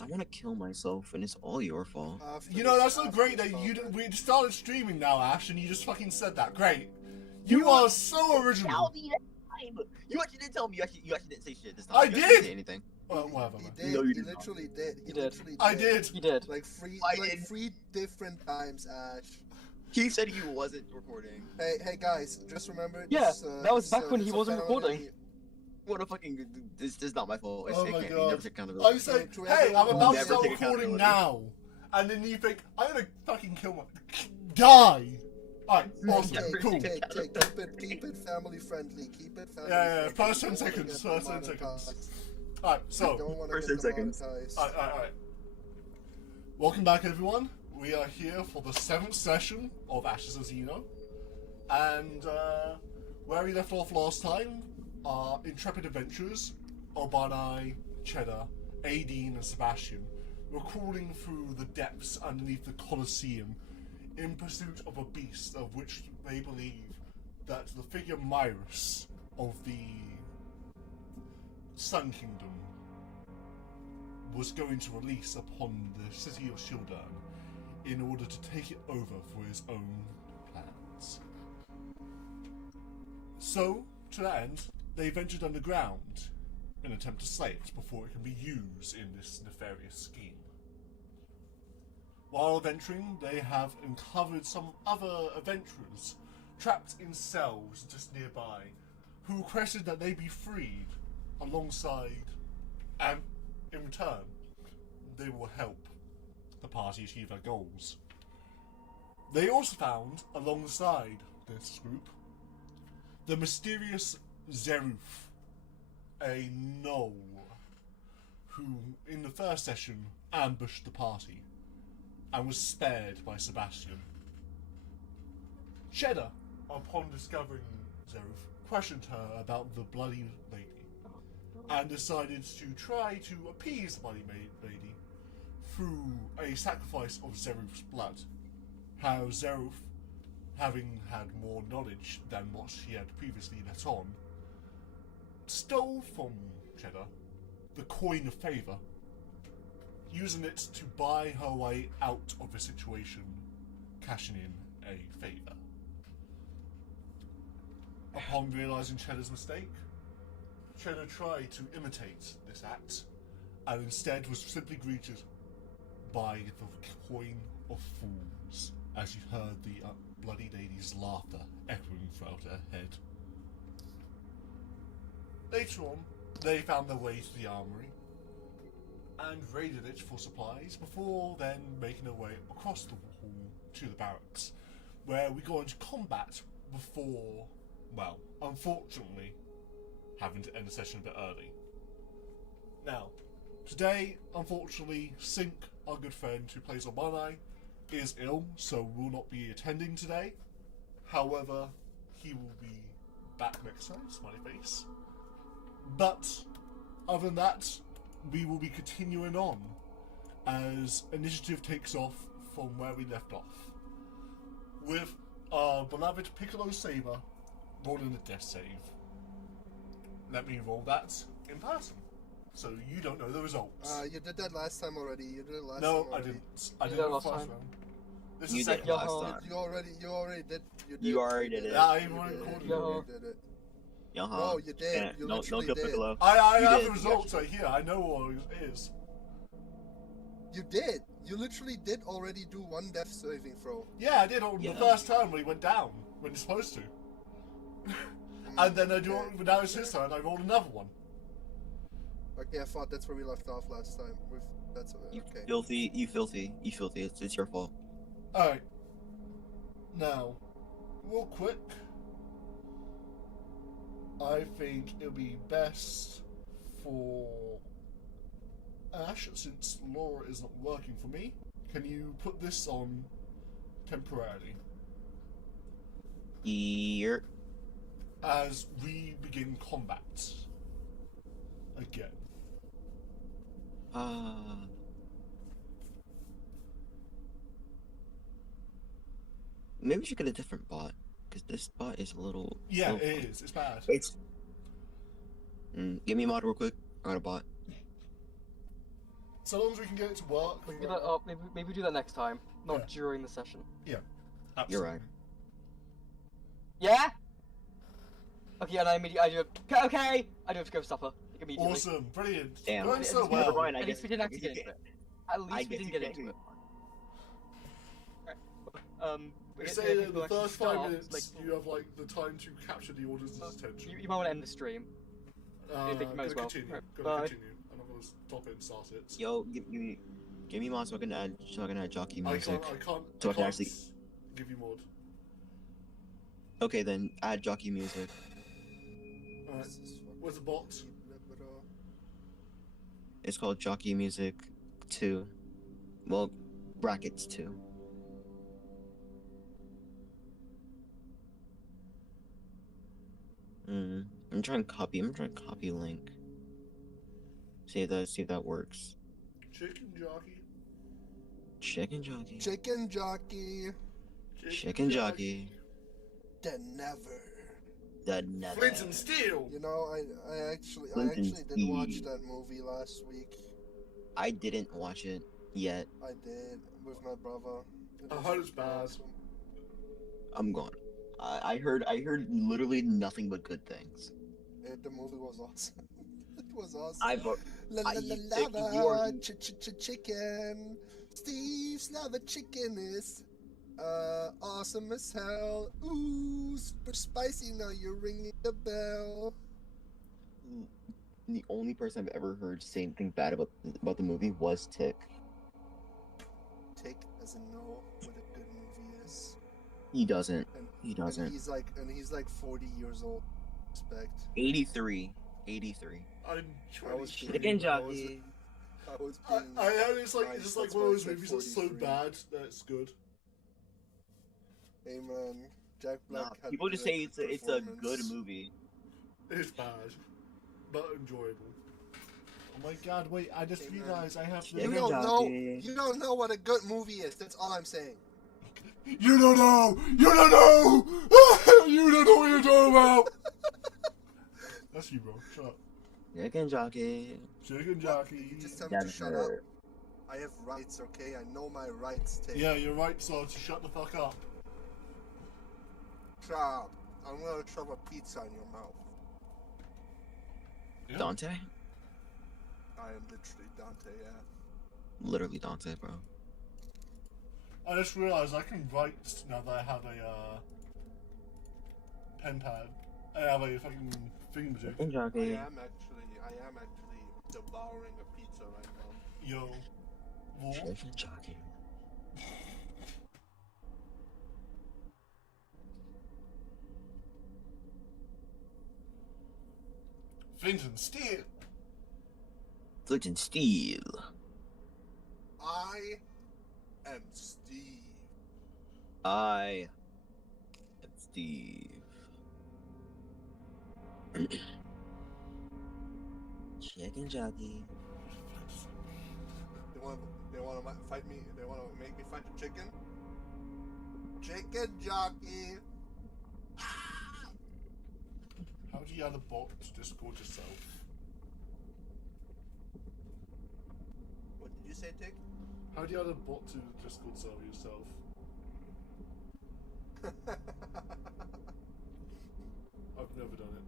I want to kill myself, and it's all your fault. You know, that's so great that we started streaming now, Ash, and you just fucking said that. Great. You are so original. Tell me that time. You actually didn't tell me. You actually didn't say shit this time. I You actually did! didn't say anything. Well, whatever. He did. No, you He did literally did. He did. literally did. I did. He did. Like three different times, Ash. He said he wasn't recording. Hey guys, just remember. Yeah, this, that was back when this he wasn't felony- recording. What a fucking. This is not my fault. Oh my You god. never take accountability. I say, To hey, I'm everyone- about to Never start take recording accountability. now. And then you think, I'm gonna fucking kill my... Die! Alright, awesome, Take, cool. keep it family friendly. Keep it family Yeah, friendly. first 10 Don't wanna seconds, get first 10 demonetized. seconds. Alright, so... Don't wanna First get 10 seconds. demonetized. Alright. Welcome back, everyone. We are here for the 7th session of Ashes of Xino. And, where we left off last time, our intrepid adventurers, Obanai, Cheddar, Aideen, and Sebastian, were crawling through the depths underneath the Colloseum in pursuit of a beast of which they believe that the figure Myrus of the Sun Kingdom was going to release upon the city of Shildern in order to take it over for his own plans. So, to that end, they ventured underground in an attempt to slay it before it can be used in this nefarious scheme. While venturing, they have uncovered some other adventurers trapped in cells just nearby who requested that they be freed alongside, and in return, they will help the party achieve their goals. They also found, alongside this group, the mysterious Zeruf, a gnoll who, in the first session, ambushed the party and was spared by Sebastian. Cheddar, upon discovering Zeruf, questioned her about the Bloody Lady and decided to try to appease the Bloody Lady through a sacrifice of Zeruf's blood. How Zeruf, having had more knowledge than what she had previously let on, stole from Cheddar the coin of favour, using it to buy her way out of the situation, cashing in a favour. Upon realising Cheddar's mistake, Cheddar tried to imitate this act, and instead was simply greeted by the coin of fools, as you heard the Bloody Lady's laughter echoing throughout her head. Later on, they found their way to the armory and raided it for supplies before then making their way across the hall to the barracks, where we go into combat before, well, unfortunately, having to end the session a bit early. Now, today, unfortunately, Sink, our good friend who plays Obanai, is ill, so will not be attending today. However, he will be back next time, smiley face. But, other than that, we will be continuing on as initiative takes off from where we left off, with our beloved Piccolo Saber rolling a death save. Let me roll that in person, so you don't know the results. You did that last time already. You did it last time No, I already. didn't. I You did did it it last first time. round. This You is did second it round. last time. You already did. You already did it. Yeah, I even You recorded did it. You did it. Uh-huh. No, you did. Yeah, You no literally kill did. Piccolo. I You have did. the results right here. I know what it is. You did. You literally did already do one death saving throw. Yeah, I did on Yeah. the first turn when he went down, when he's supposed to. And then I do it, now it's his turn, I rolled another one. Okay, I thought that's where we left off last time. That's You okay. filthy. It's your fault. Alright. Now, real quick, I think it'll be best for Ash, since Laura is not working for me. Can you put this on temporarily Here. as we begin combat again? Maybe we should get a different bot, because this bot is a little... Yeah, little- it is. It's bad. It's... give me a mod real quick. I got a bot. So long as we can get it to work. We can do that. Oh, maybe we do that next time, not Yeah. during the session. You're Absolutely. right. Yeah. Okay, and I immediately okay. I do have to go for supper immediately. Awesome, brilliant. Damn. Going so Never well. Never mind. I At guess least we didn't have to I get guess into you it. At least I we guess didn't you get can't into do it. They We say that people the actually first 5 start, minutes like, you have like the time to capture the audience's attention. you might want to end the stream. I think you might as well. Continue. Right, Gonna bye. continue. I'm not gonna stop it and start it. Yo, give me mod so I can add jockey I music. can't So I can actually. give you mod. Okay, then add jockey music. Alright. This is fucking Where's the bot? bro. It's called Jockey Music 2. Well, brackets 2. I'm trying to copy link. See if that works. Chicken jockey. Chicken jockey. Chicken jockey. Chicken jockey. The never. The never. Flint and steel. You know, I actually Clinton's did watch Eve. that movie last week. I didn't watch it yet. I did with my brother. It I was heard it's bad. awesome. I'm gone. I heard literally nothing but good things. The movie was awesome. It was awesome. I vote. La la I- la you are- lava, chicken. Steve's lava chicken is awesome as hell. Ooh, super spicy. Now you're ringing the bell. The only person I've ever heard say anything bad about the movie was Tick. Tick doesn't know what a good movie is. He doesn't. And, He doesn't. And he's like 40 years old. Respect. 83. I'm I was 20. Chicken jockey. I was I being heard it's like nice, it's like that's one why of I those said movies that's so 43. bad that it's good. Hey man, Jack Black. Nah, had people just good say it's a good performance. movie. It's bad, but enjoyable. Oh my god! Wait, I just Hey, man. realized I have Chicken You to. don't know. jockey. You don't know what a good movie is. That's all I'm saying. You don't know. You don't know. You don't know what you're talking about. That's you, bro. Shut up. Chicken jockey. Chicken jockey. You just tell me to shut up. Never. I have rights, okay? I know my rights. Take. Yeah, you're right, so to shut the fuck up. Shut up. I'm gonna shove a pizza in your mouth. Yeah. Dante? I am literally Dante. Yeah. Literally Dante, bro. I just realized I can write now that I have a pen pad. I have a fucking thingamajig. Chicken jockey. I am actually devouring a pizza right now. Yo. What? Chicken jockey. Flint and steel. Flint and steel. I am Steve. I am Steve. Chicken jockey. They want to fight me. They want to make me fight the chicken. Chicken jockey. How do you add a bot to Discord yourself? What did you say, Tick? How do you add a bot to Discord server yourself? I've never done it.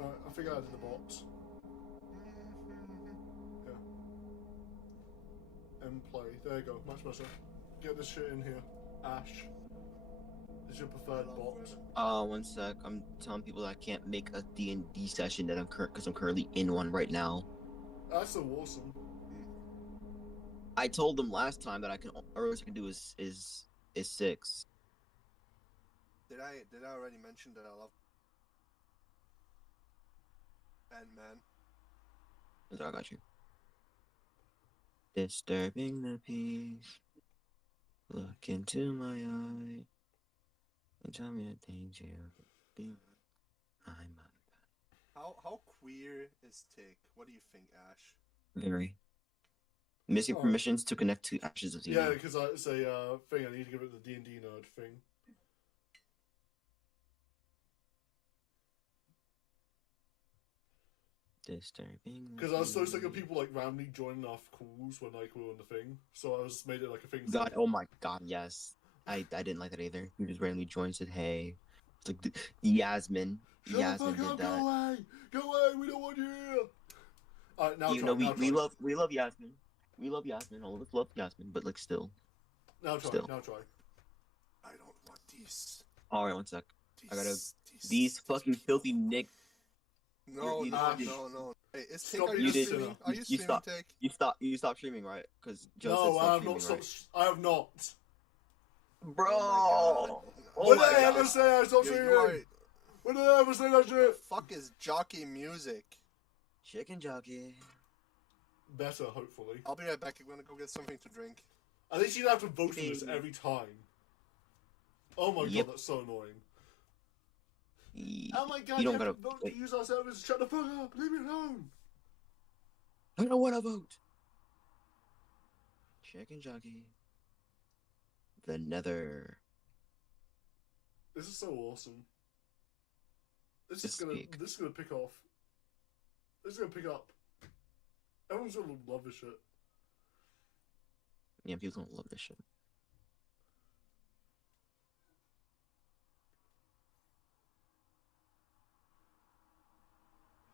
I think I added the bot. Yeah. And play. There you go. Much better. Get this shit in here. Ash. Is your preferred bot? One sec. I'm telling people that I can't make a D&D session that because I'm currently in one right now. That's so awesome. I told them last time that earliest I can do is 6. Did I already mention that I love Ant-Man? So I got you. Disturbing the peace. Look into my eye. And tell me the things you do. I'm How queer is Tick? What do you think, Ash? Very. Missing Oh. permissions to connect to Ashes of Xeno. Yeah, because it's a thing. I need to give it the D&D nerd thing. Disturbing. Because I was so sick of people like randomly joining our calls when like we were on the thing, so I just made it like a thing. God, oh my God, yes. I didn't like that either. He just randomly joined and said, "Hey." It's like Yasmin. Shut Yasmin the fuck did up! that. Go away! Go away! We don't want you here. Alright, now Even try. though Now we try. love Yasmin. We love Yasmin. All of us love Yasmin, but like still. Now try. Still. Now try. I don't want these. Alright, one sec. I gotta These these fucking filthy Nick. No, you- no, you- no, no. Hey, is Tick, Stop are you you did- streaming? Are you you streaming, stop. Tick? You stop streaming, right? Because Joe said No, I stop have streaming, not right? stopped. I have not. Bro. Oh When my did I God. ever say I stopped Yeah, streaming? you are. When did I ever say that shit? Fuck is jockey music? Chicken jockey. Better, hopefully. I'll be right back. I'm gonna go get something to drink. At least you don't have to vote for this every time. Oh my Yep. god, that's so annoying. You Oh my god, you you don't have gotta to vote wait. to use our service. Shut the fuck up. Leave me alone. I don't want to vote. Chicken jockey. The Nether. This is so awesome. This is This gonna week. this is gonna pick off. This is gonna pick up. Everyone's gonna love this shit. Yeah, people don't love this shit.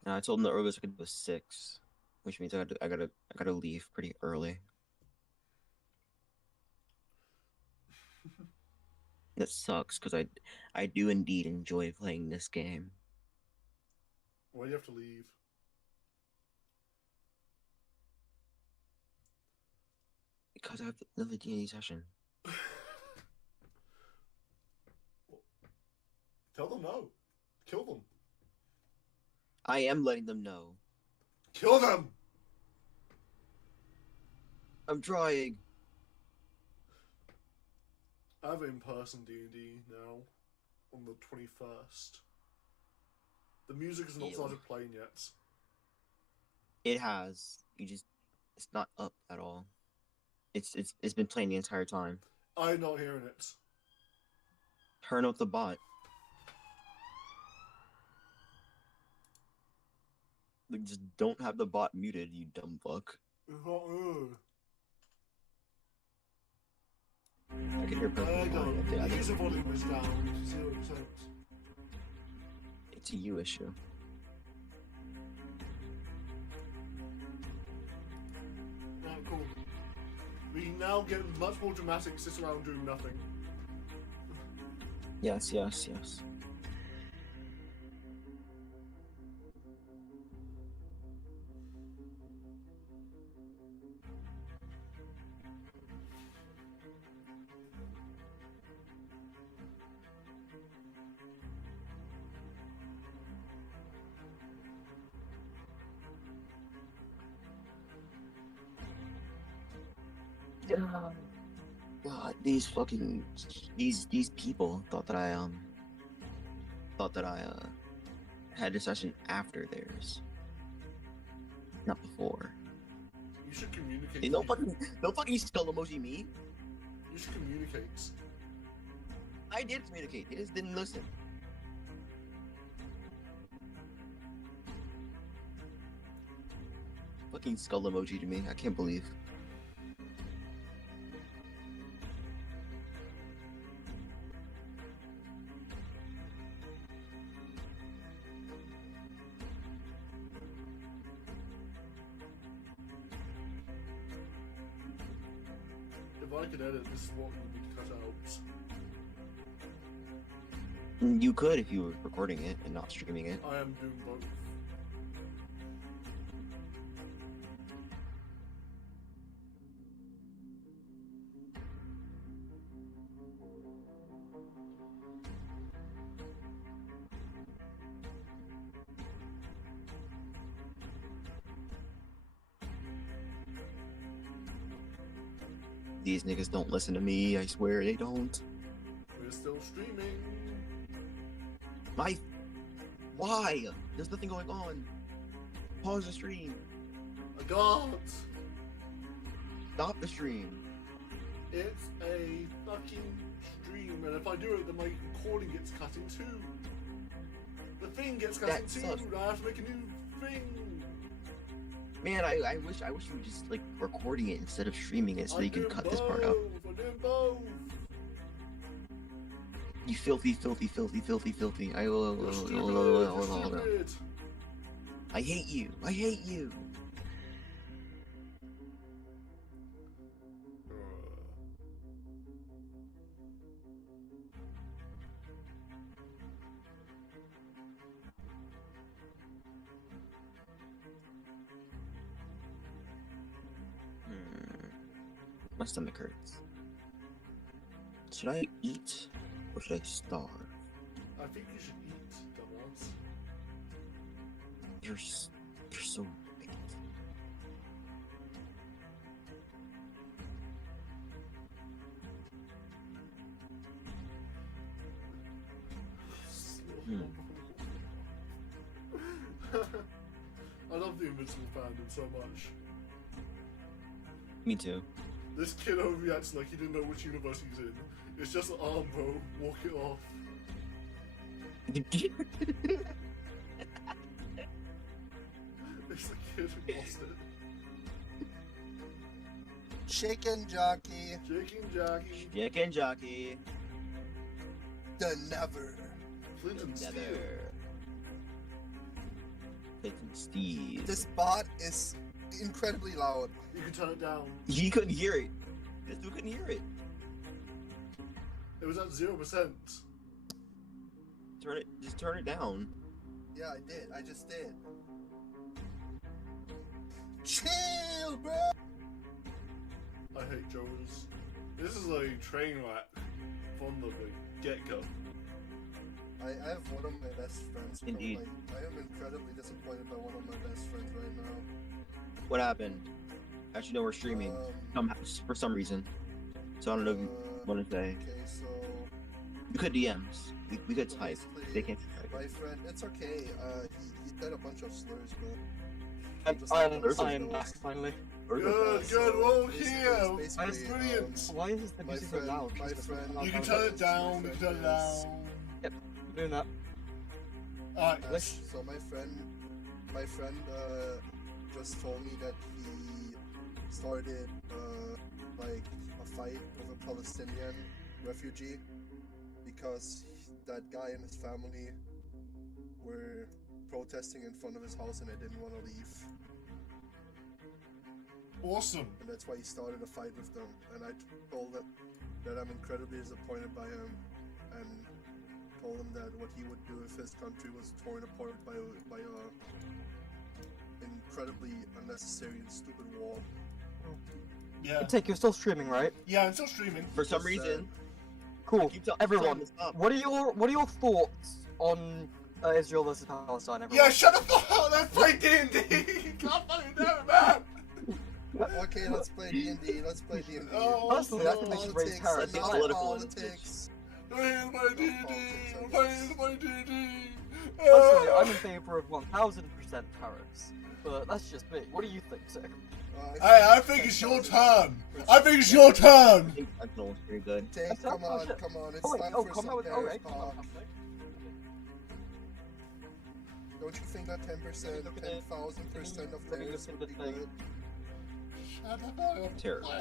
And I told him the earliest I could do was 6, which means I gotta leave pretty early. That sucks because I do indeed enjoy playing this game. Why do you have to leave? Because I have another D&D session. Tell them no. Kill them. I am letting them know. Kill them! I'm trying. I have in-person D&D now. On the 21st. The music has not Ew. started playing yet. It has. It's not up at all. It's been playing the entire time. I'm not hearing it. Turn up the bot. Like, just don't have the bot muted, you dumb fuck. It's not I can hear perfectly I fine. I don't. think User volume is down 0%. it's a you issue. Right, cool. We now get much more dramatic sit around doing nothing. Yes, yes, yes. God, these fucking these people thought that I had a session after theirs, not before. You should communicate. Hey, don't fucking skull emoji me. You should communicate. I did communicate. They just didn't listen. Fucking skull emoji to me. I can't believe. If I could edit, this is what would be cut out. You could if you were recording it and not streaming it. I am doing both. These niggas don't listen to me. I swear they don't. We're still streaming. Why? There's nothing going on. Pause the stream. I can't. Stop the stream. It's a fucking stream, and if I do it, then my recording gets cut in two. The thing gets cut That in two, sucks. and I have to make a new thing. Man, I wish you were just like recording it instead of streaming it so you can I'm cut doing this part out. both, I'm doing both. You filthy. I will. You're stupid. You're stupid. I hate you. My stomach hurts. Should I eat or should I starve? I think you should eat, dumbass. You're so right. I love the Invincible fandom so much. Me too. This kid overreacts like he didn't know which universe he's in. It's just an arm, bro. Walk it off. It's the kid who lost it. Chicken jockey. Chicken jockey. Chicken jockey. The never. Flint and Steel. Together. Clinton Steve. This bot is incredibly loud. You can turn it down. He couldn't hear it. This dude couldn't hear it. It was at 0%. Just turn it down. Yeah, I did. I just did. Chill, bro. I hate Jones. This is a train wreck from the get-go. I have one of my best friends. Bro. Indeed. Like, I am incredibly disappointed by one of my best friends right now. What happened? Actually, no, we're streaming. For some reason. So I don't know if you want to say. Okay, so We could DMs. We could type. basically, They can't type. my friend, it's okay. He said a bunch of slurs, but I'm back finally. Good, so good, we're all basically- here. basically, That's brilliant. Why is the my music so friend- loud? my friend- You can turn it down, you can turn it down. I'm doing that. Alright, So my friend just told me that he started like a fight with a Palestinian refugee because that guy and his family were protesting in front of his house and they didn't want to leave, awesome. and that's why he started a fight with them. And I told him that I'm incredibly disappointed by him, and told him that what he would do if his country was torn apart by a incredibly unnecessary and stupid war. Yeah. Take, you're still streaming, right? Yeah, I'm still streaming. For some Just, reason. Cool. Keep telling Everyone, this up. what are your thoughts on Israel versus Palestine? Everyone? Yeah, shut the fuck up, let's play D&D! God fucking damn it, man! Okay, let's play D&D. Let's play D&D. Oh, Personally, I think they should raise Politics, tariffs. not Political politics. Playing my D&D! We're playing my D&D! Personally, I'm in favor of 1000% tariffs. But that's just me. What do you think, Sick? Hey, I think it's your turn! I think it's your turn! I think Sentinel was pretty good. Take, come on, it's Oh wait, time oh, for come some out with tariff come talk. on. Don't you think that 10%, 10,000% of tariffs would be good? Shut the fuck up. Terrible.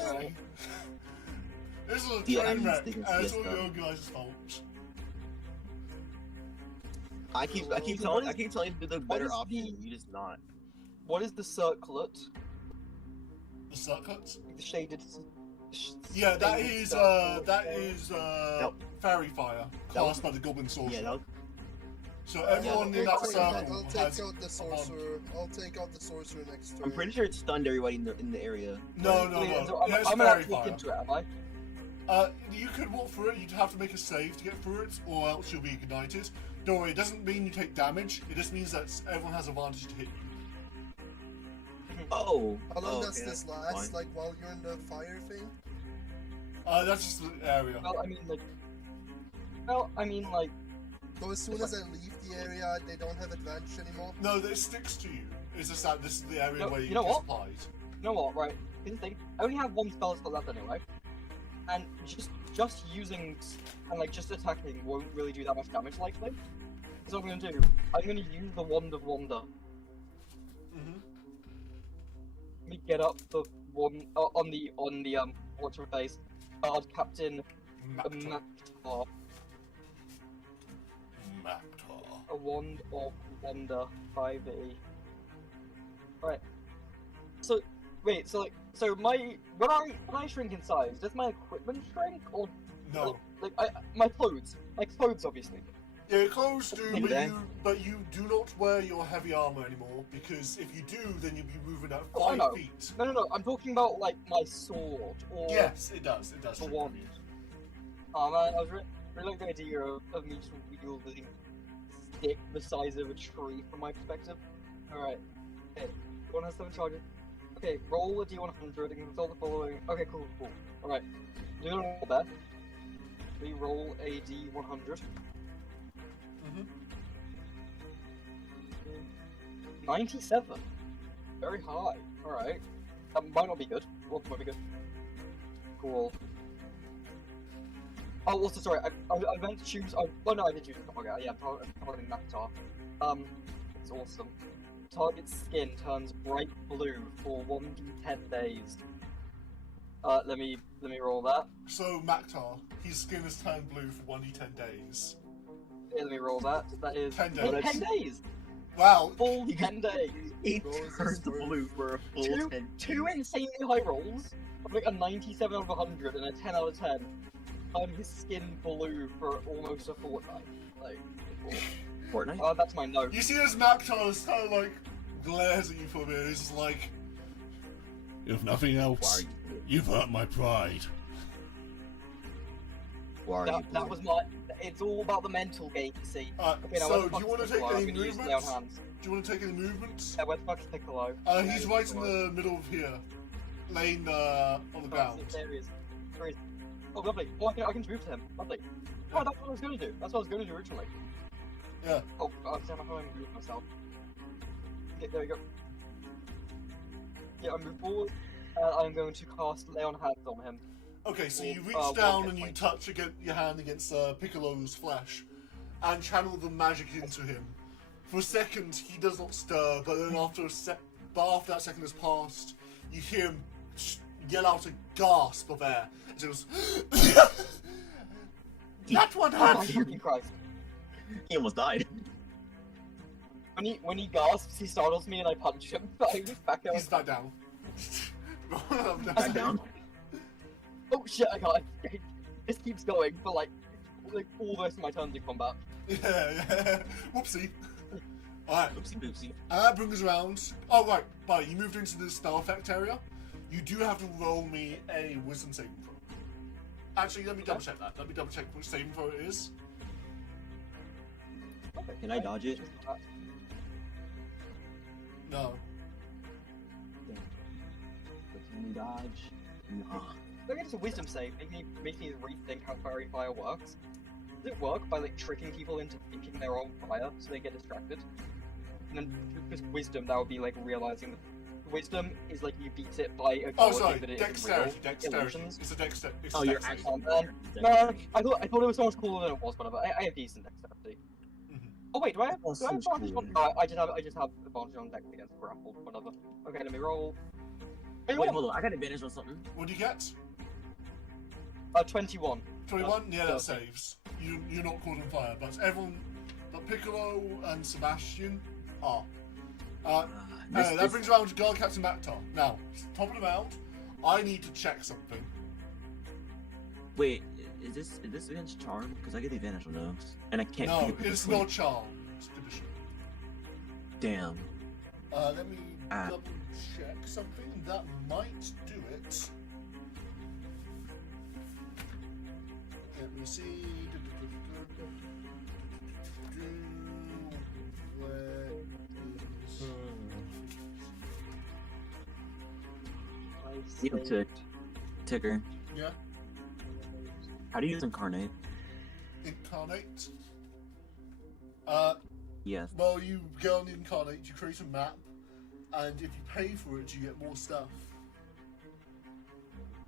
This is a Yeah, train I'm wreck, thinking and it's all CS your guys' fault. I keep telling you to do the better is option. the- You just not. What is the circlet? The circuits? The shaded. Yeah, that shaded is, circle? Nope. fairy fire, That was- cast by the Goblin Sorcerer. Yeah, that was, So everyone in that I'll circle take has... out the sorcerer. I'll take out the sorcerer next turn. I'm pretty sure it stunned everybody in the area. No, Wait, no, so no. I'm, Yeah, it's I'm allowed fairy to look fire. into it, am I? You could walk through it, you'd have to make a save to get through it, or else you'll be ignited. Don't worry, it doesn't mean you take damage, it just means that everyone has advantage to hit you. Oh. How long oh, does okay, this that's last? fine. Like while you're in the fire thing? That's just the area. Well, I mean, like. Well, I mean, like. So as soon as I leave the area, they don't have advantage anymore? No, it sticks to you. It's just that this is the area No, where you you know get what? supplied. You know what, right? Here's the thing. I only have one spell slot left anyway. And just using and like just attacking won't really do that much damage likely. So what I'm gonna do, I'm gonna use the Wand of Wonder. Mm-hmm. Let me get up the one on the what's her face? Captain Mactar. Mactar. Mactar. A Wand of Wonder 5e. Right. So wait, so my when I shrink in size, does my equipment shrink or No. my clothes obviously. Yeah, your clothes do, Thing there. but you do not wear your heavy armor anymore, because if you do, then you'll be moving at Oh, I 5 know. feet. No, I'm talking about like my sword or Yes, it does. It does. the shrink. wand. Oh man, I was really like the idea of me just wielding a stick the size of a tree from my perspective. Alright. Okay, one has 7 charges. Okay, roll a d100 and consult the following. Okay, cool. Alright. Do you know there? We roll a d100. Mm-hmm. 97. Very high. Alright. That might not be good. Well, might be good. Cool. Oh, also, sorry, I meant to choose. Oh, well, no, I did choose a target. Yeah, I'm targeting Mactar. It's awesome. Target's skin turns bright blue for 1d10 days. Let me roll that. So, Mactar, his skin has turned blue for 1d10 days. Yeah, let me roll that. That is 10 10 days. days. Wow. Full 10 days. It Roses turns for- blue for a full Two, 10 two insanely high rolls. Like a 97 out of 100 and a 10 out of 10. His skin blue for almost a fortnight. Like, Fortnite? that's my note. You see as Mactar is kind of like glares at you for a minute, he's just like, if nothing Why are else, you blue? you've hurt my pride. Why are you That blue? was my. It's all about the mental game, you see. Okay, now So, where the do you fuck's want to take Piccolo? I'm any gonna use Lay on movements? hands. Do you want to take any movements? Yeah, where the fuck's Piccolo? He's right in the middle of here, laying on the ground. There he is. There he is. Oh, lovely. Oh, I can move to him. Lovely. Oh, that's what I was gonna do. That's what I was gonna do originally. Yeah. Oh, damn, I can't move myself. Okay, there we go. Yeah, I move forward. I'm going to cast Lay on hands on him. Okay, so you reach one down hit and you point. touch your hand against Piccolo's flesh, and channel the magic into him. For a second, he does not stir, but then after that second has passed, you hear him yell out a gasp of air. And he goes, "That one Oh my hurt!" fucking Christ. He almost died. When he gasps, he startles me and I punch him. I move back out. He's back down. Back down. Oh shit, I can't. This keeps going for like all the rest of my turns in combat. Yeah. Whoopsie. Alright. Oopsie boopsie. And that brings us around. Oh, right. But you moved into the spell effect area. You do have to roll me a wisdom saving throw. Actually, let me double check that. Let me double check which saving throw it is. Okay, Can I dodge it? No. Can we dodge? Nah. Look, it's a wisdom save. Make me rethink how fairy fire works. Does it work by like tricking people into thinking they're on fire so they get distracted? And then because wisdom, that would be like realizing that wisdom is like you beat it by Oh, acknowledging sorry. that it is Dexterity. real Dexterity. illusions. It's a dexterity. Oh, you're dex save. actually. No, I thought it was so much cooler than it was, whatever. I have decent dexterity. Mhm. Oh wait, do I have That advantage seems on? cool. No, I just have advantage on dex against grapple, whatever. Okay, let me roll. Hey, Wait, hold on. I got advantage on something. What do you get? 21. 21? Yeah, that 30. saves. You're not caught on fire, but everyone, but Piccolo and Sebastian are. That brings around to Guard Captain Mactar. Now, top of the round, I need to check something. Wait, is this against charm? Because I get the advantage on those, and I can't. No, pick up it's the not charmed condition. Damn. Let me Ah. double check something that might do it. Let me see. Where is... You know, to Ticker. Yeah, How do you use incarnate? incarnate. Yes. Well, you go on the Incarnate, you create a map, and if you pay for it, you get more stuff.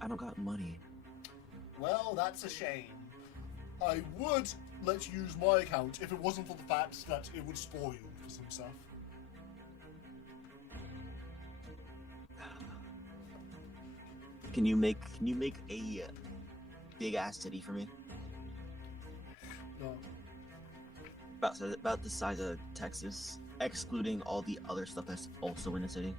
I don't got money. Well, that's a shame. I would let you use my account if it wasn't for the fact that it would spoil you for some stuff. Can you make a big ass city for me? No. About the size of Texas, excluding all the other stuff that's also in the city.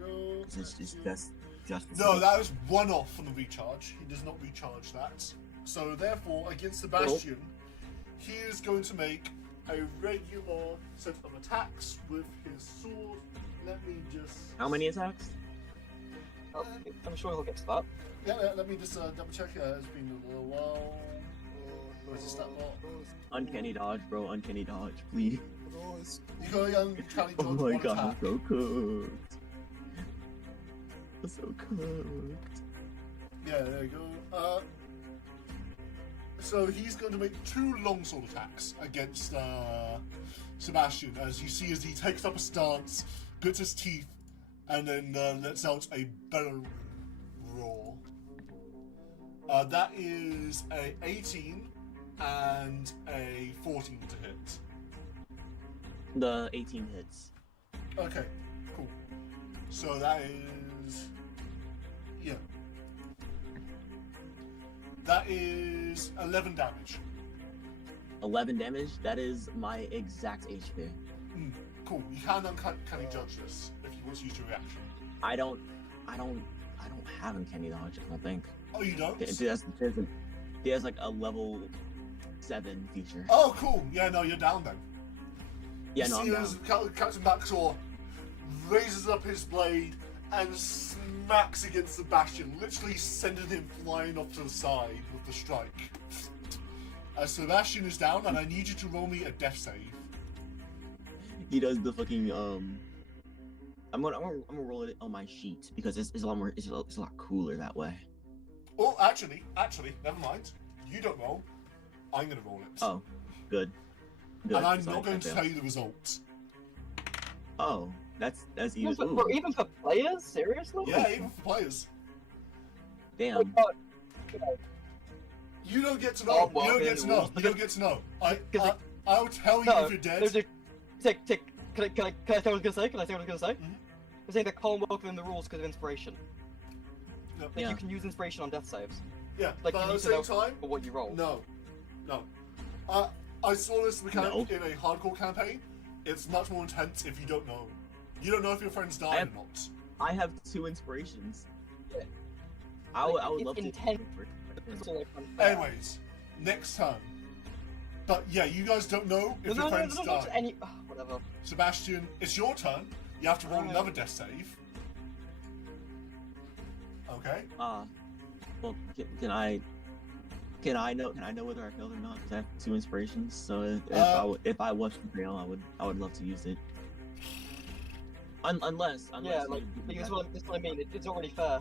No. 'Cause it's just the No, city. that is one off from the recharge. He does not recharge that. So therefore, against Sebastian, he is going to make a regular set of attacks with his sword. Let me just... How many attacks? Oh, I'm sure he'll get to that. Yeah, let me just double check. It's been a little while. Where's the stat bot? Uncanny dodge, bro. Uncanny dodge, please. You got a young Cali Oh dodge my one god, I'm attack. so cooked. I'm so cooked. Yeah, there you go. So he's going to make 2 longsword attacks against Sebastian, as you see as he takes up a stance, grits his teeth, and then lets out a bellow roar. That is a 18 and a 14 to hit. The 18 hits. Okay, cool. So that is... yeah. That is 11 damage. 11 damage. That is my exact HP. Cool. You can uncanny judge this if you want to use your reaction. I don't have uncanny dodge. I don't think. Oh, you don't? He has like a level 7 feature. Oh, cool. Yeah, no, you're down then. Yeah, You no, I'm see down. as Captain Baxor raises up his blade and smacks against Sebastian, literally sending him flying off to the side with the strike. As Sebastian is down, and I need you to roll me a death save. He does the fucking I'm gonna roll it on my sheet because it's a lot more. It's a lot cooler that way. Oh, actually, never mind. You don't roll. I'm gonna roll it. Oh, good. Good. And I'm 'cause not I going to failed. tell you the results. Oh, that's Even even. for, Ooh, even for players, seriously? Yeah, even for players. damn. You don't get to know. Oh, well, you don't okay, get to well, know. You don't get to know. Because I'll tell you No, if you're dead. there's a tick. Can I say what I was gonna say? Can I say what I was gonna say? Mhm. I'm saying that Colin worked within the rules because of inspiration. No. Like Yeah. you can use inspiration on death saves. Yeah, Like but you at the need to same know time, for what you roll. no. I saw this mechanic No. in a hardcore campaign. It's much more intense if you don't know. You don't know if your friends die have- or not. I have 2 inspirations. Yeah. I would It's love to. intense. It's all like unfair. Anyways, next turn. But yeah, you guys don't know if No, your friends no, die. any whatever. Sebastian, it's your turn. You have to roll Alright. another death save. Okay. Well, can I know whether I failed or not? Because I have 2 inspirations. So if I was to fail, I would love to use it. Unless Yeah, like you- that's what I mean. It's already fair.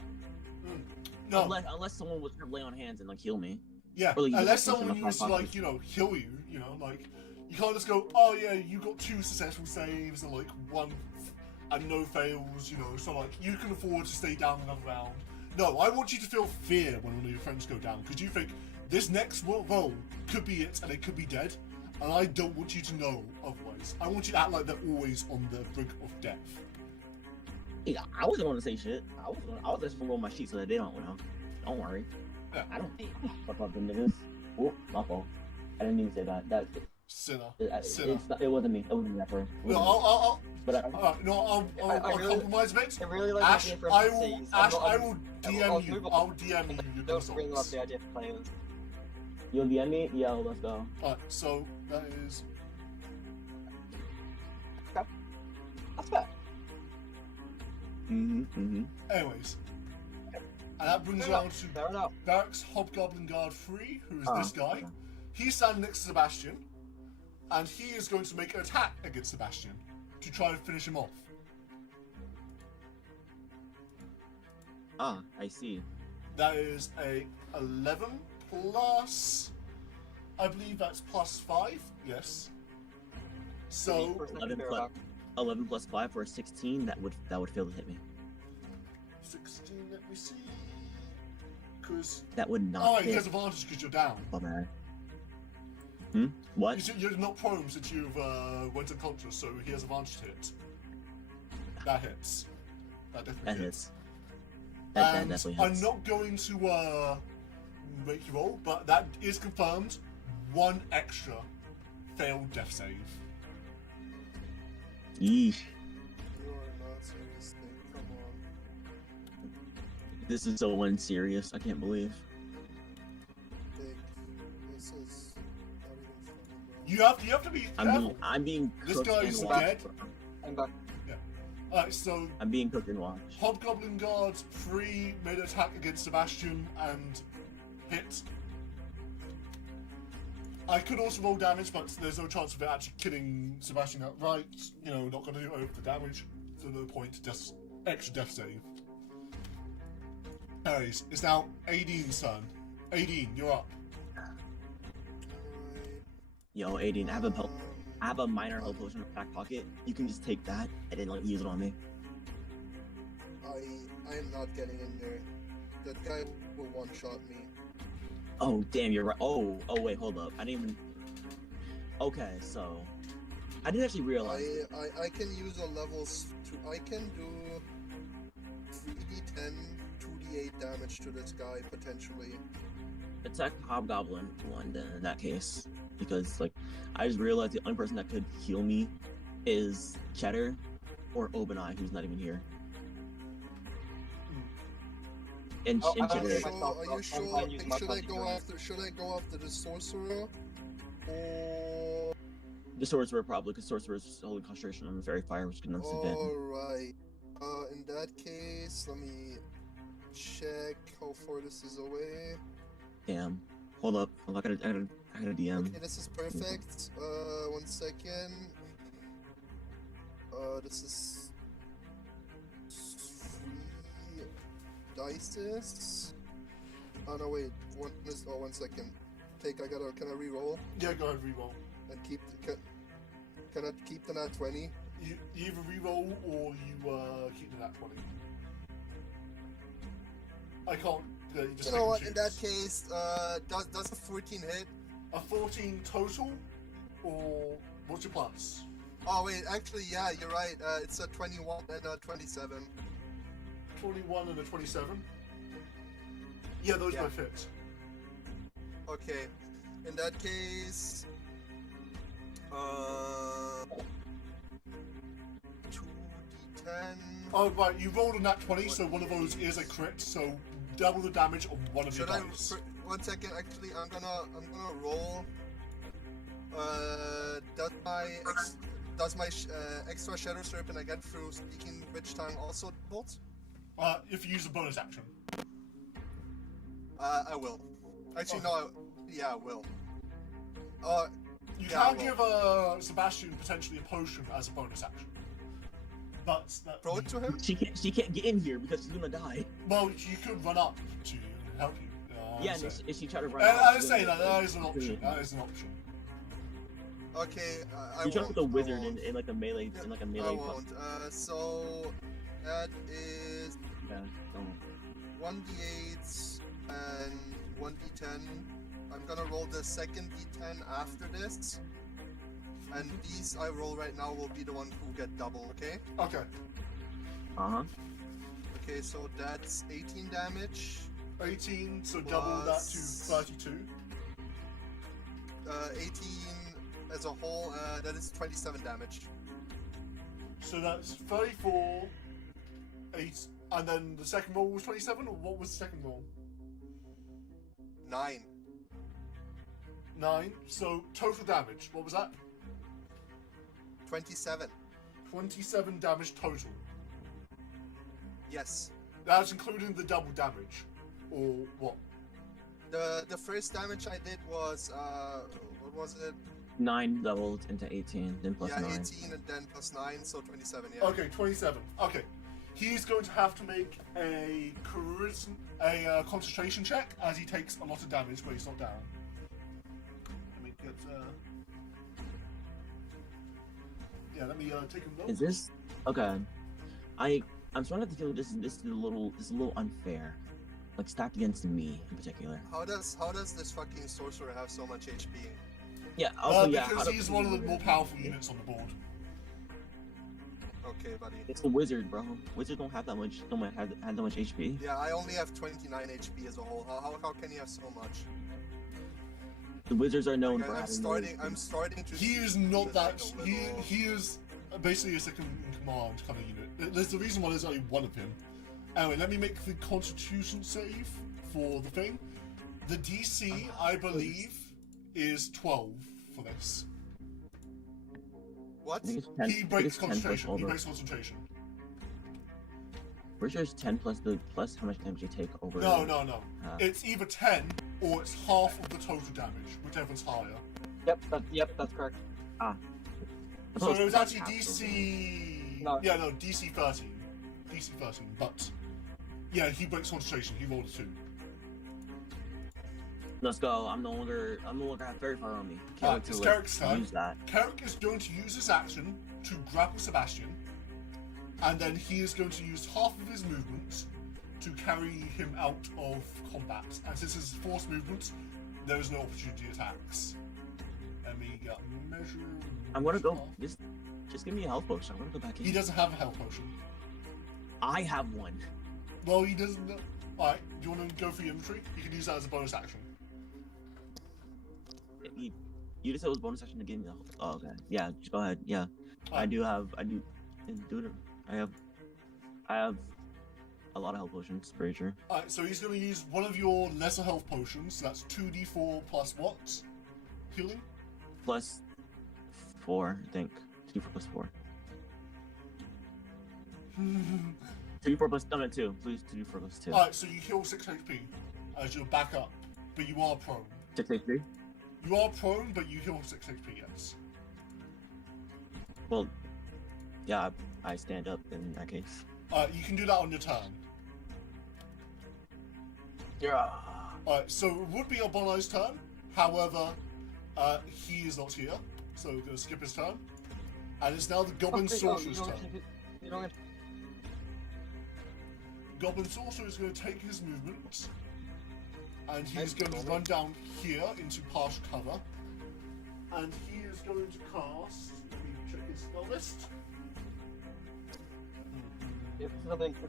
No. unless someone was gonna lay on hands and like heal me. Yeah, Or, like, you unless can, like, someone push them used to, across like, you know, heal you, you know, like, you can't just go, oh yeah, you got 2 successful saves and, like, 1 and no fails, you know, so, like, you can afford to stay down another round. No, I want you to feel fear when one of your friends go down, because you think, this next roll could be it, and it could be dead, and I don't want you to know otherwise. I want you to act like they're always on the brink of death. Yeah, I wasn't gonna say shit. I was just gonna roll my sheet so that they don't know. Don't worry. Yeah. I don't fuck up them niggas. Oh, my fault. I didn't mean to say that. Sinner. It wasn't me. It wasn't me at first. It No, wasn't me. But I'll really- compromise a bit. I really like Ash, the idea for I will, NPCs. Ash, I'm I not- will I'll DM you. move on. I'll DM you the I don't really love results. the idea for players. you'll DM me? Yeah, let's go. Alright, so that is That's fair. anyways. And that brings Fair around enough. to Fair enough. Barracks Hobgoblin Guard 3, who is Ah, this guy. okay. He's standing next to Sebastian, and he is going to make an attack against Sebastian to try and finish him off. Ah, I see. That is a 11 plus, I believe that's plus 5, yes. So For a second 11 there, plus back. 11 plus 5 for a 16. That would fail to hit me. 16. Let me see. Because That would not oh, he hit. has advantage because you're down. Bummer. What? You're not prone since you've went unconscious, so he has advantage to hit. That hits. That definitely That hits. hits. That And definitely I'm hits. not going to make you roll, but that is confirmed. 1 extra failed death save. Yeesh. You are not serious, Nick. Come on. This is so unserious. I can't believe. Dick. This is not even funny, bro. You have to be careful. I'm being This cooked guy's and watched. dead. I'm back. Alright, so I'm being cooked and watched. Hobgoblin Guard 3 made an attack against Sebastian and hit. I could also roll damage, but there's no chance of it actually killing Sebastian outright. You know, not going to do over the damage. So no point, just extra death save. Anyways, it's now Aiden's turn. Aiden, you're up. Alright. Yo, Aiden, I have a minor health potion in my back pocket. You can just take that and then like use it on me. I am not getting in there. That guy will one-shot me. Oh damn, you're right. Oh wait, hold up. I didn't even. Okay, so I didn't actually realize. I can use a levels. I can do 3d10, 2d8 damage to this guy potentially. Attack Hobgoblin one then in that case, because like I just realized the only person that could heal me is Cheddar or Obenai, who's not even here. And, Oh, and I don't Cheddar. think Are you I'm sure? using my Should I punch go gun. after? Should I go after the sorcerer? Or The sorcerer probably, because sorcerer is holding concentration on the fairy fire, which can disadvantage. alright. In that case, let me check how far this is away. Damn. Hold up. I gotta DM. Okay, this is perfect. 1 second. This is 3 dices. Oh no, wait. 1 second. Can I re-roll Yeah, go ahead, reroll. and keep? Can I keep the nat 20? You either reroll or you keep the nat 20. I can't. You just You know what? take In a that choose. case, does a 14 hit? A 14 total, or what's your plus? Oh wait, actually, yeah, you're right. It's a 21 and a 27. 21 and a 27. Yeah, those Yeah. both hit. Okay. In that case, 2d10. Oh right, you rolled a nat 20, so one of those is a crit. So double the damage on one of your Should I? dice. 1 second. Actually, I'm gonna roll. Does my extra shadow serpent I get through speaking witch tongue also bolt? If you use a bonus action. I will. Actually, no. Yeah, I will. You Yeah, can well. give Sebastian potentially a potion as a bonus action. But that, Throw it to him. She can't get in here because she's gonna die. well, you could run up to you and help you. Yeah, so- and if she tried to run. I out, was she's saying gonna- that is an option. That is an option. Okay, I You try won't. with a wizard I won't. in like a melee Yeah, in like a I melee. won't. So that is Yeah, don't. 1d8 and 1d10. I'm gonna roll the second d10 after this. And these I roll right now will be the one who get double, okay? Okay. Uh huh. Okay, so that's 18 damage. 18, so double that to Plus- 32. 18 as a whole, that is 27 damage. So that's 34, 8, and then the second roll was 27, or what was the second roll? 9. 9. So total damage, what was that? 27. 27 damage total. Yes. That's including the double damage, or what? The first damage I did was, what was it? 9 doubled into 18, then plus yeah, 9. 18 and then plus 9, so 27, yeah. Okay, 27. Okay. He's going to have to make a concentration check as he takes a lot of damage, but he's not down. Let me get Yeah, let me take a note. Is this okay? I'm starting to feel this is a little unfair, like stacked against me in particular. How does this fucking sorcerer have so much HP? Yeah. Also, yeah. Because he's one of the more powerful units on the board. Okay, buddy. It's a wizard, bro. Wizards don't have that much. Don't have that much HP. Yeah, I only have 29 HP as a whole. How can you have so much? The wizards are known Like, for I'm having. starting to. He is see not that. as, like, a little- He is basically a second in command kind of unit. There's the reason why there's only one of him. Anyway, let me make the Constitution save for the thing. The DC, I believe, is 12 for this. What? I think it's 10, He I think breaks it's 10 plus concentration. all He the- breaks concentration. Pretty sure it's 10 plus how much damage you take over. No. It's either 10 or it's half of the total damage, whichever's higher. Yep, that's correct. I So thought it was like actually half of DC. No. Yeah, no, DC 13. DC 13, but yeah, he breaks concentration. He rolled a 2. Let's go. I'm no longer have very far on me. Can't Alright, wait to, it's like, Carrick's turn. use that. Carrick is going to use his action to grapple Sebastian, and then he is going to use half of his movement to carry him out of combat. And since it's force movement, there is no opportunity attacks. Let me get a measure. I'm gonna go. Just give me a health potion. I'm gonna go back in. He doesn't have a health potion. I have one. Well, he doesn't. Alright, do you want to go for your inventory? You can use that as a bonus action. You just said it was bonus action to give me the. Oh, okay. Yeah, just go ahead. Yeah, I do. And do it. I have a lot of health potions. Pretty sure. Alright, so he's going to use one of your lesser health potions. So that's 2d4 plus what? Healing? Plus 4, I think. 2d4 plus 4. 2d4 plus 2. Please 2d4 plus 2. Alright, so you heal 6 HP as your backup, but you are prone. 6 HP. You are prone, but you heal 6 HP, yes. Well, yeah, I stand up in that case. You can do that on your turn. Yeah. Alright, so it would be Abonai's turn. However, he is not here, so we're going to skip his turn. And it's now the Goblin Sorcerer's turn. You don't get. Goblin Sorcerer is going to take his movement, and he's going to run down here into partial cover, and he is going to cast. Let me check his spell list. If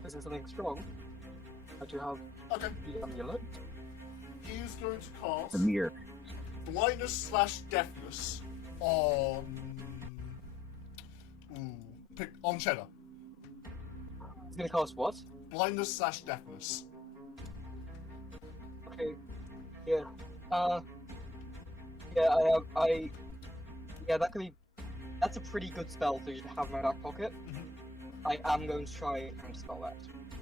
this is something strong, I do have Okay, the amulet. he is going to cast The mirror. blindness / deafness on. Pick on Cheddar. It's gonna cost what? Blindness / deafness. Okay. Yeah. Yeah, that could be. That's a pretty good spell to just have in my back pocket. I am going to try and spell that.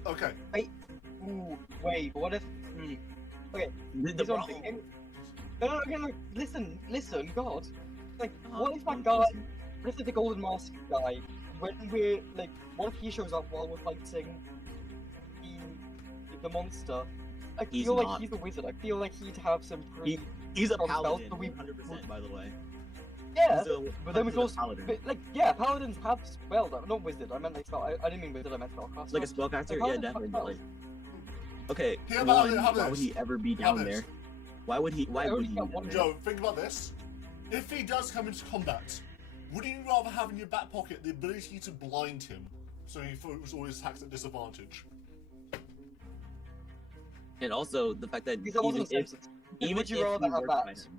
Okay. Ooh, wait, what if? Okay, The here's what I'm problem. thinking. No, listen, God. Like, Oh, what if that I'm guy, listening. what if the Golden Mask guy, when we're, like, what if he shows up while we're fighting the monster? I He's feel like not. he's a wizard. I feel like he'd have some pretty... He's a From paladin, spells, but we- 100%, by the way. Yeah, He's a but then we can 100% also... paladin. But, like, yeah, paladins have spell, not wizard. I meant, like, spell. I didn't mean wizard, I meant spellcaster. Like a spellcaster, yeah, paladins definitely. have But like, spells. okay, Here, one, Paladin, how why about would this? he ever be How down about there? this? Why would he? Why I would only he? got be one down Joe, think about this. If he does come into combat, wouldn't you rather have in your back pocket the ability to blind him, so he was always attacks at disadvantage? there? And also the fact that These are also even the if Simpsons. even Would you if rather he have were to that? fight him,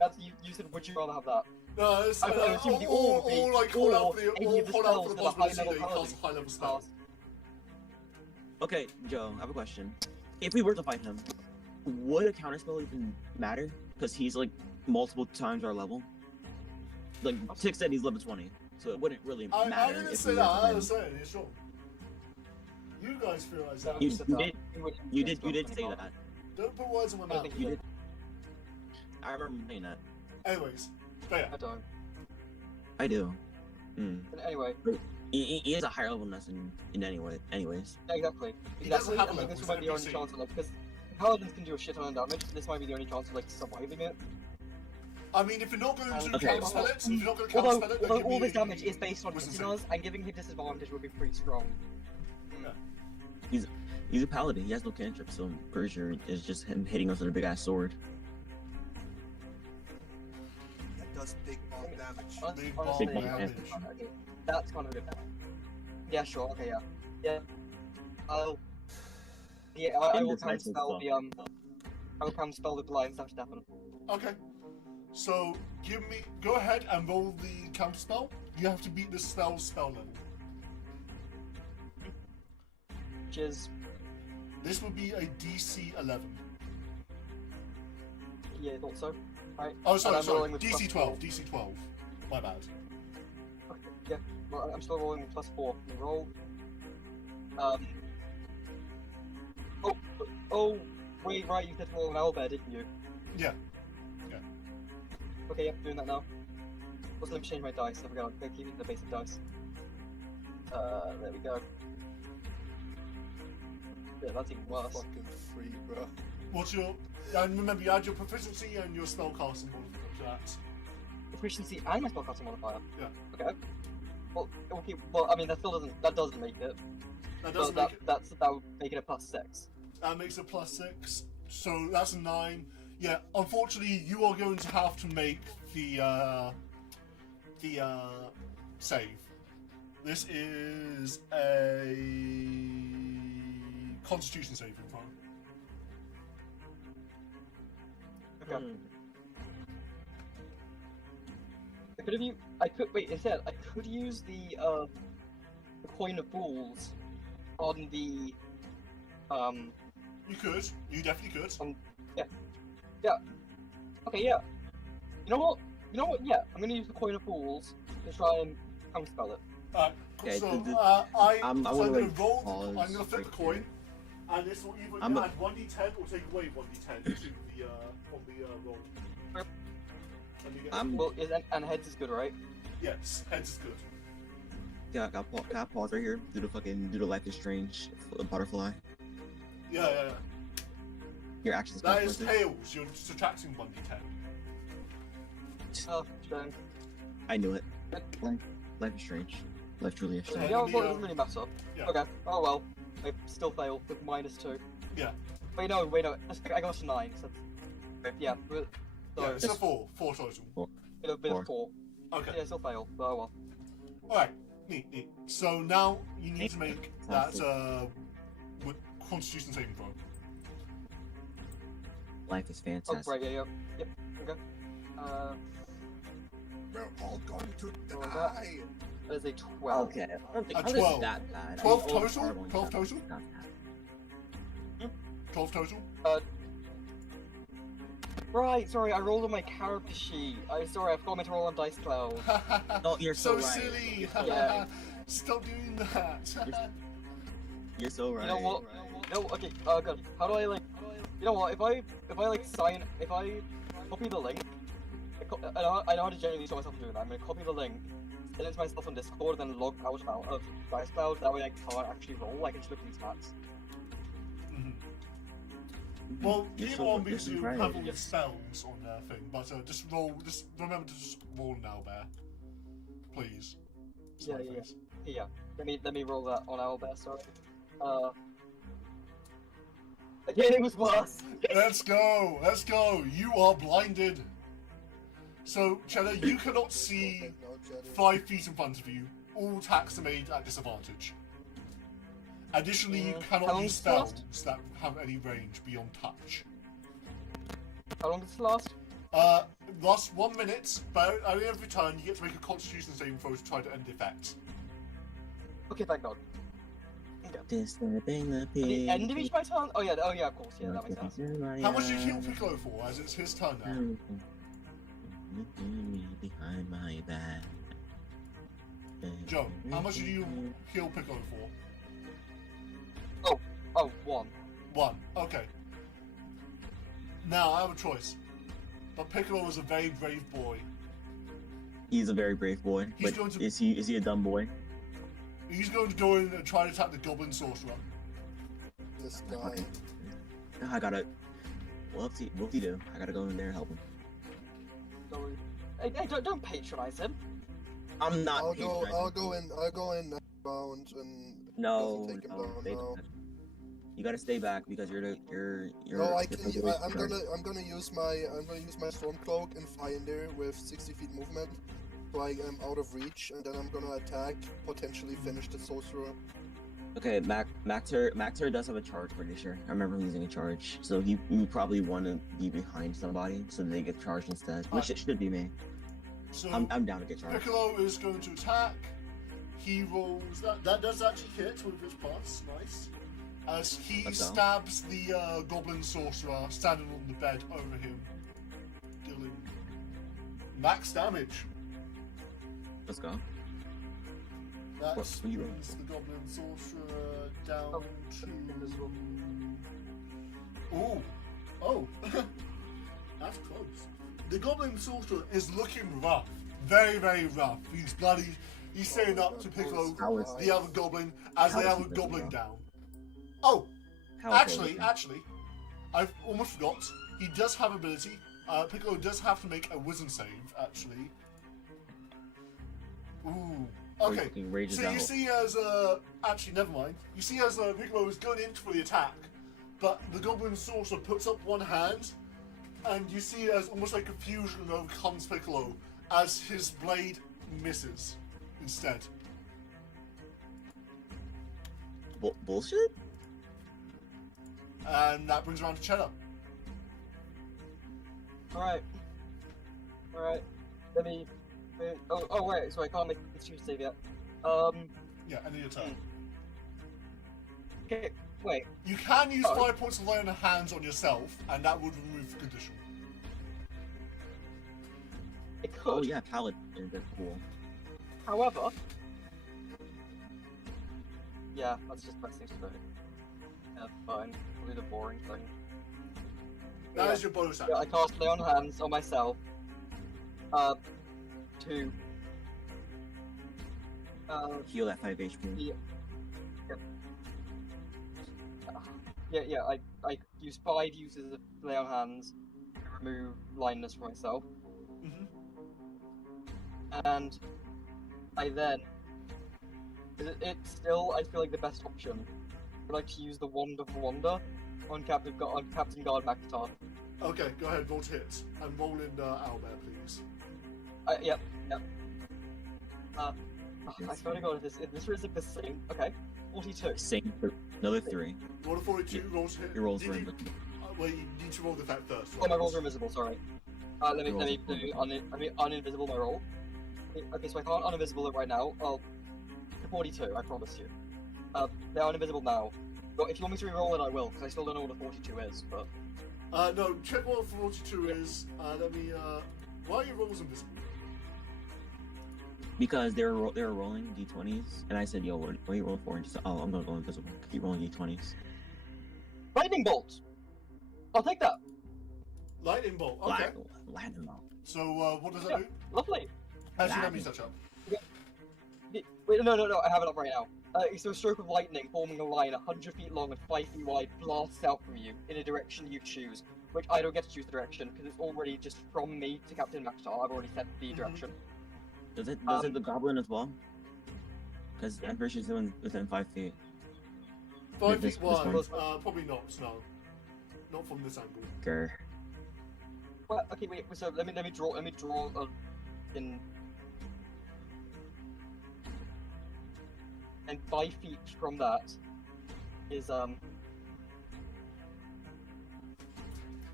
That's you said. Would you rather have that? No, it's I assume the or, all would be- or like call out for the any of the call out for the spells that a possibility that he high-level casts a high level spell. Cast. Okay, Joe, I have a question. If we were to fight him, would a counterspell even matter? Because he's like multiple times our level. Like Tick said, he's level 20, so it wouldn't really I matter. didn't if say we that. were to I fight him. was saying it's sure. You guys feel like that. You said did- that. You did say that. Don't put words in my I don't mouth. think You did. I remember saying that. Anyways, but yeah. I don't. I do. Hmm. But anyway, He is a higher level than us in any way. Anyways. yeah, exactly. He doesn't have a and, like, level, this he's might be the only NPC. chance of like because paladins can do a shit ton of damage. This might be the only chance of like surviving it. I mean, if you're not going to Okay. counterspell it, if you're not going to counterspell it, then Although give all me this damage is based on wisdom hitting us, and giving him disadvantage would be pretty strong. He's a paladin. He has no cantrip, so I'm pretty sure it's just him hitting us with a big ass sword. That does big bomb damage. Big Honestly, bomb Big damage. okay, that's kind of a good point. Yeah, sure. Okay, yeah, yeah. I'll. Yeah, I will Indecisive counterspell stuff. I will counterspell the blind slash deafen. Okay. So, go ahead and roll the counterspell. You have to beat the spell level. Which is This would be a DC 11. yeah, I thought so. Right. Oh, And sorry, I'm rolling with DC plus 12. DC 12. My bad. Okay, yeah, well, I'm still rolling with +4. Roll. Oh, wait, right, you did roll an owlbear, didn't you? Yeah. Okay, yep, doing that now. Also, let me change my dice. There we go. I'm gonna keep it the basic dice. There we go. Yeah, that's even worse. Fucking free, bro. What's your... And remember, you add your proficiency and your spellcasting modifier to that. Proficiency and my spellcasting modifier. Yeah. Okay. Well, okay. Well, I mean, that still doesn't. That doesn't make it. That But doesn't that make it... that would make it a +6. That makes it +6. So that's a 9. Yeah, unfortunately, you are going to have to make the save. This is a Constitution saving throw. Okay. I could wait. Instead, I could use the coin of fools on the You could. You definitely could. Okay, yeah. You know what? Yeah, I'm gonna use the coin of fools to try and counterspell it. Okay, So I'm I'm gonna, going like, to roll. pause I'm going to flip right the coin, here. and this will either I'm a- add 1d10 or take away 1d10 to the from the roll. Yep. And you get I'm- Well, and heads is good, right? yes, heads is good. Yeah, can I pause right here? Do the Life is Strange butterfly. Yeah. Your actions. That is consequences. tails. You're subtracting 1d10. Oh, shame. I knew it. Life is Strange. Life truly is Okay. strange. Yeah, let well, me, it doesn't really matter. yeah. Okay. Oh well. I still fail with -2. Yeah. Wait, no. I got a 9. So yeah. So Yeah, it's a 4 total. it'll be a Four. 4. Okay. Yeah, still fail. But oh well. Alright, neat. So now you need to make that with Constitution saving throw. Life is Oh, fantastic. right. Yeah. Yep. Okay. We're all going to Roll that. die. That is a 12. Okay, I don't think A it's 12. that bad. 12 I mean, all total? hard ones 12 are total? not 12 total? Right. Sorry, I rolled on my character sheet. I forgot meant to roll on Dice Cloud. bad. No, you're so, right. silly. Yeah. Stop doing that. You're so right. You know what? No. Okay. Good. How do I like? You know what? If I copy the link, I know how to genuinely show myself doing that. I'm gonna copy the link, send it to myself on Discord, and then log out of Dice Cloud. That way I can't actually roll. I can just look at these stats. Mhm. Well, You're keep so- on because you're you so right. have all the spells on their thing, but just remember to just roll now, Bear. Please. Yeah, Smiley yeah. face. Yeah. Let me roll that on Owlbear. Sorry. Again, it was worse. Let's go! You are blinded! So, Cheddar, you cannot see No, Jedi. 5 feet in front of you. All attacks are made at disadvantage. Additionally, you how cannot long use does it last? spells that have any range beyond touch. How long does this last? Last 1 minute, but at every turn you get to make a Constitution saving throw to try to end the effect. Okay, thank God. Okay. Disturbing the At the end of each my turn? Oh yeah, of course. Yeah, that makes sense. How much do you heal Piccolo for, as it's his turn now? Behind my back. Joe, how much do you heal Piccolo for? Oh, 1. 1. Okay. Now, I have a choice. But Piccolo is a very brave boy. He's a very brave boy, He's but going to- is he a dumb boy? He's going to go in and try to attack the Goblin Sorcerer. This guy. Okay. Now I gotta. Whoopsie do. I gotta go in there and help him. Don't worry. Hey, don't patronize him. I'm not. I'll go patronizing in next round and No, doesn't take him no, down stay now. back. You gotta stay back because you're No, I you're can. the way I'm charge. gonna use my storm cloak and fly in there with 60 feet movement, so I am out of reach, and then I'm gonna attack, potentially finish the sorcerer. Okay, Macter does have a charge, pretty sure. I remember him using a charge, so he probably want to be behind somebody so they get charged instead, which it should be me. So I'm down to get charged. Piccolo is going to attack. He rolls that does actually hit with his plus, nice. As he Let's go. stabs the goblin sorcerer standing on the bed over him, dealing max damage. Let's go. That What are you brings the goblin sorcerer down to. Ooh, oh, that's close. The goblin sorcerer is looking rough, very, very rough. He's bloody. He's saying up to Piccolo, How is- the other goblin, as how they is have he a looking goblin rough? down. Oh, How actually, I've almost forgot. He does have ability. Piccolo does have to make a wisdom save, actually. Ooh. Okay. fucking rages So you out. see as actually never mind. You see as Piccolo is going in for the attack, but the goblin sorcerer puts up one hand, and you see as almost like confusion overcomes Piccolo as his blade misses instead. Bullshit? And that brings around to Cheddar. Alright. Alright. Let me. Oh, wait, so I can't make the Constitution save yet. Yeah, end of your turn. Okay, wait. You can use Oh. 5 points of lay on hands on yourself, and that would remove the condition. It could. Oh yeah, paladin. They're cool. However. Yeah, that's just the best thing to do. Yeah, fine. We'll do the boring thing. That is your bonus Yeah, action. I cast Lay on Hands on myself. To. Heal that 5 HP. Yeah, I use 5 uses of Lay on Hands to remove blindness from myself. Mhm. And I then. It's still, I feel like, the best option. I'd like to use the Wand of Wonder on Captain Guard McIntyre. Okay, go ahead, roll to hit. And roll in Owlbear, please. Yep. I swear to God, if this is like the same. Okay, 42. Same for another 3. Roll a 42, roll to hit. Your rolls Did were you- invisible. Well, you need to roll the fact first. Oh, my rolls are invisible. Sorry. Let me Rolls uninvisible my roll. Okay, so I can't uninvisible it right now. Oh, 42. I promise you. They're uninvisible now. But if you want me to re-roll it, I will, because I still don't know what a 42 is. But No, check what 42 is. Let me, why are your rolls invisible? Because they were rolling d20s, and I said, "Yo, what are you rolling for?" And she said, "Oh, I'm gonna go invisible. Keep rolling d20s." lightning bolt. I'll take that. Lightning bolt, okay. Lightning bolt. So, what does that Yeah. do? Lovely. Actually, let me touch up. Wait, no, I have it up right now. It's a stroke of lightning forming a line 100 feet long and 5 feet wide blasts out from you in a direction you choose, which I don't get to choose the direction because it's already just from me to Captain Maxtar. I've already set the direction. Does it the goblin as well? Because I'm pretty sure it's within 5 feet. 5 This- feet this wide, one. probably not, no. Not from this angle. Grr. Well, okay, wait. So let me draw in. And 5 feet from that is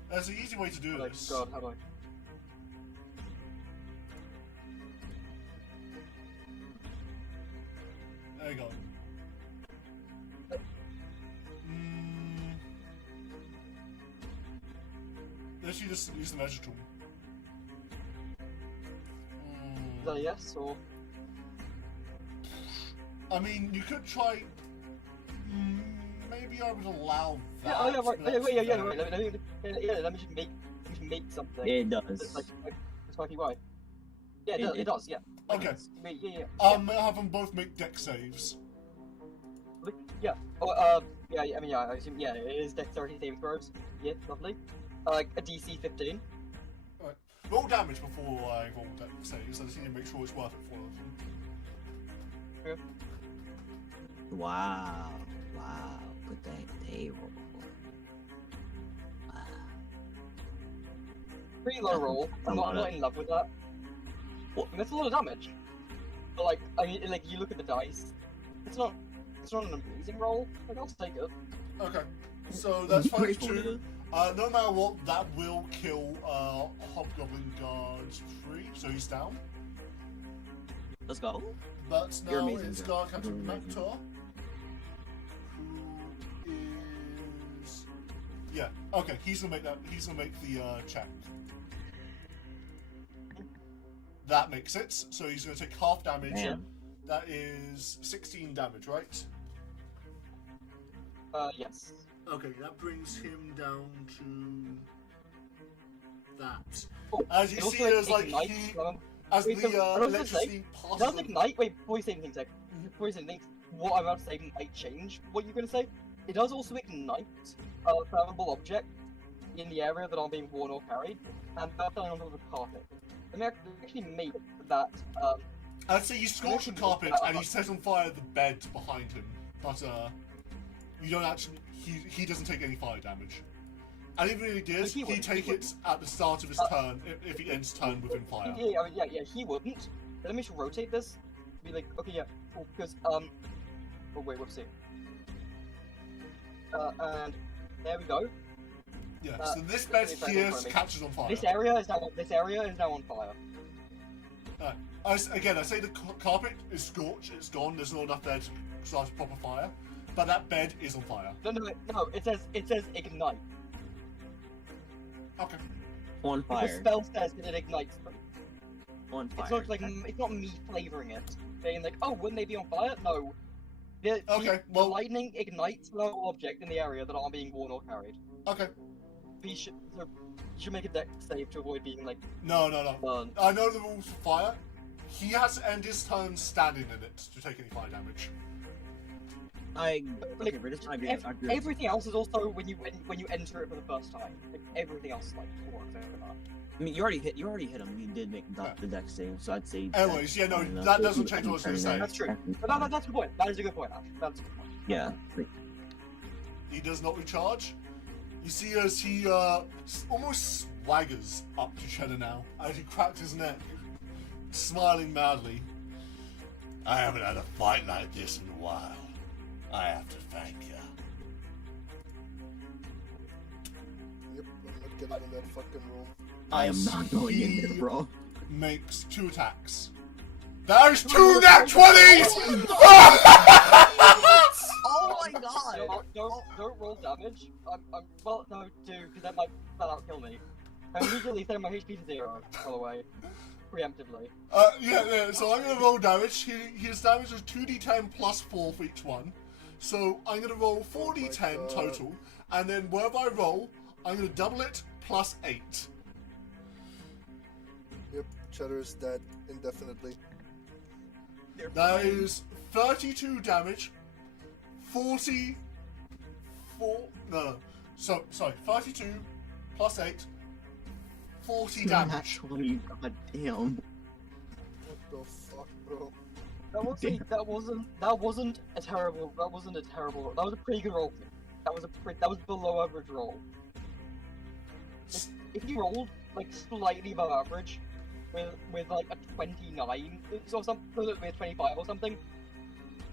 There's an easy way to do like this. God, how do I? There you go. Let's just use the measure tool. Is that a yes or? I mean, you could try. Maybe I would allow that. Yeah, oh yeah, right. but Yeah, that's right. fair. Let me just make something. It does. That's like it's 5 feet wide. Yeah, it does. Yeah. Okay. Wait, yeah. May I have them both make deck saves? Yeah. Oh, yeah. I mean, yeah. I assume, yeah. It is dexterity saving throws. Yeah, lovely. A DC 15. roll damage before I roll saves. I just need to make sure it's worth it for them. Wow. Wow. Put that payroll before. Wow. Pretty low roll. I'm not in love with that. What? I mean, that's a lot of damage. But like, I mean, like you look at the dice. It's not an amazing roll. Like I'll take it. Okay, so that's Grateful 52. No matter what, that will kill Hobgoblin Guard 3, so he's down. Let's go. But You're now amazing, it's Joe. Guard Captain You're amazing. Mector, who is... Yeah, okay, he's gonna make the check. That makes it, so he's gonna take half damage. Damn. That is 16 damage, right? Yes. Okay, that brings him down to that. Oh, As you it also see, there's like ignites, as wait, the so what I was gonna electricity Does passes. ignite? Wait, before you say anything, Tech. Before you say anything, what I'm about to say might change what you're gonna say. It does also ignite a flammable object in the area that aren't being worn or carried, and that's on top of the carpet. And they actually make that. I'd say you scorch the carpet and he sets on fire the bed behind him, but you don't actually. He doesn't take any fire damage. And even if he did, he'd take it at the start of his turn if he ends turn within fire. Yeah, he wouldn't. But let me just rotate this. Be like, okay, yeah, cool, because oh wait, what's it? And there we go. Yeah. So this bed here catches on fire. This area is now on fire. I say the carpet is scorched. It's gone. There's not enough there to start a proper fire. But that bed is on fire. No. It says ignite. Okay. On The fire. spell says that it ignites them. On fire. It's not like it's not me flavoring it, saying like, oh, wouldn't they be on fire? No. The lightning ignites the object in the area that aren't being worn or carried. Okay. But you should make a dex save to avoid being like. No. Burned. I know the rules for fire. He has to end his turn standing in it to take any fire damage. Okay, we're just trying to be everything else is also when you enter it for the first time. Like, everything else is like works over that. I mean, you already hit him. You did make the dex save, so I'd say. Anyways, yeah, no, that doesn't change what I was going to say. That's true. But that's a good point. That is a good point, Ash. That's a good point. Yeah. He does not recharge. You see as he almost swaggers up to Cheddar now, as he cracks his neck, smiling madly. I haven't had a fight like this in a while. I have to thank you. Yep, I'm not getting in that fucking room. I am not going in there, bro. Makes 2 attacks. There's 2 nat 20s! Oh my god! Don't roll damage. Well, no, do, because that might flat out kill me. I immediately set my HP to 0, by the way. Preemptively. Yeah, so I'm gonna roll damage. His damage is 2d10 plus 4 for each one. So I'm gonna roll 4d10 total, and then wherever I roll, I'm gonna double it plus 8. Yep, Cheddar is dead indefinitely. That is 32 damage, 32 plus 8, 40 damage. 20, god damn. What the fuck, bro? That wasn't a terrible. That was a pretty good roll. That was below average roll. If you rolled like slightly above average, with like a 29 or something, with a 25 or something,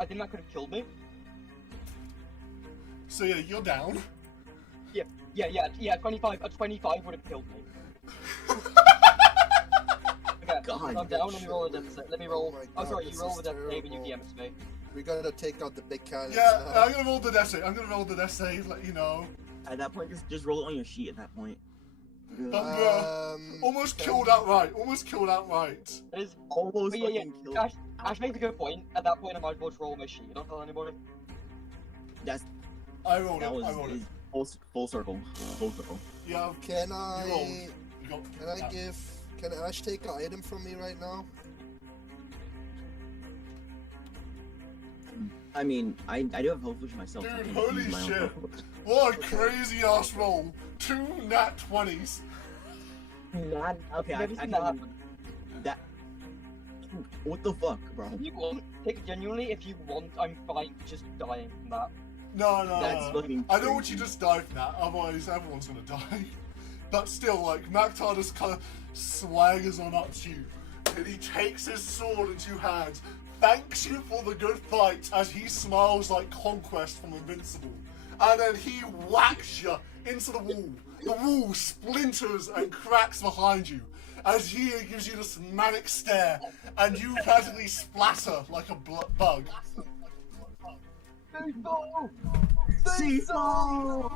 I think that could have killed me. So yeah, you're down. Yeah. 25. A 25 would have killed me. Okay, God, I'm down. Let me roll a death save. Let me roll. Oh my Oh, sorry, God, you this roll is a death save and you terrible. DM it to me. We gotta take out the big cannons Yeah, now. I'm gonna roll the death save. Let you know. At that point, just roll it on your sheet. At that point. Almost killed outright. It is Almost But yeah, fucking killed. Ash makes a good point. At that point, I might as well just roll my sheet. Don't tell anybody. I rolled That it. was full circle. Full circle. Yeah. Can You rolled. I? You got, Can I give? Can Ash take an item from me right now? I mean, I do have health vision myself. so I Dude, can holy use my own shit. health vision. What a crazy ass roll. 2 nat 20s. Man, okay, I've never I seen can't that even- that. What the fuck, bro? If you want, genuinely, if you want, I'm fine just dying from that. No, That's no. fucking I don't want crazy. you to just die from that, otherwise everyone's gonna die. But still, like, Maktar just kind of swaggers on up to you, and he takes his sword into your hands, thanks you for the good fight as he smiles like Conquest from Invincible, and then he whacks you into the wall. The wall splinters and cracks behind you as he gives you this manic stare, and you practically splatter like a bug. Seesaw!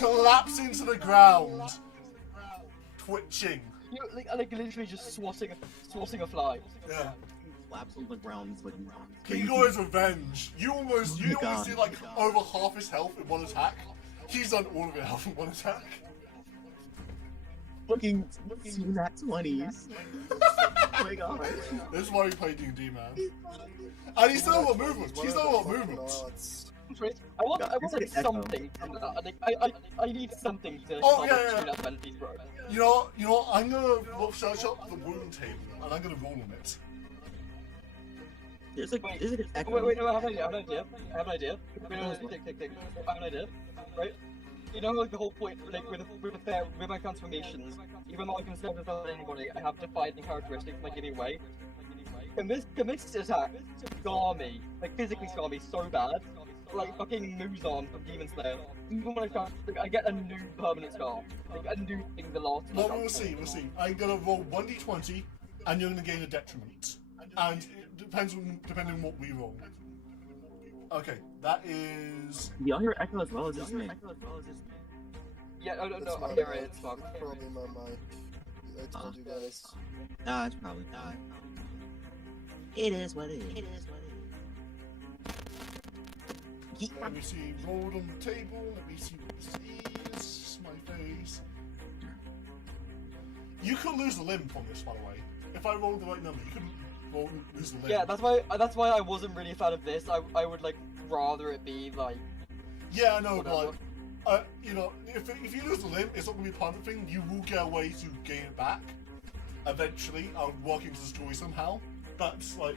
Collapse into the ground, twitching. You like literally just swatting a fly. Yeah. Flaps on the ground. It's like King Goy's revenge. You almost God. see like over half his health in one attack. He's done all of it health in one attack. fucking nat 20s. Oh my god. This is why we play D&D, man. And he's still got movement. He's still got movement. I want It's like like echo. something from that. I need something to Oh, yeah, yeah. shoot at abilities, bro. You know, I'm gonna search up the wound table and I'm gonna roll on it. There's like, Wait. there's like an echo. Wait, no, I have an idea. I have an idea. Wait, no, tick. I have an idea. Right? You know, like the whole point, like with my transformations, even though I can still defend anybody, I have defining characteristics like getting away. Can this attack scar me, like physically scar me so bad, like fucking Muzan from Demon Slayer? Even when I get a new permanent scar, like a new thing the last. Well, we'll see. I'm gonna roll 1d20 and you're gonna gain a detriment. And it depends depending on what we roll. Okay, that is. Y'all hear echo as well as this man. Yeah, no, That's I my hear mic. it. It's fucked. Probably my mic. I told you guys. Nah, it's probably not. It is what it is. Let me see. Rolled on the table. Let me see what this is. My face. You could lose a limb from this, by the way. If I rolled the right number, you couldn't lose the limb. Yeah, that's why I wasn't really a fan of this. I would like rather it be like. Yeah, I know, Whatever. but like, you know, if you lose the limb, it's not gonna be a permanent thing. You will get a way to gain it back. Eventually, I'll work into the story somehow. That's like,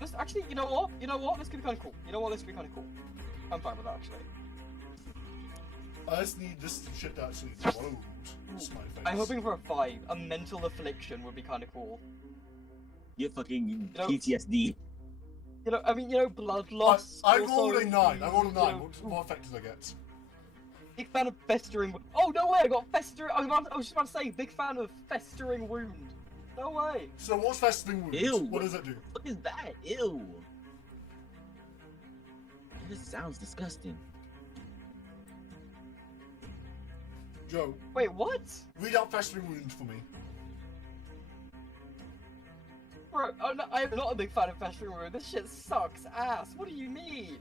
This actually, you know what? This could be kind of cool. This could be kind of cool. I'm fine with that actually. I just need this shit to actually explode. It's my face. I'm hoping for a 5. A mental affliction would be kind of cool. You fucking You know- PTSD. Blood loss. I also, rolled a 9. I rolled a 9. you know, What effect did I get? Big fan of festering. Oh no way! I got festering. I was just about to say, big fan of festering wound. No way. So what's festering wound? Ew. What does it do? What is that? Ew. This sounds disgusting. Joe, Wait, what? read out festering wound for me. Bro, I am not a big fan of festering wound. This shit sucks ass. What do you mean?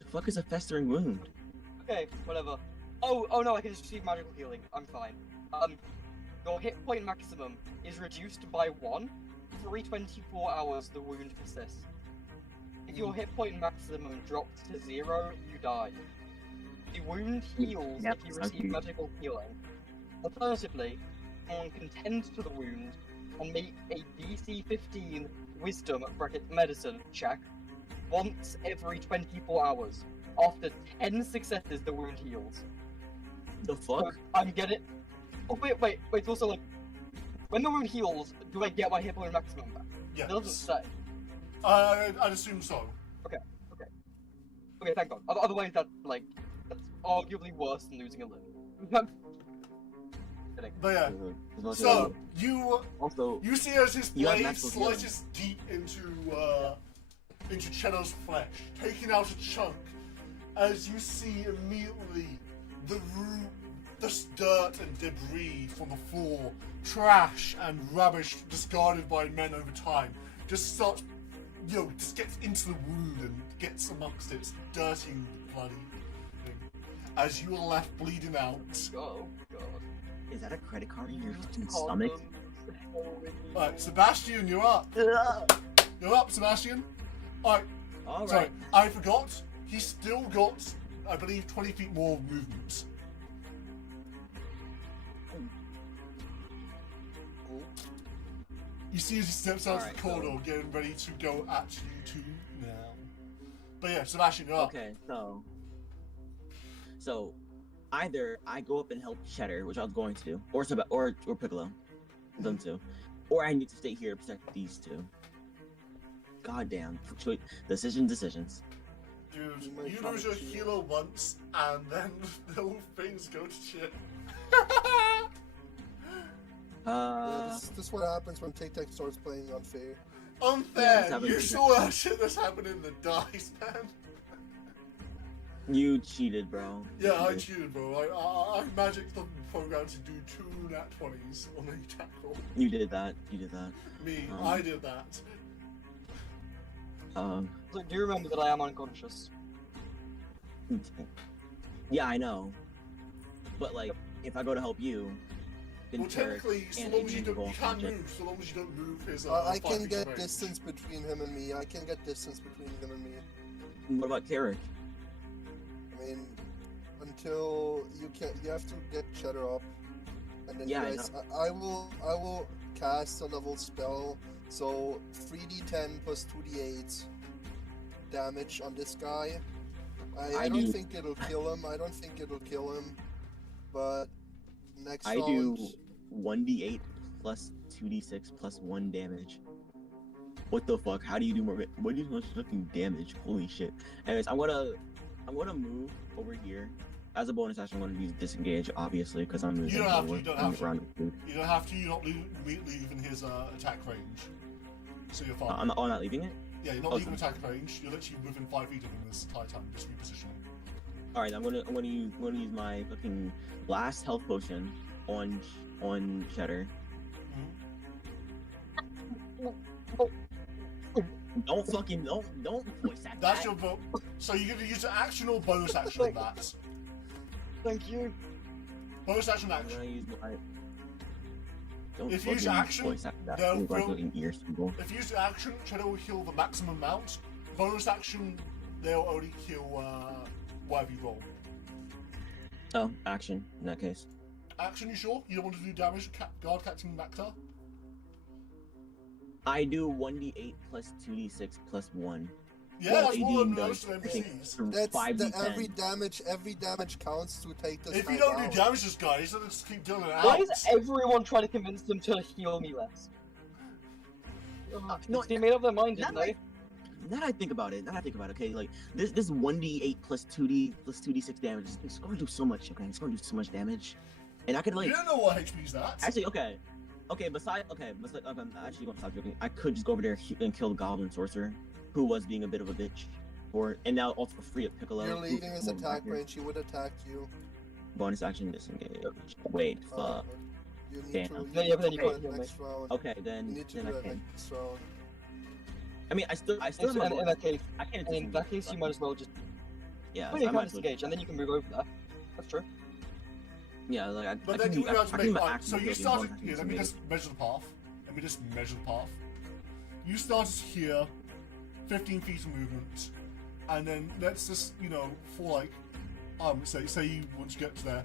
The fuck is a festering wound? Okay, whatever. Oh no, I can just receive magical healing. I'm fine. Your hit point maximum is reduced by 1. For every 24 hours, the wound persists. If your hit point maximum drops to 0, you die. The wound heals Yep, if you sounds receive good. magical healing. Alternatively, someone can tend to the wound and make a DC 15 Wisdom medicine check once every 24 hours. After 10 successes, the wound heals. The So fuck? I'm getting. Oh wait. It's also like, when the wound heals, do I get my hit point maximum back? Yes. It doesn't say. I'd assume so. Okay, thank God. Otherwise, that's arguably worse than losing a limb. Kidding. But yeah. So, So also, you see as his You have blade natural healing. slices deep into Cheddar's flesh, taking out a chunk. As you see immediately the dirt and debris from the floor, trash and rubbish discarded by men over time, just starts, just gets into the wound and gets amongst it, dirty and bloody. As you are left bleeding out. Oh God. is that a credit card in your fucking Condoms. stomach? Alright, Sebastian, you're up. You're up, Sebastian. Alright, Alright. sorry, I forgot. He's still got, I believe, 20 feet more movement. You see as he steps out of Alright, the corridor, so- getting ready to go at you two now. But yeah, Sebastian, you're up. Okay, so either I go up and help Cheddar, which I was going to do, or Piccolo, them two, or I need to stay here to protect these two. Goddamn, decisions. Dude, You might you come lose your to you. healer once, and then the whole things go to shit. Yeah, this is what happens when Tic Tac starts playing unfair. Unfair! this happened You to- saw that shit that's happened in the dice, man. You cheated, bro. Yeah, I cheated, bro. I magicked the program to do 2 nat 20s on a tackle. You did that. Me, Um, I did that. Um, So do you remember that I am unconscious? yeah, I know. But like, if I go to help you, then Well, Tarek technically, so and long as you Adrian don't, will you can't unconscious. move. So long as you don't move his. I 5 can feet get range. distance between him and me. I can get distance between him and me. What about Tarek? I mean, until you have to get Cheddar up, and then Yeah, I you guys. I will cast a level spell. So 3d10 plus 2d8 damage on this guy. I don't do- think it'll kill him. But next I round. do 1d8 plus 2d6 plus 1 damage. What the fuck? How do you do more? What do you do much fucking damage? Holy shit! Anyways, I'm gonna move over here. As a bonus action, I'm gonna use disengage, obviously, because I'm moving You don't have to, forward. you don't I'm have to. around the food. You don't have to. You're not leaving his attack range. So you're fine. I'm not leaving it. Yeah, you're not Oh, leaving attack range. You're literally within 5 feet of him this entire time, just repositioning. All right, I'm gonna use my fucking last health potion on Cheddar. Don't voice that. That's your vote. So you're gonna use an action or bonus action on that. Thank you. Bonus action I'm action. gonna use my. Don't If you use fucking action, voice act that. they'll I'm going feel- fucking ears people. If you use the action, Cheddar will heal the maximum amount. Bonus action, they'll only heal whatever you roll. Oh, action in that case. Action, you sure? You don't want to do damage to guard Captain Mactar? I do 1d8 plus 2d6 plus 1. Yeah, Well, that's more than AD most does, of I think, NPCs. That's 5d10. every damage counts to take this. If guy you don't down. do damage to this guy, he's gonna just keep dealing it out. Why is everyone trying to convince them to heal me less? no, They made up their mind, not didn't they? like- Now that I think about it, okay, like this 1d8 plus 2d6 damage, it's going to do so much. Okay, it's going to do so much damage, and I could like You don't know what HP's that. actually okay, besides I'm actually going to stop joking. I could just go over there and kill the Goblin Sorcerer, who was being a bit of a bitch, and now also free up Piccolo. You're who's leaving his more attack back here. range. He would attack you. Bonus action disengage. Wait, fuck. You need Damn. to. Yeah, You but then need you to can't do heal it me. next round. Okay, You then need to then do I it can. next round. I mean, I still have In my that bonus. case, I can't. in that case, you might as well just. Yeah, Well, so you I can't might as well- disengage, and then you can move over there. That's true. Yeah, like I But I then can you do- would have to I can make. do my Right, action so you ability, started. bonus action Here, let me disengage. just measure the path. Let me just measure the path. You started here, 15 feet of movement, and then let's just for like, say you want to get to there,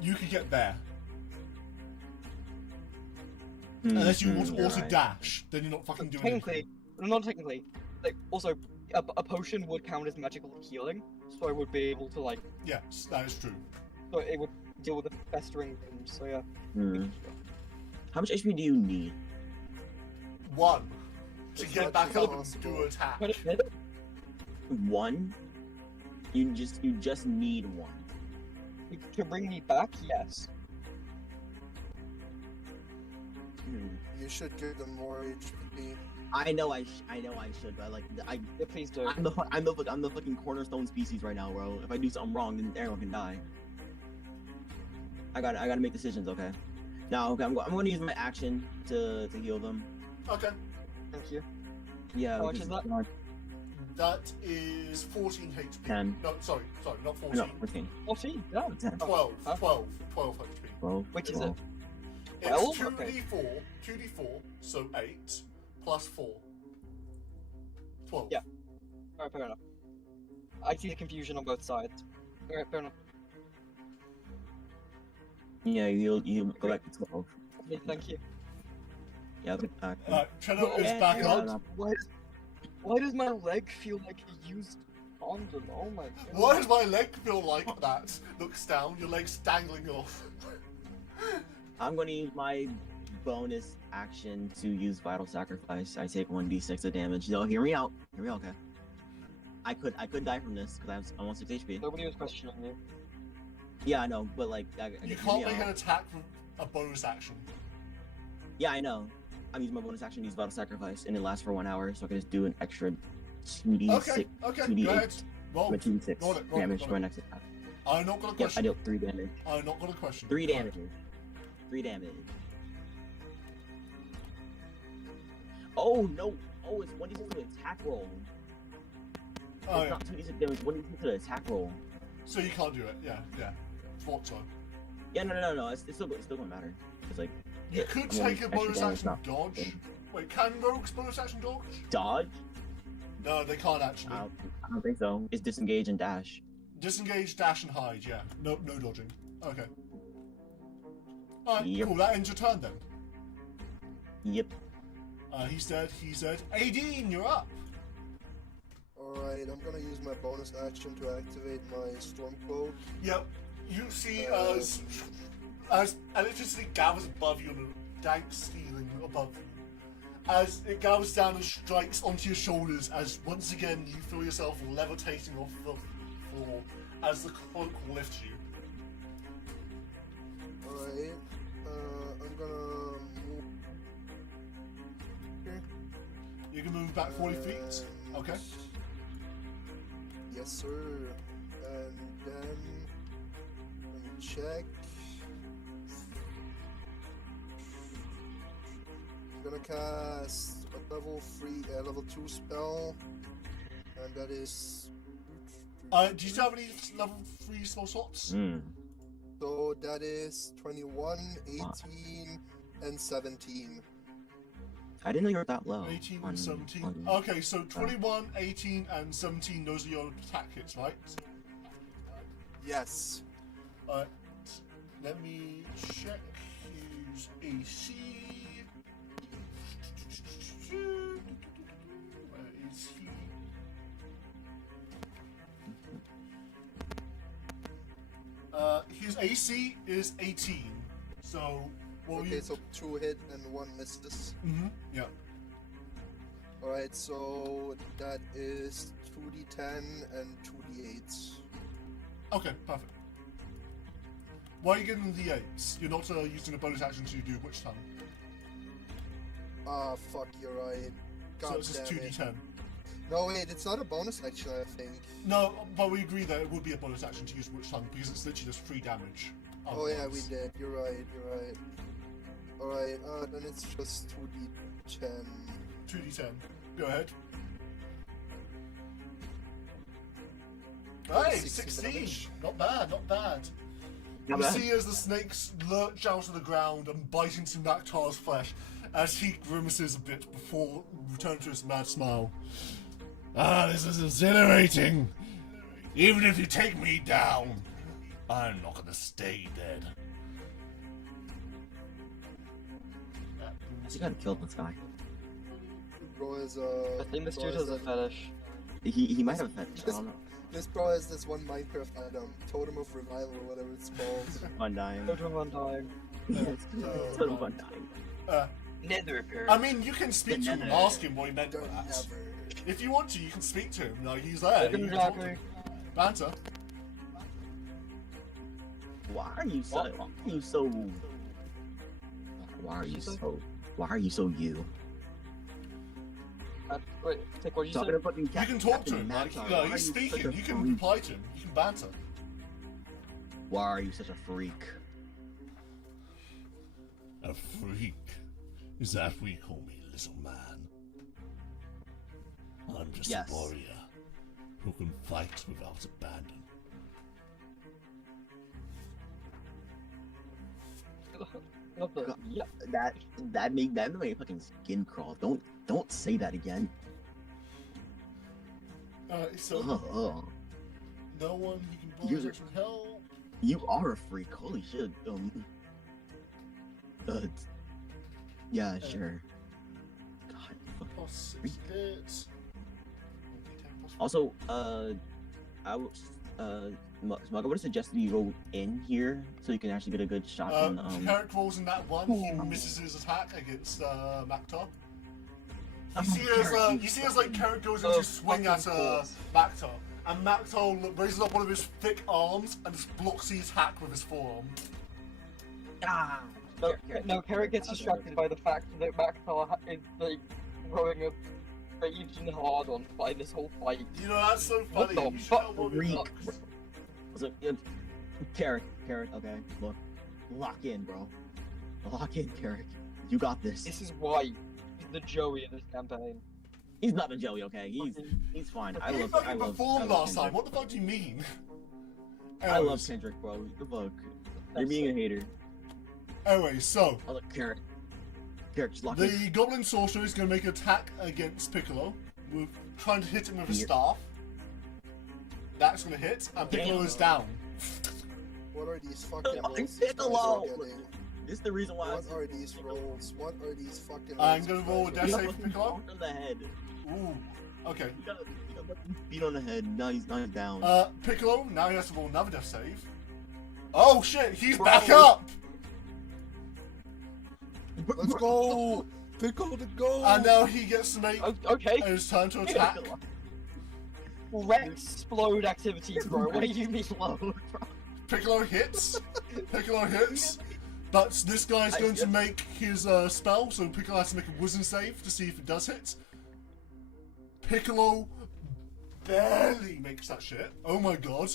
you could get there. Unless you want to you're also right. dash, then you're not fucking doing anything. Technically, not technically. Like, also, a potion would count as magical healing, so I would be able to like, Yes, that is true. so it would deal with the festering wound. So yeah. Hmm. How much HP do you need? 1 to It's get not back up and possible. do an attack. Kind of hit it. 1? You just need 1. To bring me back, yes. Hmm. You should give them more HP. I know I should, but like Yeah, please do. I'm the fucking cornerstone species right now, bro. If I do something wrong, then everyone can die. I gotta make decisions, okay? Now, okay, I'm gonna use my action to heal them. Okay, Thank you. Yeah. How much because- is that? that is 14 HP. 10. No, sorry, not 14. No, 14. 14. Yeah. 10. 12, Huh? 12 HP. 12. Which is 12. It's 12? 2d4, so 8, plus 4. 12. Yeah. Alright, fair enough. I see the confusion on both sides. Alright, fair enough. Yeah, you go back to 12. Okay, thank you. Yep. Cheno is Yeah, back yeah, up. no. Why does my leg feel like a used condom? Oh my god. Why does my leg feel like that? Looks down, your leg's dangling off. I'm gonna use my bonus action to use Vital Sacrifice. I take 1d6 of damage. No, hear me out. Hear me out, okay? I could die from this because I'm on 6 HP. Nobody was questioning you. Yeah, I know, but like, You can't make an attack with a bonus action. Yeah, I know. I'm using my bonus action to use Vital Sacrifice, and it lasts for 1 hour, so I can just do an extra 2d6, Okay, go ahead. 2d8, Roll. 2d6 Roll it. damage for my next attack. I'm not gonna Yep, I question. dealt 3 damage. I'm not gonna question. 3 damage. 3 damage. Oh no! Oh, it's 1d6 to the attack roll. Oh, It's yeah. not 2d6 damage, 1d6 to the attack roll. So you can't do it. Yeah. Thought so. Yeah, no. It's still gonna matter. It's like You yeah, could I'm take only a extra bonus damage action now. dodge. Wait, can rogues bonus action dodge? Dodge? No, they can't actually. I don't think so. It's disengage and dash. Disengage, dash, and hide. Yeah. No dodging. Okay. Alright, Yep. cool. That ends your turn then. Yep. He's dead. Aideen, you're up. Alright, I'm gonna use my bonus action to activate my storm cloak. Yep. You see as electricity gathers above you on a dank ceiling above you. As it gathers down and strikes onto your shoulders, as once again you feel yourself levitating off the floor as the cloak lifts you. Alright, I'm gonna move here. You can move back 40 feet. And- Okay. Yes, sir. And then let me check. I'm gonna cast a level 2 spell, and that is. Do you have any level 3 spell slots? So that is 21, 18, and 17. I didn't know you were that low. 18 on- and 17. on- Okay, so 21, 18, and 17, those are your attack hits, right? Yes. Alright, let me check his AC. Where is he? His AC is 18. So, what Okay, so 2 hit and 1 misses. yeah. Alright, so that is 2d10 and 2d8. Okay, perfect. Why are you getting the 8s? You're not using a bonus action to do Witch Tongue. Ah, fuck, you're right. God So it's just damn it. 2d10. No, wait, it's not a bonus action, I think. No, but we agree that it would be a bonus action to use Witch Tongue because it's literally just 3 damage. Oh yeah, we otherwise. did. You're right. Alright, then it's just 2d10. 2d10. Go ahead. Oh, Hey, 16 16! damage. Not bad, not bad. Not You bad. see as the snakes lurch down to the ground and bite into Naktar's flesh as he grimaces a bit before returning to his mad smile. Ah, this is exhilarating! Even if you take me down, I'm not gonna stay dead. You gotta kill this guy. Bro is I think this bro dude is has a fetish. He might have a fetish. I don't know. This bro has this one Minecraft item, Totem of Revival or whatever it's called. Undying. Go to him on time. Total of undying. Nether repair. I mean, you can speak to him and ask him what he meant by Don't that. never. If you want to, you can speak to him. Like, he's there. You can talk to him. Banter. Why are you so? Why are you so? Why are you so you? Wait, take what you Talking said. about You can talk to him. Like, he's speaking. You can reply to him. You can banter. Why are you such a freak? A freak? Is that what you call me, little man? I'm just Yes. a warrior who can fight without abandon. What the? God. Yeah. That made my fucking skin crawl. Don't say that again. So Oh, no one you can You're- bonus action help. you are a freak. Holy shit. Yeah, sure. plus 6 hits. Also, I would, Smug, I would suggest that you go in here so you can actually get a good shot on. Carrot rolls in that one. He misses his attack against Maktar. You see as like Carrot goes in to swing at Maktar, and Maktar raises up one of his thick arms and just blocks the attack with his forearm. Ah. No, Carrot gets distracted by the fact that Maktar is like throwing a raging hard on by this whole fight. You know, that's so funny. What the You should fuck? know what it looks. So, Carrot, okay, look, lock in, bro. Lock in, Carrot. You got this. This is why he's the Joey of this campaign. He's not a Joey, okay? He's fine. I He love. fucking I love. performed I love last time. Kendrick. What the fuck do you mean? I love Kendrick, bro. The fuck. You're being a hater. Anyway, so Oh look, Carrot. Carrot, just lock in. the Goblin Sorcerer is going to make an attack against Piccolo. We're trying to hit him with a staff. That's going to hit, and Piccolo is down. What are these fucking rolls? these guys Piccolo! are getting? This is the reason why. What are these rolls? What are these fucking rolls? I'm going to roll a these death guys are save for Piccolo. on the head. Ooh, okay. You got beat on the head. Now he's down. Piccolo, now he has to roll another death save. Oh shit, he's back up! Let's go! Piccolo to go! And now he gets to make Okay. his turn to attack. Explode activities, bro. What do you mean? Piccolo hits. Piccolo hits. But this guy's going to make his spell, so Piccolo has to make a wisdom save to see if it does hit. Piccolo barely makes that shit. Oh my god.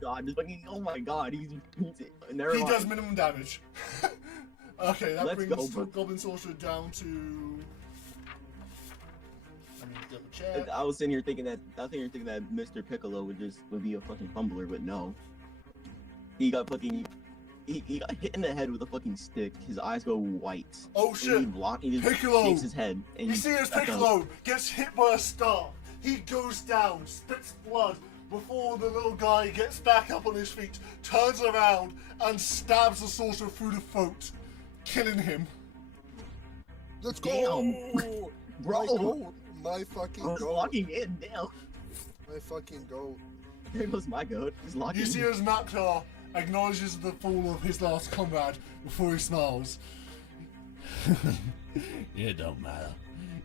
God, just fucking, oh my god, he's He does minimum damage. Okay, that Let's brings go, bro. Goblin Sorcerer down to... Let me double check. I was sitting here thinking that Mr. Piccolo would be a fucking fumbler, but no. He got fucking he got hit in the head with a fucking stick. His eyes go white. Oh And shit! he just Piccolo! shakes his head. And You he see as back up. Piccolo gets hit by a star, he goes down, spits blood, before the little guy gets back up on his feet, turns around, and stabs the sorcerer through the throat, killing him. Let's go! Damn. Bro. My goat! My fucking I was goat! locking in. Damn. My fucking goat. There goes my goat. He's locking You see in. as Maktar acknowledges the fall of his last comrade before he smiles. It don't matter.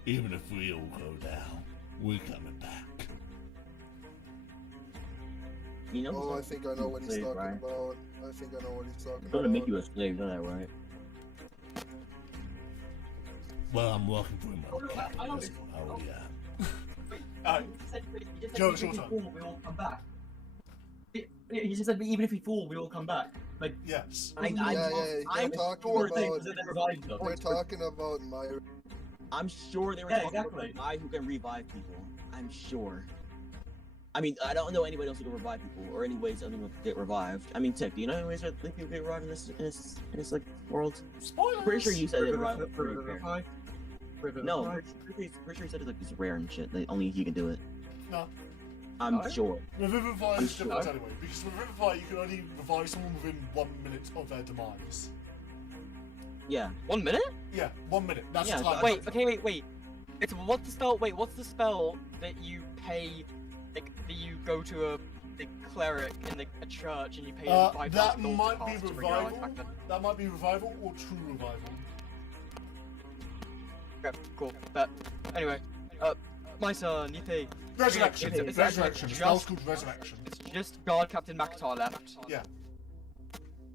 Even if we all go down, we're coming back. You know, Oh, I think I know what he's slave, talking right? about. I think I know what he's talking It's about. gonna make you a slave, you know that, right? Well, I'm working for him on capitalism. Oh yeah. Alright, Joe, it's your turn. We all come back. He just said even if we fall, we all come back. Like Yes. I'm They're talking sure about. things that revive them. They're talking about my. I'm sure they were Yeah, talking exactly. about a guy who can revive people. I'm sure. I mean, I don't know anybody else who can revive people, or any ways anyone can get revived. I mean, Tick, do you know any ways that people get revived in this like world? Spoilers! Pretty sure you said it. Revivify. No, pretty sure you said it's rare and shit. That only he can do it. No. I'm No? sure. Revivify I'm is different sure. anyway, because with Revivify you can only revive someone within 1 minute of their demise. Yeah. 1 minute? Yeah, 1 minute. That's Yeah, the time. Wait, okay, wait. It's what's the spell? Wait, what's the spell that you pay? Like that you go to a cleric in a church and you pay them 5,000 that gold might to be cast to bring your revival. life back. That might be revival or true revival. Okay, cool. But anyway, my son, you pay. Resurrection. It's Resurrection. The just- spell's called Resurrection. It's just Guard Captain Maktar left. Yeah.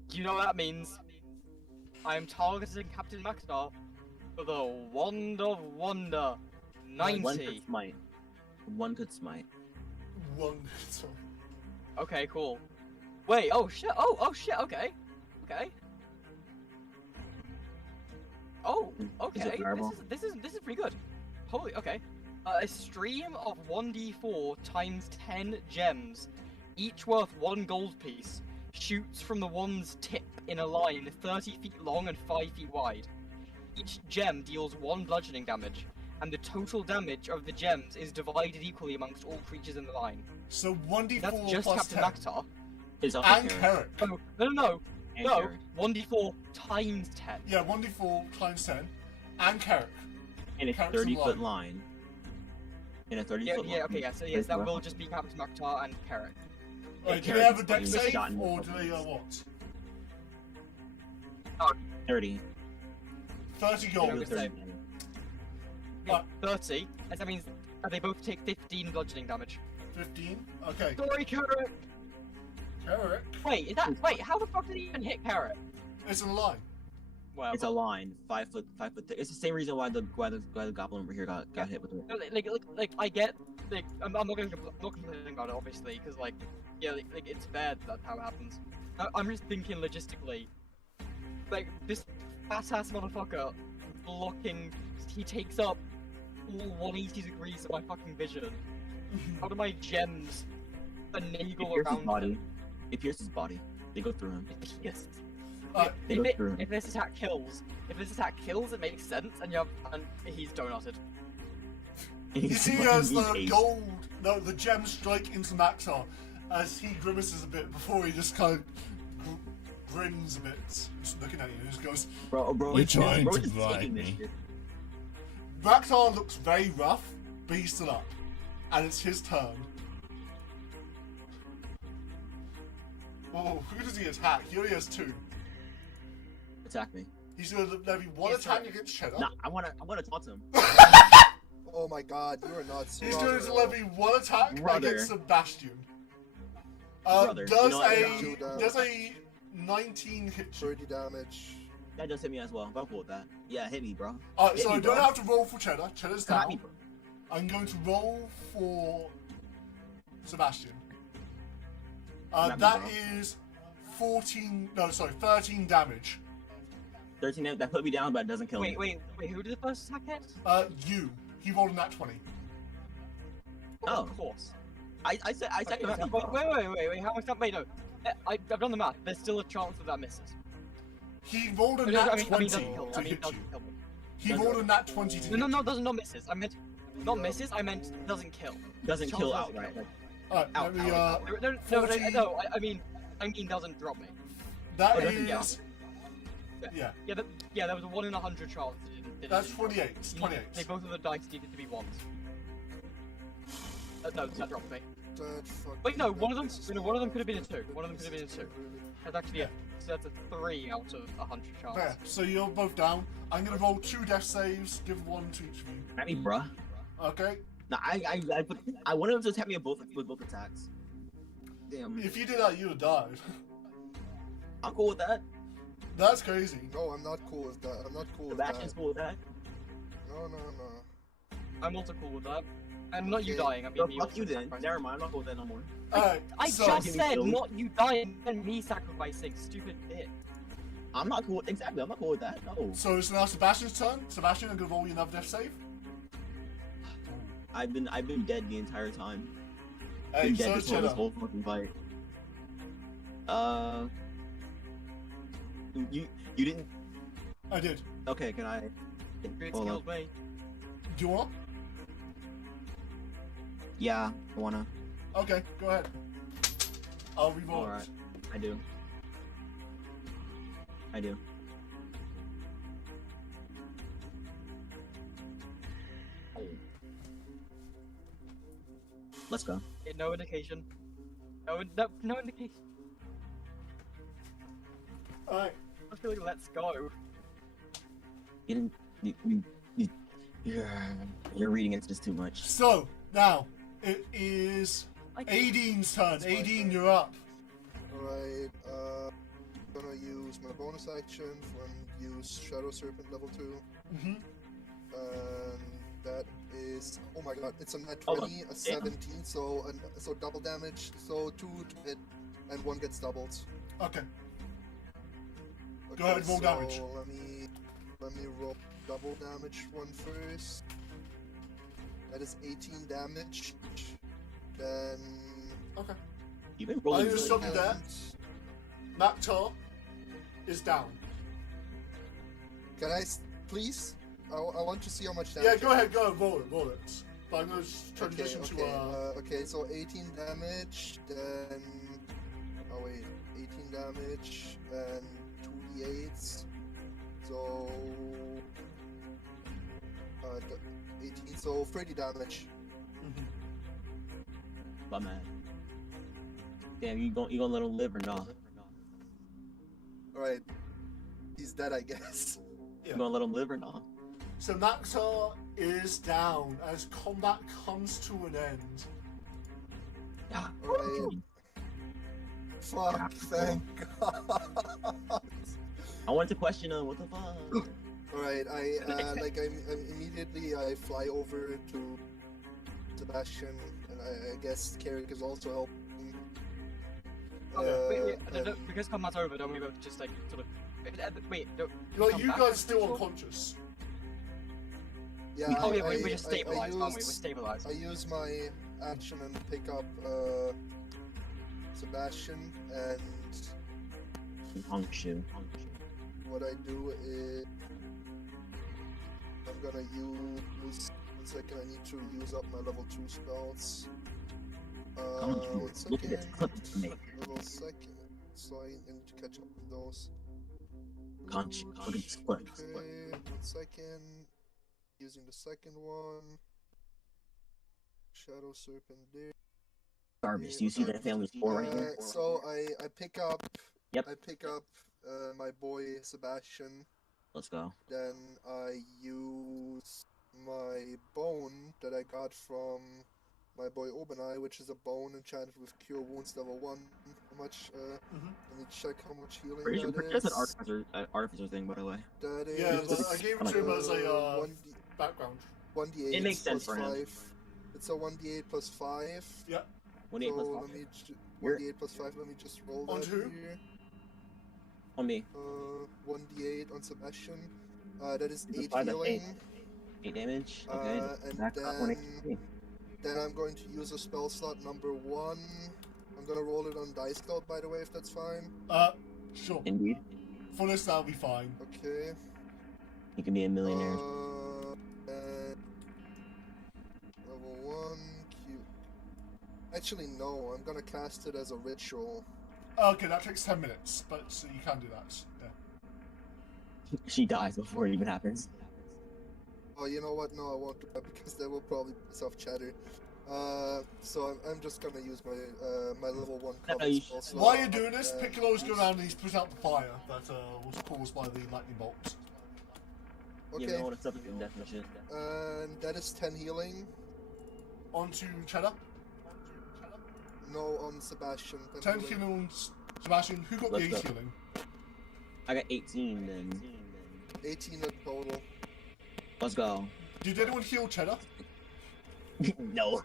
Do you know what that means? I am targeting Captain Maktar for the Wand of Wonder. One 90. could smite. One could smite. One. Okay, cool. Wait, oh shit, oh shit, okay. Okay. Oh, Is it okay. variable? This is pretty good. Holy, okay. A stream of 1d4 times 10 gems, each worth 1 gold piece, shoots from the wand's tip in a line 30 feet long and 5 feet wide. Each gem deals 1 bludgeoning damage, and the total damage of the gems is divided equally amongst all creatures in the line. So 1d4 That's just plus Captain 10. Maktar. Is also And Carrot. Carrot. Oh, no, And no, Carrot. 1d4 times 10. Yeah, 1d4 times 10. And Carrot. In a character 30-foot line. line. In a 30 Yeah, foot yeah, line. okay, yeah, so yes, that will just be Captain Maktar and Carrot. Right, do Yeah, they have a Carrot's deck getting save, shot in the or do they fucking- what? 30. 30 Yeah, gold. okay. 30. Okay, 30, and that means they both take 15 bludgeoning damage. 15? Okay. Sorry, Carrot! Carrot. Wait, how the fuck did he even hit Carrot? It's in a line. Well, It's a line, 5 foot thick. It's the same reason why the goblin over here got hit with it. like I get, I'm not complaining about it, obviously, because, yeah, it's fair that's how it happens. I'm just thinking logistically. Like, this fat-ass motherfucker blocking, he takes up all 180 degrees of my fucking vision. How do my gems It finagle pierces his around body. him? It pierces his body. They go through him. Yes. They go through him. If this attack kills, it makes sense, and he's donutted. You see as the the gems strike into Maxar, as he grimaces a bit before he just kind of grins a bit, just looking at you, and just goes, Bro, You're it's trying bro, to it's blind taking this me. shit. Maxar looks very rough, but he's still up. And it's his turn. Oh, who does he attack? He only has 2. Attack me. He's gonna levy 1 Yes, attack sir. against Cheddar. Nah, I wanna talk to him. Oh my god, you are not so. He's going to levy 1 attack Brother. against Sebastian. Brother, Does you know what, I does a 19 hit you? 30 damage. That does hit me as well. I'm cool with that. Yeah, hit me, bro. So Hit me, I don't bro. have to roll for Cheddar. Cheddar's Come at me, down. bro. I'm going to roll for Sebastian. Come at me, That bro. is 13 damage. 13. That put me down, but it doesn't kill me. Wait, who did the first attack hit? You. He rolled a nat 20. Oh. Of course. I said come at me, bro. Wait, how much that made? No, I've done the math. There's still a chance that means He rolled a no, nat I mean, 20 doesn't kill. to I mean, hit doesn't you. kill me. He rolled a nat 20 to hit No, you. doesn't misses. I meant not misses. I meant doesn't kill. Doesn't Chance kill doesn't outright. Like, Alright, Out, let me, out. No. I mean doesn't drop me. that Oh, doesn't is... Yeah, Yeah, there was a 1 in 100 chance. that's 28. 28. They both of the dice needed to be ones. No, that dropped me. That fucking Wait, no, one of them. is No, one of them could have been a 2. One of them could have been a 2. really- That's actually Yeah. so that's a 3 out of 100 chance. There, so you're both down. I'm gonna roll 2 death saves, give 1 to each of you. at me, bro. Okay? Nah, I wanted him to attack me with both attacks. Damn. If you did that, you'd have died. I'm cool with that. That's crazy. No, I'm not cool with that. I'm not cool with Sebastian's that. cool with that. No. I'm also cool with that. And not you Okay. dying. I mean, So me fuck also you then. sacrificing. Never mind. I'm not cool with that no more. Alright, I so... just Give me said kills. not you dying and me sacrificing. Stupid bitch. I'm not cool. Exactly. I'm not cool with that. No. So it's now Sebastian's turn. Sebastian, I'm gonna roll you another death save. I've been dead the entire time. Hey, Been so dead is this whole Cheddar. fucking fight. You didn't. I did. Okay, can I? It Hold killed me. Do you want? Yeah, I wanna. Okay, go ahead. I'll re-roll it. Alright, I do. I do. Let's go. No indication. No indication. Alright. I feel like let's go. You didn't. You're reading into this too much. So, now, it is Aiden's turn. Aiden, you're up. Alright, I'm gonna use my bonus action and use Shadow Serpent level 2. Mm-hmm. And that is, oh my god, it's a nat Oh, 20, a 17, so double damage, so 2 to hit, and 1 gets doubled. Okay. Okay, Go ahead, roll so damage. Let me roll double damage one first. That is 18 damage. Then Okay. You've been I rolling just really stopped you good. there. Maktar is down. can I please? I want to see how much damage. Yeah, go ahead, roll it. But I'm going to transition Okay, to, okay, so 18 damage, then... Oh wait, 18 damage, and 2d8s. So... the 18, so 30 damage. My man. Damn, you gonna let him live or not? Alright. He's dead, I guess. You gonna let him live or not? So Maxar is down as combat comes to an end. Yeah. Alright. Fuck, thank God. I wanted to question him. What the fuck? Alright, I immediately I fly over to Sebastian, and I guess Carrick is also helping. Wait, and- because combat's over, don't we both just like sort of wait? Like, you back, guys still sure? unconscious. yeah, Oh yeah, I, we're just I stabilized, aren't we? We're use- stabilized. I use my action and pick up Sebastian, and Honkshu. what I do is I'm gonna use 1 second. I need to use up my level 2 spells. 1 Look at this second. clip you make. Level second. So I need to catch up with those. Conch, look at this clip. Okay, 1 second. Using the second one. Shadow Serpent there. Garbage. Do you see that family score right here? So I pick up. Yep. I pick up my boy Sebastian. Let's go. Then I use my bone that I got from my boy Obenai, which is a bone enchanted with Cure Wounds level 1. How much? Let me check how much healing Pretty sure that that's is. an artificer thing, by the way. That is. Yeah, but I gave it to him as a 1d, background. 1d8 It makes sense plus for him. 5. It's a 1d8 plus 5. Yeah. 1d8 plus So 5. let me 1d8 plus 5. Let me just roll On that who? here. On me. 1d8 on Sebastian. That is It's a 8 five, that's healing. 8 damage. Okay. And Back up 1 then, HP. then I'm going to use a spell slot number 1. I'm gonna roll it on Dice Cloud, by the way, if that's fine. Sure. Indeed. For this, that'll be fine. Okay. You can be a millionaire. And level 1. Q. Actually, no. I'm gonna cast it as a ritual. Okay, that takes 10 minutes, but so you can do that. Yeah. She dies before it even happens. Oh, you know what? No, I won't do that because that will probably piss off Chatter. So I'm just gonna use my my level 1 cover you spell slot. While you're doing this, and- Piccolo's go around and he's put out the fire that was caused by the lightning bolt. You Okay. know, it's up to definition. And that is 10 healing. Onto Cheddar. No, on Sebastian. 10 healing on Sebastian. Who got the Let's 8 go. healing? I got 18 then. 18 in total. Let's go. Did anyone heal Cheddar? No.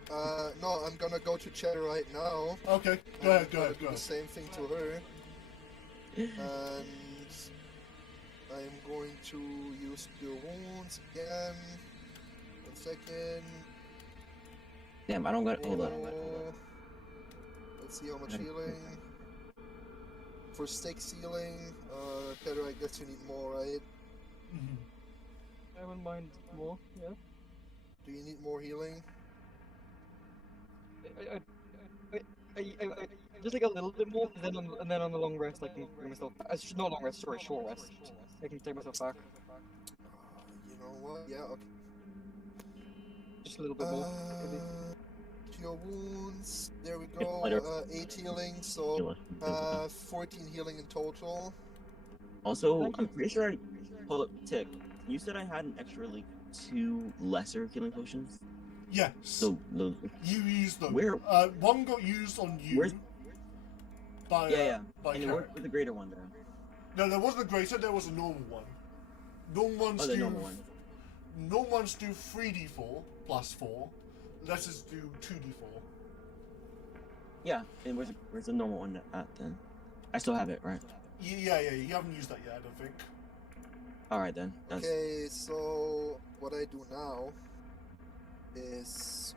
No, I'm gonna go to Cheddar right now. Okay, and go ahead, I'm go gonna ahead, do go the ahead. same thing to her. And I'm going to use Cure Wounds again. 1 second. Damn, I don't got. Hold on. Oh, let's see how much healing. For 6 healing, Cheddar, I guess you need more, right? Mhm. I wouldn't mind more. Yeah. Do you need more healing? I just like a little bit more, and then on the long rest, I can bring myself. Not long rest, sorry, short rest. I can take myself back. You know what? Yeah, okay. Just a little bit more. maybe. Cure Wounds. There we Yeah, go. later. 8 healing, so 14 healing in total. Also, Thank I'm you. pretty sure I. Hold up, Tick. You said I had an extra, like, 2 lesser healing potions? Yes. So, those. You used them. Where- One got used on you. Where's- By, Yeah. by And Carrick. where's the greater one then? No, there wasn't a greater, there was a normal one. Normal ones Oh, the do. normal one. Normal ones do 3d4 plus 4. Lessers do 2d4. Yeah, and where's the normal one at then? I still have it, right? Yeah, you haven't used that yet, I don't think. Alright then. That's Okay, so what I do now is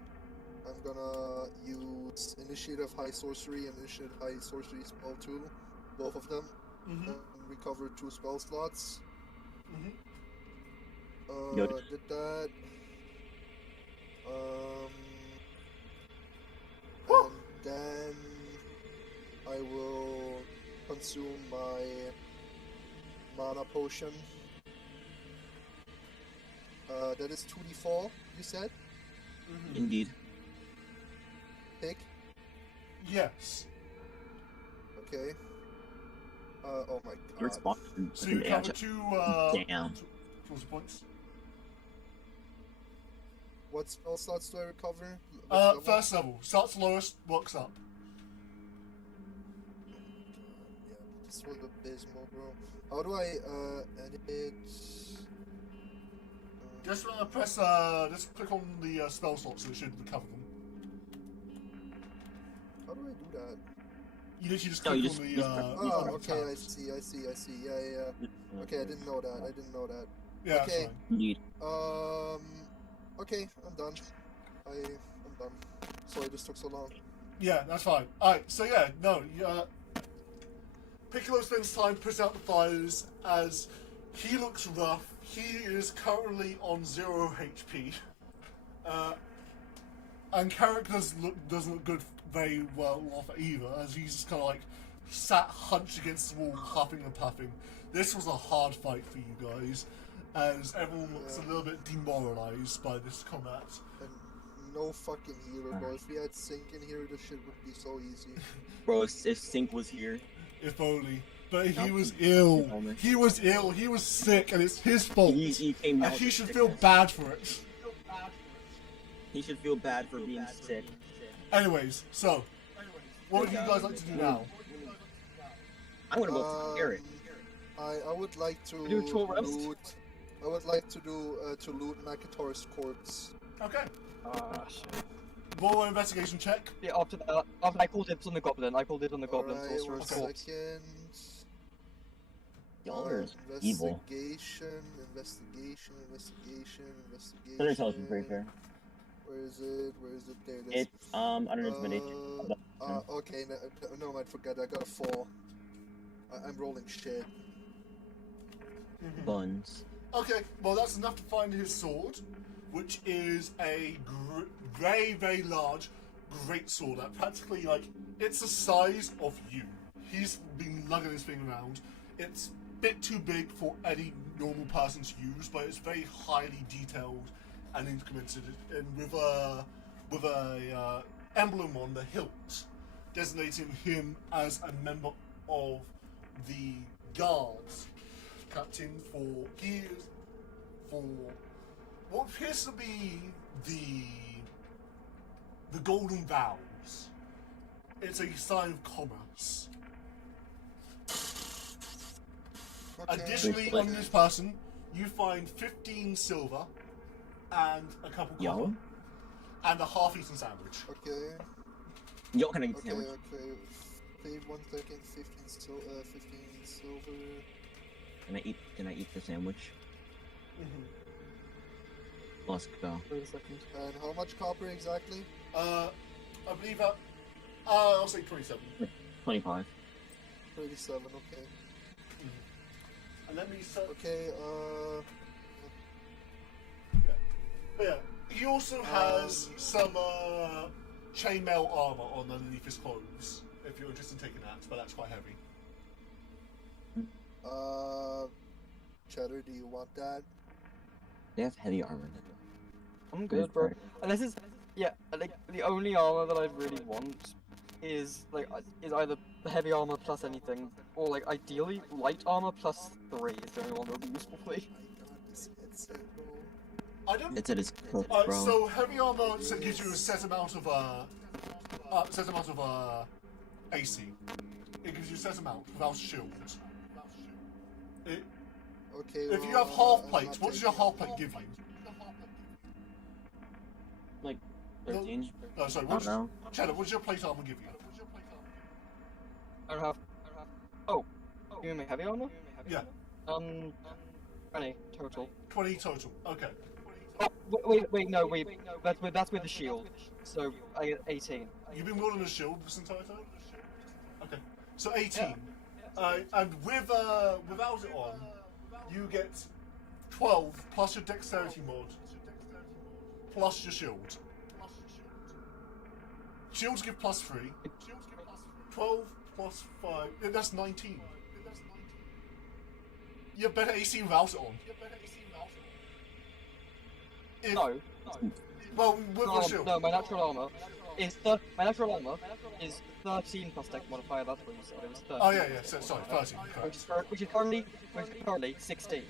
I'm gonna use Initiative High Sorcery and Initiative High Sorcery Spell 2, both of them, Mm-hmm. and recover 2 spell slots. Mm-hmm. Noted. Did that. Woo! And then I will consume my mana potion. That is 2d4, you said? Indeed. Pick? Yes. Okay. Oh my Your god. response. So you cover two. Damn. Two points. What spell slots do I recover? First level. Starts lowest, works up. Yeah, this was abysmal, bro. How do I, edit? Just press, just click on the spell slot so it should recover them. How do I do that? You literally just No, click you on just- the. you just press- Oh, right okay, I tab. see. Yeah. Okay, I didn't know that. Yeah, Okay. that's fine. Indeed. Okay, I'm done. I'm done. Sorry this took so long. Yeah, that's fine. Alright, so yeah, no, Piccolo spends time putting out the fires as he looks rough. He is currently on 0 HP. And Carrick doesn't look good very well off either, as he's just kind of like sat hunched against the wall, huffing and puffing. This was a hard fight for you guys, as everyone looks a little bit demoralized by this combat. And no fucking healer, bro. If we had Sync in here, this shit would be so easy. Bro, if Sync was here, If only. But he No. was ill. Only. He was ill. He was sick, and it's his fault. he came down And he with should feel sickness. bad for it. He should feel bad for being sick. Anyways, so what would you guys like to do now? I'm gonna go to Garrett. I would like to Do tour rest? loot. I would like to do to loot Makator's corpse. Okay. Ah, shit. Roll an investigation check. Yeah, after that, I called dibs on the goblin. Alright, Sorcerer's one corpse. second. Y'all are evil. Investigation. Center intelligence, pretty fair. Where is it? There it is. It's under intimidation. Okay, no, I forgot. I got a 4. I'm rolling shit. Buns. Okay, well that's enough to find his sword, which is a very, very large, great sword. That practically, like, it's the size of you. He's been lugging this thing around. It's a bit too big for any normal person to use, but it's very highly detailed and instrumented, and with a emblem on the hilt, designating him as a member of the guards. Captain for what appears to be the Golden Vows. It's a sign of commerce. Okay. Additionally, on this person, you find 15 silver and a couple Yo? copper and a half-eaten sandwich. Okay. Yo, can I get a Okay. sandwich? Wait 1 second. 15 silver. Can I eat the sandwich? Let's go. Wait a second. And how much copper exactly? I believe I'll say 27. 25. 37. Okay. And let me set. Okay. But yeah, he also has some chainmail armor on underneath his clothes. If you're interested in taking that, but that's quite heavy. Cheddar, do you want that? They have heavy armor. I'm good, bro. And this is, yeah, like the only armor that I really want is either the heavy armor plus anything, or like ideally light armor plus 3 is the only one that would be useful for me. My god, this headset, bro. I don't. It's at his cook, Alright, bro. so heavy armor gives you a set amount of AC. It gives you a set amount without shield. Okay. If you well, have half I'm plates, not what does your taking half plate give you? Like 13. No, sorry. I don't know. Cheddar, what does your plate armor give you? I don't have. Oh, you mean my heavy armor? Yeah, 20 total. 20 total. Okay. Oh, wait, that's with the shield. So I get 18. You've been wielding a shield this entire time? Okay. So 18. And without it on, you get 12 plus your dexterity mod, plus your shield. Shields give plus 3. 12 plus 5. That's 19. You have better AC without it on. If, No. well, what's shield? No, my natural armor is 13 plus dex modifier. That's what you said. It was 13. Oh yeah, so, sorry, 13. Correct. Which is currently 16.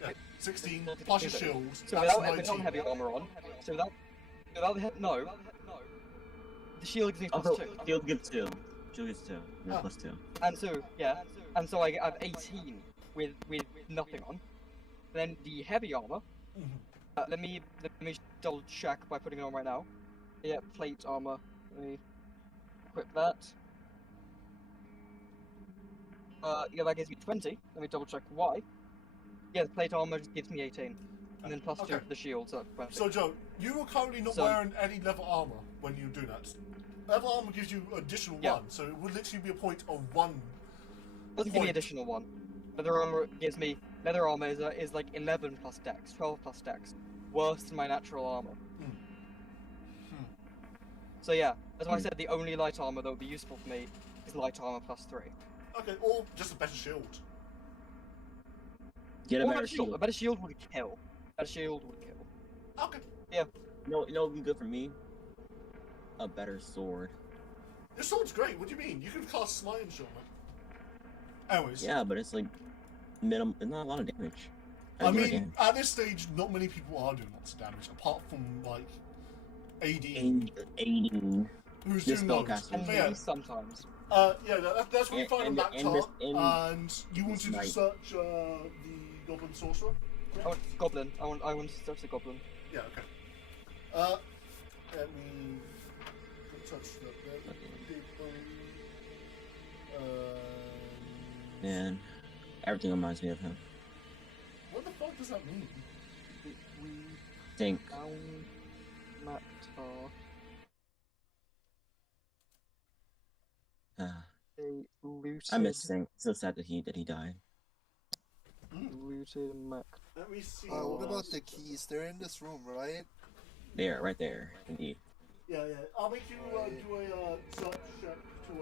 Yeah, 16 plus your shields. So That's without 19. heavy armor on. So without the shield gives me plus Also, 2. shield gives 2. Shield gets 2. Yeah, Ah. plus 2. And so I have 18 with nothing on. Then the heavy armor. Let me double check by putting it on right now. Yeah, plate armor. Let me equip that. Yeah, that gives me 20. Let me double check why. Yeah, the plate armor just gives me 18. And then plus 2 Okay. for the shield, so that's 20. So Joe, you are currently not So- wearing any leather armor when you do that. Leather armor gives you additional Yeah. 1, so it would literally be a point of 1. Doesn't give me point. additional 1. Leather armor gives me... Leather armor is like 11 plus dex, 12 plus dex. Worse than my natural armor. So yeah, that's why I said the only light armor that would be useful for me is light armor plus 3. Okay, or just a better shield. Get a Or better shield. A better shield would kill. A better shield would kill. Okay. You know what would be good for me? A better sword. Your sword's great, what do you mean? You can cast Smite and shit on it. Anyways. Yeah, but it's like minimum. It's not a lot of damage. I mean, at this stage, not many people are doing lots of damage, apart from, like, AD, aiding. who's this doing loads. spellcaster. And But yeah, maybe sometimes. that's what you find on that chart, and you wanted to Smite. search the Goblin Sorcerer? Oh, goblin. I want to search the goblin. Yeah, okay. Let me touch the Man, everything reminds me of him. what the fuck does that mean? We Think. found Mactar. They looted. I miss Sink. So sad that he died. Looted Mactar. Let me see. What about the keys? They're in this room, right? There, right there, indeed. Yeah. I'll make you do a search check to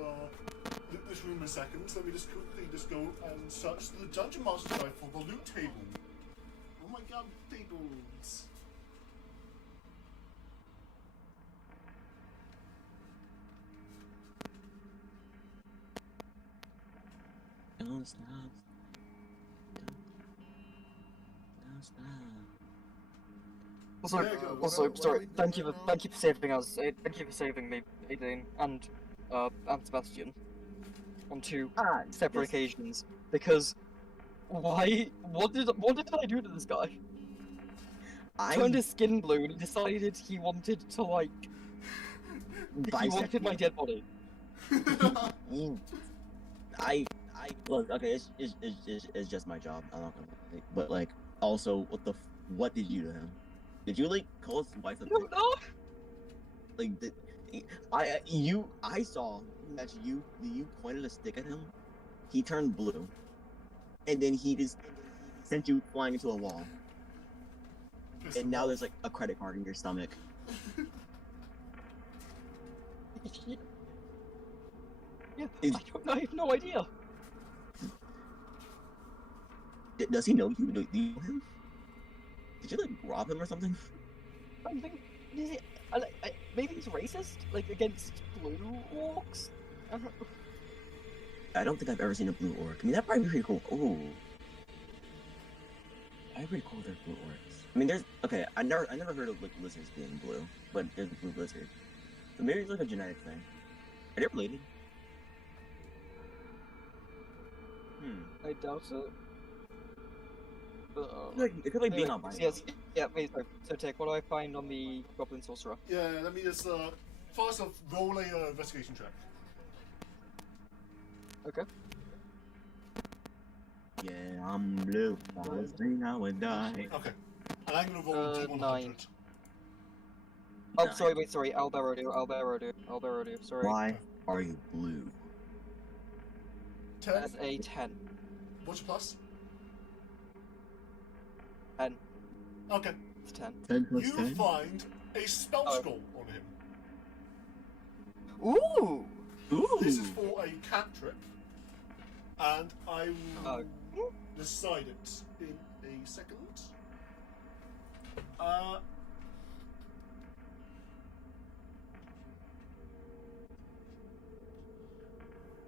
loot this room in a second. Let me just quickly go and search the Dungeon Master's Guide for the loot table. Oh my god, tables. Don't stop. Don't stop. Also, There you go. What are sorry. we Thank you doing for saving us. Thank you for saving me, Aideen, and Sebastian, on 2 separate yes. occasions. Because why? What did I do to this guy? Turned his skin blue and he decided he wanted to like. He wanted my dead body. Look, okay, it's just my job. I'm not gonna lie. But like, also, what did you do to him? Did you like call his wife a I don't bitch? know. Like, I saw that you pointed a stick at him. He turned blue, and then he just sent you flying into a wall. And now there's like a credit card in your stomach. Yeah, I have no idea. Does he know you? Do you know him? Did you like rob him or something? I'm thinking, is it, maybe he's racist, like against blue orcs. I don't think I've ever seen a blue orc. I mean, that'd probably be pretty cool. Ooh. That'd be pretty cool if there's blue orcs. I mean, I never heard of like lizards being blue, but there's a blue lizard. So maybe it's like a genetic thing. Are they related? I doubt it. It could like being on Yes, yeah, wait, so take, what do I find on the Goblin Sorcerer? Yeah, let me just first off roll a investigation check. Okay. Yeah, I'm blue. I was thinking I would die. Okay. And I'm gonna roll a D100. 9. Oh, Nine. sorry, Alberodu, sorry. Why are you blue? 10. That's a 10. What's your plus? 10. Okay. It's 10. 10 plus You 10? find a spell Oh. scroll on him. Ooh! Ooh! This is for a cantrip. And I will Oh. decide it in a second.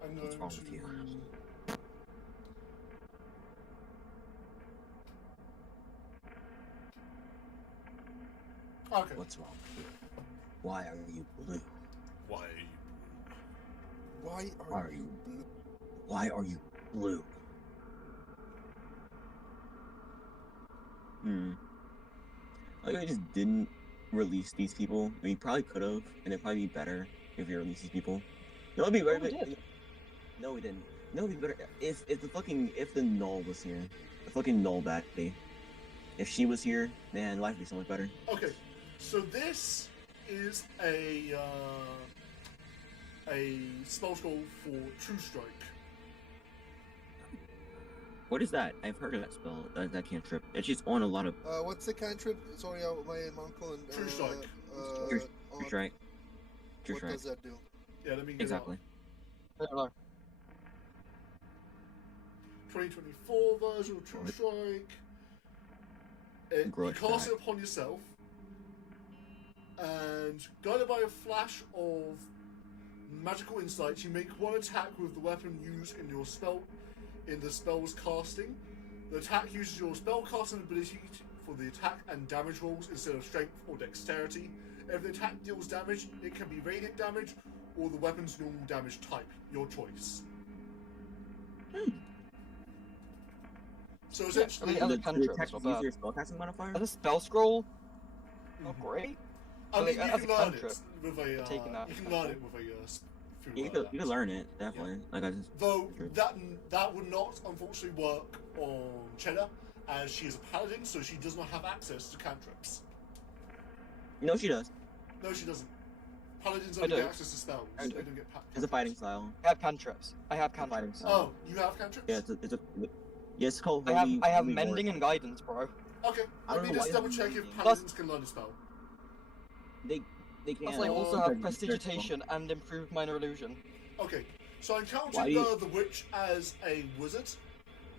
I'm What's going wrong to. with you? Okay. What's wrong with you? Why are you blue? Why? Why Why are are you you- blue? Why are you blue? Like I just didn't release these people. I mean, probably could have, and it'd probably be better if we released these people. You know, it'd be Oh, better. we did. No, we didn't. No, it'd be better if the null was here, the fucking null baddie. If she was here, man, life would be so much better. Okay. So this is a spell scroll for True Strike. What is that? I've heard of that spell. That cantrip. It's just on a lot of. What's the cantrip? Sorry, my uncle and True strike. True aunt, strike. True what strike. does that do? Yeah, let me get Exactly. I don't know. 2024 version of True Strike. You Grudge cast back. it upon yourself, and guided by a flash of magical insight, you make one attack with the weapon used in your spell. In the spell's casting, the attack uses your spell casting ability for the attack and damage rolls instead of strength or dexterity. If the attack deals damage, it can be radiant damage or the weapon's normal damage type, your choice. So essentially, I mean, as a The cantrip, attack it's not use bad. your spellcasting modifier. As a spell scroll, not great. I mean, like, you as can a learn cantrip, it with a. taking that You can as learn a it with a. Through, You could learn it definitely. Like I just. Though True. that would not unfortunately work on Cheddar, as she is a paladin, so she does not have access to cantrips. No, she does. No, she doesn't. Paladins I only get do. access to spells. I They do. don't get It's a fighting style. I have cantrips. I have Fighting cantrips. style. Oh, you have cantrips? Yeah, it's a. Yeah, it's called I have holy. I have holy mending ward. and guidance, bro. Okay, I let don't me know just why double you check have if mending. paladins can learn a spell. They can. Plus, I also Oh, have because it's their spell. prestidigitation and improved minor illusion. Okay, so I encountered Why you- the witch as a wizard,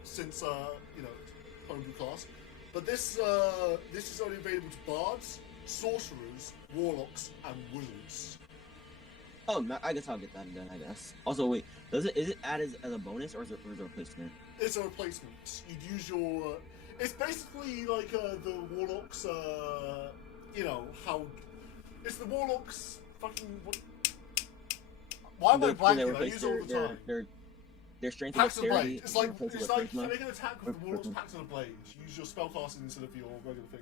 since homebrew class. But this is only available to bards, sorcerers, warlocks, and wizards. Oh, I guess I'll get that then. I guess. Also, wait. Is it added as a bonus or is it a replacement? It's a replacement. You'd use your. It's basically like the warlocks. How. It's the warlocks. Fucking. Why am I blanking? I use it all the time. Their strength and Pact of the dexterity. Blade. It's like replaced with you charisma. make an attack with the warlocks Charisma. Pact of the Blade. You use your spellcasting instead of your regular thing.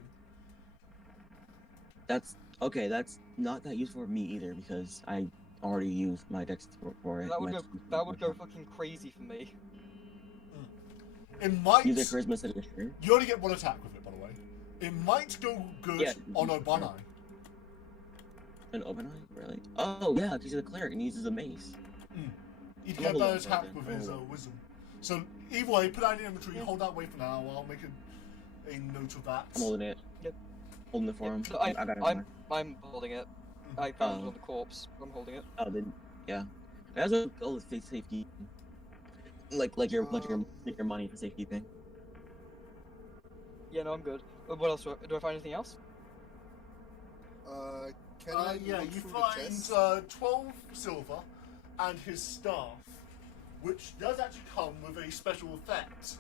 That's okay. That's not that useful for me either because I already used my dex for it. That would my- go fucking crazy for me. It might. Use their charisma instead of strength. You only get one attack with it, by the way. It might go good Yeah. on Obanai. An open eye, really? Oh yeah, because he's a cleric and he uses a mace. He'd I'm get a gonna better hold on attack for with it. his wisdom. So either way, put that in the inventory. Hold that way for now. I'll make a note of that. I'm holding it. Yep. Holding it for him. So I got it. I'm holding it. I found it on the corpse. I'm holding it. Oh, then yeah. That's a goal with safety. Like your money for safekeeping. Yeah, no, I'm good. What else? Do I find anything else? Can I Yeah, look you through find the chest? 12 silver and his staff, which does actually come with a special effect.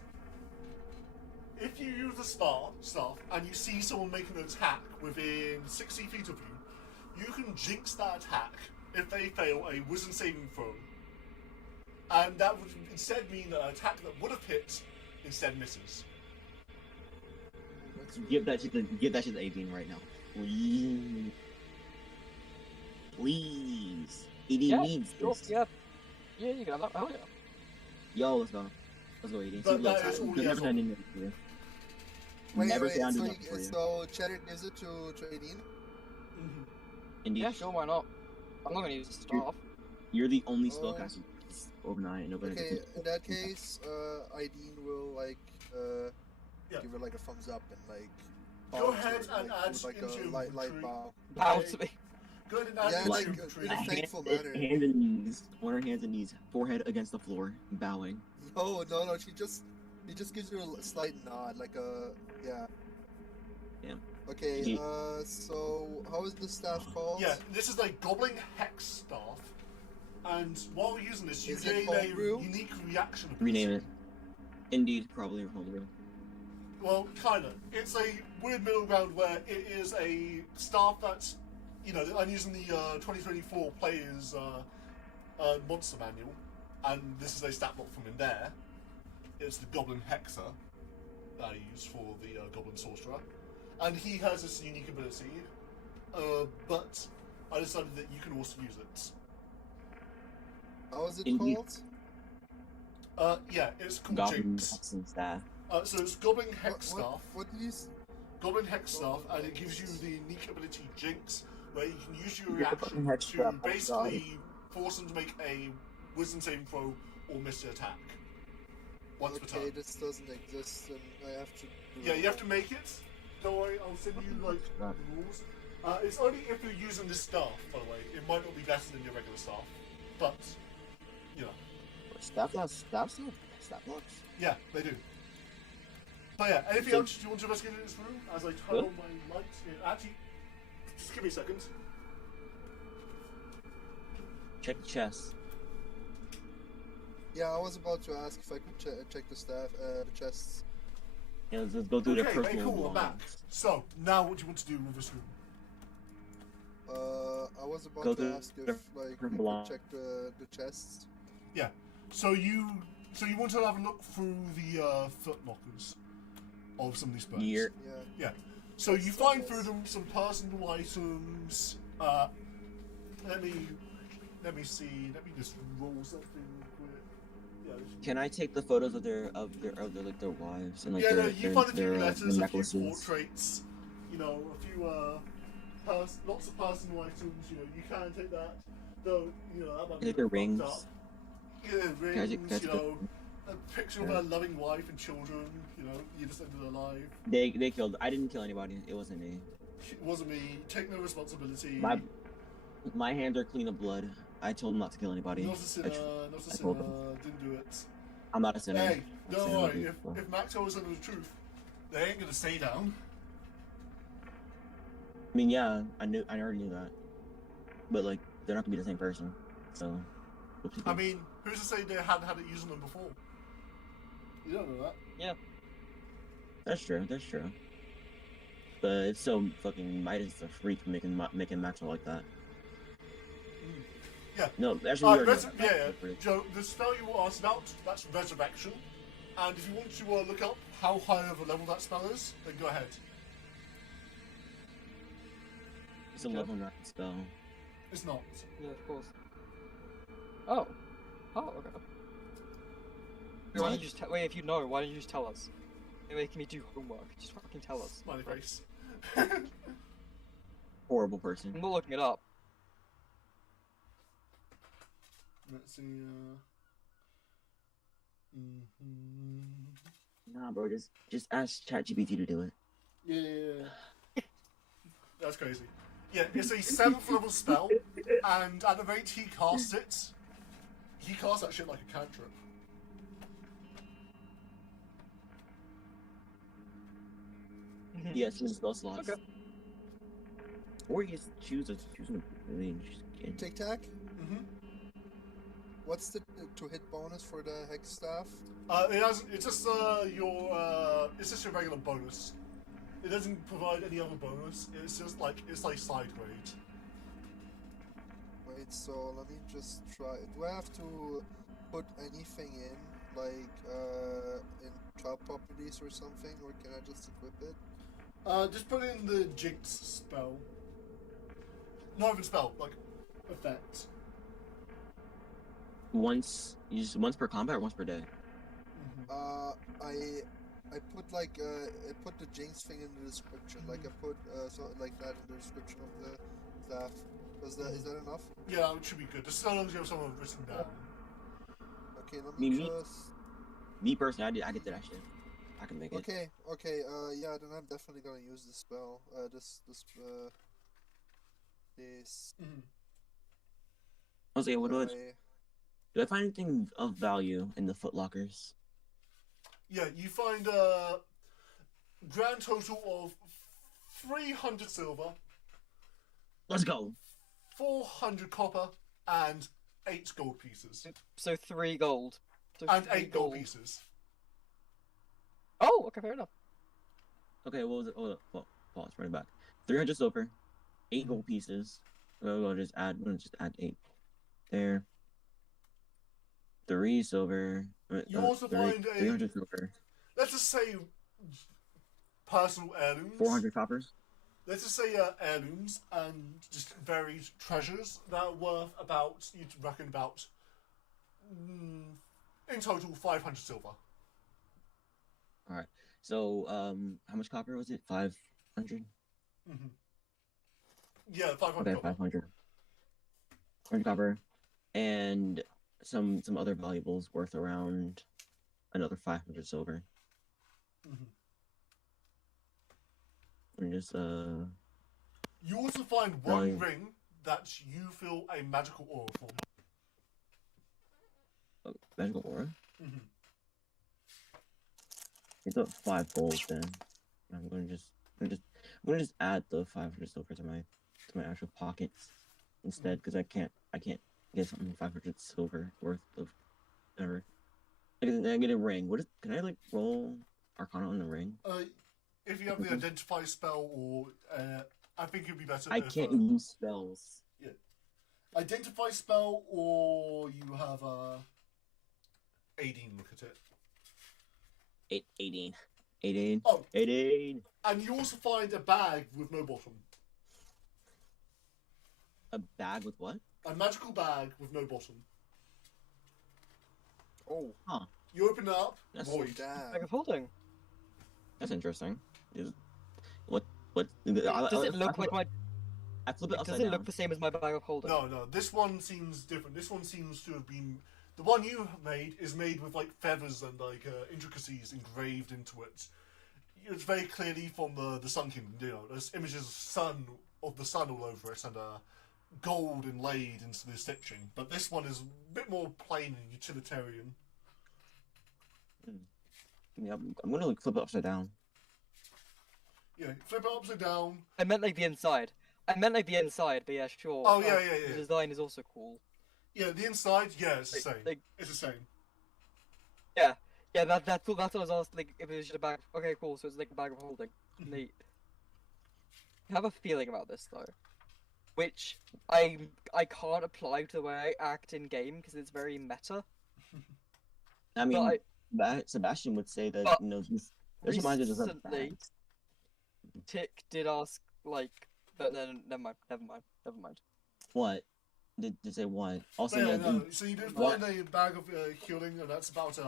If you use the staff and you see someone making an attack within 60 feet of you, you can jinx that attack if they fail a wisdom saving throw. And that would instead mean that an attack that would have hit instead misses. That's really Give that shit to 18 right now. Please. Please. ED Yeah, needs sure, this. yeah. Yeah, you can have that. Oh yeah. Yo, let's go. Let's go, ED. But that is all he has on. Wait, Never wait, say I'm so, doing it for you. so Cheddar gives it to Aideen? Indeed. Yeah, sure, why not? I'm not gonna use the staff. You're the only Oh. spellcaster overnight and nobody Okay, gets in that case, Aideen will Yeah. give her like a thumbs up and like. Go bow to ahead her, and like, add with, like into a your light inventory. bow. Bow Okay. to me. Go ahead and add Yeah, into like, your in inventory. a thankful hands manner. and knees. On her hands and knees. Forehead against the floor. Bowing. No, she just gives her a slight nod, like a yeah. Okay, Ye- so how is the staff called? Yeah, this is a Goblin Hex staff, and while we're using this, you Is it gain a homebrew? unique reaction ability. Rename it. Indeed, probably homebrew. Well, kinda. It's a weird middle ground where it is a staff that's, I'm using the 2024 players monster manual, and this is a stat block from in there. It's the Goblin Hexer that I use for the Goblin Sorcerer, and he has this unique ability, but I decided that you can also use it. How is it Indeed. called? Yeah, it's called Goblin Jinx. Hex and staff. So it's Goblin Hex staff. What did you? Goblin Hex staff, and it gives you the unique ability Jinx, where you can use your Yeah, Goblin reaction Hex to staff, oh basically force them to make a Wisdom saving throw or miss the attack. Once per Okay, turn. this doesn't exist, and I have to. Yeah, you have to make it. Don't worry, I'll send you the rules. It's only if you're using this staff, by the way. It might not be better than your regular staff, but Staff blocks. Staff blocks. yeah, they do. But yeah, anything So- else you want to investigate in this room? As I turn on my lights here. Actually, just give me a second. Check the chest. Yeah, I was about to ask if I could check the staff, the chests. Yeah, let's go through their Okay, very personal cool, I'm back. belongings. So, now what do you want to do with this room? I was about Go to to ask if the like we front could block. check the chests. So you want to have a look through the foot lockers of some of these birds. Year. Yeah. So you find through them some personal items. Let me see. Let me just roll something quick. Yeah. Can I take the photos of their like their wives and like Yeah, their no, you find a few their letters, a few necklaces? portraits. A few lots of personal items. You can take that. Though that might be Take a their bit rings. fucked up. Yeah, Can I rings. take the- A picture of Yeah. a loving wife and children. You just ended alive. They killed. I didn't kill anybody. It wasn't me. It wasn't me. Take no responsibility. My hands are clean of blood. I told them not to kill anybody. Not a sinner. Not a I told sinner. Didn't do it. I'm not a sinner. Hey, don't Sinner worry. is well. If Max tells them the truth, they ain't gonna stay down. I mean, yeah, I already knew that. But like, they're not gonna be the same person. So. I mean, who's to say they hadn't had it using them before? You don't know that. That's true. That's true. But it's so fucking Midas a freak making Maxwell like that. Yeah. No, actually, we already know that. yeah. Freak. Joe, the spell you were asked about, that's Resurrection. And if you want to look up how high of a level that spell is, then go ahead. It's a level 9 spell. It's not. Yeah, of course. Oh. Oh, okay. Why What? don't you just wait, if you know, why don't you just tell us? You're making me do homework. Just fucking tell us. Smiley face. Horrible person. I'm not looking it up. Let's see, Nah, bro, just ask ChatGPT to do it. Yeah. That's crazy. Yeah, it's a 7th level spell, and at the rate he casts it, he casts that shit like a cantrip. Yeah, so many spell slots. Okay. Or you just choose an ability. Tic Tac. Mm-hmm. What's the to hit bonus for the hex staff? It's just your regular bonus. It doesn't provide any other bonus. It's like side grade. Wait, so let me just try. Do I have to put anything in, like in child properties or something, or can I just equip it? Just put in the Jinx spell. Not even spell, like effect. Once per combat or once per day? I put like I put the Jinx thing in the description. Like I put so like that in the description of the staff. Is that enough? Yeah, it should be good. Just as long as you have someone written down. Okay, let me Me- just. Me personally, I did that shit. I can make it. Okay. Yeah, then I'm definitely gonna use this spell. This. Mhm. Okay, what do I- I find anything of value in the footlockers? Yeah, you find a grand total of 300 silver, Let's go. 400 copper, and 8 gold pieces. So 3 gold. So And 3 8 gold pieces. Oh, okay, fair enough. Okay, what was it? Oh, pause, run it back. 300 silver, 8 gold pieces. We'll just add 8 there. 3 silver. You also find a 300 silver. let's just say personal heirlooms. 400 coppers. Let's just say heirlooms and just varied treasures that are worth about, you'd reckon about, in total, 500 silver. Alright. So, how much copper was it? 500? Mm-hmm. Yeah, 500 Okay, copper. 500. 500 copper. And some other valuables worth around another 500 silver. Mm-hmm. And just, You also find one Right. ring that you feel a magical aura from. magical aura? Mm-hmm. It's up 5 gold then. I'm gonna just add the 500 silver to my actual pockets instead, because I can't get something 500 silver worth of ever. I get a ring. Can I like roll Arcana on the ring? If you have the identify spell, or I think it'd be better. I if, can't use spells. Yeah, identify spell, or you have 18. Look at it. 18. 18. Oh, 18. and you also find a bag with no bottom. A bag with what? A magical bag with no bottom. Oh, You open it up. That's- Void. damn. Bag of holding. That's interesting. What? Does it look like my? I flip it upside Does it down. look the same as my bag of holding? No. This one seems different. This one seems to have been. The one you made is made with like feathers and like intricacies engraved into it. It's very clearly from the Sun Kingdom. You know, there's images of the sun all over it, and gold inlaid into the stitching. But this one is a bit more plain and utilitarian. Yeah, I'm gonna like flip it upside down. Yeah, flip it upside down. I meant like the inside. But yeah, sure. Oh, yeah. The design is also cool. Yeah, the inside. Yeah, it's the same. Like, It's the same. yeah, that's what I was asking. Like, if it was just a bag. Okay, cool. So it's like a bag of holding. Neat. I have a feeling about this though, which I can't apply to the way I act in game because it's very meta. I mean, But Sebastian would say that but this reminds us of recently, Tick did ask like, but then never mind. What? Did say what? Also, Yeah, yeah, no. So you did what? find a bag of healing, and that's about it.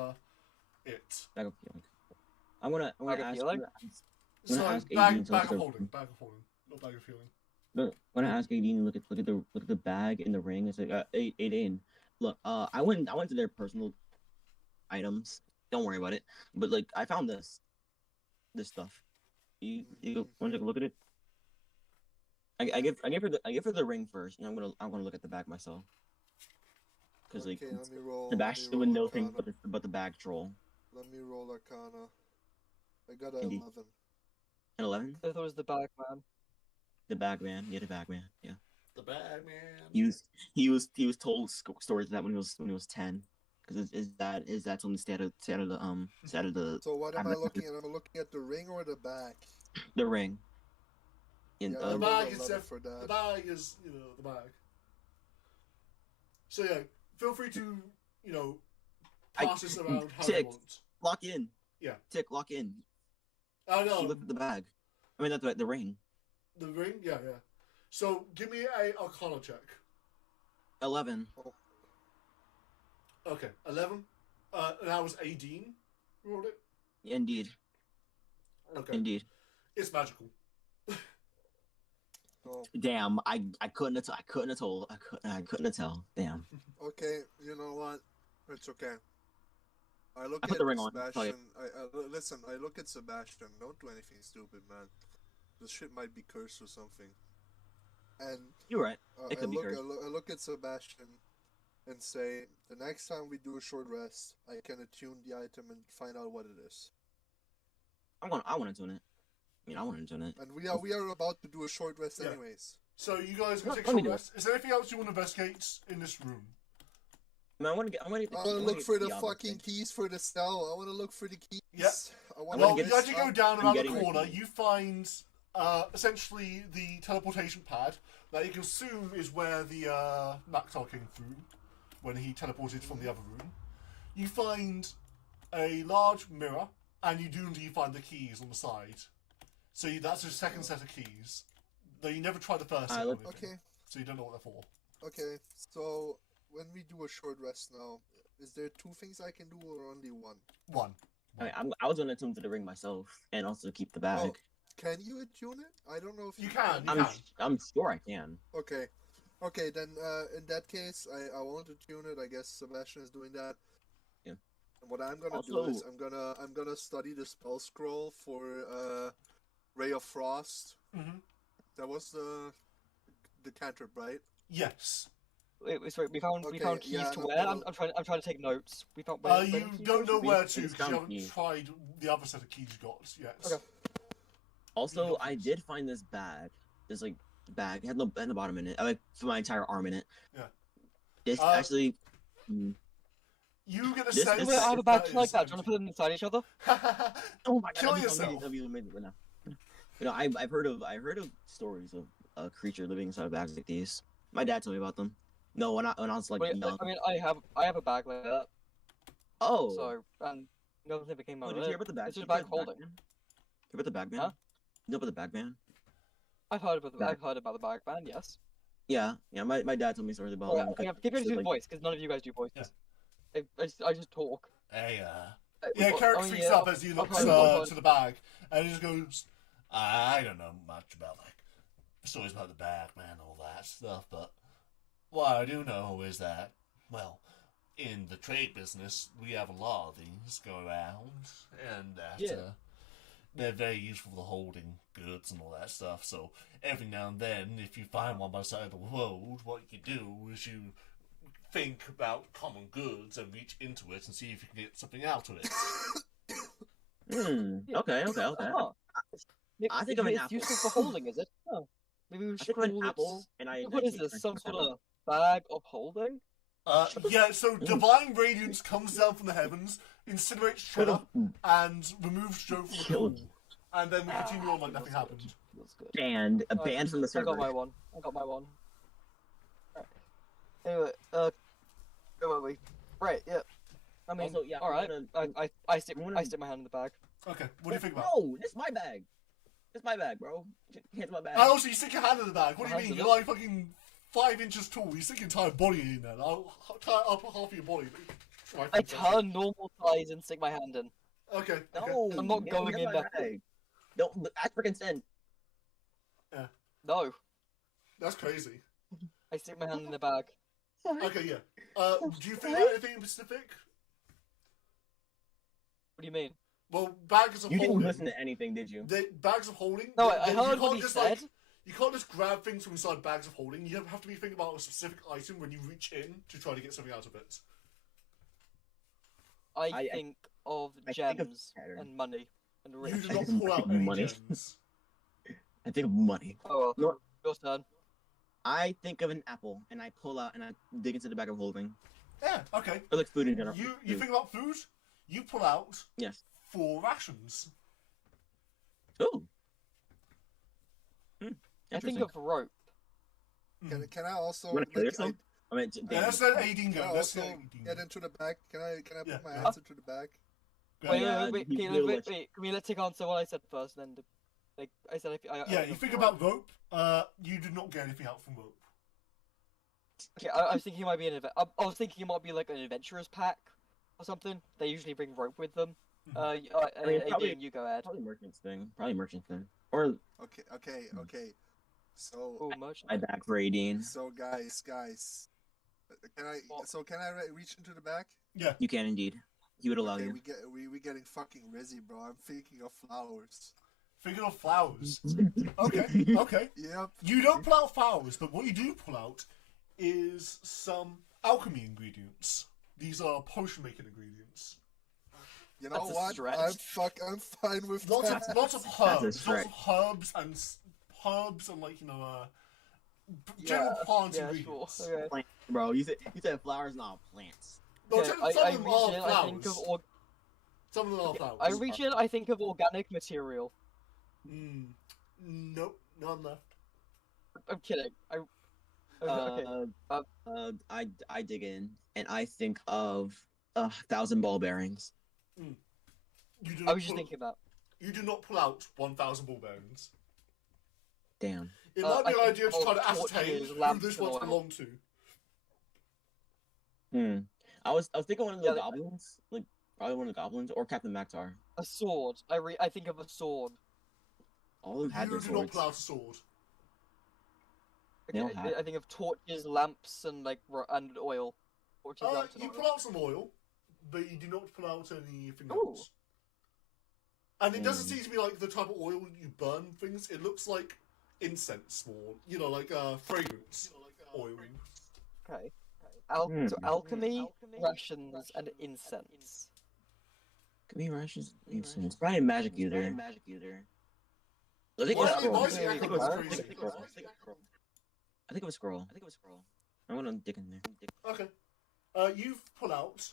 bag of healing. I'm gonna Bag of ask. healing? I'm gonna So ask bag Aideen to of look at holding, not bag of healing. I'm gonna ask Aideen to look at the bag in the ring. It's like Aideen, look, I went to their personal items. Don't worry about it. But like, I found this stuff. You want to take a look at it? I give her the ring first, and I'm gonna look at the bag myself. Cause like Okay, let me roll. Sebastian would know things about the bag troll. Let me roll Arcana. I got a Indeed. 11. An 11. I thought it was the bag man. The bag man. Yeah, the bag man. Yeah. The bag man. He was told stories of that when he was 10. Because is that something stay out of the So what am I'm I not- looking at? Am I looking at the ring or the bag? the ring? In Yeah, The I rolled bag a is 11 for the that. bag is the bag. So yeah, feel free to pass this around how you Tick. want. lock in. Yeah. Tick, lock in. I She know looked at the bag. I mean, that's the ring. the ring. Yeah. So give me a Arcana check. 11. Okay, 11. And that was 18. Rolled it. Indeed. Okay. Indeed. It's magical. Oh, Damn, I couldn't have I couldn't have tell. Damn. okay. You know what? It's okay. I look I at put the ring on, tell you. Sebastian. Listen. I look at Sebastian. Don't do anything stupid, man. This shit might be cursed or something. And You're right. I It could be look. cursed. I look at Sebastian, and say, the next time we do a short rest, I can attune the item and find out what it is. I want to tune it. mean, I want to join it. And we are about to do a short rest Yeah. anyways. So you guys can Let take me a short do it. rest. Is there anything else you want to investigate in this room? I mean, I want to get. I want to get. I I want to wanna look get for the key, fucking obviously. keys for the cell. I want to look for the keys. Yep. I want Well, get as you go down I'm around the getting- corner, you find essentially the teleportation pad that you can assume is where the Mactar came through when he teleported from the other room. You find a large mirror, and you do indeed find the keys on the side. So that's your second set of keys. Though you never tried the first set. Or anything, Okay. So you don't know what they're for. Okay. So when we do a short rest now, is there 2 things I can do or only 1? One. I was gonna attune to the ring myself and also keep the bag. Oh, can you attune it? I don't know if You can. You I'm can. I'm sure I can. Okay. Okay, then in that case, I won't attune it. I guess Sebastian is doing that. Yeah. And what I'm gonna do Also- is I'm gonna study the spell scroll for Ray of Frost. Mhm. That was the cantrip, right? Yes. Wait, sorry, we found Okay, keys yeah, to no, where? no. I'm trying to take notes. We found You keys don't know were? where We to because you found haven't keys. tried the other set of keys you got yet. Okay. Also, I keys. did find this bag. This like bag it had no bottom in it. I like for my entire arm in it. Yeah. This Uh, actually. mm, You get a This- sense. this- Wait, I have a that badge like is that. Do you want to put them inside each other? empty. Oh my god! Kill that'd be yourself. That'd be amazing right now. You know, I've heard of stories of a creature living inside of bags like these. My dad told me about them. No, when I was like Wait, young. I mean, I have a bag like that. Oh. So nothing ever came Oh, out did of you hear it. about the bag? It's just a did you hear bag about the holding. man? Hear about the bag man? Huh? You know about the bag man? I've heard about Bag. I've heard about the bag band. Yes. Yeah. My dad told me stories about Oh, him. I keep going to do like, voice because none of you guys do voices. I just talk. Hey, Yeah, Carrick Oh, speaks yeah, up as he looks okay. to the bag, and he just goes, I don't know much about, like, stories about the bag, man, all that stuff, but what I do know is that, well, in the trade business, we have a lot of these go around, and that, Yeah. they're very useful for holding goods and all that stuff, so every now and then, if you find one by the side of the road, what you do is you think about common goods and reach into it and see if you can get something out of it. Okay. Oh. I think of an it's apple. useful for holding, is it? Oh. Maybe we I should think of an call it. apple, and I. What is this? Some sort of bag of holding? yeah, so divine radiance comes down from the heavens, incinerates Cheddar, and removes Joe from the Kill pool. And then we continue on like nothing happened. That's good. Banned. Banned from the I server. got my one. Right. Anyway, where were we? Right, yeah. I mean, Also, yeah, all right. I stick I'm gonna- my hand in the bag. Okay, what do you think about? No, this is my bag. This is my bag, bro. Here's my bag. And also, you stick your hand in the bag. What do you My mean? hand's You're like fucking 5 inches tall. You stick your entire body in there. I'll tie up half of your body. Try I to- turn normal size and stick my hand in. Okay. okay. No, I'm not man, going that's in my that bag. No, ask for consent. No, That's crazy. I stick my hand in the bag. Okay, yeah. Do you think of anything in specific? What do you mean? Well, bags of You didn't holding. listen to anything, did you? Bags of holding. No, I you heard can't what he just, said. Like, you can't just grab things from inside bags of holding. You have to be thinking about a specific item when you reach in to try to get something out of it. I think of I think of gems pattern. and money and You rich. did not pull out any Money. gems. I think of money. Oh, No. well. Your turn. I think of an apple, and I pull out and I dig into the bag of holding. Yeah, okay. Or like food in general. You Food. think about food, you pull out Yes. 4 rations. Ooh. I think Interesting. of rope. Can I also You wanna kill like, yourself? I mean, Yeah, let's let Aideen can I go. Let's also let Aideen get go. into the bag? Can I put Yeah, my yeah. hands into the bag? Go Wait, ahead. Yeah, wait. you Okay, will wait. let- Can we let Tick answer what I said first, and then like I said, I Yeah, I you think think of about rope. You did not get anything out from rope. Yeah, I was thinking it might be I was thinking it might be like an adventurer's pack or something. They usually bring rope with them. Mhm. I mean, probably- Aideen, you go ahead. Probably merchant's thing. Probably merchant's thing. Or Okay. So Oh, merchant. my bag for 18. so guys, can I What? can I reach into the bag? You can indeed. He would allow Okay, you. we getting fucking rizzy, bro. I'm thinking of flowers. Thinking of flowers. Okay, okay. Yep. You don't pull out flowers, but what you do pull out is some alchemy ingredients. These are potion making ingredients. You know That's a what? stretch. I'm fine with Lots that. of lots of That's a herbs, lots stretch. of herbs and like general plant Yeah, sure. ingredients. Okay. Plant, bro. You said flowers, not plants. No, Okay, some I of them reach are in, I think of flowers. Some of them are flowers. I reach in, I think of organic material. Nope, none left. I'm kidding. Okay. I dig in and I think of 1,000 ball bearings. You do I not was just pull, thinking that. you do not pull out 1,000 ball bearings. Damn. It might be I an idea to think try to of ascertain torches, who lamps, this and ones oil. belong to. I was thinking one of the Yeah, goblins, like probably one of the goblins or Captain Maktar. A sword. I think of a sword. All of them had You their do not swords. pull out a sword. They all Okay, had. I think of torches, lamps, and and oil. Torches, lamps, and You oil. pull out some oil, but you do not pull out anything Ooh. else. And it doesn't seem to be like the type of oil you burn things. It looks like incense more, like fragrance oil. Okay. So alchemy, rations, and incense. Give me rations. It's probably a magic user. I think Well, it it might was be a accurate, scroll. it's crazy. I think it was scroll. I'm gonna dig in there. Okay. You've pulled out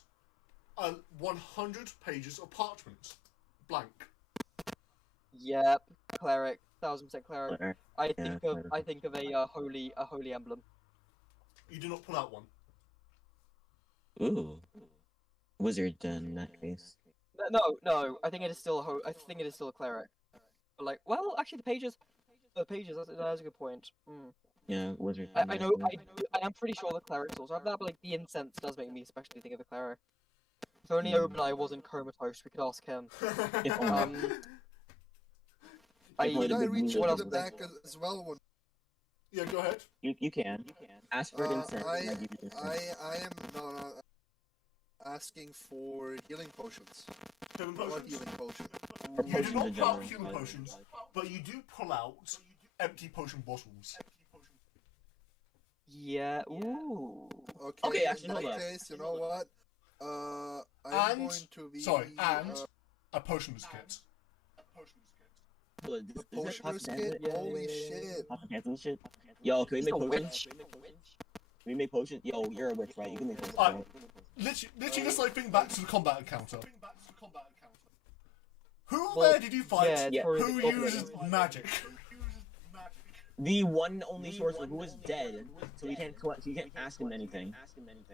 100 pages of parchment. Blank. Yep, cleric, 1000% cleric. Cleric. I Yeah, think of a holy emblem. You do not pull out one. Ooh. Wizard then in that case. No. I think it is still a cleric. But well, actually, the pages. That's a good point. Yeah, wizard. I know. I am pretty sure the clerics also have that, but the incense does make me especially think of the cleric. If only Obenai wasn't comatose, we could ask him. If only. I Can I reach what into else the back as well? Yeah, go ahead. You can. Ask for incense. I and I give you incense. am no asking for healing potions. Healing I want potions. healing potions. Or You do potions not in pull out general. healing potions, but you do pull out empty potion bottles. Yeah. Ooh. Okay, actually, in hold that up. case, you know what? I'm And- going to be A potions kit. Is that potioner's Papa kit. Panther? Holy shit! Papa Panther shit? Yo, can we He's make a potions? witch. Can we make potions? Yo, you're a witch, right? You can make potions. Alright. Right? Literally, just like think back to the combat encounter. Who Well, there did you fight? yeah, for Who the uses magic? The one only sorcerer who was dead, so we can't ask him anything.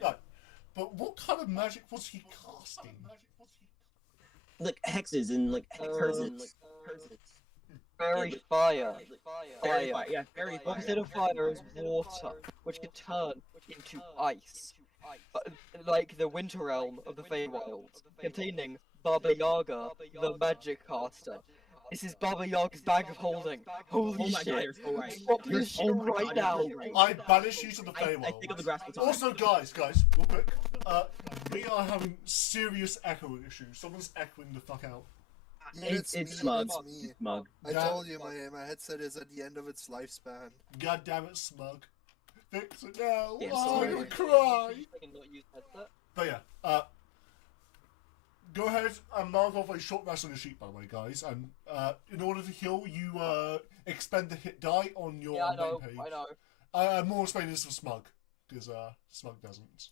Right. But what kind of magic was he casting? Like hexes and like curses. Fairy fire. Fairy Fire. fire. Yeah, fairy fire. Opposite of fire is water, which can turn into ice. Like the winter realm of the Feywild, containing Baba Yaga, the magic caster. This is Baba Yaga's bag of holding. Holy Oh my shit! god, you're so right. Swap this shit Oh my right god, now. you're so right. I banish you to the I Feywild. think of the grass baton. Also, guys, real quick. We are having serious echo issues. Someone's echoing the fuck out. Yeah, It's me, smug. It's me. It's smug. I Yeah. told you my headset is at the end of its lifespan. God damn it, Smug. Fix it now. Yeah, Oh, I'm sorry. gonna cry. I can not use headset. But yeah, go ahead and mark off a short rest on your sheet, by the way, guys. And in order to heal, you expend the hit die on your Yeah, I main know. page. I know. I'm more explaining this for Smug, because Smug doesn't.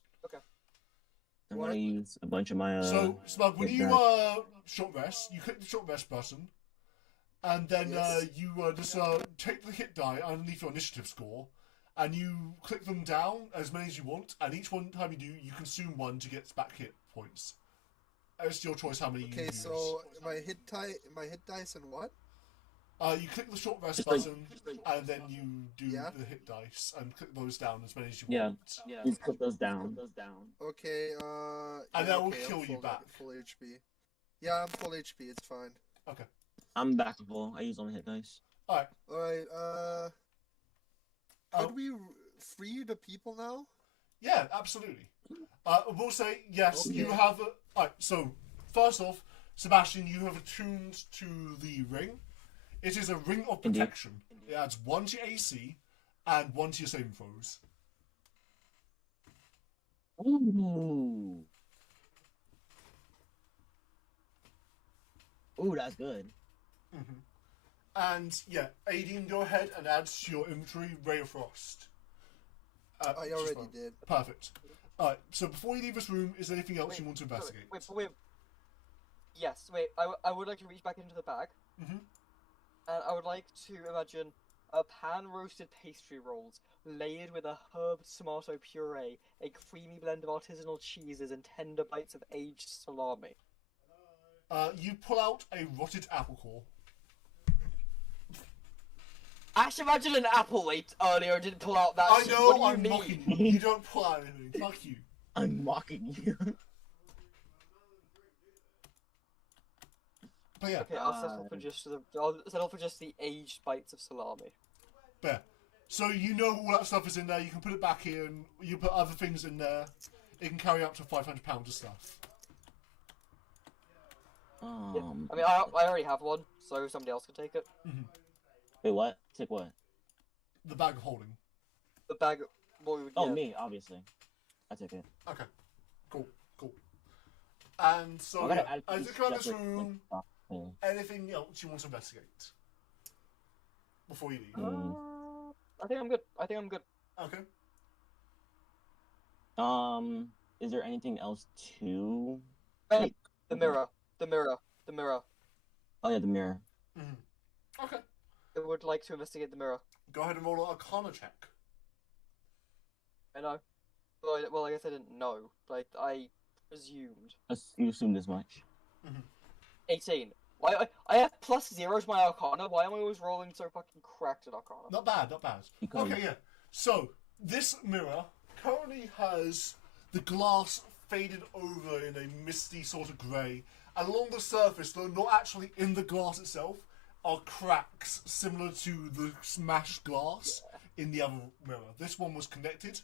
I'm gonna use a bunch of my So, Smug, when hit you die. short rest, you click the short rest button, and then Yes. you just take the hit die underneath your initiative score, and you click them down as many as you want, and each one time you do, you consume one to get back hit points. It's your choice how many you Okay, use. so my hit dice and what? You click the short rest Just like- button, and then you do Yeah. the hit dice, and click those down as many as you Yeah. want. Just put those down. Okay, And yeah, that will okay, I'm kill you full- back. Full HP. Yeah, I'm full HP. It's fine. I'm back to full. I use only hit dice. All right. Oh. Could we free the people now? Yeah, absolutely. We'll say yes. Okay. You have. Alright, so first off, Sebastian, you have attuned to the ring. It is a ring of Indeed. protection. It adds 1 to your AC and 1 to your saving throws. Ooh. Ooh, that's good. And yeah, Aideen, go ahead and add to your inventory Ray of Frost. I just already fine. did. Perfect. Alright, so before you leave this room, is there anything else you want to investigate? Wait. Yes, wait. I would like to reach back into the bag. Mm-hmm. And I would like to imagine a pan-roasted pastry rolls layered with a herb tomato puree, a creamy blend of artisanal cheeses, and tender bites of aged salami. You pull out a rotted apple core. I should imagine an apple ate earlier and didn't pull out that I shit. know, What do you I'm mean? mocking you. You don't pull out anything. Fuck you. I'm mocking you. But yeah, Okay, I'll settle for just the aged bites of salami. there. So you know all that stuff is in there. You can put it back in. You put other things in there. It can carry up to 500 pounds of stuff. I mean, I already have one, so somebody else can take it. Wait, what? Take what? The bag of holding. The bag. Oh, me, obviously. I take it. Okay. Cool. And so, I gotta yeah, add as these you come out this separate, room, like, things. anything else you want to investigate before you leave? I think I'm good. Okay. Is there anything else to? Hey, the mirror. Oh yeah, the mirror. Okay. I would like to investigate the mirror. Go ahead and roll an Arcana check. I know. Well, I guess I didn't know. Like, I presumed. You assumed as much. 18. Why? I have +0 to my Arcana. Why am I always rolling so fucking cracked at Arcana? Not bad. Because... Okay, yeah. So, this mirror currently has the glass faded over in a misty sort of grey. And along the surface, though not actually in the glass itself, are cracks similar to the smashed glass in the other mirror. This one was connected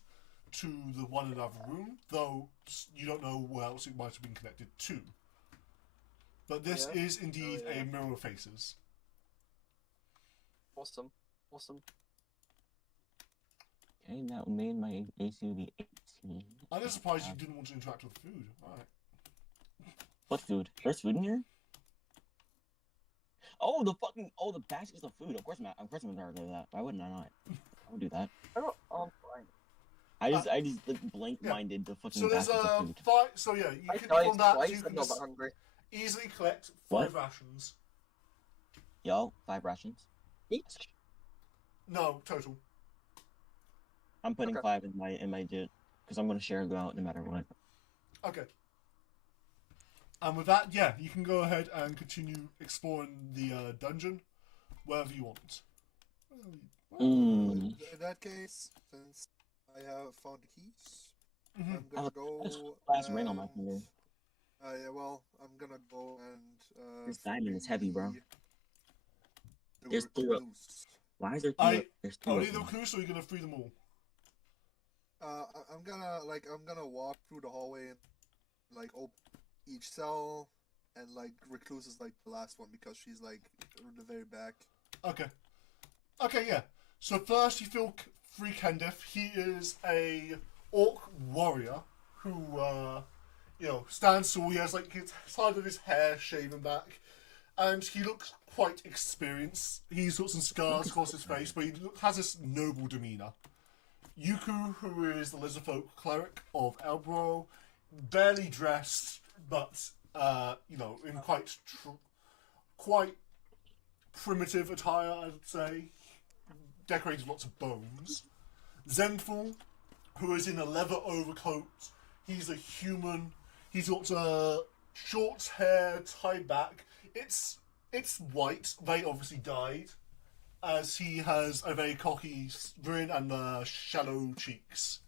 to the one in the other room, though you don't know where else it might have been connected to. But this is indeed a mirror of faces. Awesome. Okay, that made my AC be 18. I'm just surprised you didn't want to interact with food. Alright. What food? There's food in here? Oh, the baskets of food. Of course I'm gonna do that. Why wouldn't I not? I would do that. I'm fine. I just like blank-minded the fucking So there's baskets of food. 5. So yeah, you I can died from that twice. you I'm can not just that hungry. easily collect 5 What? rations. Yo, 5 rations. Each? No, total. I'm putting Okay. 5 in my jit because I'm gonna share them out no matter what. Okay. And with that, yeah, you can go ahead and continue exploring the dungeon wherever you want. In that case, since I have found the keys, Mhm. I'm gonna go. Last ring on my finger. Yeah, well, I'm gonna go and. This diamond is heavy, bro. free the There's 3 of- recluse. Why is there 3? There's 2 Only of the them. recluse, or you're gonna free them all? I'm gonna walk through the hallway and like open each cell, and like recluse is like the last one because she's like in the very back. Okay. Okay, yeah. So first you feel free Kendif. He is a orc warrior who, stands tall. He has like his side of his hair shaven back, and he looks quite experienced. He's got some scars across his face, but he has this noble demeanor. Yuku, who is the lizardfolk cleric of Elbro, barely dressed, but in quite primitive attire, I'd say. Decorated with lots of bones. Zenful, who is in a leather overcoat. He's a human. He's got short hair tied back. It's white. They obviously died, as he has a very cocky grin and shallow cheeks.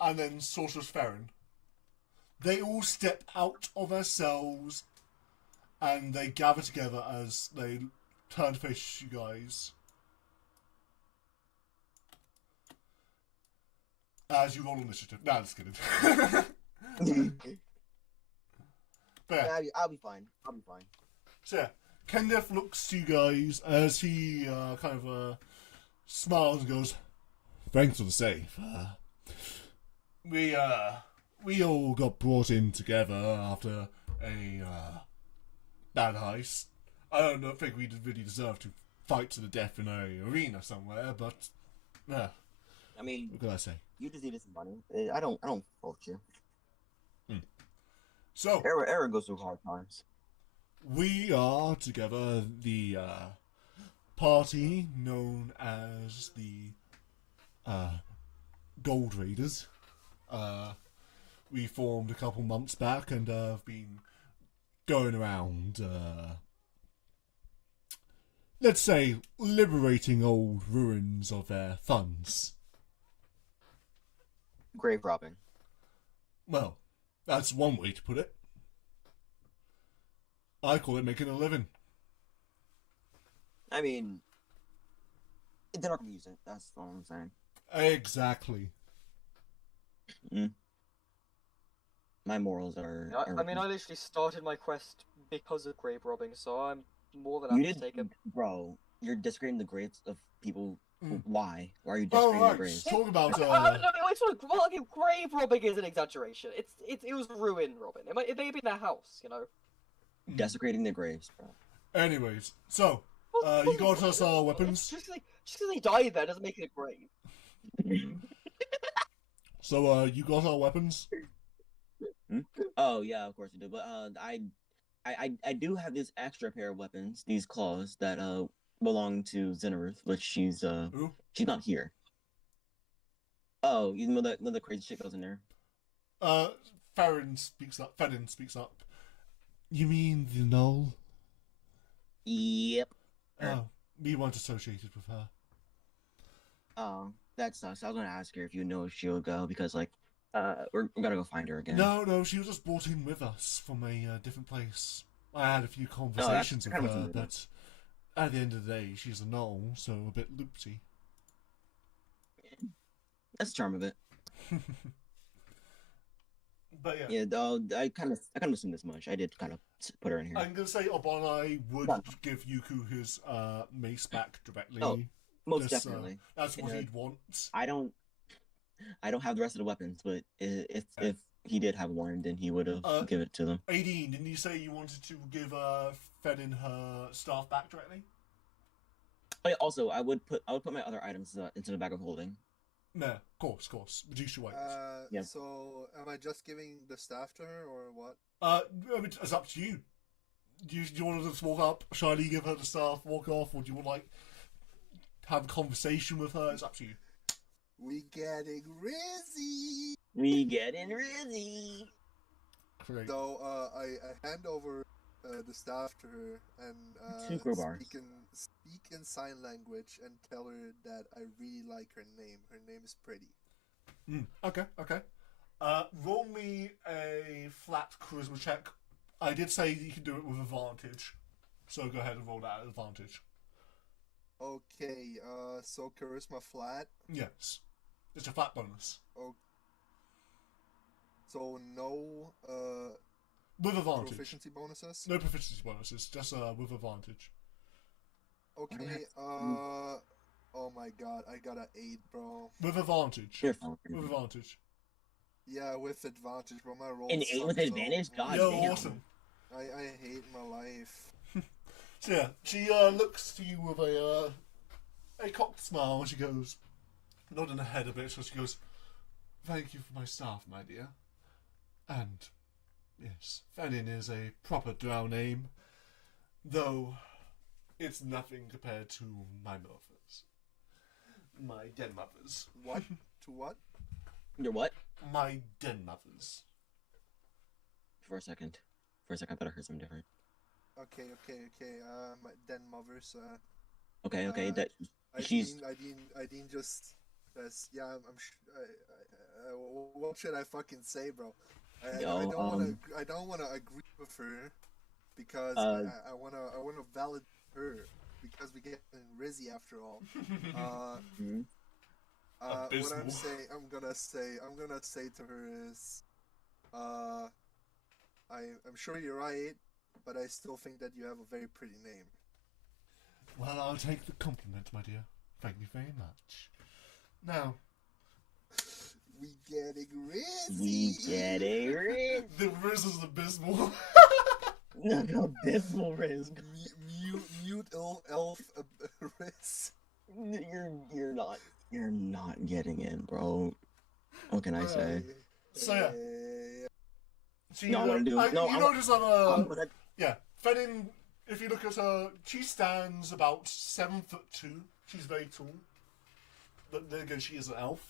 And then Sorcerer's Ferrin. They all step out of their cells and they gather together as they turn to face you guys. As you roll initiative. Nah, just kidding. But yeah. I'll be fine. So yeah, Kenneth looks to you guys as he smiles and goes, "Thanks for the save. We all got brought in together after a that nice. I don't think we really deserve to fight to the death in an arena somewhere, but yeah, I mean, what can I say? you just needed some money. I don't fault you. So Era goes through hard times. we are together, the party known as the Gold Raiders. We formed a couple months back and have been going around, let's say, liberating old ruins of their funds. Grave robbing. Well, that's one way to put it. I call it making a living. I mean, they're not gonna use it. That's all I'm saying. Exactly. My morals are. I mean, I literally started my quest because of grave robbing, so I'm more than You happy to did, take it. bro. You're desecrating the graves of people. Mm. Why? Why are you Oh, desecrating the right. graves? Talk about Well, okay, grave robbing is an exaggeration. It was ruin robbing. It may have been their house, you know. Desecrating the graves, bro. Anyways, so you got us our weapons. Just because they died there doesn't make it a grave. So you got our weapons. Oh yeah, of course you do. But I do have this extra pair of weapons, these claws that belong to Xenorith, but she's not here. Oh, you know that crazy shit goes in there. Farron speaks up. Fedin speaks up. You mean the Null? Yep. Oh, we weren't associated with her. Oh, that sucks. I was gonna ask her if you know if she'll go because we're gonna go find her again. No, she was just brought in with us from a different place. I had a few conversations with her, but at the end of the day, she's a Null, so a bit loopsy. That's the charm of it. But yeah. Yeah, I kind of assumed this much. I did kind of put her in here. I'm gonna say Obonai would give Yuku his mace back directly. Oh, most definitely. That's what he'd want. I don't have the rest of the weapons, but if he did have one, then he would have give it to them. Aideen, didn't you say you wanted to give Fedin her staff back directly? Oh, yeah, also, I would put my other items into the bag of holding. No, of course. Reduce your weight. Yeah. So, am I just giving the staff to her, or what? I mean, it's up to you. Do you want to just walk up, shyly give her the staff, walk off, or do you want have a conversation with her? It's up to you. We getting rizzy. We getting rizzy. Great. So, I hand over the staff to her and Two crowbars. speak in sign language and tell her that I really like her name. Her name is pretty. Okay. Roll me a flat charisma check. I did say you can do it with advantage, so go ahead and roll that at advantage. Okay, so charisma flat. Yes, it's a flat bonus. Oh, so no With advantage. proficiency bonuses. No proficiency bonuses, just with advantage. Okay. Oh my god, I got an 8, bro. With advantage. You're fine. With advantage. Yeah, with advantage, bro. My roll. An 8 with advantage? God Yo, damn. awesome. I hate my life. So yeah, she looks to you with a cocked smile and she goes, nodding her head a bit, so she goes, "Thank you for my staff, my dear. And yes, Fedin is a proper drow name, though it's nothing compared to my mothers. My den mothers. What? To what? Your what? My den mothers. For a second, I thought I heard something different. Okay. My den mothers. Okay. That I she's. didn't just. Yeah, what should I fucking say, bro? I don't wanna agree with her because I wanna validate her because we get Rizzy after all. What I'm gonna say to her is, I'm sure you're right, but I still think that you have a very pretty name. Well, I'll take the compliment, my dear. Thank you very much. Now, we getting Rizzy. We getting Rizzy. the Riz is abysmal. Abysmal risk. Mute elf risk. You're not getting in, bro. What can I say? So yeah. She, No, I wanna do- no, you I notice on I'm gonna- yeah, Fenin, if you look at her, she stands about 7'2". She's very tall. But then again, she is an elf.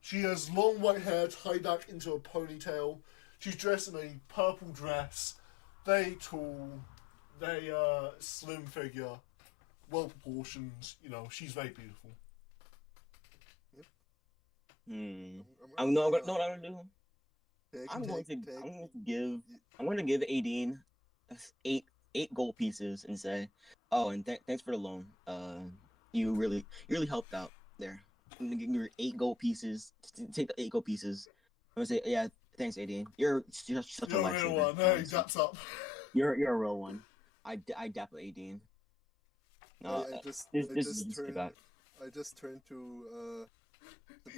She has long white hair tied back into a ponytail. She's dressed in a purple dress. Very tall. Very slim figure. Well proportioned. You know, she's very beautiful. I'm not gonna. Know what I'm gonna do? Take, I'm going take, to. take. I'm going to give Aideen eight gold pieces and say, "Oh, and thanks for the loan. You really helped out there. I'm gonna give you 8 gold pieces. Take the 8 gold pieces. I'm gonna say, yeah, thanks, Aideen. You're just such a You're a real lifesaver. one. No, he honestly. daps up. You're a real one. I dap with Aideen. No, I just turned to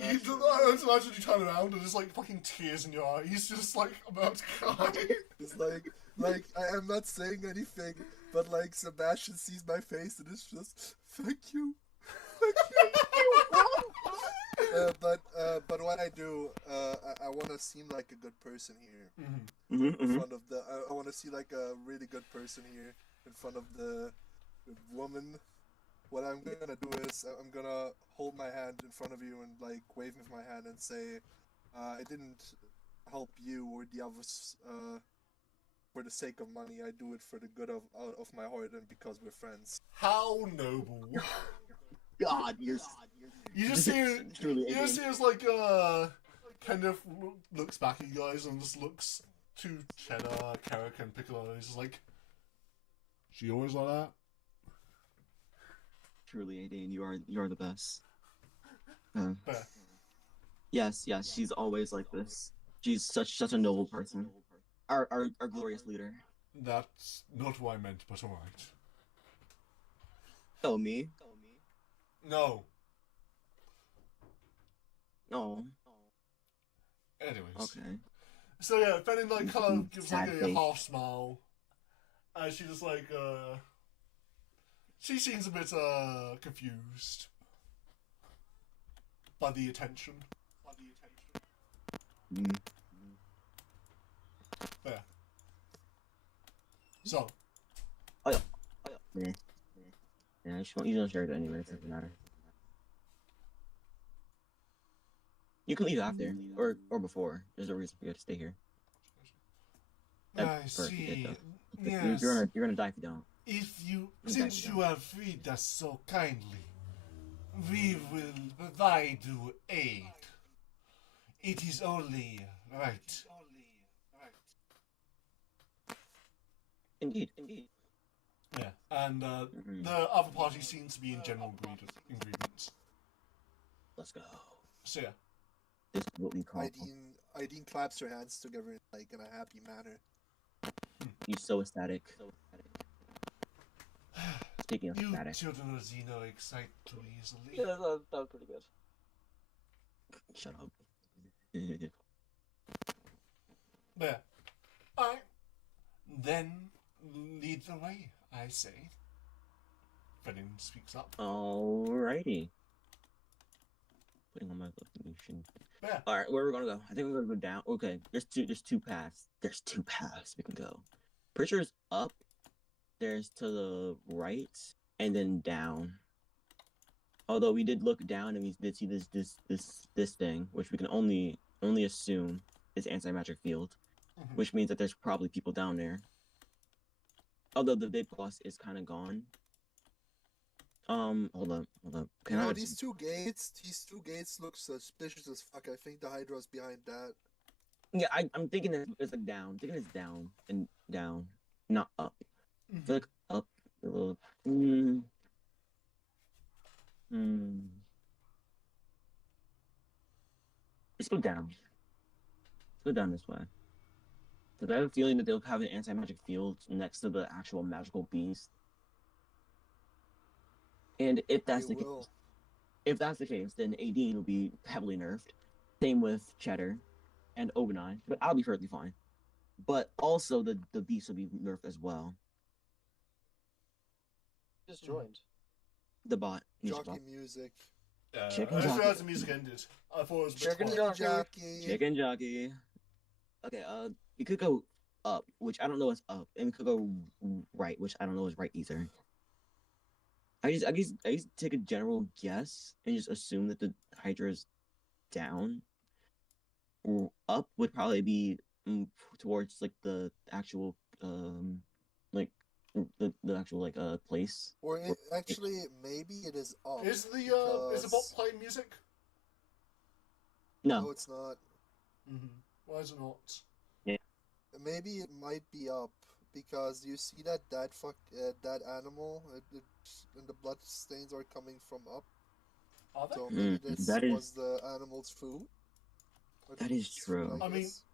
I just imagine you turn around and there's like fucking tears in your eyes. He's just like about to cry. It's like I am not saying anything, but like Sebastian sees my face and it's just thank you. But what I do, I want to seem like a good person here in front of the. I want to see like a really good person here in front of the woman. What I'm gonna do is I'm gonna hold my hand in front of you and like wave with my hand and say, I didn't help you or the others for the sake of money. I do it for the good of my heart and because we're friends. How noble. God, you're. You just see it. Truly, You just see it's like kind of looks back at you guys and just looks to Cheddar, Carrick, and Piccolo. And he's just like, she always like that. Truly, Aideen, you are the best. Fair. Yes, she's always like this. She's such a noble person. Our glorious leader. That's not what I meant, but alright. Oh, me? No. No. Anyways. Okay. So yeah, Fenin like kind of gives like Sad a face. half smile, and she just like she seems a bit confused by the attention. There. So. Yeah, you don't share it anyway. It doesn't matter. You can leave after or before. There's no reason for you to stay here. I First, you get see. though. Yes. You're gonna die if you don't. Since you have freed us so kindly, we will provide you aid. It is only right. Indeed. Yeah, and the other party seems to be in general agreements. Let's go. So yeah. This is what we call. Aideen claps her hands together like in a happy manner. He's so ecstatic. Speaking of You ecstatic. children of Xino excite too easily. Yeah, that was pretty good. Shut up. There. Alright. Then lead the way, I say. Fenin speaks up. Alrighty. Putting on my location. Yeah. Alright, where are we gonna go? I think we're gonna go down. Okay, there's two paths. There's 2 paths we can go. Pretty sure it's up. There's to the right and then down. Although we did look down and we did see this thing, which we can only assume is anti-magic field, which means that there's probably people down there. Although the big boss is kind of gone. Hold up. These two gates look suspicious as fuck. I think the Hydra's behind that. Yeah, I'm thinking it's like down. I'm thinking it's down and down, not up. I feel like up a little. Let's go down. Let's go down this way. Because I have a feeling that they'll have an anti-magic field next to the actual magical beast. And if that's the case, then Aideen will be heavily nerfed. Same with Cheddar and Obanai, but I'll be perfectly fine. but also the beast will be nerfed as well. Just joined. The bot, music Jockey bot, music. Chicken I just jockey. realized the music ended. I thought it was a bit Chicken quiet. jockey. Jockey. Chicken jockey. Okay, we could go up, which I don't know is up, and we could go right, which I don't know is right either. I just take a general guess and just assume that the Hydra is down. Or up would probably be towards like the actual like the actual like place. Or actually, maybe it is up. Is the bot because- playing music? No, No, it's not. Why is it not? Maybe it might be up because you see that that animal, and the blood stains are coming from up. Are they? So maybe this that is- was the animal's food. Or That the is beast's true. food, I mean- guess.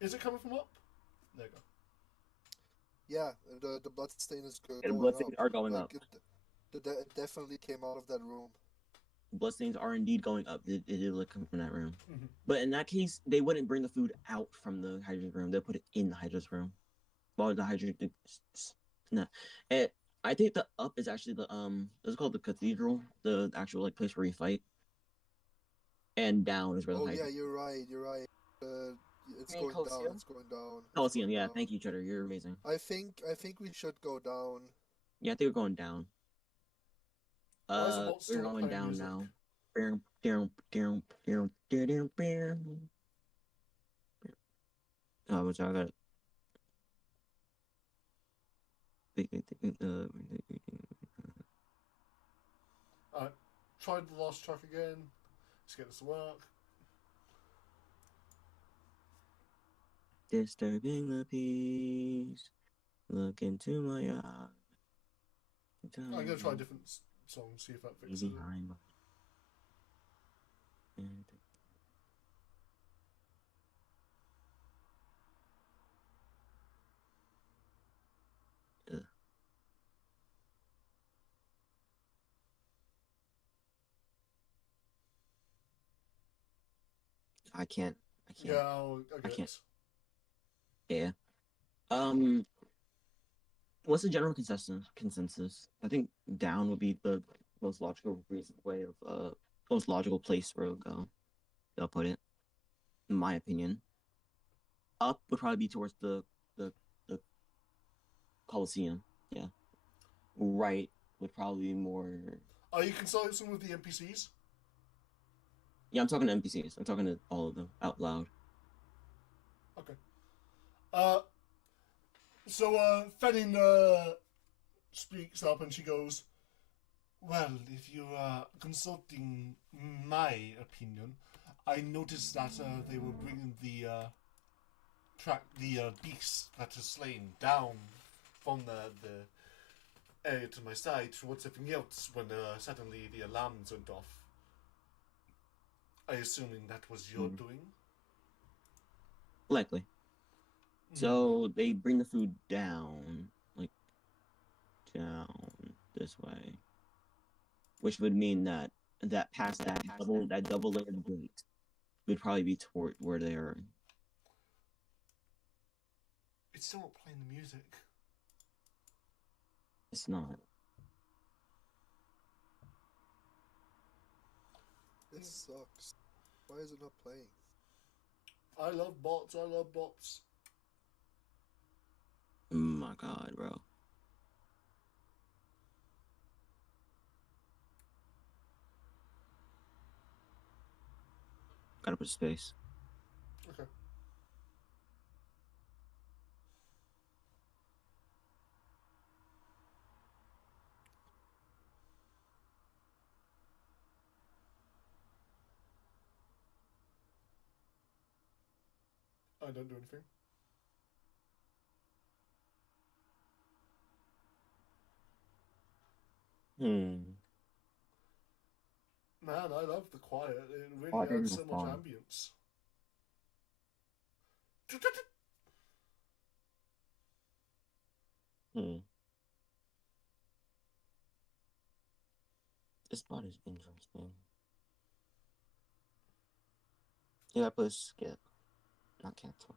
Is it coming from up? There you go. Yeah, the blood stain is the going bloodstains up. are going up. It definitely came out of that room. Bloodstains are indeed going up. It did look come from that room. Mhm. But in that case, they wouldn't bring the food out from the Hydra's room. They'll put it in the Hydra's room. Well, the Hydra. No, I think the up is actually the It's called the cathedral, the actual like place where you fight. And down is where the Oh Hydra. yeah, you're right. You're right. It's You mean going down. Colosseum? It's going down. it's Colosseum, going yeah. down. Thank you, Cheddar. You're amazing. I think we should go down. Yeah, I think we're going down. Why is the bot We're still not going playing down music? now. Oh, which I got. Alright, try the last track again. Let's get this to work. Disturbing the peace. Look into my eyes. I'm gonna try a different song, see if that fixes it. Behind my... I can't. Yeah, I get can't. it. Yeah. What's the general consensus? I think down would be the most logical way of most logical place where it'll go. They'll put it, in my opinion. Up would probably be towards the Colosseum. Yeah. Right would probably be more. Are you consulting some of the NPCs? Yeah, I'm talking to NPCs. I'm talking to all of them out loud. Okay. Fennin speaks up and she goes, well, if you are consulting my opinion, I noticed that they were bringing the beast that is slain down from the area to my side towards everything else when suddenly the alarms went off. I assuming that was your doing? Likely. So they bring the food down, like down this way, which would mean that past that double layered gate would probably be toward where they are. It's still not playing the music. It's not. This sucks. Why is it not playing? I love bots. I love bots. Oh my god, bro. Gotta put space. Okay. I don't do anything. Man, I love the quiet. It really Quiet adds is so much fun. ambience. This spot is interesting. Yeah, I put skip, not cancel.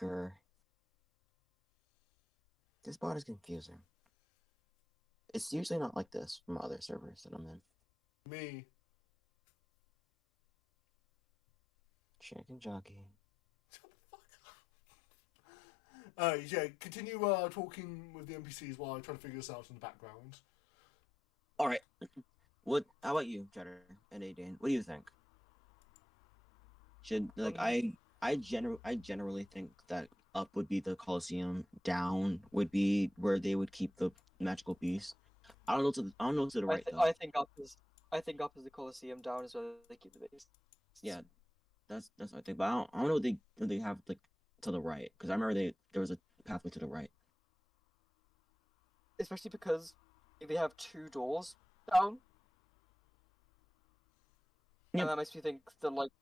Grr. This bot is confusing. It's usually not like this from other servers that I'm in. Me. Chicken jockey. Yeah, continue talking with the NPCs while I try to figure this out in the background. All right. What? How about you, Cheddar and Adane? What do you think? Should like I generally think that up would be the Colosseum, down would be where they would keep the magical beast. I don't know to the right though. I think up is the Colosseum, down is where they keep the base. Yeah, that's what I think. But I don't know what they have like to the right because I remember there was a pathway to the right. Especially because if they have 2 doors down, Yep. and that makes me think that like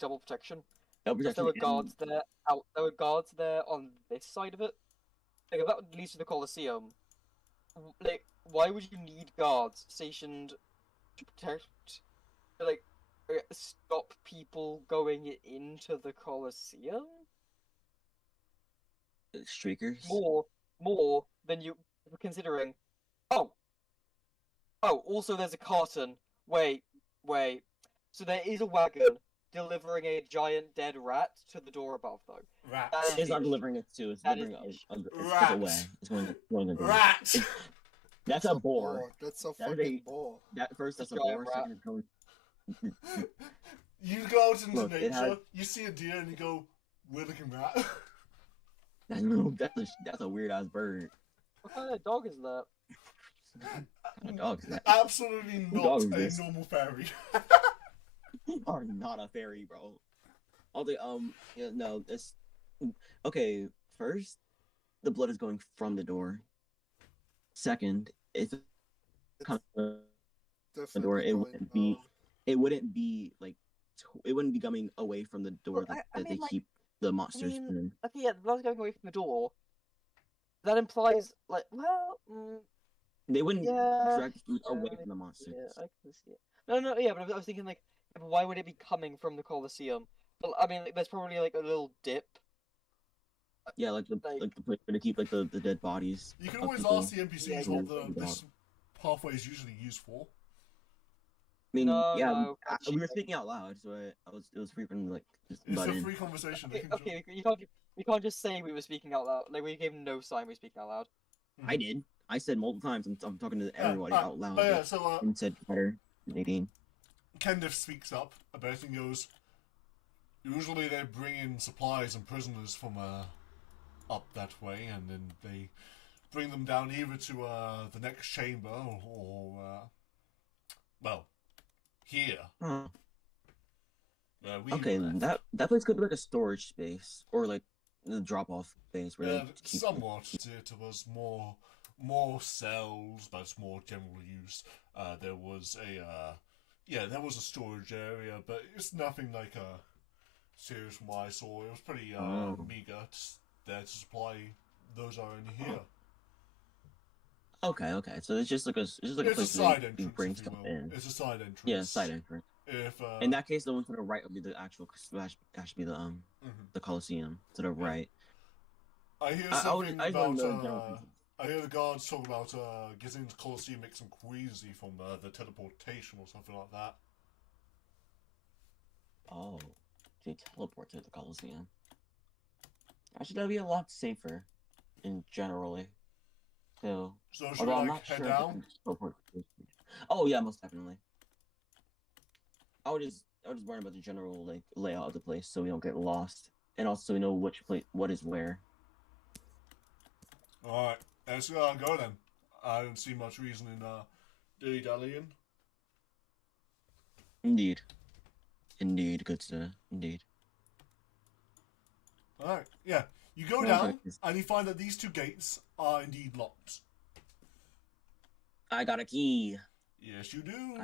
double protection. Double Because there protection were guards there there were guards there on this side of it. Like if that leads to the Colosseum, like why would you need guards stationed to protect like stop people going into the Colosseum? streakers. More than you were considering. Also there's a carton. Wait. So there is a wagon delivering a giant dead rat to the door above, though. Rats. That is It's not the delivering it to. It's That delivering is it's away. It's going the door. Rats! That's a boar. That's a That is fucking boar. That's a giant boar. rat. Second, it's going. You go out into Look, nature, it has- you see a deer, and you go, weird looking rat. That's a weird ass bird. What kind of dog is that? What kind of dog is that? Absolutely Who not dog is a this? normal fairy. You are not a fairy, bro. Yeah, no, this. Okay, first, the blood is going from the door. Second, it's kind of the door. Definitely going It wouldn't be like. It wouldn't be coming away from the door Well, that I they mean, like, keep the monsters in. Okay, yeah, the blood's going away from the door. That implies, like, well, They wouldn't yeah, drag food away yeah, from the monsters. yeah, I can see it. No, yeah, but I was thinking, like, but why would it be coming from the Colosseum? Well, I mean, like, there's probably like a little dip. Yeah, like the place where they keep like the dead bodies. You can of always people. ask the NPCs Yeah, what this pathway is usually used for. I mean, No, yeah, no, we were speaking out loud, so it was frequent like just It's butt a in. free conversation. They Okay, can you can't just say we were speaking out loud. Like we gave no sign we speak out loud. I did. I said multiple times. I'm talking to everybody out loud. But yeah, so and said better, Nadine. Kendif speaks up a bit and goes, usually they bring in supplies and prisoners from up that way, and then they bring them down either to the next chamber or well, here. Huh. We Okay, left. that place could be like a storage space or like the drop off space where they keep Somewhat. It was more cells, but it's more general use. There was a storage area, but it's nothing like a serious from what I saw. It was pretty meager. There to supply those are in here. Okay. So it's just like a It's place a side where entrance, you bring if you stuff will. in. It's a side entrance. Yeah, side entrance. If In that case, the one to the right would be the actual. That should be the Colosseum to the right. I hear I something just about. wanna know the general I hear the guards talk about getting into Colosseum makes them queasy from the teleportation or something like that. Oh, they teleport to the Colosseum. Actually, that'd be a lot safer, in generally. So, So should although we I'm like not head sure if I down? can just teleport to this place. Oh yeah, most definitely. I would just worry about the general like layout of the place so we don't get lost, and also we know which place, what is where. All right, let's go then. I don't see much reason in dilly-dallying. Indeed, good sir. Indeed. All right, yeah. You go Okay. down and you find that these two gates are indeed locked. I got a key. Yes, you do.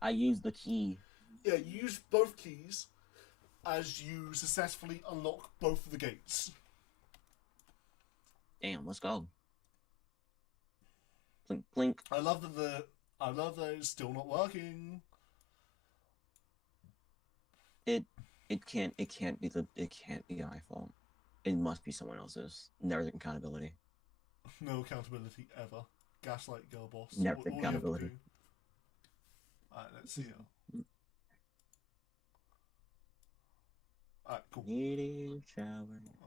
I use the key. Yeah, you use both keys as you successfully unlock both of the gates. Damn, let's go. Blink, blink. I love that it's still not working. It It can't be my fault. It must be someone else's. Never take accountability. No accountability ever. Gaslight girl boss. Never All take you have to accountability. do. Alright, let's see. Alright, cool. Needing shower,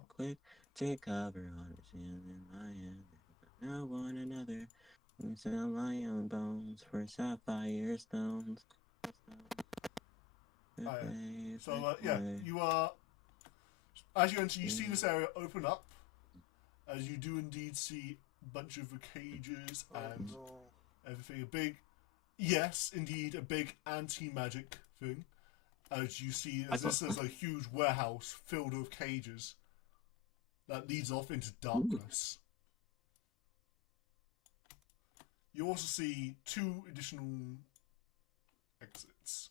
quick, take cover on the ceiling in my hand. Now one another, and sell my own bones for sapphire stones. Alright, so yeah, you are. As you enter, you see this area open up. As you do indeed see a bunch of cages and everything. A big, yes, indeed, a big anti-magic thing. As you see, as this is a huge warehouse filled with cages that leads off into darkness. You also see 2 additional exits.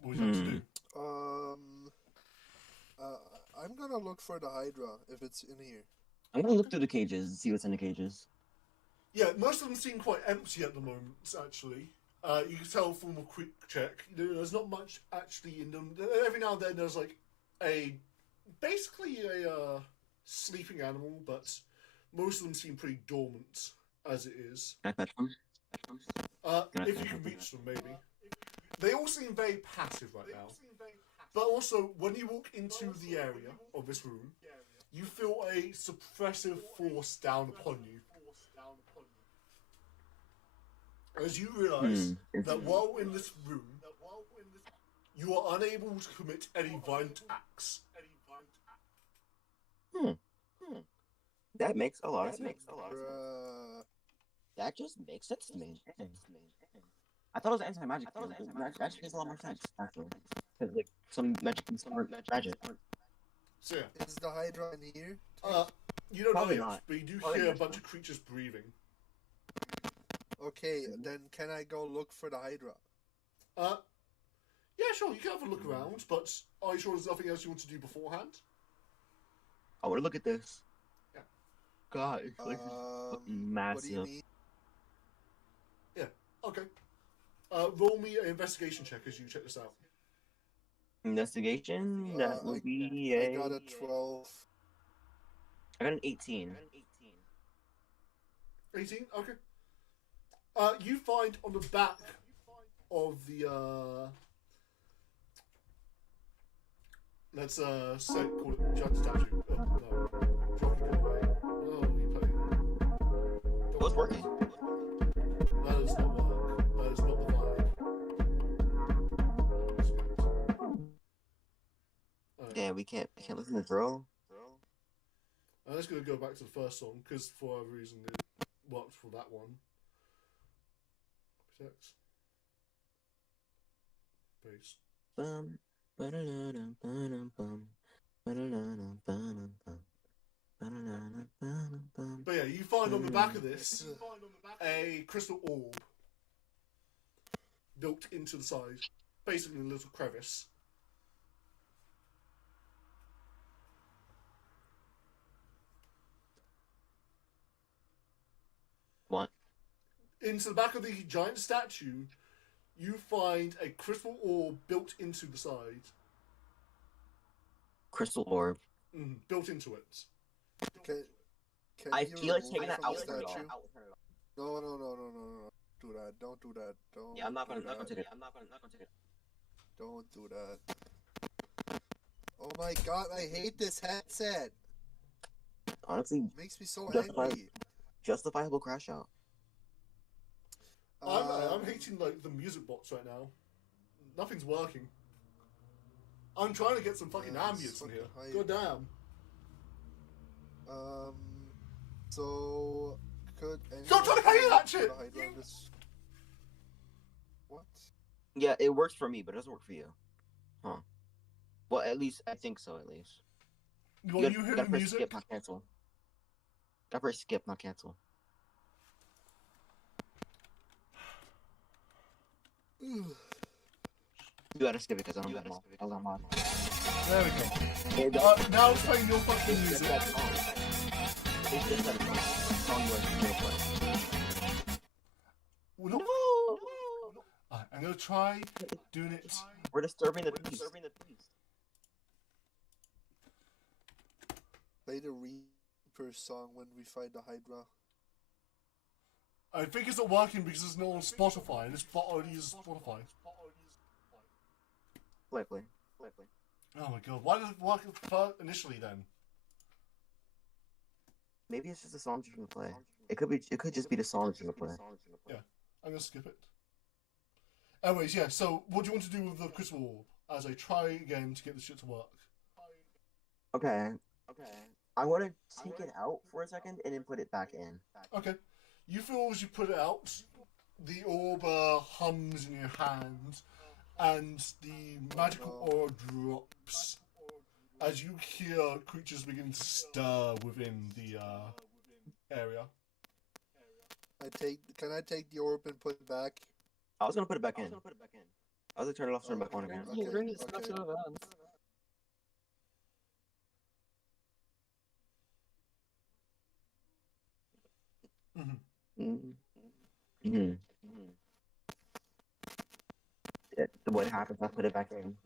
What would you like to do? I'm gonna look for the Hydra if it's in here. I'm gonna look through the cages and see what's in the cages. Yeah, most of them seem quite empty at the moment, actually. You can tell from a quick check. There's not much actually in them. Every now and then there's like basically a sleeping animal, but most of them seem pretty dormant as it is. Can I pet them? If you can reach them, maybe. They all seem very passive right now. But also, when you walk into the area of this room, you feel a suppressive force down upon you. As you realise that while in this room, you are unable to commit any violent acts. That makes a lot of sense. Bruh. That just makes sense to me. I thought it was anti-magic. That actually makes a lot more sense, actually. Because, like, some magic and some aren't magic. So yeah. Is the Hydra in here? You don't Probably know yet, not. but you do Probably hear a not. bunch of creatures breathing. Okay, then can I go look for the Hydra? Yeah, sure, you can have a look around, but are you sure there's nothing else you want to do beforehand? I want to look at this. Yeah. God, it's like What do you massive. mean? Yeah, okay. Roll me an investigation check as you check this out. Investigation? That would be I got a 12. I got an 18. 18? Okay. You find on the back of the, let's, say, call it Judge Statue. Oh, no. Drop it away. Oh, you play. It was working. That does not work. That is not the vibe. Yeah, we can't listen to Drill. I'm just going to go back to the first song, because for whatever reason it worked for that one. Protects. Bass. Bum, ba-da-da-dum, ba-dum, bum, ba-da-da-dum, ba-dum, bum, ba-da-da-dum, bum. But yeah, you find on the back of this a crystal orb built into the side, basically a little crevice. What? Into the back of the giant statue, you find a crystal orb built into the side. Crystal orb. Built into it. Can I you feel like remove taking it that from out. the statue? No. Do that. Don't do that. Don't. Yeah, I'm not gonna do that. take it. it. Don't do that. Oh my god, I hate this headset. Honestly, It makes me so Justified. angry. justifiable crash out. I'm hating like the music box right now. Nothing's working. I'm trying to get some fucking Yeah, it's ambience in here. fucking God damn. So could Stop trying to pay that shit! What? Yeah, it works for me, but it doesn't work for you. Huh. Well, at least, I think so, at least. Well, you hear the gotta press music? skip, not cancel. Gotta press skip, not cancel. You gotta skip it because I don't have them all. There we go. Now it's playing your fucking It's music. that song. It's just that song. Song was real quick. Well, not... I'm gonna try doing it. We're disturbing the peace. Play the Reaper song when we fight the Hydra. I think it's not working because it's not on Spotify, and this bot only uses Spotify. Likely. Oh my god, why did it work initially then? Maybe it's just a song you're gonna play. It could just be the song you're gonna play. Yeah, I'm gonna skip it. Anyways, yeah, so what do you want to do with the crystal orb as I try again to get this shit to work? Okay. I want to take it out for a second and then put it back in. Okay. You feel as you put it out, the orb hums in your hand, and the magical aura drops as you hear creatures begin to stir within the area. Can I take the orb and put it back? I was gonna put it back in. I was gonna turn it off, turn it back on again. Okay, Bring it okay. to the hands. Mm-hmm. What happens if I put it back in?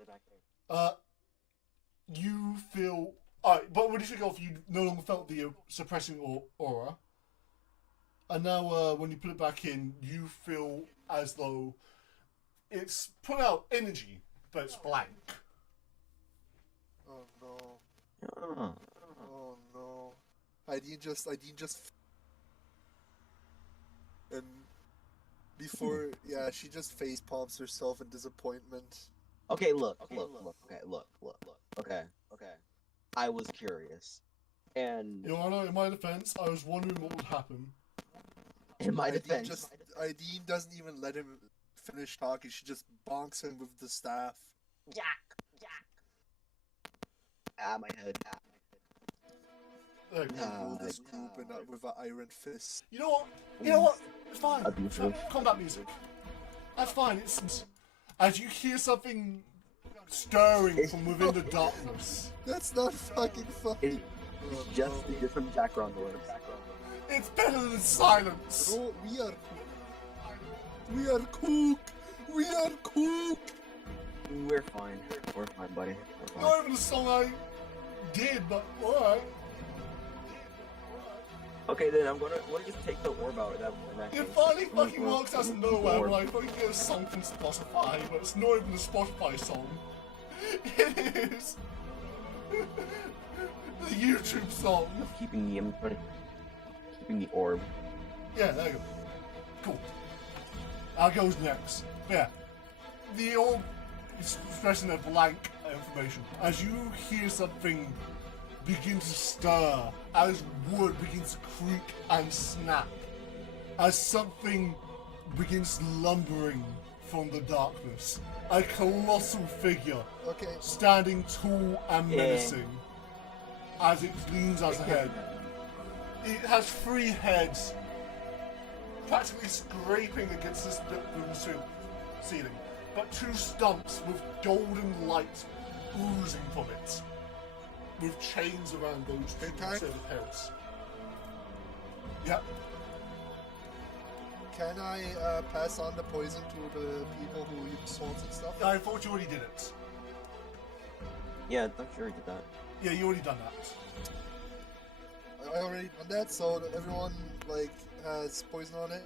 You feel... Alright, but when you took it off, you no longer felt the suppressing aura. And now, when you put it back in, you feel as though it's put out energy, but it's blank. Oh no. Oh. Oh no. I didn't just and before she just face palms herself in disappointment. Okay, look. Okay. I was curious. And Your Honor, in my defense, I was wondering what would happen. in my defense, Aideen doesn't even let him finish talking, she just bonks him with the staff. Yak. My head. There you go. Rule this group and with an iron fist. You know what? It's fine. Abusive. Combat music. That's fine. It's as you hear something stirring from within the darkness. That's not fucking funny. It's just the different background noise. It's better than silence. Bro, we are cook. We're fine, buddy. We're fine. Not even the song I did, but alright. Okay, then I'm gonna just take the orb out of that. It finally fucking works out of nowhere when I fucking get a song from Spotify, but it's not even a Spotify song. It is the YouTube song. Keeping the orb. Yeah, there you go. Cool. That goes next. Yeah. The orb is expressing a blank information. As you hear something begin to stir, as wood begins to creak and snap, as something begins lumbering from the darkness, a colossal figure standing tall and menacing as it leans us ahead. It has 3 heads, practically scraping against this bit of the ceiling, but 2 stumps with golden light oozing from it, with chains around those 2 sets of heads. Yep. Can I pass on the poison to the people who use swords and stuff? I thought you already did it. Yeah, I'm sure he did that. Yeah, you already done that. I already done that, so everyone has poison on it.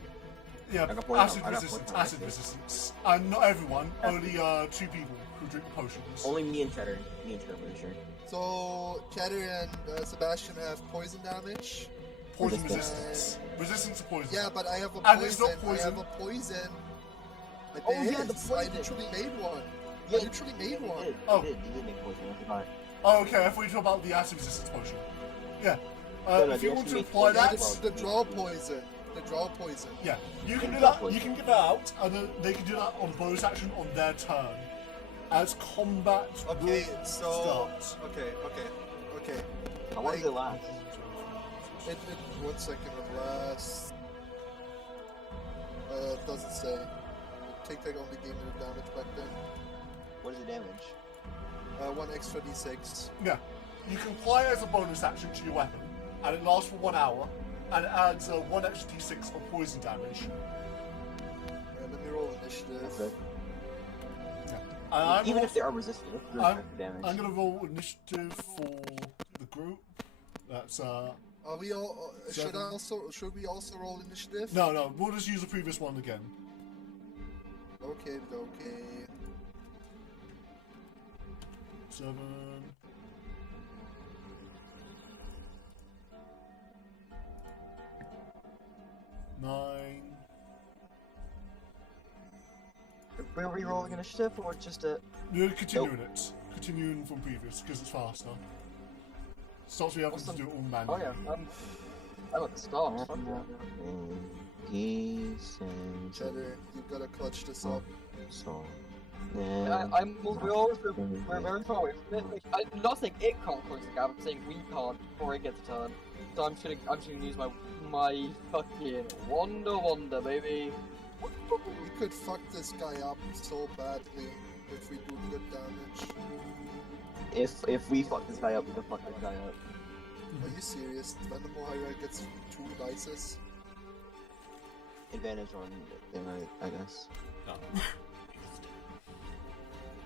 Yeah, I got poison. acid resistance. Acid resistance. And not everyone, only 2 people who drink potions. Only me and Cheddar. I'm pretty sure. So Cheddar and Sebastian have poison damage. Poison resistance. Resistance to poison. Yeah, but I have a And poison. it's not poison. I have a poison. Oh, yeah, the I poison. literally made one. Yeah, I literally made one. He Oh. did make poison. I forgot. Oh, okay, I thought you were talking about the acid resistance potion. Yeah. No, If you you want to actually apply make that, That's the draw poison. The draw poison. yeah, you can do that. You can give that out, and then they can do that on bonus action on their turn, as combat Okay, will so start. okay. How long does it last? It 1 second it lasts. It doesn't say. Take on the game of damage back then. What is the damage? 1 extra d6. Yeah, you can apply it as a bonus action to your weapon, and it lasts for 1 hour, and it adds 1 extra d6 of poison damage. Let me roll initiative. Okay. Even if they are resistant, it's good effective damage. I'm gonna roll initiative for the group. That's Are we all? Should we also roll initiative? No. We'll just use the previous one again. Okay. 7. 9. We're re-rolling initiative or just a... We're continuing it. Continuing from previous, because it's faster. Stops me having to do it all manually. Oh yeah, I'm at the start. Fuck yeah. Cheddar, you've got to clutch this up. So, we're very far away from it. Like, I'm not saying it can't close the gap, I'm saying we can't before it gets a turn. So I'm just gonna use my fucking Wonder, baby. We could fuck this guy up so badly if we do good damage. if we fuck this guy up, we can fuck this guy up. Are you serious? Venom Ohira gets 2 dices? Advantage on thing, I guess. No.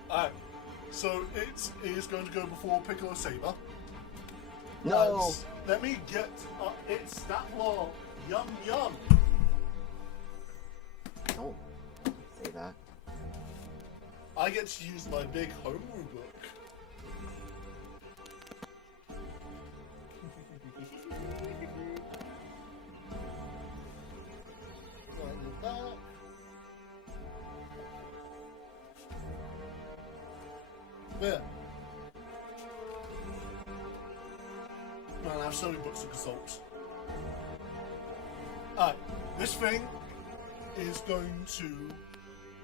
Alright, so it is going to go before Piccolo Saber. No! And let me get its stat law. Yum yum. Don't say that. I get to use my big homebrew book. Where? Man, I have so many books to consult. Alright, this thing is going to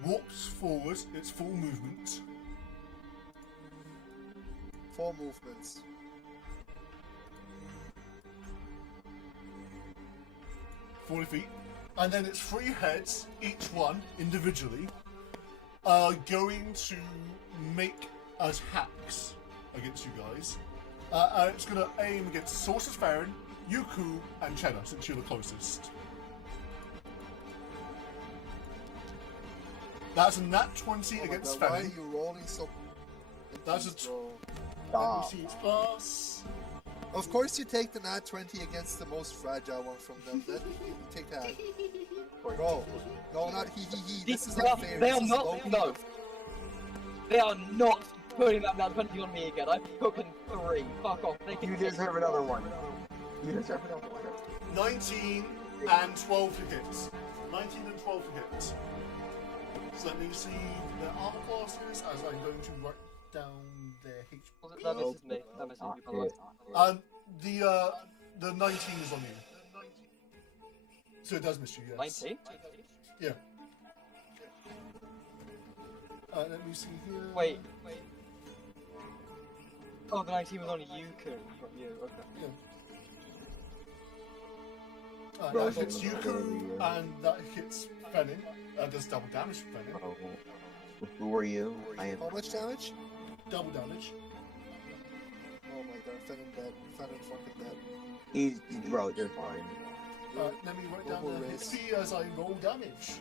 walk forward its full movement. 4 movements. 40 feet. And then its 3 heads, each one individually, are going to make attacks against you guys. It's going to aim against Sorceress Farron, Yuku, and Cheddar, since you're the closest. That's a nat 20 against Why are Farron. you rolling so... That's a... Let me see its pass. Of course you take the nat 20 against the most fragile one from them. Then you take that. Bro. No, not he. This is unfair. They are not. No. They are not putting that nat 20 on me again. I'm cooking 3. Fuck off. They can You deserve another one. You deserve another one. 19 and 12 to hit. 19 and 12 to hit. So let me see the armor classes as I'm going to write down their HP. That misses me. That misses me, by the way. The 19 is on you. So it does miss you, yes. 19? Yeah. Let me see here. Wait. Oh, the 19 was on Yuku, not you. Okay. Yeah. That hits Yuku, and that hits Fennin. Does double damage to Fennin. Oh, who are you? I am. How much damage? Double damage. Oh my god, Fennin dead. Fennin fucking dead. He's bro, you're fine. Let me write down Roll the raise. HP as I roll damage.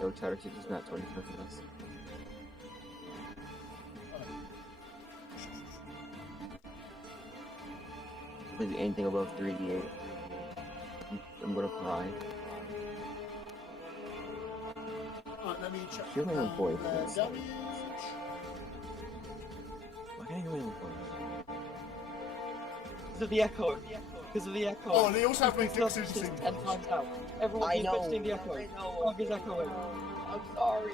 Yo, Cheddar Kid is not 20 for this. Maybe anything above 3d8. I'm gonna cry. Let me check Hear my own voice. the damage. Why can't I hear my own voice? Because of the echo. Because of the echo. Oh, and they also have to make It's not dexterity just saving 10 throws. times out. Everyone I keeps know. mentioning the echo. I know. Fuck is echoing. I'm sorry.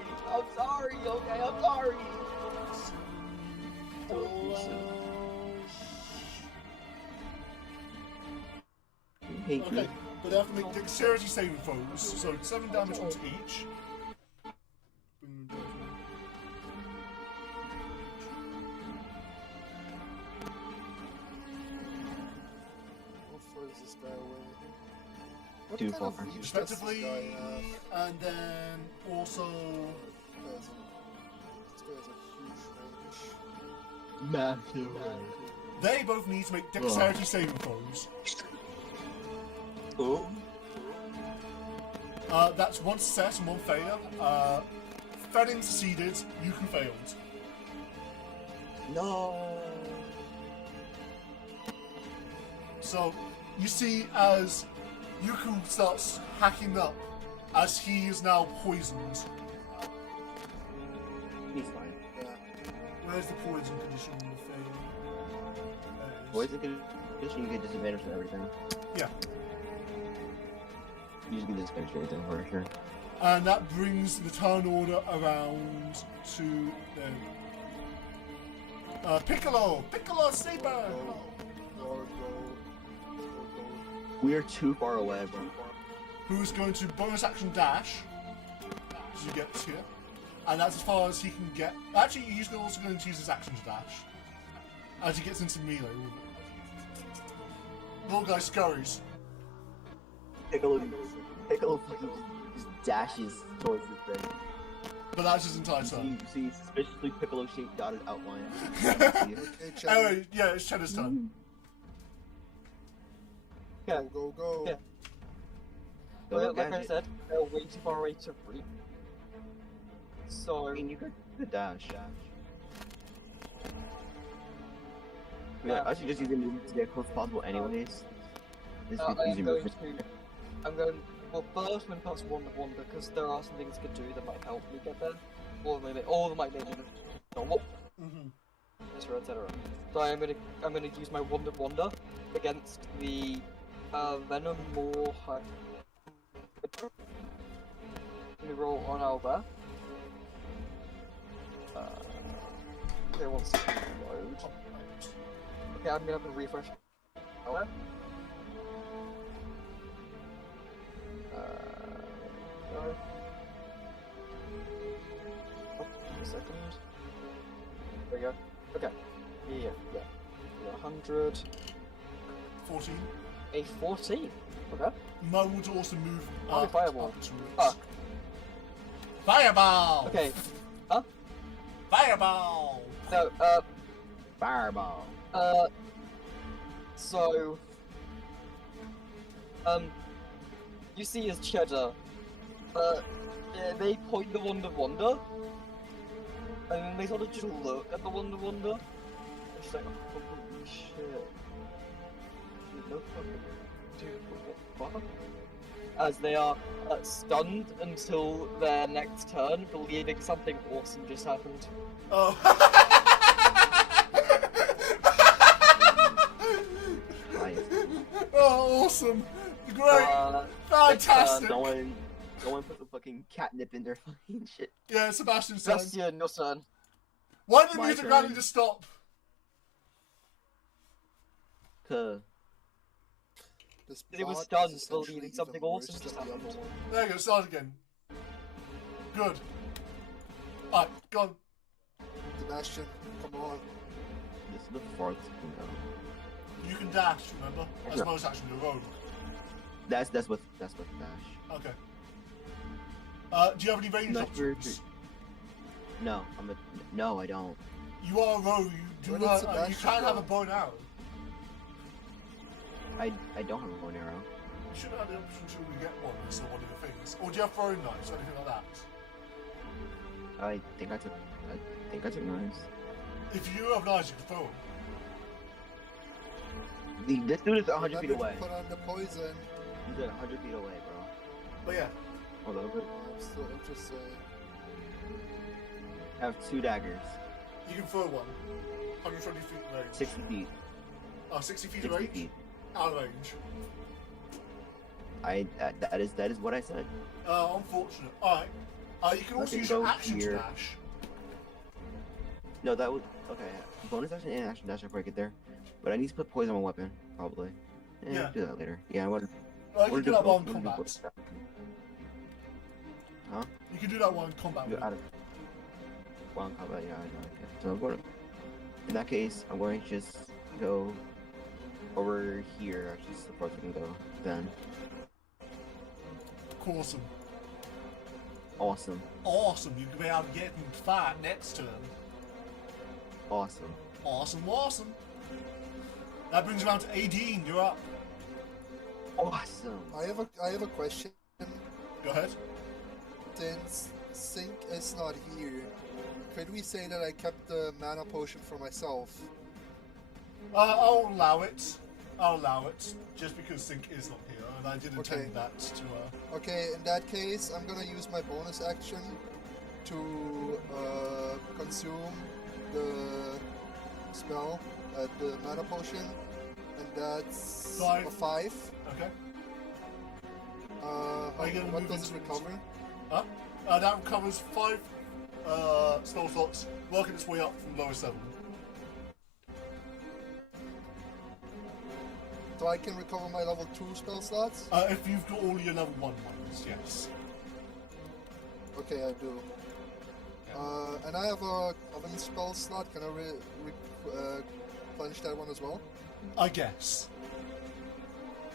Okay, I'm sorry. You hate Okay, me. but they have to make dexterity saving throws, so 7 damage onto each. Bring them down. How far is this guy away? What Too kind of far. reach does this Respectively, guy have? and then also This guy's a huge range. Massive. they both need to make dexterity saving throws. Ooh. That's one success and one failure. Fenning succeeded, Yuku failed. No. So, you see as Yuku starts hacking up, as he is now poisoned. He's fine. Yeah. Where's the poison condition on the thing? Poison condition, you get disadvantage on everything. Yeah. You just get disadvantage on everything for sure. And that brings the turn order around to Piccolo! Piccolo Saber! Go. We are too far away, bro. Who's going to bonus action dash as he gets here. And that's as far as he can get. Actually, he's also going to use his action to dash as he gets into melee. Little guy scurries. Piccolo fucking just dashes towards the thing. But that's his entire turn. You see suspiciously Piccolo-shaped dotted outline. Okay, Chen. Anyway, yeah, it's Cheddar's turn. Yeah. Go. Yeah. Go, Like I Gadget. said, they're way too far away to reach. So, I mean, you could dash. Yeah. I should just use the movement to get as close as possible anyways. This I'm is easy going movement. to. I'm going. Well, first, when past Wonder, because there are some things I could do that might help me get there, or they might make me normal, etc. So I'm gonna use my Wonder against the Venom more high. Let me roll on Alba. Okay, one second load. Okay, I'm gonna have to refresh. Alba. Go. Oh, a second. There we go. Okay. Yeah. 100. 14. A 14. Okay. Mo would also move Oh, up, fireball. up to it. Ah. Fireball! Okay. Fireball! No, Fireball. so, you see as Cheddar, yeah, they point the Wonder, and then they sort of just look at the Wonder. It's like, oh, holy shit. No fuck. As they are stunned until their next turn, believing something awesome just happened. Oh. Nice. Oh, awesome! Great! Fantastic! Someone put some fucking catnip in their fucking shit. Yeah, Sebastian's turn. Sebastian, your turn. Why did the My music turn. randomly just stop? Cause This It was bot done, is believing essentially something even awesome worse just than the happened. other one. There you go, start again. Good. Alright, go on. Sebastian, come on. this is the farthest I can go. You can dash, remember? As No. bonus action, you're rogue. That's with dash. Okay. Do you have any range Not very options? No, I don't. You are a rogue, you Where do did not, you Sebastian can't have go? a bow and arrow. I don't have a bow and arrow. You should have the option until we get one, it's not one of the things. Or do you have throwing knives or anything like that? I think I took knives. If you have knives, you can throw them. This dude is 100 feet Remember away. to put on the poison. He's at 100 feet away, bro. But yeah, Hold on. I'm still interested. I have 2 daggers. you can throw one. 120 feet range. 60 feet. Oh, 60 feet 60 range? feet. Out of range. That is what I said. Unfortunate. Alright. You can Let also me use your go action to here. dash. No, that was okay. Bonus action and action dash before I get there. But I need to put poison on my weapon, probably. Yeah. Do that later. Yeah, I want You can do that while in combat. Huh? You can do that while in combat. Out of one combat, yeah, I know. Okay. So I'm going to, in that case, I'm going to just go over here. Actually, so far as I can go. Then, Awesome. awesome, Awesome. You can be able to get in fight next turn. awesome. Awesome. That brings around to Adine. You're up. Awesome. I have a question. Go ahead. Since Sync is not here, could we say that I kept the mana potion for myself? I'll allow it. I'll allow it, just because Sync is not here, and I did intend Okay. that to. Okay, in that case, I'm gonna use my bonus action to consume the spell, the mana potion, and that's Five. a 5. Okay. How, you gonna what move does it into- recover? That covers 5 spell slots, working its way up from lowest level. So I can recover my level 2 spell slots? If you've got all your level 1 ones, yes. Okay, I do. And I have a oven spell slot. Can I replenish that one as well? I guess.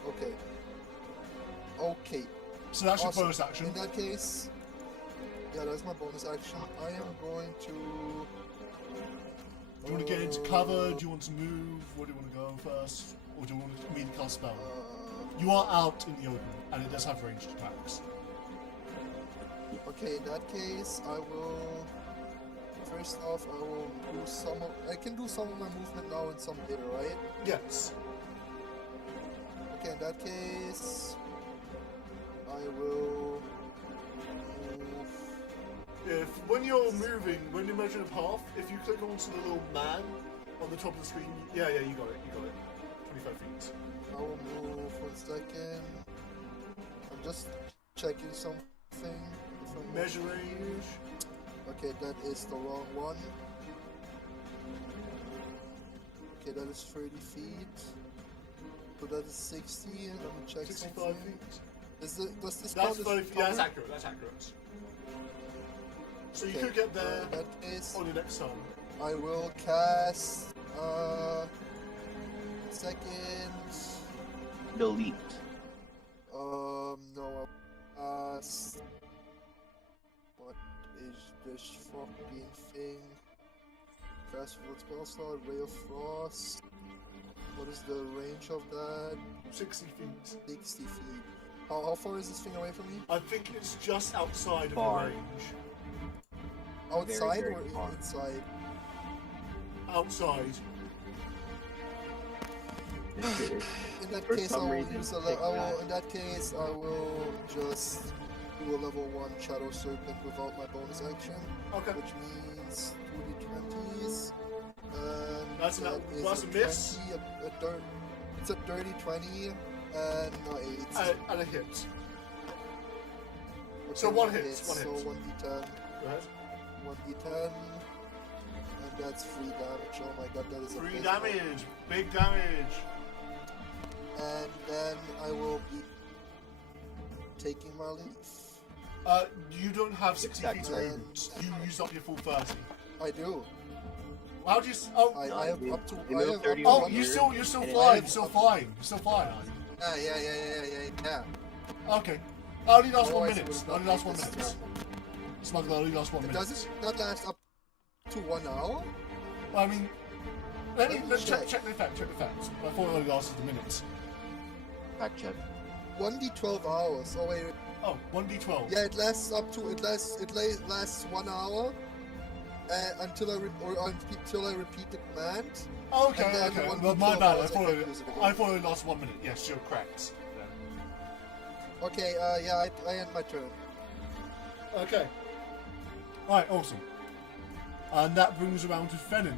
Okay. Okay. So that's your Awesome. bonus action. In that case, yeah, that's my bonus action. I am going to. Do you want to get into cover? Do you want to move? Where do you want to go first? Or do you want to immediately cast spell? You are out in the open, and it does have ranged attacks. Okay, in that case, I will. First off, I will do some. I can do some of my movement now and some later, right? Yes. Okay, in that case, I will move. When you're moving, when you're measuring a path, if you click onto the little man on the top of the screen, yeah, you got it. 25 feet. I will move 1 second. I'm just checking something. If I'm Measuring. Okay, that is the wrong one. Okay, that is 30 feet. So that is 60. Let me check 65 something. feet. Does this That's count as 30 feet. Yeah, that's cover? accurate. That's accurate. So you Okay, could get there in that case, on your next turn. I will cast. Second. Delete. No. What is this fucking thing? Cast with spell slot, Ray of Frost. What is the range of that? 60 feet. 60 feet. How far is this thing away from me? I think it's just outside Far. of your range. Outside very or far. inside? Outside. In that For case, I some will reason, use take that. in that case, I will just do a level 1 Shadow Serpent without my bonus action, Okay. which means 2d20s. And That's that is a miss. 20, it's a dirty 20 and no 8. And a hit. Okay, so one hit, So one hit. 1d10, Go ahead. 1d10, and that's 3 damage. Oh my god, that is a 3 big damage. Big damage. And then I will be taking my leave. You don't have 60 feet of Exactly. movement. You used up your full 30. I do. How do you? Oh, I have up to. You I know have 30 up to oh, one- you're still And flying. I You're still flying. You're still flying. Are you? Yeah. Okay. Only lasts 1 Otherwise it minute. would not Only lasts take 1 this minute. turn. Smuggler only lasts 1 minute. Does it not last up to 1 hour? I mean, let's check. check the effect. Check the effect. I thought it only lasted a minute. Fact check. 1d12 hours. Oh wait. Oh, 1d12. Yeah, it lasts up to it lasts 1 hour until I repeat the command. Okay, And then okay. 1d12 Well, my bad. hours, I can't use it again. I thought it lasted 1 minute. Yes, you're correct. Okay. Yeah. I end my turn. Okay. Alright, awesome. And that brings around to Fennin.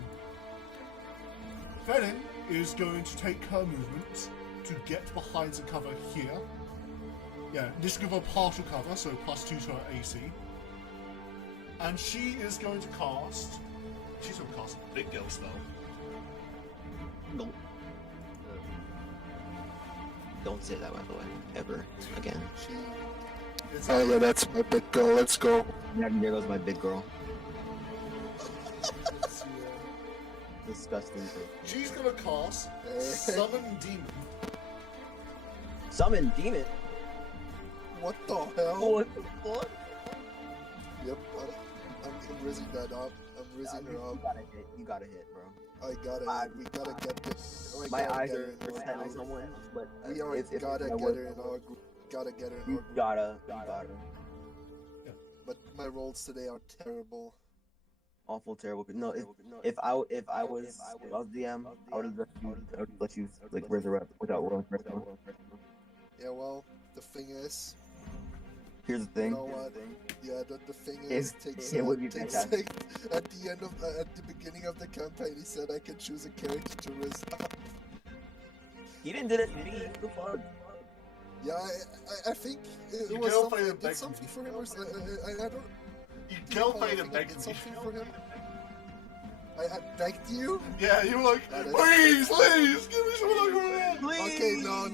Fennin is going to take her movement to get behind some cover here. Yeah, this will give her partial cover, so +2 to her AC. And she is going to cast... She's going to cast a big girl spell. No. Don't say that, by the way, ever again. She. It's Oh yeah, that's my big girl. Let's go. There goes my big girl. Let's see, Disgusting thing. She's going to cast Summon Demon. Summon demon. What the hell? What the fuck? Yep, I'm rizzing that up. I'm rizzing her You up. gotta hit. You gotta hit, bro. I gotta. We gotta get this. Oh my my gotta eyes get are her in our set on group. someone, but We are if gotta I get were- her in our group. Gotta get her in you our group. gotta. But my rolls today are terrible. Awful, terrible. No, if I was DM, I would have let you like resurrect without rolling first one. Yeah, well, the thing is, Here's the you thing. know what? Yeah, the thing is, It would be takes fantastic. at the end of at the beginning of the campaign, he said I could choose a character to risk up. He didn't do that to me. What the fuck? Yeah, I think it You was go something. play I the did big- something for him, or I don't. You do go recall, play I the think I big did something for him. I begged you. Yeah, you were like, That is- please, give me some of that. Please. Okay, no,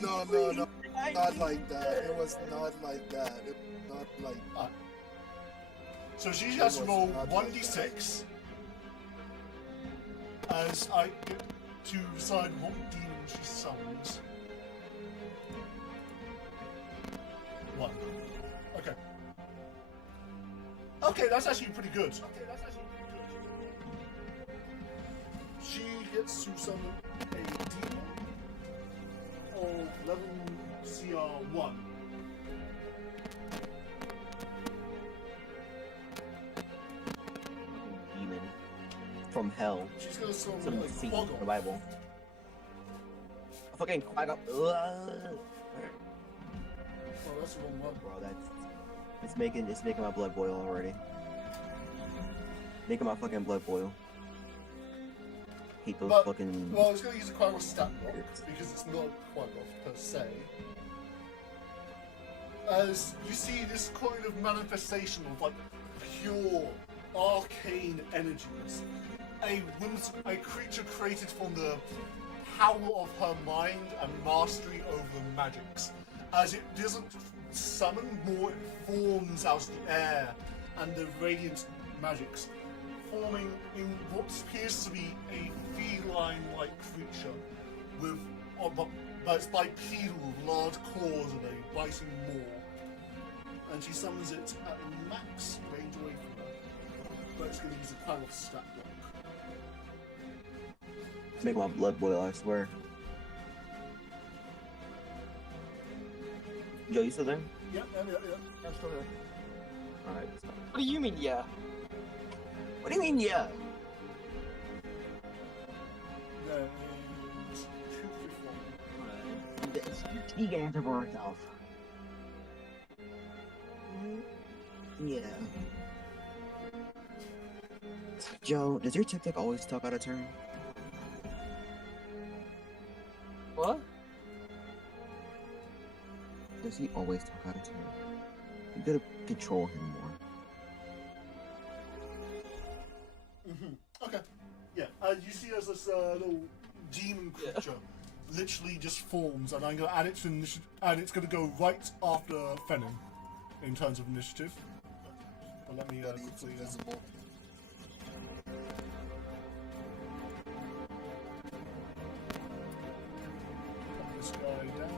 not like that. It was not like that. It not like. So she It has to was roll not like 1d6 as I get to decide what demon she summons. 1. Okay. Okay, that's actually pretty good. She gets to summon a demon of level CR1. Demon from hell. She's gonna summon Some a scene Quagga. from the Bible. A fucking quack up. Oh, that's the wrong one. Bro, it's making my blood boil already. Making my fucking blood boil. Hate those But- fucking. Well, I was going to use a Quagga stat block because it's not Quagga per se. As you see this kind of manifestation of like pure arcane energies, a creature created from the power of her mind and mastery over the magics. As it doesn't summon, more it forms out of the air and the radiant magics, forming in what appears to be a feline-like creature with, but it's bipedal with large claws and a biting maw. And she summons it at the max range away from her. But it's going to use a Quagga stat block. Make my blood boil, I swear. Joe, you still there? Yeah. I'm still here. Alright. What do you mean, yeah? What do you mean, yeah? There's 251. She can answer for herself. Yeah. Joe, does your TikTok always talk out of turn? What? Does he always talk out of turn? You gotta control him more. Okay. Yeah. You see as this little demon creature literally just forms, and I'm gonna add it to initiative, and it's gonna go right after Fennin in terms of initiative. But let me That it's quickly. invisible. Put this guy down.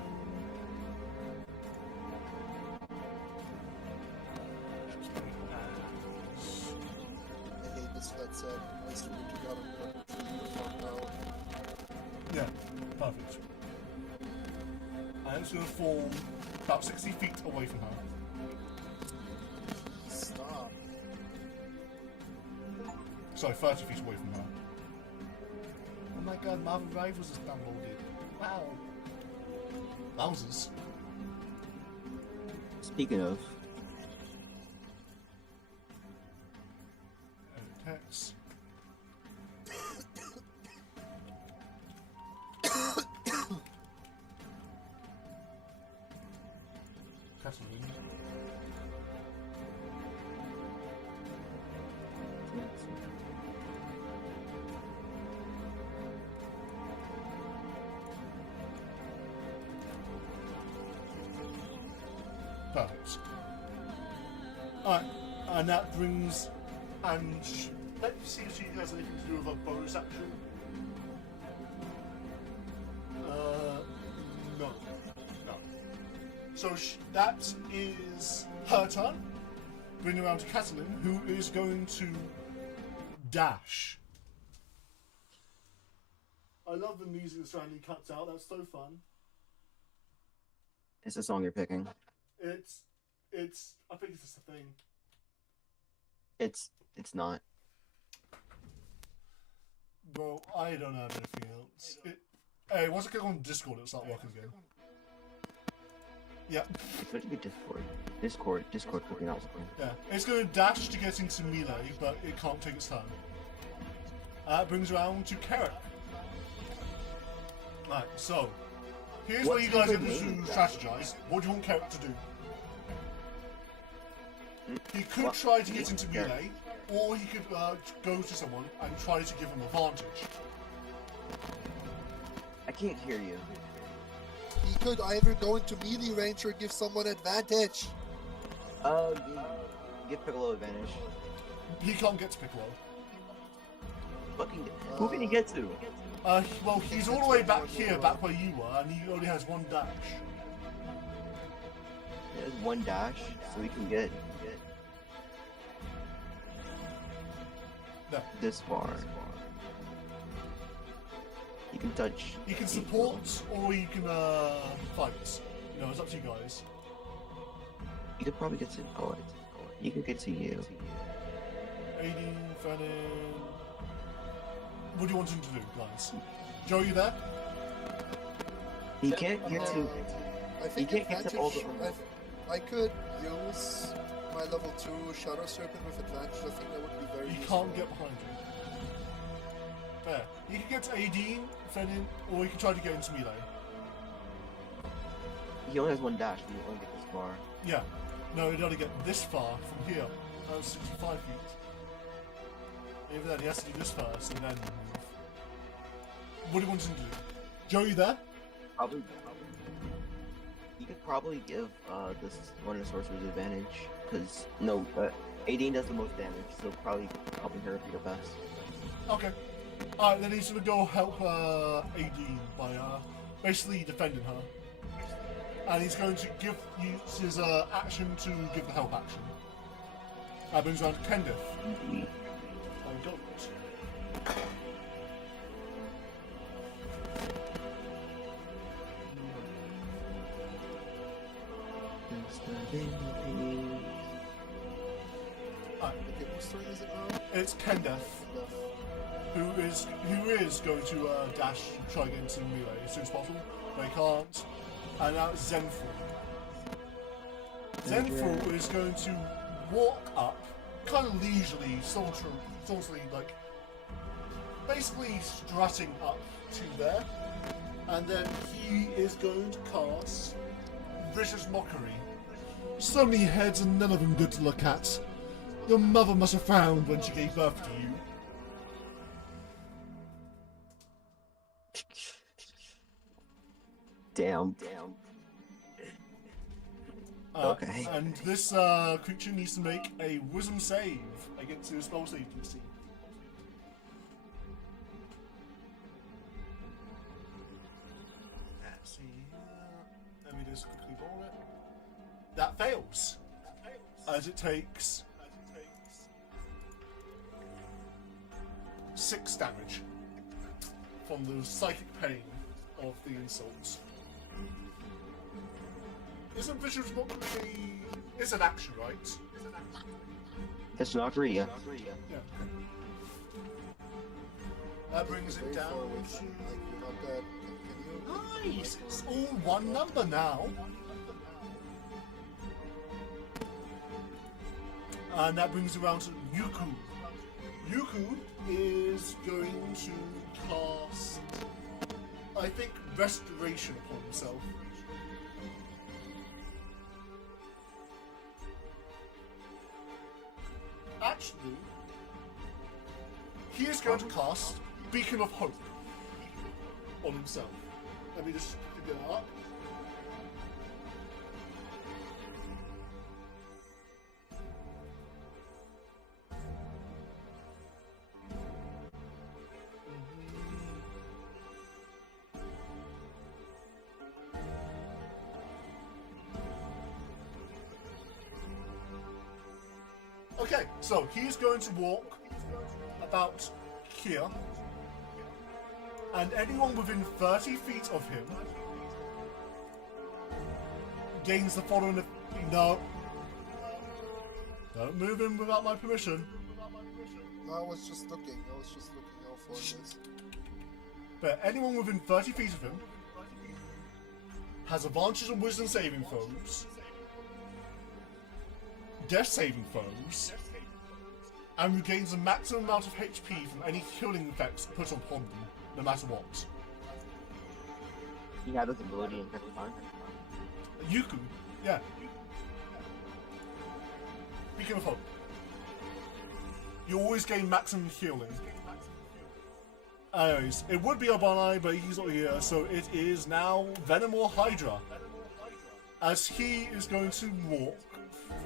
I hate this headset. I swear to God, I'm going to turn the fuck out. Yeah, perfect. And it's gonna fall about 60 feet away from her. Stop. Sorry, 30 feet away from her. Oh my god, Marvel Rivals is downloaded. Wow. Wowzers. Speaking of, Attacks. Catalina. Perfect. Alright, and that brings. And let's see if she has anything to do with a bonus action. No. No. So that is her turn. Bring around to Catalin, who is going to dash. I love the music that's randomly cuts out. That's so fun. It's the song you're picking. It's. I think it's just a thing. It's not. Bro, I don't have anything else. Hey, once I click on Discord, it'll start working again. Yeah. It's going to be Discord. Discord clicking out. Yeah. It's going to dash to get into melee, but it can't take its turn. That brings around to Carrot. Right, so here's where you guys get to strategize. What do you want Carrot to do? He could try to get into melee, or he could go to someone and try to give him advantage. I can't hear you. He could either go into melee range or give someone advantage. Give Piccolo advantage. He can't get to Piccolo. Who can he get to? Well, he's all the way back here, back where you were, and he only has one dash. There's one dash, so he can get No. this far. He can touch. You can support, or you can fight. You know, it's up to you guys. You could probably get to. Oh, you could get to you. Aiding, Fernin. What do you want him to do, guys? Joe, you there? He can't get to. I think can't get to all the- I could use my level 2 Shadow Serpent with advantage. I think that would be very He useful. can't get behind you. Fair. You can get to Aideen, Fernin, or you can try to get into melee. He only has one dash, but he only get this far. Yeah. No, he'd only get this far from here. That was 65 feet. Even then, he has to do this first, and then move. What do you want him to do? Joe, you there? Probably. You could probably give this one of the sorcerers advantage, because no, 18 does the most damage, so probably helping her be the best. Okay. Alright, then he's gonna go help Aideen by basically defending her. And he's going to use his action to give the help action. That brings around to Kendith. Oh, God. Okay, whose turn is it now? It's Kendeth, who is going to dash and try to get into melee as soon as possible, but he can't. And now it's Zenful. Zenful is going to walk up, kind of leisurely, sauntily, like, basically strutting up to there, and then he is going to cast Vicious Mockery. So many heads and none of them good to look at. Your mother must have frowned when she gave birth to you. Damn. Okay. And this creature needs to make a wisdom save against your spell save DC. Let's see. Let me just quickly roll it. That fails. As it takes 6 damage from the psychic pain of the insults. Isn't Vicious Mockery... It's an action, right? It's not free, yeah. Yeah. That brings it Very far down away from, like, you're not that. Can you? Nice! It's all one number now. And that brings it around to Yuku. Yuku is going to cast, I think, Restoration upon himself. Actually, he is going to cast Beacon of Hope on himself. Let me just figure that out. Okay, so he's going to walk about here, And anyone within 30 feet of him gains the following. No. Don't move in without my permission. I was just looking how far it is. But anyone within 30 feet of him has advantage on wisdom saving throws, death saving throws, and regains the maximum amount of HP from any healing effects put upon them, no matter what. He had this ability in every time. Yuku, yeah. Speaking of hope, you always gain maximum healing. Anyways, it would be Abanai, but he's not here, so it is now Venomore Hydra. As he is going to walk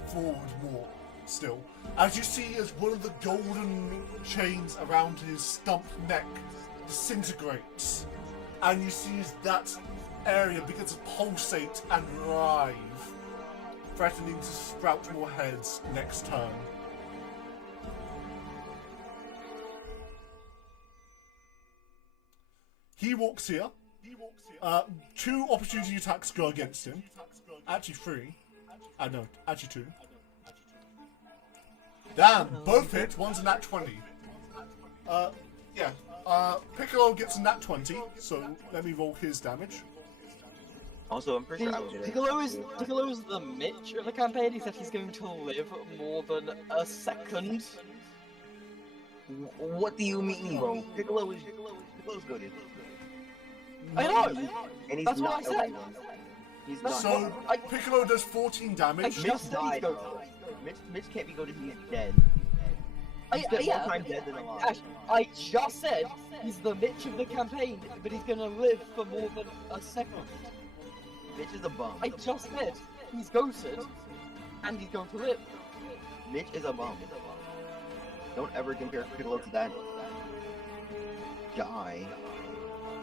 forward more still. As you see as one of the golden chains around his stump neck disintegrates. And you see as that area begins to pulsate and writhe, threatening to sprout more heads next turn. He walks here. 2 opportunity attacks go against him. Actually 3. No, actually 2. Damn, both hit. One's a nat 20. Yeah. Piccolo gets a nat 20, so let me roll his damage. Also, I'm pretty sure I would get it. Piccolo is the Mitch of the campaign, except he's going to live more than a second. What do you mean, bro? Piccolo's good. I know! And he's That's not what I said. everyone. He's not. So, Piccolo does 14 damage. I just said he's going to. Mitch can't be good if he's dead. I- He's dead yeah. more time dead than alive. Ash, I just said he's the Mitch of the campaign, but he's gonna live for more than a second. Mitch is a bum. I just said he's ghosted, and he's going to live. Mitch is a bum. Don't ever compare Piccolo to that guy.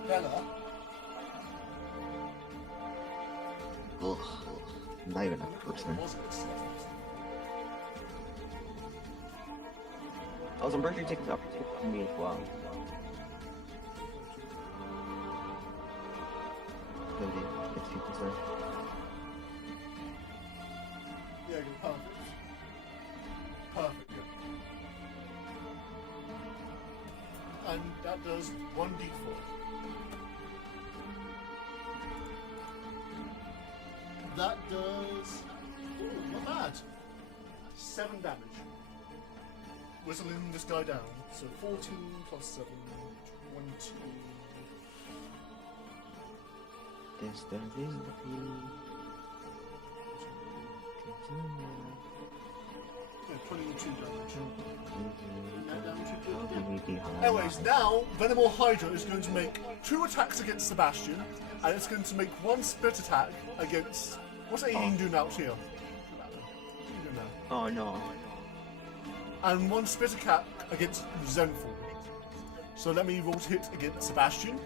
Bella. Ugh. Not even a person. Also, I'm pretty sure he takes the opportunity from me as well. Maybe, if you prefer. Yeah, perfect. Perfect, yeah. And that does 1d4. That does... Ooh, not bad. 7 damage. Whistling this guy down. So 14 plus 7, 20... Yeah, 22 damage. Anyways, now Venomore Hydra is going to make 2 attacks against Sebastian, and it's going to make 1 split attack against. What's that Ian doing out here? What are you doing now? Oh no. And 1 split attack against Zenfall. So let me roll to hit against Sebastian.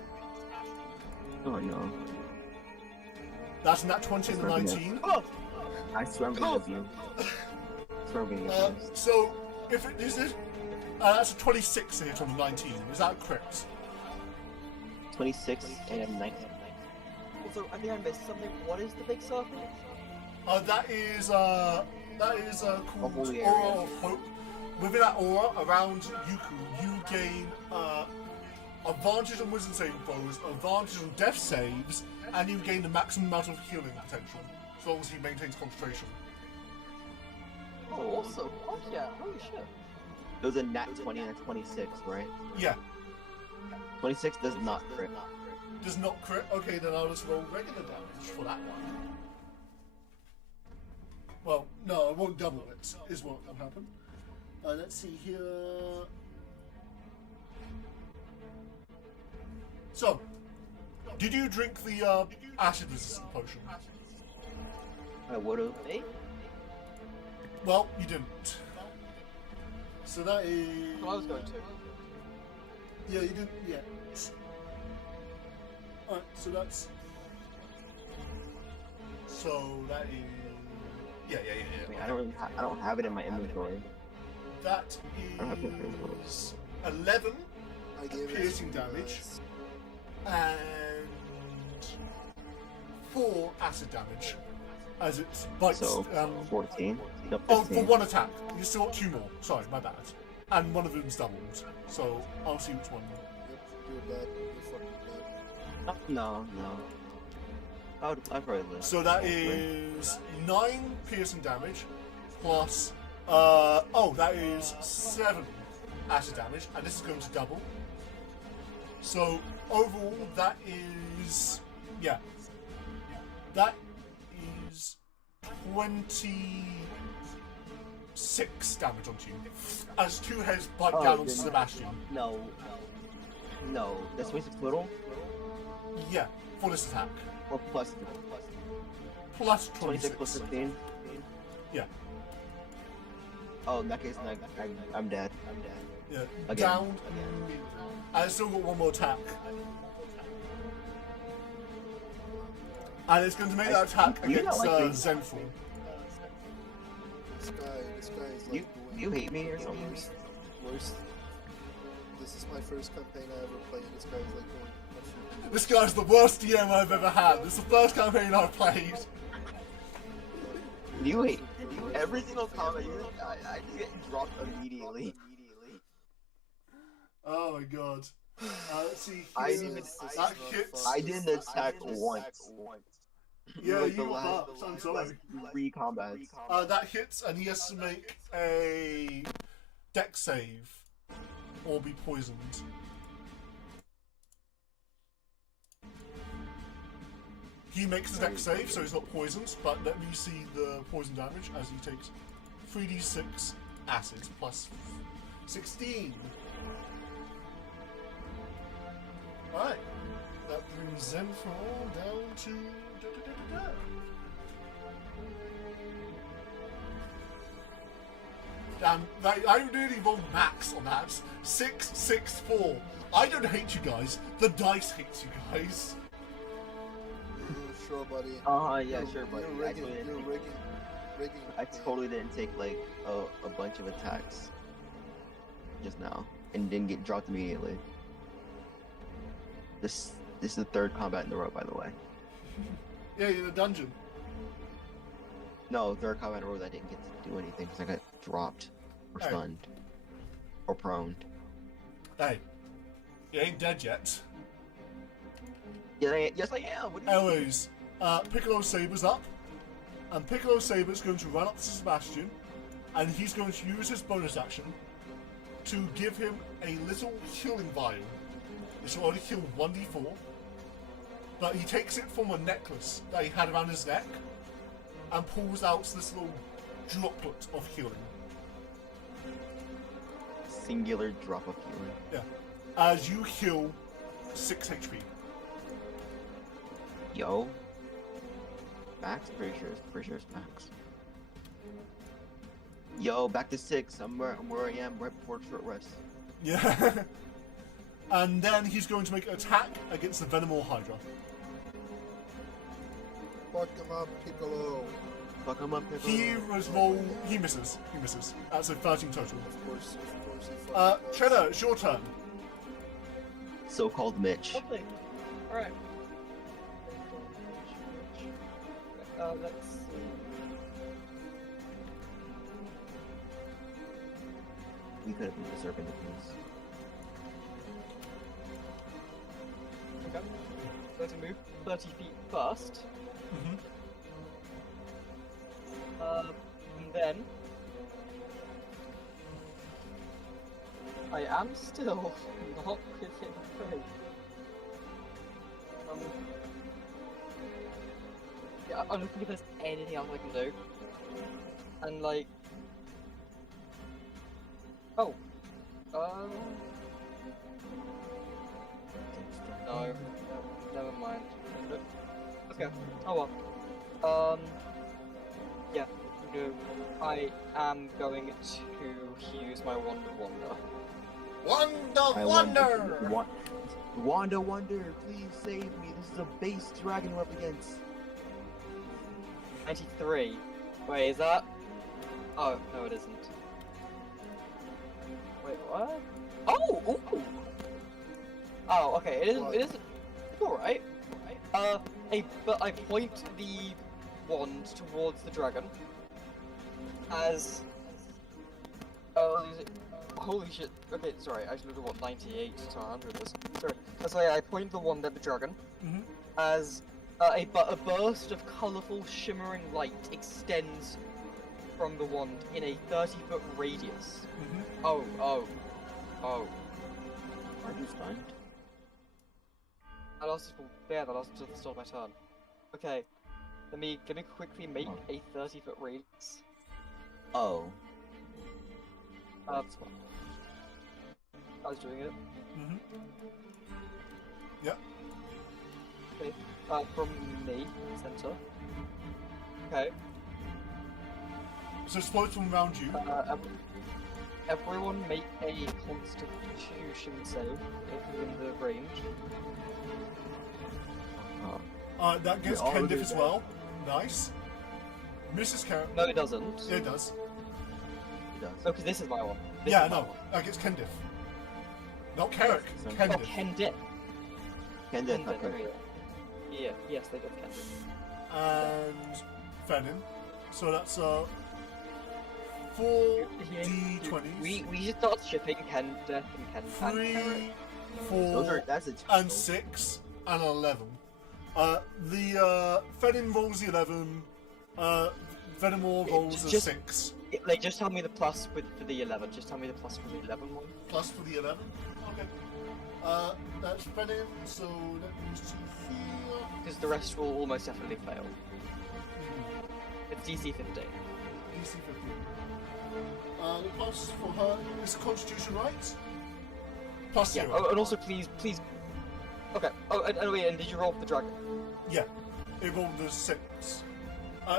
Oh no. That's in that 20 and the 19. Oh, I swear I'm gonna you. I swear I'm gonna get you. So if it is this, that's a 26 to hit on the 19. Is that correct? 26 and 19. also, I think I missed something. What is the big circle? That is called holy Aura area. of Hope. Within that aura around Yuku, you gain advantage on wisdom saving throws, advantage on death saves, and you gain the maximum amount of healing potential, as long as he maintains concentration. Oh, awesome. Oh, yeah. Holy shit. It was a nat 20 and a 26, right? Yeah. 26 does not crit. Does not crit? Okay, then I'll just roll regular damage for that one. Well, no, I won't double it, is what will happen. Let's see here. So, did you drink the acid resistant potion? I would've. Me? Well, you didn't. So that is... Well, I was going to. Yeah, you didn't yet. Alright, so that's... So that is... Yeah. I mean, I don't have it in my inventory. That I don't have it in my inventory. is 11 I gave it piercing to you damage. guys. and 4 acid damage as it bites. So 14. No, Oh, for 15. 1 attack. You still got 2 more. Sorry, my bad. And one of them's doubled. So I'll see which one. Yep, you're bad. You're fucking bad. No. I'd probably live. So that is 9 piercing damage plus. That is 7 acid damage, and this is going to double. So overall, that is that is 26 damage onto you as 2 heads bite down onto Sebastian. No. That's 26 total? Yeah, for this attack. Or plus Plus 26 plus 15? Yeah. Oh, in that case, I'm dead. Yeah. Again. Down. I still got 1 more attack. And it's going to make that attack You against don't like me. Zenful. This guy is like You hate me or something? worst. This is my first campaign I ever played. This guy is like going. This guy's the worst DM I've ever had. This is the first campaign I've played. You hate every single comment. I just get dropped immediately. Oh my god. Let's see. I here. didn't even- That hits. I didn't attack once. Yeah, Like you got buffed. I'm sorry. 3 combats. That hits, and he has to make a dex save or be poisoned. He makes the dex save, so he's not poisoned, but let me see the poison damage as he takes 3d6 acid plus 16. Alright, that brings Zenfall down to. Damn, I really rolled max on that. 6, 6, 4. I don't hate you guys. The dice hates you guys. Sure, buddy. Yeah, sure, buddy. You're rigging. I totally didn't take like a bunch of attacks just now and didn't get dropped immediately. This is the 3rd combat in a row, by the way. Yeah, you're in a dungeon. No, 3rd combat in a row that I didn't get to do anything because I got dropped or Hey. stunned or prone. Hey, you ain't dead yet. Yes, I am. What do you mean? Anyways, Piccolo Saber's up, and Piccolo Saber's going to run up to Sebastian, and he's going to use his bonus action to give him a little healing vial. This will only heal 1d4, but he takes it from a necklace that he had around his neck and pulls out this little droplet of healing. Singular drop of healing. Yeah. As you heal 6 HP. Yo. Max? Pretty sure it's max. Yo, back to 6. I'm where I am right before short rest. Yeah. And then he's going to make an attack against the Venomor Hydra. Fuck him up, Piccolo. Fuck him up, Piccolo. He misses. That's a 13 total. Of course he fucking does. Cheddar, it's your turn. So-called Mitch. Lovely. Alright. Let's see. We could have been deserving of these. Okay. Going to move 30 feet first. Mhm. And then I am still not within range. Yeah, I'm looking if there's anything else I can do. And like, oh, no, never mind. Okay, oh well. Yeah, no, I am going to use my Wonder. Wonder, please save me. This is a base dragon we're up against. 93. Wait, is that? Oh, no, it isn't. Wait, what? Oh, ooh. Oh, okay. It is. What? It is. All right. But I point the wand towards the dragon as. Holy shit. Okay, sorry. I should have what 98 to 100 is. Sorry. That's why I point the wand at the dragon as a burst of colourful, shimmering light extends from the wand in a 30-foot radius. Oh. Are you stunned? That lasted to the start of my turn. Okay. Let me quickly make a 30-foot radius. Oh. That's fine. I was doing it. Yep. Okay. From me, center. Okay. So explode from around you. Everyone make a Constitution save if within the range. That gets Kendif as well. Nice. Mrs. Carrot. No, it doesn't. Yeah, it does. It does. Oh, because this is my one. Yeah, no. That gets Kendif. Not Carrick. So- Oh, Kendif. Kendit. Kendit, Kendit, okay. okay. Yeah, yes, they got Kendit. And Fenin. So that's 4 D20s. We should start shipping Kendit and Kendit. 3, Those 4, are, that's a and 6, and 11. The Fenin rolls the 11. Venimore rolls a Just- 6. Like, just tell me the plus for the 11. Just tell me the plus for the 11 one. Plus for the 11. Okay. That's Fenin. So let me see here. Because the rest will almost definitely fail. It's DC 15. DC 15. The plus for her is Constitution, right? Plus Yeah. 0. Oh, and also please. Okay. Oh, and wait. And did you roll for the dragon? Yeah. It rolled a 6.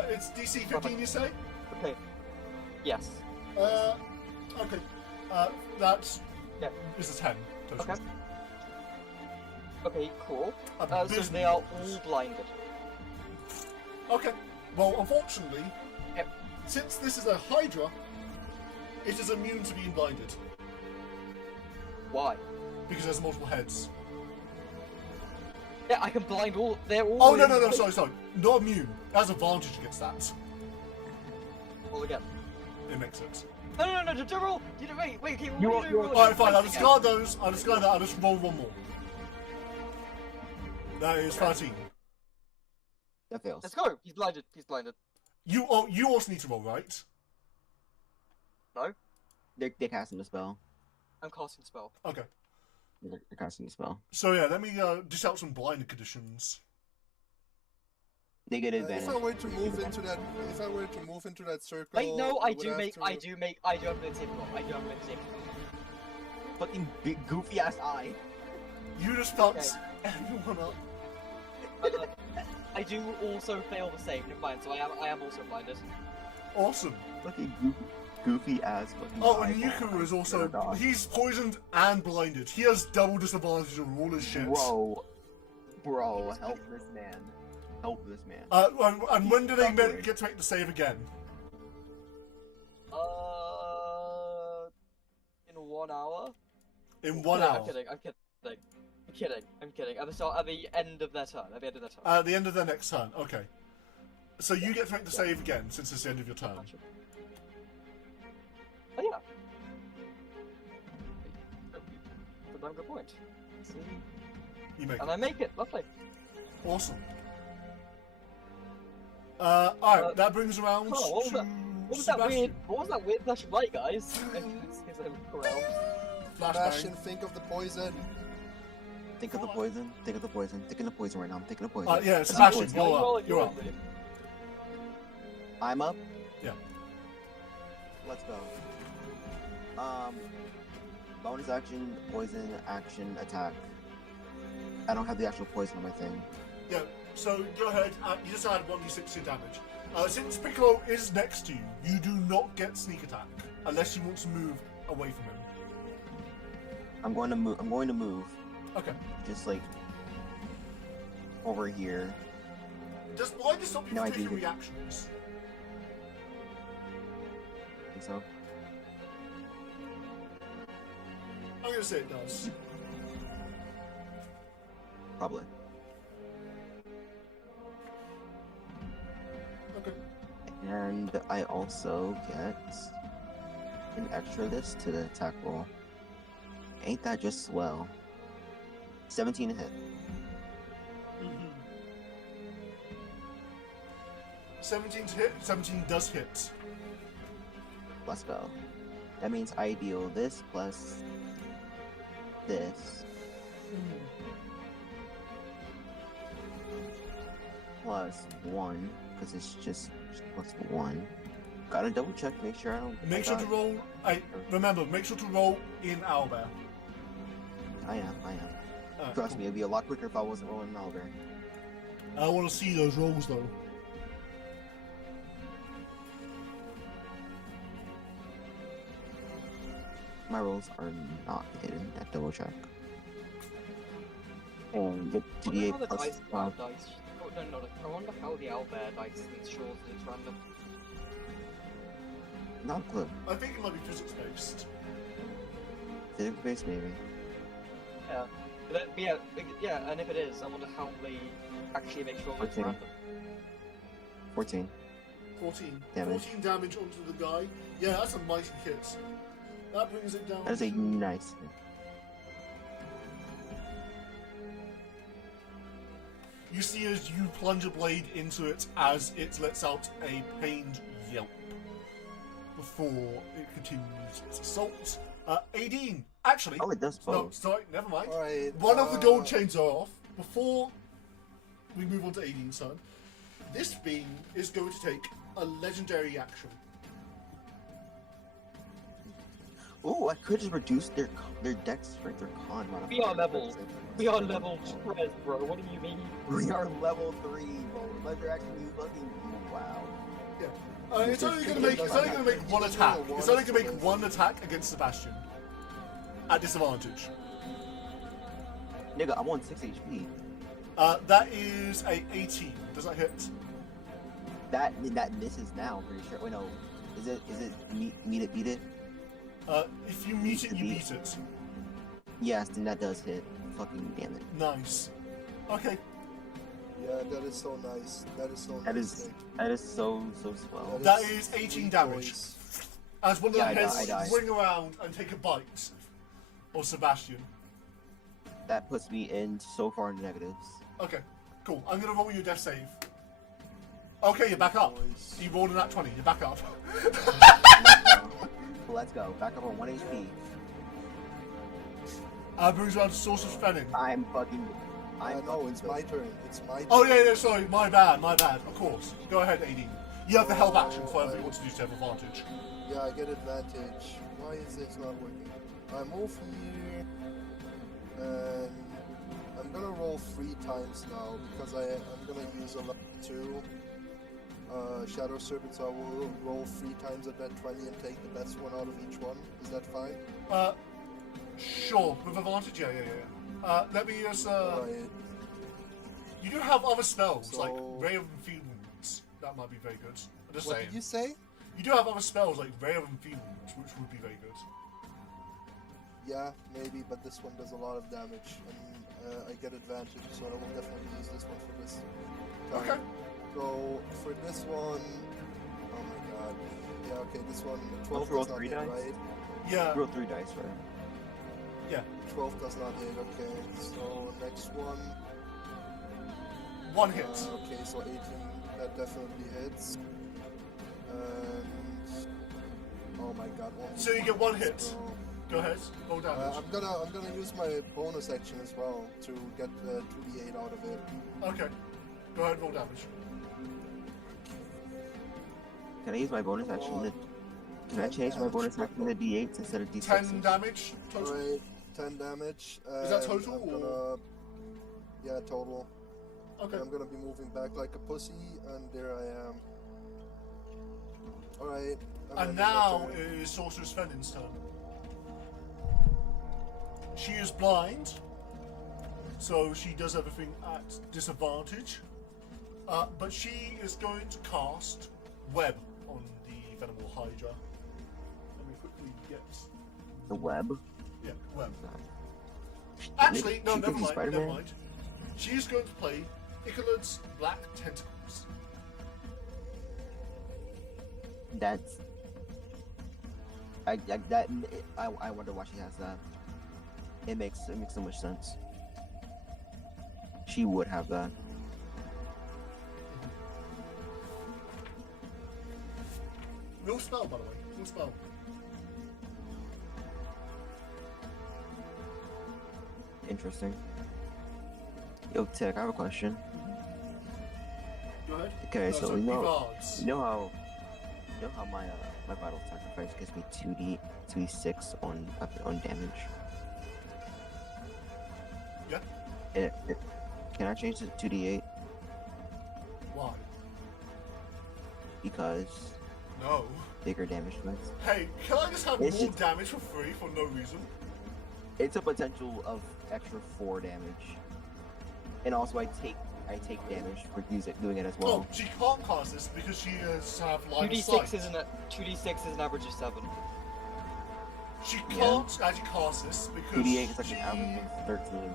It's DC 15, you say? Okay. Yes. Okay. That's. Yeah. This is 10. Total. Okay. Okay. Cool. So Abysmal. they are all blinded. Okay. Well, unfortunately, Yep. since this is a Hydra, it is immune to being blinded Why? because it has multiple heads. Yeah, I can blind all. They're all. Oh no! Sorry. Not immune. It has advantage against that. All again. It makes sense. No, don't roll. You don't wait. Okay, You what roll- are you roll- rolling? Alright, fine. I'll Again. discard those. I'll discard that. I'll just roll one more. That is 13. That fails. Let's go. He's blinded. You also need to roll, right? They're casting the spell. I'm casting a spell. Okay. They're casting the spell. So yeah, let me dish out some blinded conditions. They get If advantage. I were to move into that circle, Wait, no, I I do have ability roll. Fucking big goofy ass eye. You just fucked everyone up. I do also fail the save. Never mind. So I am also blinded. Awesome. Fucking goofy ass fucking Oh, and eyeball. Yuku is also. Oh, God. He's poisoned and blinded. He has double disadvantage on all his shit. Bro, help this man. Help this man. And when do they suffering. get to make the save again? In 1 hour. In 1 No, hour. I'm kidding. I'm kidding. At the end of their turn. At the end of their next turn. Okay. So you get to make the save again since it's the end of your turn. Oh yeah. Good damn good point. See? You make And it. I make it. Lovely. Awesome. Alright, that brings around Oh, what was to that? What was Sebastian. that weird flash of light, guys? As I look around. Sebastian, Flashbang. think of the poison. Think of the poison. Think of the poison. Thinking of poison right now. I'm thinking of poison. Yeah, That's Sebastian, poison. you're up. I'm up. Yeah. Let's go. Bonus action, poison, action, attack. I don't have the actual poison on my thing. Yeah, so go ahead. You just add 1d6 to your damage. Since Piccolo is next to you, you do not get sneak attack unless you want to move away from him. I'm going to move. Okay. Just like over here. Does blindness stop you No, from I do taking think- reactions? Think so? I'm gonna say it does. Probably. And I also get an extra this to the attack roll. Ain't that just swell? 17 to hit. 17 to hit. 17 does hit. Let's go. That means I deal this plus this. Plus 1, because it's just plus 1. Gotta double check, make sure I don't. Make sure to roll. Remember, make sure to roll in owlbear. I am. Trust me, it'd be a lot quicker if I wasn't rolling an owlbear. I want to see those rolls though. My rolls are not hidden at double check. And get I wonder how 2d8 the plus dice 5. dice. Oh, no, I wonder how the owlbear dice ensures that it's random. Not a clue. I think it might be physics based. Physics based, maybe. Yeah. But yeah, and if it is, I wonder how they actually make sure it's 14. random. 14. 14. Damage. 14 damage onto the guy. Yeah, that's a mighty hit. That brings it down. That is a to- nice hit. You see as you plunge a blade into it as it lets out a pained yelp before it continues its assault. 18. Actually, Oh, it does no, both. sorry, never mind. Alright. One of the gold chains are off. Before we move on to 18's turn, this being is going to take a legendary action. Ooh, I could just reduce their dex strength or con modifier. We are level 12, bro. What do you mean? We are level 3, bro. Legendary action, you fucking. Wow. Yeah. It's only going to make one attack. It's only going to make one attack against Sebastian at disadvantage. Nigga, I'm on 6 HP. That is a 18. Does that hit? That misses now, I'm pretty sure. Wait, no. Is it meet it, beat it? If you meet it, you beat it. Yes, then that does hit. Fucking damn it. Nice. Okay. Yeah, that is so nice. That is so nice. That is so swell. That is 18 damage. Boys. As one of the I heads die. swing around and take a bite of Sebastian. That puts me in so far in the negatives. Okay, cool. I'm gonna roll your death save. Okay, you're back up. Boys. You rolled in that 20. You're back up. Let's go. Back up on 1 HP. Brings around to Sorcerer's Fenin. No, it's my turn. It's my turn. Oh yeah, sorry. My bad. Of course. Go ahead, AD. You have the help action for whatever you want to do to have advantage. Yeah, I get advantage. Why is this not working? I move here, and I'm gonna roll 3 times now because I'm gonna use a level 2 Shadow Serpent, so I will roll 3 times at that 20 and take the best one out of each one. Is that fine? Sure. With advantage, yeah. Let me just. Alright. You do have other spells So- like Ray of Enfeeblement. That might be very good. I'm just What saying. did you say? You do have other spells like Ray of Enfeeblement, which would be very good. Yeah, maybe, but this one does a lot of damage, and I get advantage, so I will definitely use this one for this time. Okay. So, for this one... Oh my god. Yeah, okay, this one... 12 roll does not 3 hit, dice? right? Yeah. Roll 3 dice, right? Yeah. 12 does not hit, okay. So, next one... One hit. Okay, so 18, that definitely hits. And... Oh my god, only So you get one hit. So, Go ahead. Roll damage. I'm gonna use my bonus action as well to get 2d8 out of it. Okay. Go ahead. Roll damage. Can I use my bonus action to... Can I change my bonus action to D8s instead of D6s? 10 damage total. Alright, 10 damage. Is that and total, I'm or- gonna... Yeah, total. Okay. I'm gonna be moving back like a pussy, and there I am. Alright. And now it is Sorcerer's Fenin's turn. She is blind, so she does everything at disadvantage. But she is going to cast Web on the Venomable Hydra. Let me quickly get... The web? Yeah, Web. Actually, no, She never could be mind, Spider-Man. never mind. She is going to play Icalad's Black Tentacles. That's I wonder why she has that. It makes so much sense. She would have that. Real spell, by the way. Real spell. Interesting. Yo, Tech, I have a question. Go ahead. Okay, No, so sorry, you know Bards. how my my vital sacrifice gives me 2d6 on damage. Yeah. Can I change it to 2d8? Why? Because No. bigger damage dice. Hey, can I just have It's more just- damage for free for no reason? It's a potential of extra 4 damage, and also I take damage for doing it as well. Oh, she can't cast this because she has to have line of 2d6 sight. is an average of 7. She can't actually cast this because 2d8 is like an average of 13.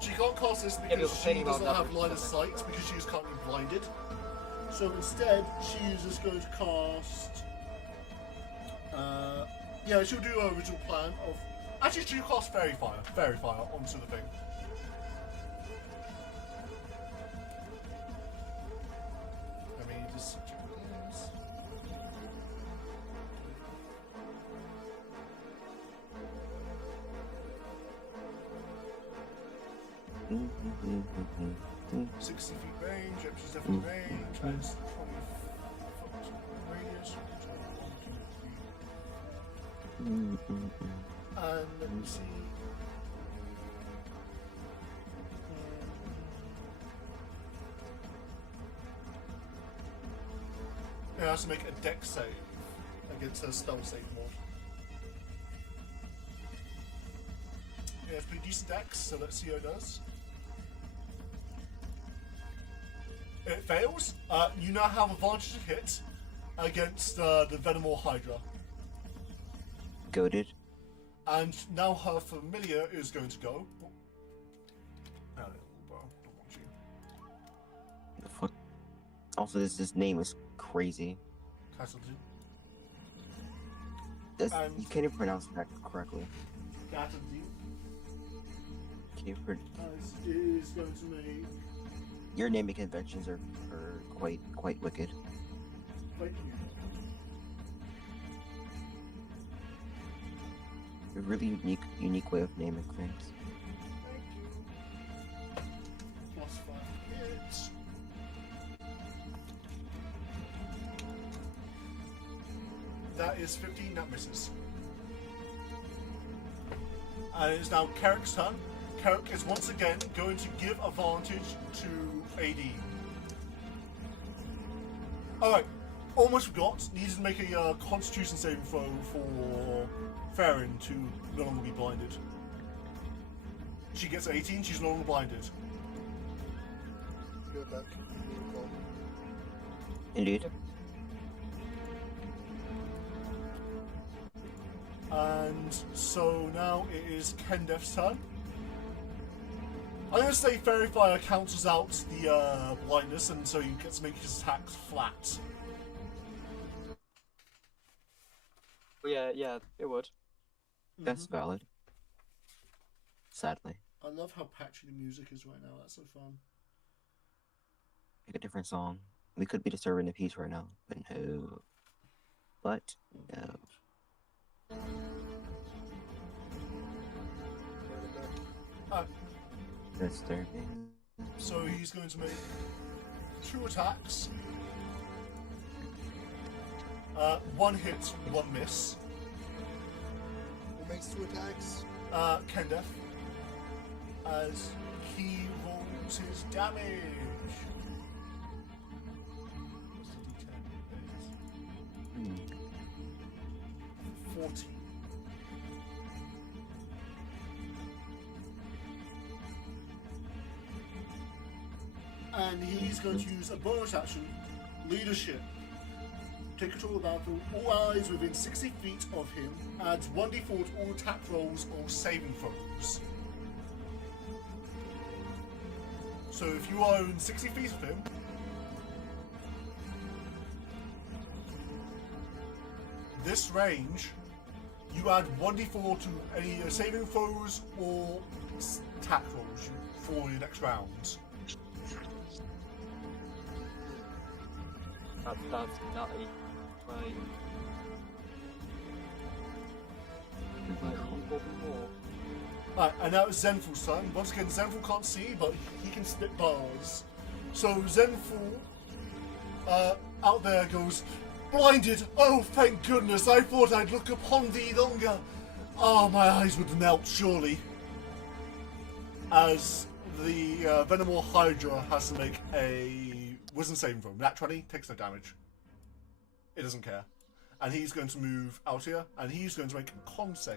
she can't cast this but because the she thing about doesn't have average line of is sight that- because she is currently blinded. So instead, she is just going to cast. Yeah, she'll do her original plan of. Actually, she'll cast Fairy Fire onto the thing. I mean, just. Mm-hmm. 60 feet range, which is definitely range, has 20 foot radius. And let me see. It has to make a dex save against a spell save mod. Yeah, it's pretty decent dex, so let's see how it does. It fails. You now have advantage to hit against the Venomore Hydra. Goaded. And now her familiar is going to go. No, bro, don't want you. The fuck. Also, this name is crazy. Castleton. You can't even pronounce that correctly. Castleton. Can you Is going to make. Your naming conventions are quite wicked. Thank you. A really unique way of naming things. Plus 5 hits. That is 15, that misses. And it is now Carrick's turn. Carrick is once again going to give advantage to AD. Alright, almost forgot. Needs to make a Constitution saving throw for Farron to no longer be blinded. She gets 18, she's no longer blinded. Go back. Recall. Indeed. And so now it is Kendef's turn. I'm going to say Fairy Fire cancels out the blindness, and so he gets to make his attacks flat. Yeah, it would. That's valid. Sadly. I love how patchy the music is right now. That's so fun. Pick a different song. We could be disturbing the peace right now, but no. But no. Disturbing. So he's going to make 2 attacks. 1 hit, 1 miss. Who makes 2 attacks? Kendef. As he rolls his damage. Hmm. 40. And he's going to use a bonus action, Leadership. Take control of the battlefield. All allies within 60 feet of him adds 1d4 to all attack rolls or saving throws. So if you are in 60 feet of him, this range, you add 1d4 to any saving throws or attack rolls for your next round. That's nutty. Right. Right, and now it's Zenful's turn. Once again, Zenful can't see, but he can spit bars. So Zenful, out there goes, blinded! Oh, thank goodness, I thought I'd look upon thee longer. Oh, my eyes would melt, surely. As the Venomore Hydra has to make a wisdom saving throw. Nat 20, takes no damage. It doesn't care. And he's going to move out here, and he's going to make a con save.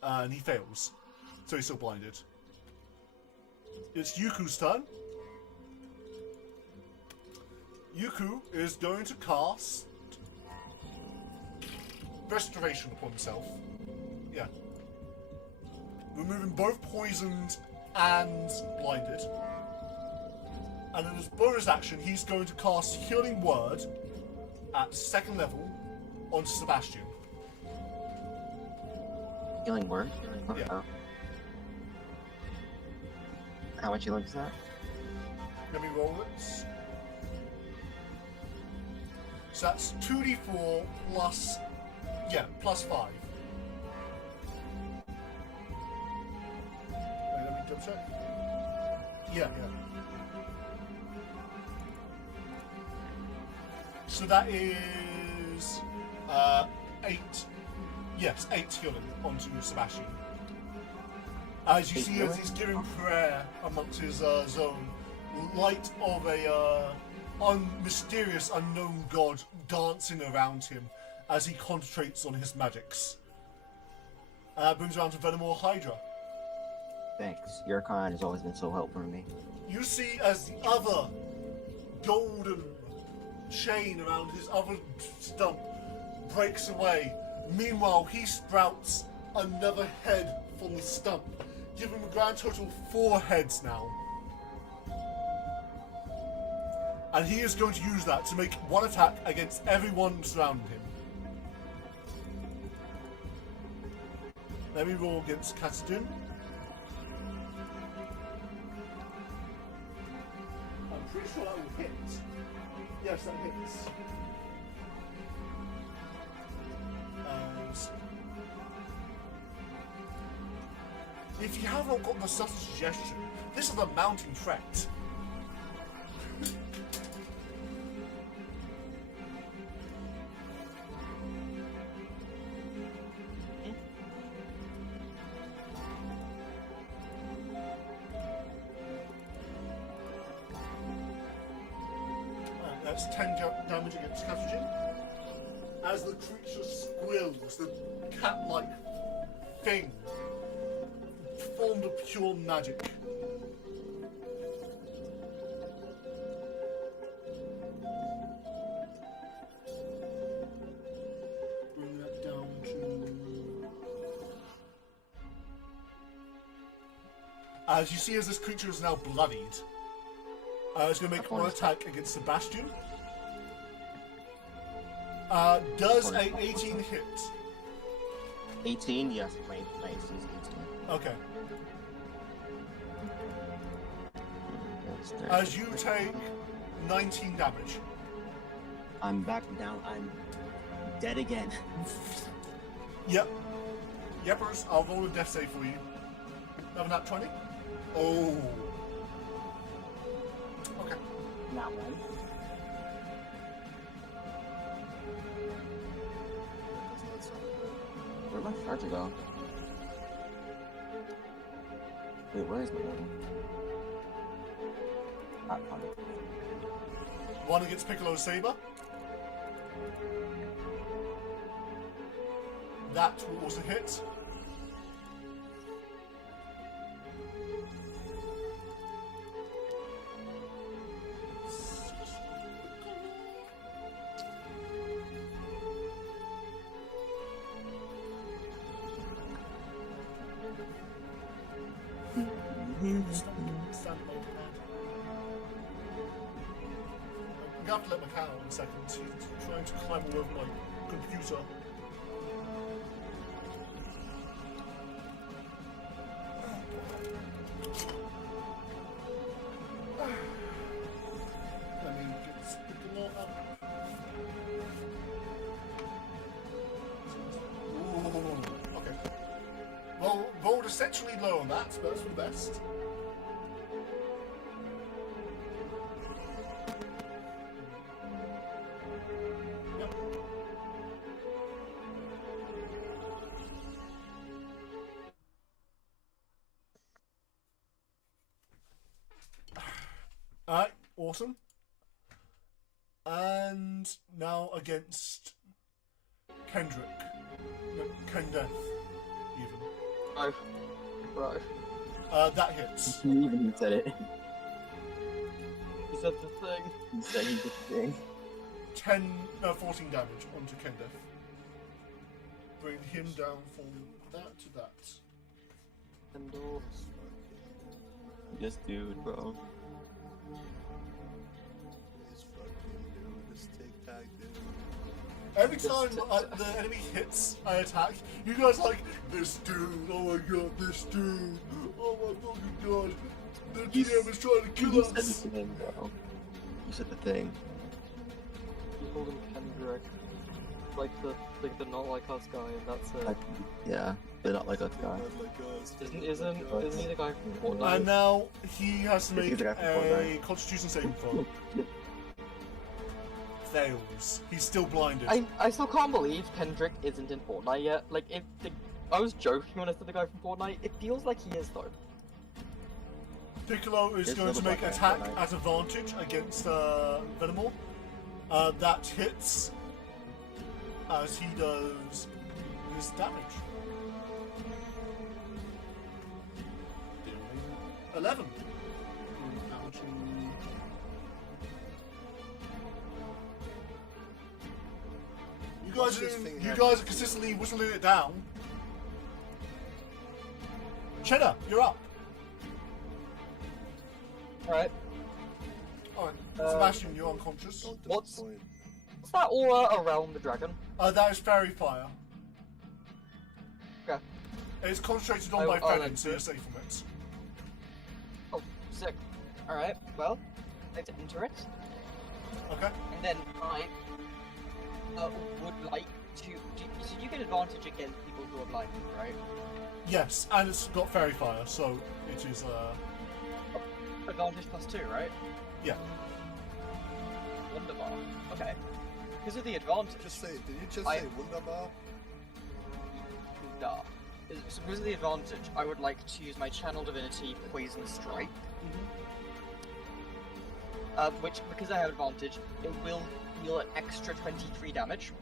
And he fails. So he's still blinded. It's Yuku's turn. Yuku is going to cast Restoration upon himself. Yeah. Removing both poisoned and blinded. And in his bonus action, he's going to cast Healing Word at 2nd level onto Sebastian. Healing word? Yeah. Oh. How much healing is that? Let me roll it. So that's 2d4 plus... Yeah, plus 5. Wait, let me double check. Yeah. So that is... 8... Yes, 8 healing onto Sebastian. As you see, as he's giving prayer amongst his zone, light of a mysterious unknown god dancing around him as he concentrates on his magics. And that brings around to Venomore Hydra. Thanks. Your kind has always been so helpful to me. You see as the other golden chain around his other stump breaks away. Meanwhile, he sprouts another head from the stump, giving him a grand total of 4 heads now. And he is going to use that to make one attack against everyone surrounding him. Let me roll against Katadun. I'm pretty sure that will hit. Yes, that hits. If you have not got the subtle suggestion, this is a mountain threat. That's 10 damage against Katsuji. As the creature squills, the cat-like thing formed of pure magic. Bring that down to... As you see, as this creature is now bloodied, it's going to make one attack against Sebastian. Does a 18 hit? 18? Yes, my AC is 18. Okay. That's 30. As you take 19 damage. I'm back down. I'm dead again. Yep. Yepers, I'll roll a death save for you. Have that 20? Oh. Okay. Not one. Where'd my charger go? Wait, where is my one? Ah, found it. One against Piccolo's Saber. That will also hit. Stand over gonna have to let my cat out in a second. He's trying to climb all over my computer. Let me get the lot up. Ooh, okay. Well, rolled essentially low on that, but that's for the best. Yep. Alright, awesome. And now against Kendrick. No, Kendeth, even. Oh, right. That hits. He even said it. He said the thing. He said he did the thing. 14 damage onto Kendeth. Bring him down from that to that. And This dude, bro. Please fucking do this tic-tac, dude. Every time the enemy hits, I attack. You guys are like, this dude, oh my god, this dude, oh my fucking god, the GM is trying to kill You said the us. thing, bro. You said the thing. you called him Kendrick. Like the not like us guy, and that's it. Yeah, they're not like us guy. Not like us. Isn't he the guy from Fortnite? And now he has to He's make the guy from a Fortnite. Constitution saving throw. Fails. He's still blinded. I still can't believe Kendrick isn't in Fortnite yet. Like, I was joking when I said the guy from Fortnite. It feels like he is though. Piccolo is Here's going to another make black attack guy, right? at advantage against Venomor. That hits as he does this damage. Dealing 11. Ouch. Watch this thing You happen. guys are consistently whistling it down. Cheddar, you're up. Alright. Alright, Sebastian, you're unconscious. Don't What's- disappoint. What's that aura around the dragon? That is fairy fire. Okay. It's concentrated on I- my I'll friend, enter so you're it. safe from it. Oh, sick. Alright, well, let's enter it. Okay. And then I would like to. So you get advantage against people who are blind, right? Yes, and it's got fairy fire, so it is, Advantage +2, right? yeah. Wunderbar. Okay. Because of the advantage. Just say, did you just I- say Wunderbar? Duh. So because of the advantage, I would like to use my Channel Divinity Poison Strike. Which, because I have advantage, it will deal an extra 23 damage.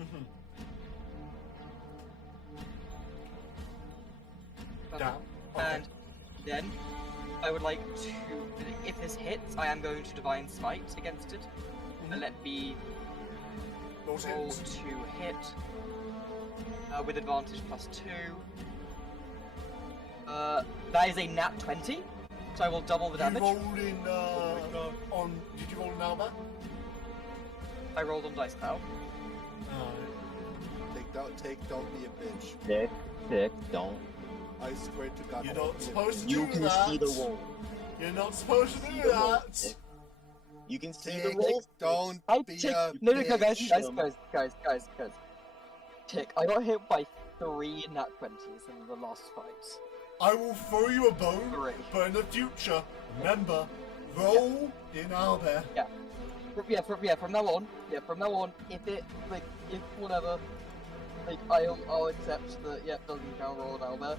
Mm-hmm. Uh-huh. Down. Okay. And then I would like to, if this hits, I am going to Divine Smite against it. And let me Roll to roll hit. to hit with advantage +2. That is a nat 20, so I will double the You damage. rolled in, on, did you roll an Alba? I rolled on dice now. Take down be a bitch. Dick, don't. I swear to God. You're don't not be a supposed to bitch. You do can that. see the wall. You're not supposed to do The wall, that. Dick. You can see Tick, the wall. don't I be tick. a No, bitch. guys. Tick. I got hit by 3 nat 20s in the last fight. I will throw you a bone, 3. but in the future, remember, roll in Alba. From now on, if it, like, if whatever, like, I'll accept that, doesn't count roll now there.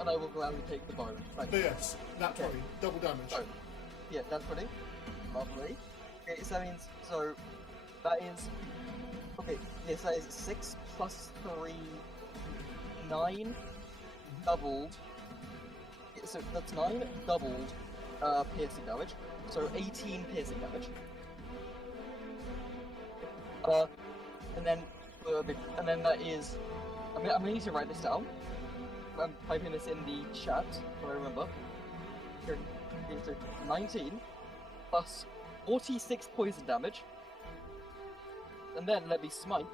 And I will gladly take the bone. Thank But you. yes, nat 20, double damage. Oh. Yeah, that's pretty. Lovely. Okay, so that means, so, that is, okay, yes, that is 6 plus 3, 9, doubled, so that's 9, doubled, piercing damage, so 18 piercing damage. And then that is, I'm gonna need to write this down. I'm typing this in the chat, so I remember. Here, so 19 plus 46 poison damage. And then let me smite.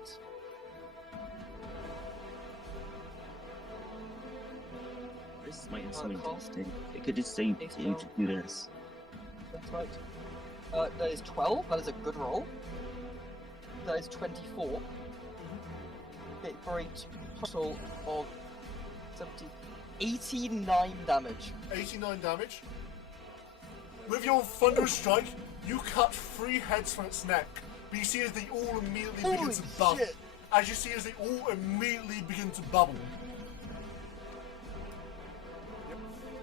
This might have so many cost. things. It could just say Base you to do this. That's right. That is 12. That is a good roll. That is 24. Okay, for a total of 70, 89 damage. 89 damage. With your thunderous strike, you cut 3 heads from its neck. But you see as they all immediately begin Holy to bubble. shit! As you see as they all immediately begin to bubble.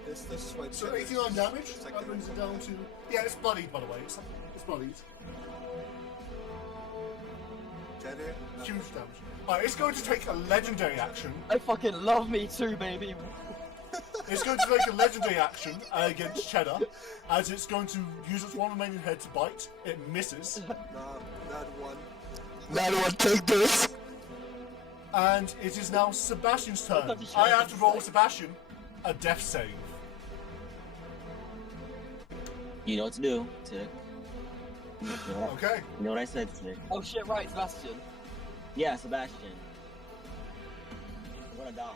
This fight So is 89 damage. second. That brings it down to... Yeah, it's bloodied, by the way. It's bloodied. Cheddar. Huge damage. Alright, it's going to take a legendary action. I fucking love me too, baby. It's going to take a legendary action against Cheddar, as it's going to use its one remaining head to bite. It misses. Nah, that one. That one, take this! And it is now Sebastian's turn. thought you I said have to roll Sebastian a death save. You know what to do, Tick. You know, Okay. you know what I said, Tick. Oh shit, right, Sebastian. Yeah, Sebastian. I'm gonna die.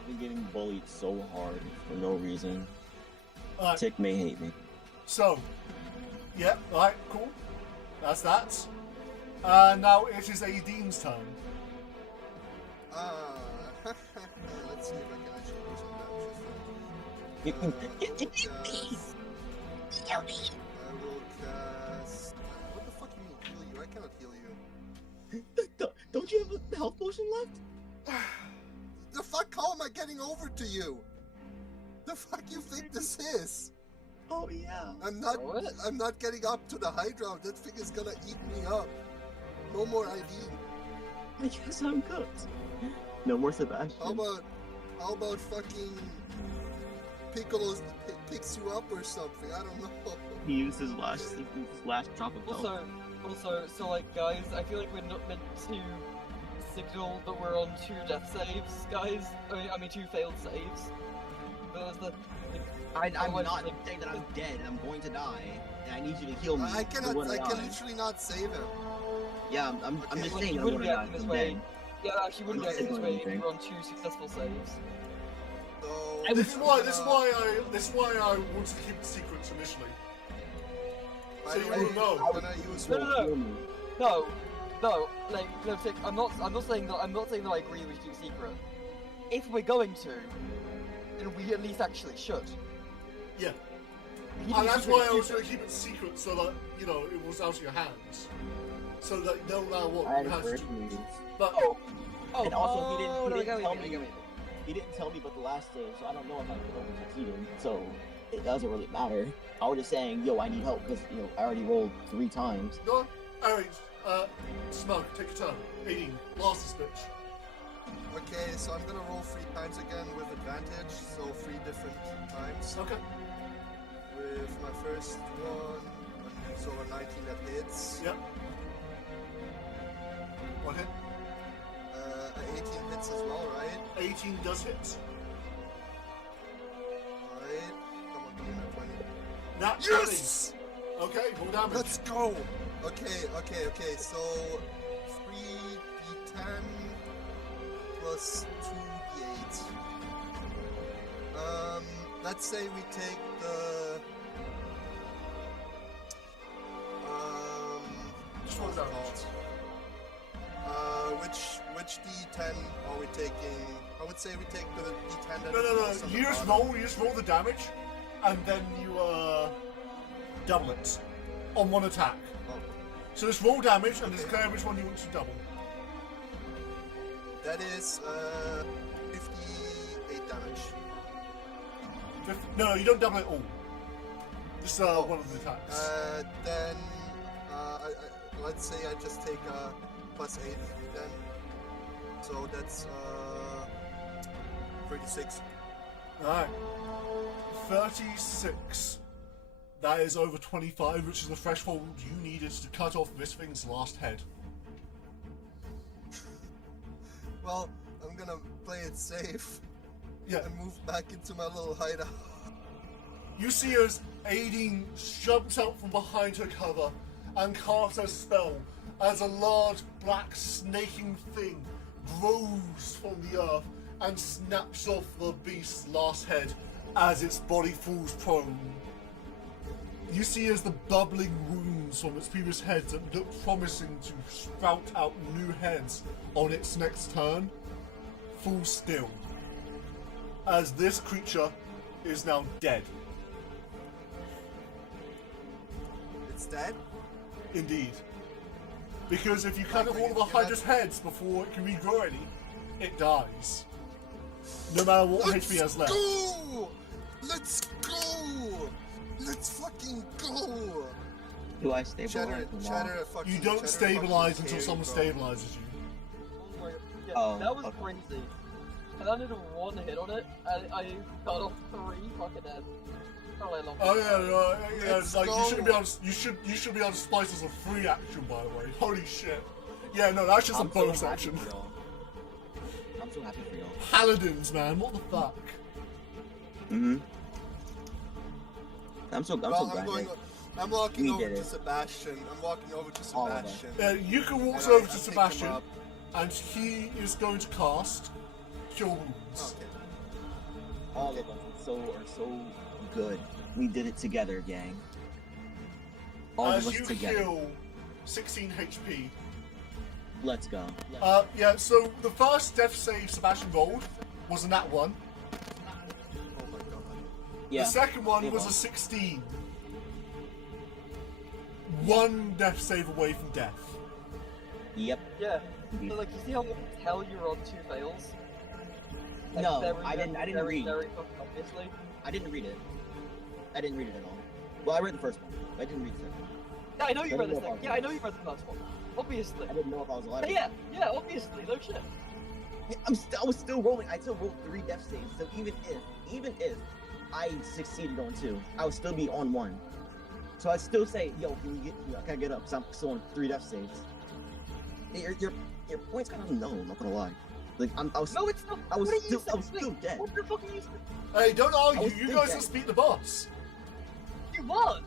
I've been getting bullied so hard for no reason. Alright, Tick may hate me. so. Yeah, alright, cool. That's that. Now it is Aideen's turn. Let's see if I can actually do some damage. You can I will cast. What the fuck you mean heal you? I cannot heal you. Don't you have a health potion left? The fuck? How am I getting over to you? The fuck you think this is? Oh yeah. I'm not. What? I'm not getting up to the high ground. That thing is gonna eat me up. No more ID. I guess I'm cooked. No more Sebastian. How about fucking Piccolo picks you up or something? I don't know. He used his last drop of health. Also, so like, guys, I feel like we're not meant to signal that we're on 2 death saves, guys. I mean 2 failed saves. But that's I'm otherwise, not like, saying that I'm dead and I'm going to die. And I need you to heal me. I cannot. when I can die. literally not save him. Yeah, I'm Okay. just Well, saying you I'm wouldn't going to die. react in this I'm way. dead. Yeah, actually wouldn't I'm get this not way if saying you're on 2 successful saves. So This is why I wanted to keep it secret initially. By So the you way, wouldn't know. when I use No, like, no, Tick, I'm not saying that I agree we should keep it secret. If we're going to, then we at least actually should. Yeah. You And can that's keep why it I was secret. going to keep it secret so that, you know, it was out of your hands. So that you don't know what I you had have to do. meetings. But, Oh, And also, he didn't no, I tell get me. it. He didn't tell me about the last save, so I don't know if I could have succeeded. So it doesn't really matter. I was just saying, yo, I need help because I already rolled 3 times. no. Alright, Smug, take your turn. 18, last this bitch. Okay, so I'm gonna roll 3 times again with advantage, so 3 different times. Okay. With my first one, so a 19 that hits. Yep. 1 hit. 18 hits as well, right? 18 does hit. Alright. Come on, give me that 20. Nat Yes! 20. Okay, roll damage. Let's go! Okay, so 3d10 plus 2d8. Let's say we take the Just roll what's it damage. called? Which d10 are we taking? I would say we take the d10 that No, is no, lowest on no. the bottom. You just roll the damage, and then you double it on one attack. Oh, So just roll damage and declare which one you want to double. that is 58 damage. No, you don't double it all. Just one of the attacks. Then let's say I just take plus 8 then. So that's 36. Alright. 36. That is over 25, which is the threshold you needed to cut off this thing's last head. Well, I'm gonna play it safe Yeah. and move back into my little hideout. You see as Aideen jumps out from behind her cover and casts a spell as a large black snaking thing grows from the earth and snaps off the beast's last head as its body falls prone. You see as the bubbling wounds from its previous heads that look promising to sprout out new heads on its next turn fall still, as this creature is now dead. It's dead? Indeed. Because if you cut off all of the Hydra's heads before it can regrow any, it dies. No matter what HP it has left. Go! Let's go! Let's fucking go! Do I stabilize? Chatter, fucking. You don't Chatter stabilize fucking until someone carry, stabilizes you. Oh my god. Yeah, Oh, that was okay. crazy. I landed one hit on it, and I got off 3 fucking heads. Oh, I love Oh it. yeah, Let's like you go. shouldn't be able to, you should be able to splice as a free action, by the way. Holy shit. Yeah, no, that's just a bonus happy action. for y'all. I'm so happy for y'all. Paladins, man, what the fuck? Mm-hmm. I'm so Well, glad. I'm walking We over did to it. Sebastian. I'm walking over to All of us. Sebastian. You can walk And over I to pick him Sebastian, up. and he is going to cast Cure Wounds. Okay. All of us are so good. We did it together, gang. All As of us you together. heal 16 HP. Let's go. Yeah, so the first death save Sebastian rolled was a nat 1. Oh my god. Yeah. The second one Yeah. was a 16. One death save away from death. Yep. Yeah. Indeed. So, like, you see how the hell you're on 2 fails? Like, No, very, I didn't very, read. Very fucking obviously. I didn't read it. I didn't read it at all. Well, I read the first one. I didn't read the second one. Yeah, I know you I read didn't this know thing. if Yeah, I know you read the first one. Obviously. I didn't know if I was alive. But yeah, obviously, no shit. I was still rolling. I still rolled 3 death saves. So even if I succeeded on 2, I would still be on 1. So I'd still say, yo, can I get up? 'Cause I'm still on 3 death saves. Your point's kind of low. I'm not gonna lie. Like I was. No, it's not. I was What are you still saying? dead. What the fuck are you saying? Hey, don't I argue, was you still guys dead. just beat the boss. You what?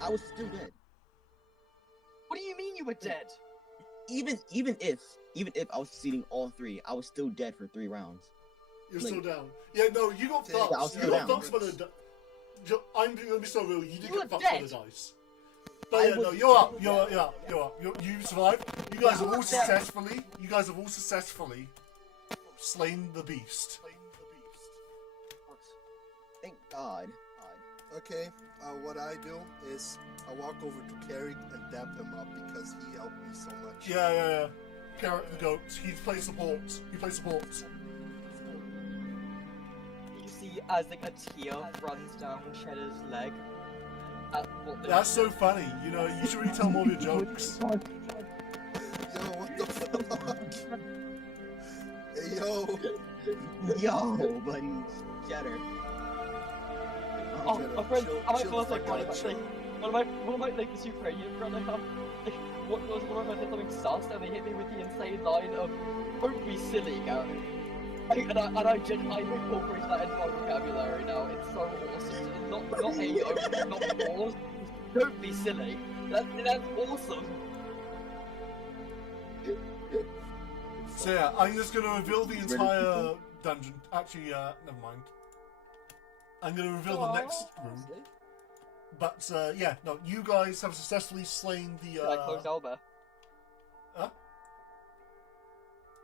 I was still dead. What do you mean you were dead? Even if I was succeeding all 3, I was still dead for 3 rounds. You're Like- still down. Yeah, no, you got Yeah, fucked. I was You still got down. fucked by the I'm gonna be so real, you did You get were fucked by dead. the dice. But I yeah, no, was you're up. still You're up. You survived. You guys have all dead. successfully slain the beast. Thank God. Okay, what I do is I walk over to Carrick and dap him up because he helped me so much. Yeah. Carrot the goat. He plays support. You see as like a tear runs down Cheddar's leg. At what the That's so funny. You know, you should really tell more of your jokes. Yo, what the fuck? Hey, yo. Yo, buddy, Shatter. Oh, Chill, my friend, chill, I might chill feel the like fuck one out, of chill. one of my like this Ukrainian friend I have. Like, one of my friends did something sus, and they hit me with the insane line of "Don't be silly, Gary." And I incorporate that into my vocabulary now. It's so awesome. It's not a not pause. Don't be silly. That's awesome. So yeah, I'm just gonna reveal the entire dungeon. Actually, never mind. I'm gonna reveal the next room. But yeah, no, you guys have successfully slain the. Did I close Albert? Huh?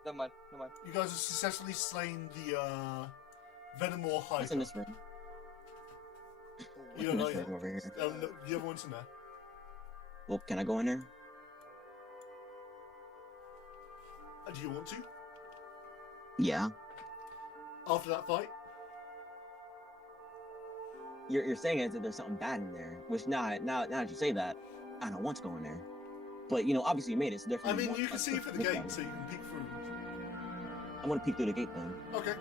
Never mind. You guys have successfully slain the Venomore What's in Hydra. this room? You don't know What's in yet. this room over here? No, the other one's in there. Well, can I go in there? Do you want to? Yeah. After that fight? You're saying it as if there's something bad in there, which now that you say that, I don't want to go in there. But you know, obviously you made it, so therefore. I mean, want you can us see to through the look gate, at it. so you can peek through. I want to peek through the gate then. Okay.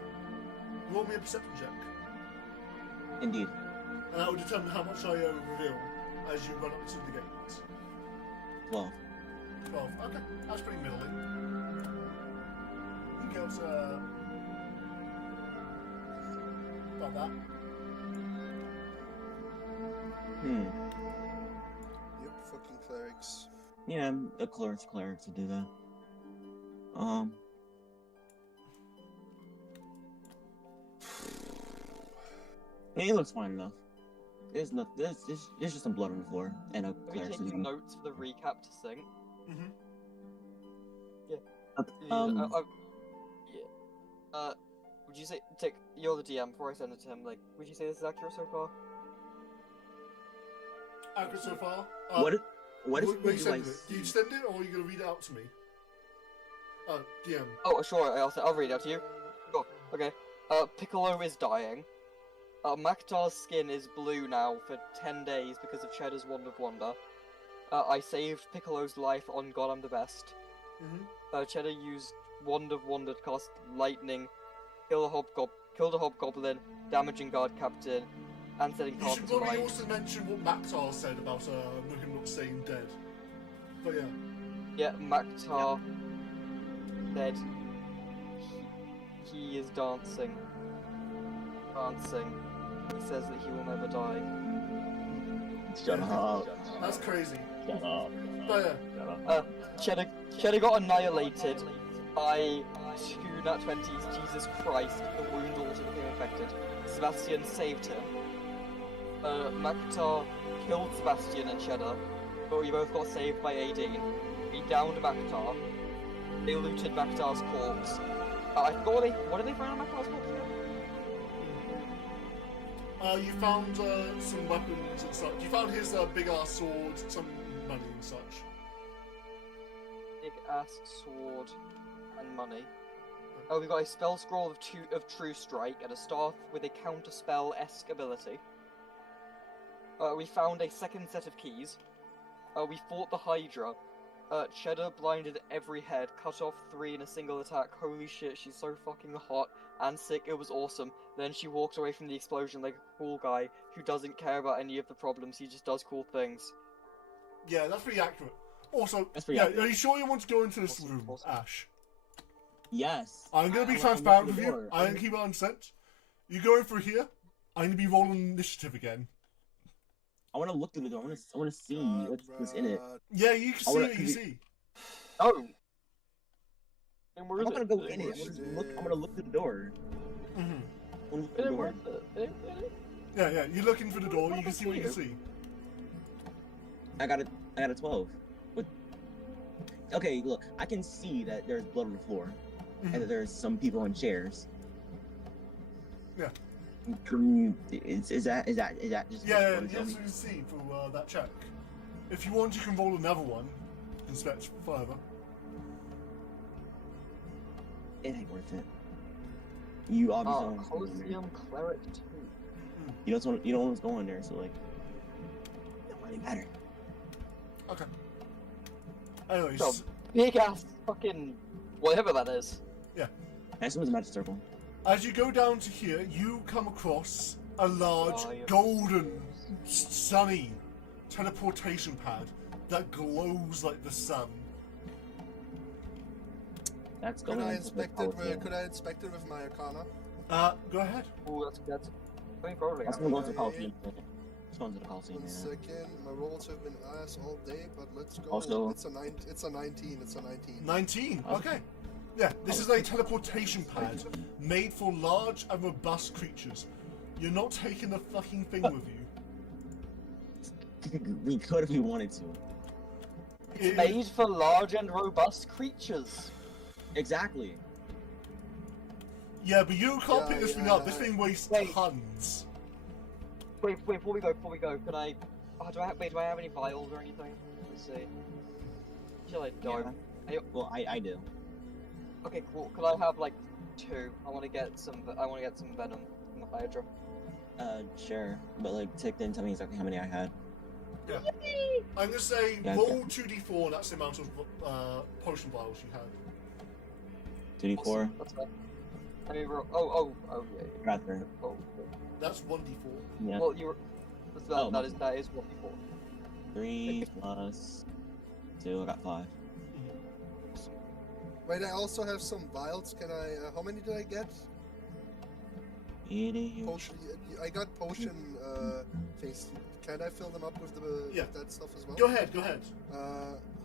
Roll me a perception check. Indeed. And that will determine how much I reveal as you run up to the gate. 12. 12. Okay, that's pretty middling. You get about that. Yep, fucking clerics. Yeah, a cleric's cleric to do that. Yeah, he looks fine enough. There's just some blood on the floor and a Are we cleric's taking notes for the recap to sync? Mm-hmm. Would you say, you're the DM, before I send it to him, like, would you say this is accurate so far? Accurate so far? What is Where you do I sending it? Do you see? send it, or are you going to read it out to me? DM. Oh, sure, I'll read it out to you. Cool, okay. Piccolo is dying. Maktar's skin is blue now for 10 days because of Cheddar's Wand of Wonder. I saved Piccolo's life on God I'm the Best. Mm-hmm. Cheddar used Wand of Wonder to cast lightning, killed a hobgoblin, damaging guard captain, and setting You should Carter to probably light. also mention what Maktar said about him not staying dead. But yeah. Yeah, Maktar said he is dancing. He says that he will never die. Shut up. That's crazy. Shut up. But yeah. Cheddar got annihilated by 2 nat 20s. Jesus Christ, the wound also became infected. Sebastian saved him. Maktar killed Sebastian and Cheddar, but we both got saved by Aideen. We downed Maktar. They looted Maktar's corpse. I forgot what did they find on Maktar's corpse again? You found some weapons and such. You found his big ass sword, some money and such. Big ass sword and money. Oh, we got a spell scroll of True Strike and a staff with a counter spell-esque ability. We found a second set of keys. We fought the Hydra. Cheddar blinded every head, cut off 3 in a single attack. Holy shit, she's so fucking hot and sick, it was awesome. Then she walked away from the explosion like a cool guy who doesn't care about any of the problems, he just does cool things. Yeah, that's pretty accurate. Also, That's pretty yeah, accurate. are you sure you want to go into this Awesome, room, awesome. Ash? Yes. I'm going to be I'm transparent looking with at you. the door. I'm going to keep it on scent. You go in through here. I'm going to be rolling initiative again. I want to look through the door. I want to see what's in it. Yeah, you can I see wanna- what you see. Oh! And where I'm is not it? gonna go in it. I'm gonna look through the door. Mm-hmm. I'm gonna look through the door. Yeah, you're looking for the door. You can see what you can see. I got a 12. But okay, look, I can see that there's blood on the floor, and that there's some people in chairs. Yeah. Is that just Yeah, what yes, you can see through that check. If you want, you can roll another one. Inspect further. It ain't worth it. You obviously don't want to go in there. Colloseum Cleric 2. You don't want to go in there, so like, it don't really matter. Okay. Anyways, So, big ass fucking whatever that is. I assume it's a magic circle. as you go down to here, you come across a large, golden, sunny teleportation pad that glows like the sun. That's Could going I into the inspect it? Colosseum. Could I inspect it with my Arcana? Go ahead. Ooh, that's I mean, probably. That's gonna go into the Colosseum. It's going to the Colosseum. One Yeah. second. My rolls have been ass all day, but let's go. Also- It's a 19. It's a 19. 19. Okay. Yeah, this is a teleportation pad made for large and robust creatures. You're not taking the fucking thing with you. We could if we wanted to. It's made for large and robust creatures. Exactly. Yeah, but you can't pick this thing up. This yeah. thing weighs Wait. tons. Wait, before we go, can I? Oh, do I have any vials or anything? Let's see. Shall I don't? Well, I do. Okay, cool. Could I have like 2? I want to get some venom from the Hydra. Sure. But like, Tick didn't tell me exactly how many I had. Yeah. I'm gonna say Yeah, roll okay. 2d4, and that's the amount of potion vials you had. 2d4. Awesome, that's fine. I mean, oh, yeah. Rather. Oh, That's 1d4. Yeah. well, you. Oh, That is 1d4. 3 plus 2. I got 5. Wait, I also have some vials. Can I? How many did I get? Idiot. potion. I got potion things. Can I fill them up with the Yeah. with that stuff as well? Go ahead, go ahead.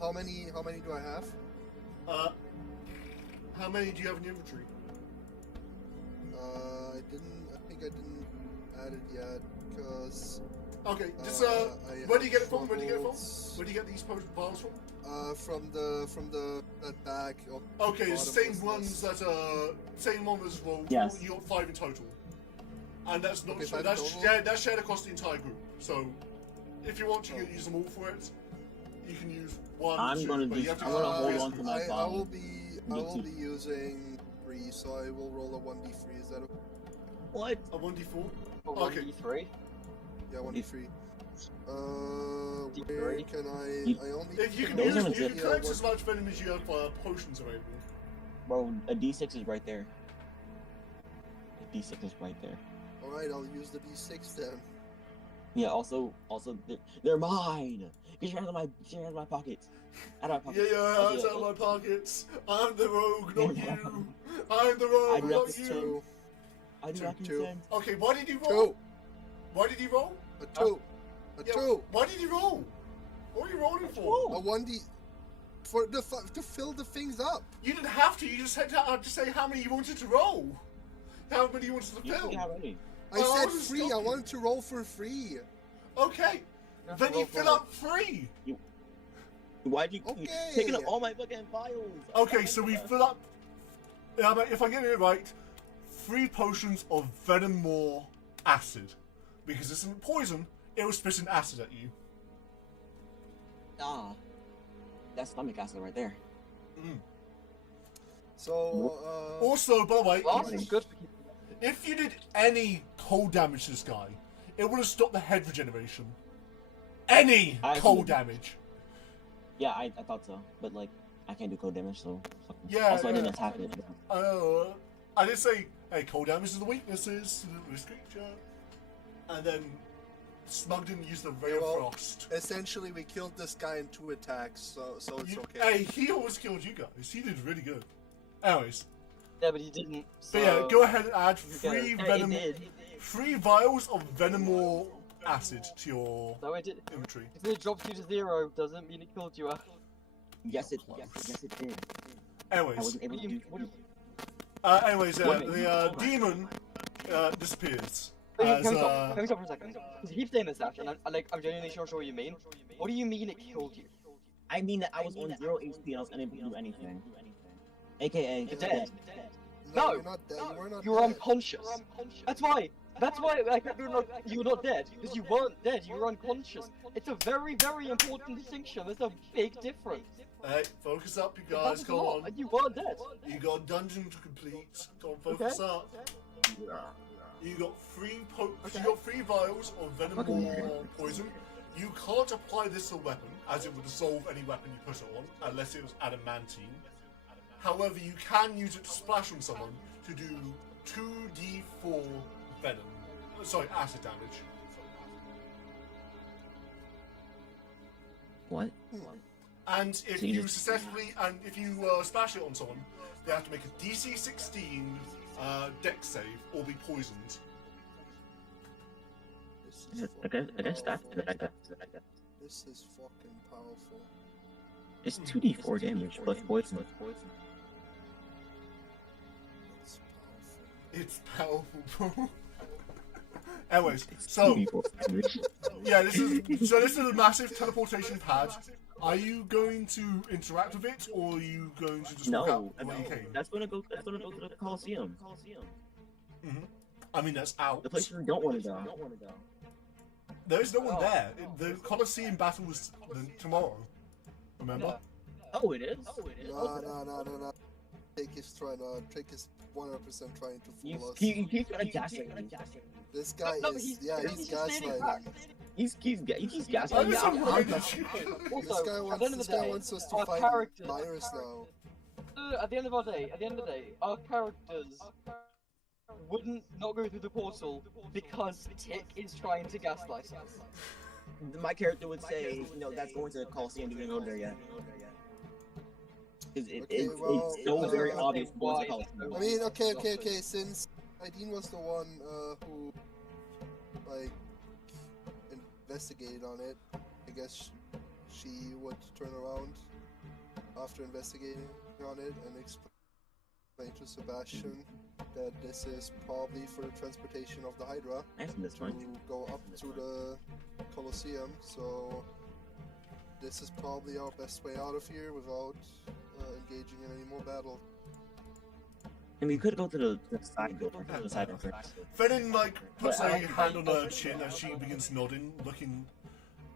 How many do I have? How many do you have in your inventory? I think I didn't add it yet because Okay, just I where do you had get it from? Where do you get it from? troubles. Where do you get these potion vials from? From that bag. Of Okay, it's the bottom same ones business. that same one as well. Yes. You got 5 in total, and that's not Okay, 5 in that's total? that's shared across the entire group. So, if you want to use them all for it, you can use one. I'm 2, gonna but do- you have to I'm use gonna all hold three on as to a my group. I bomb. will be Me too. using 3, so I will roll a 1d3. Is that okay? What? A 1d4. Or Okay. 1d3. Yeah, 1d3. D3. Where can I? You- I only. If you can Those use, are you legit. can collect as much venom as you have potions available. Bro, a D6 is right there. A D6 is right there. All right, I'll use the d6 then. Yeah, also, they're mine! Get your hands out of my pockets. Out of my Yeah, pockets. yeah, Okay, hands out of my pockets. I'm the rogue, not you. I'm the rogue, I do not not you. Two. I do Two, not two. consent. Okay, why did you roll? 2. Why did you roll? A 2. A Yeah, 2. Why did you roll? What are you rolling for? Whoa. A 1d. For the to fill the things up. You didn't have to. You just had to say how many you wanted to roll. How many you wanted to You fill. don't have any. I Oh, I said was free. I joking. wanted to roll for free. Okay, then you roll fill for up 3. Why'd you Okay. taking up all my fucking files? Okay, so we fill up. If I get it right, 3 potions of venom more acid, because this isn't poison. It will spit an acid at you. Ah, that's stomach acid right there. So Also, by the way, Glass is good for keeping. if you did any cold damage to this guy, it would have stopped the head regeneration. Any I cold agree. damage. Yeah, I thought so, but like I can't do code damage, so. Yeah, Also, I didn't yeah. attack it. I did say, hey, cold damage is the weaknesses to this creature. And then Smugden used the Ray of Well, Frost. essentially, we killed this guy in 2 attacks. So it's okay. Hey, he almost killed you guys. He did really good. Anyways, Yeah, but he didn't. So... but yeah, go ahead and add Yeah, 3 It venom, did. 3 vials of venomor acid to your No, it did. inventory. If it drops you to 0, doesn't mean it killed you. Yes, it did. I Anyways, wasn't able What to do you- do. what do you- the demon disappears. Can As, we stop for a second? Because you keep saying this, Ash, and I'm genuinely sure what you mean. What do you mean it killed you? I mean that I was on 0 HP and I was unable to do anything. AKA You're dead. No, No. you're not dead. You were not You were dead. unconscious. That's why. Like, you were not dead because you weren't dead. You were unconscious. It's a very, very important distinction. There's a big difference. hey, focus up, you guys. That's a Come lot. on. You weren't dead. You got a dungeon to complete. Come on, focus up. You got 3 you got 3 vials of venom or poison. You can't apply this to a weapon, as it would dissolve any weapon you put it on, unless it was adamantine. However, you can use it to splash on someone to do 2d4 venom. Sorry, acid damage. What? And if So you you just- successfully, and if you splash it on someone, they have to make a DC 16 dex save or be poisoned. This is I guess that's fucking This is fucking powerful. It's 2d4 damage plus poison. It's powerful. It's powerful, bro. Anyways, It's so 2d4 damage. yeah, this is a massive teleportation pad. Are you going to interact with it, or are you going to just walk No, out where you came? that's gonna go to the Colloseum. I mean, that's out. The place we don't want to go. There is no one there. The Colosseum battle is tomorrow. Remember? Oh, it is. No. Drake is 100% trying to You fool us. keep trying to gaslight me. This guy No, is, he's gaslighting. He's gaslighting I'm me. just I'm worried not- that you- This Also, guy at the end of wants, the day, wants us to our fight characters- virus now. At the end of the day, our characters wouldn't not go through the portal because Tick is trying to gaslight us. My character would say, that's going to the Colosseum. You didn't go there yet. Because Okay, well, it's so very obvious going to the why- Colosseum. I mean, okay. Since Aideen was the one who, like, investigated on it. I guess she would turn around after investigating on it and explain to Sebastian that this is probably for the transportation of the Hydra to go up to the Colloseum. So this is probably our best way out of here without engaging in any more battle. And we could go to the side door, the side entrance. Fenin, like, puts a hand on her chin as she begins nodding, looking.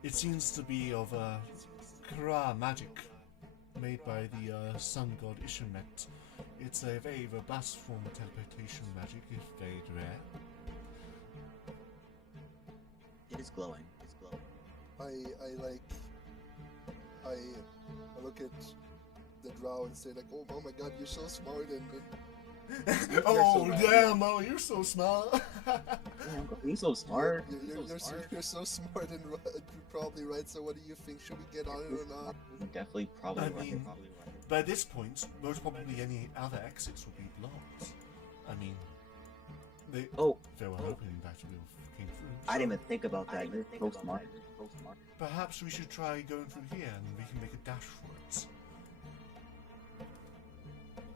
It seems to be of Kra magic, made by the sun god Ishamet. It's a very robust form of teleportation magic, if very rare. It is glowing. It's glowing. I look at the drow and say like, oh my god, you're so smart and Oh damn, Mo, you're so smart. You're so smart. You're so smart and you're probably right. So what do you think? Should we get on it or not? Definitely, probably. I mean, by this point, most probably any other exits will be blocked. I mean, they were hoping that we came through. I didn't even think about that. You're so smart. Perhaps we should try going through here and we can make a dash for it.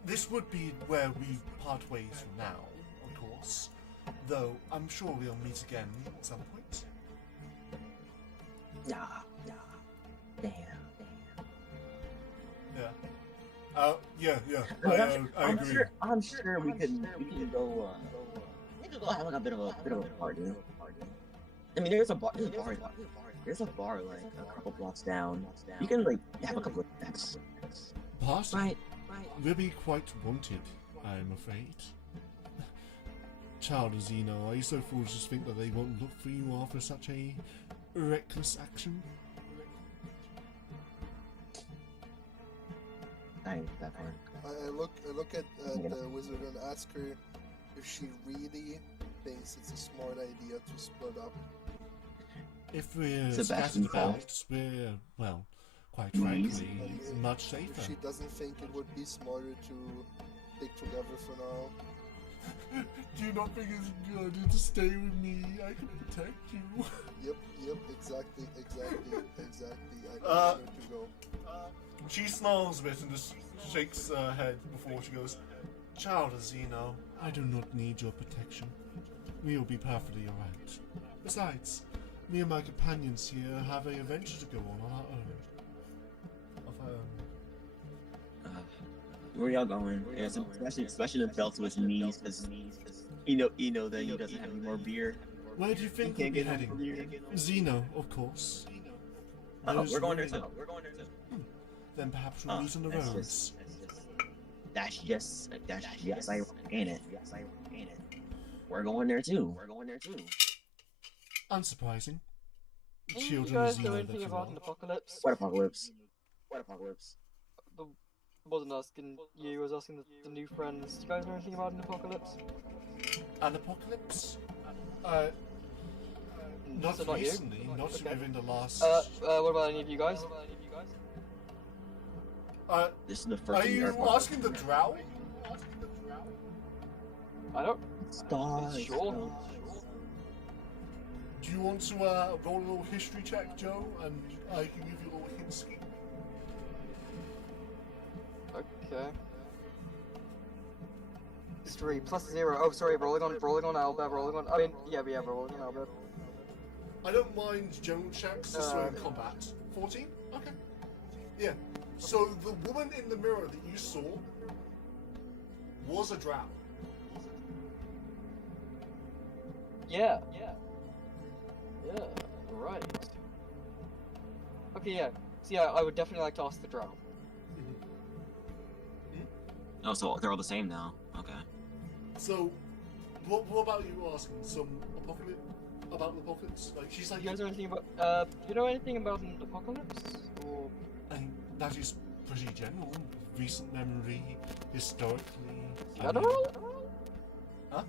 This would be where we part ways from now, of course. Though, I'm sure we'll meet again at some point. Yeah. Damn. Yeah. I agree. I'm sure we can go. We can go have like a bit of a party. I mean, there's a bar. There's a bar like a couple blocks down. You can like have a couple of drinks. Boss, Right. we'll be quite wanted, I'm afraid. Child of Xino, are you so foolish to think that they won't look for you after such a reckless action? I ain't that far. I look at the wizard and ask her if she really thinks it's a smart idea to split up. If we're Sebastian scattered about, we're, well, quite frankly, much safer. If she doesn't think it would be smarter to stick together for now. Do you not think it's good to stay with me? I can protect you. Yep, exactly. I want her to go. She smiles a bit and just shakes her head before she goes, Child of Xino, I do not need your protection. We will be perfectly alright. Besides, me and my companions here have an adventure to go on our own. Of our own. Where y'all going? Yeah, especially the belt to his knees, because you know that he doesn't have any more beer. Where do you think we'll be heading? Xino, of course. We're going there too. Then perhaps we'll meet on the roads. That's just I ain't it. We're going there too. Unsurprising. Did you Children guys of know Xeno anything that you about are. an apocalypse? What apocalypse? I wasn't asking you, I was asking the new friends. Do you guys know anything about an apocalypse? An apocalypse? Not So not you? recently, not within the last... What about any of you guys? This is the first. Are you asking the drow? I don't. Stars. Sure. Do you want to roll a little history check, Joe? And I can give you a little hint. Okay. History plus 0. Oh, sorry, rolling on Albert, I mean, yeah, rolling on Albert. I don't mind general checks, just so in combat. 14? Okay. Yeah. So the woman in the mirror that you saw was a drow. Yeah, right. Okay, yeah. So yeah, I would definitely like to ask the drow. Oh, so they're all the same now. Okay. So, what about you asking some about the apocalypse? Like, she's like, You guys know anything about, you know anything about an apocalypse? Or... I think that is pretty general. Recent memory, historically. General? Huh?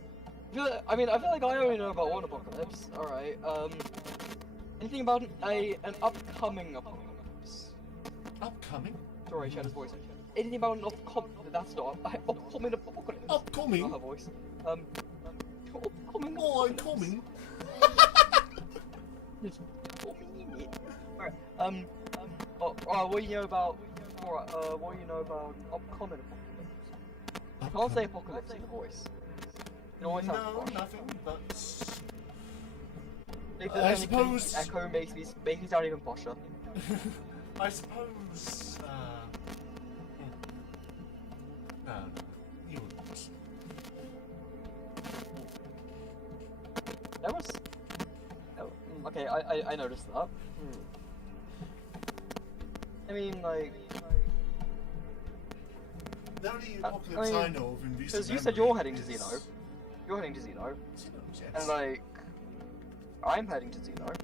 I feel like I only know about one apocalypse. Alright, anything about an upcoming apocalypse? Upcoming? Sorry, Shadow's voice. Anything about an upcoming apocalypse? Upcoming? Not her voice. Coming. More uncommon. Alright, what do you know about... Alright, what do you know about upcoming apocalypse? You can't say apocalypse in a voice. It always sounds No, posh. nothing, but... If I there's any suppose- Echo makes me sound even posher. I suppose, no, you wouldn't. There was... Oh, okay, I noticed that. I mean, like... The only apocalypse I know of in recent Because you said memory you're heading to is- Xino. You're heading to Xino. Xenos, yes. And, like... I'm heading to Xeno.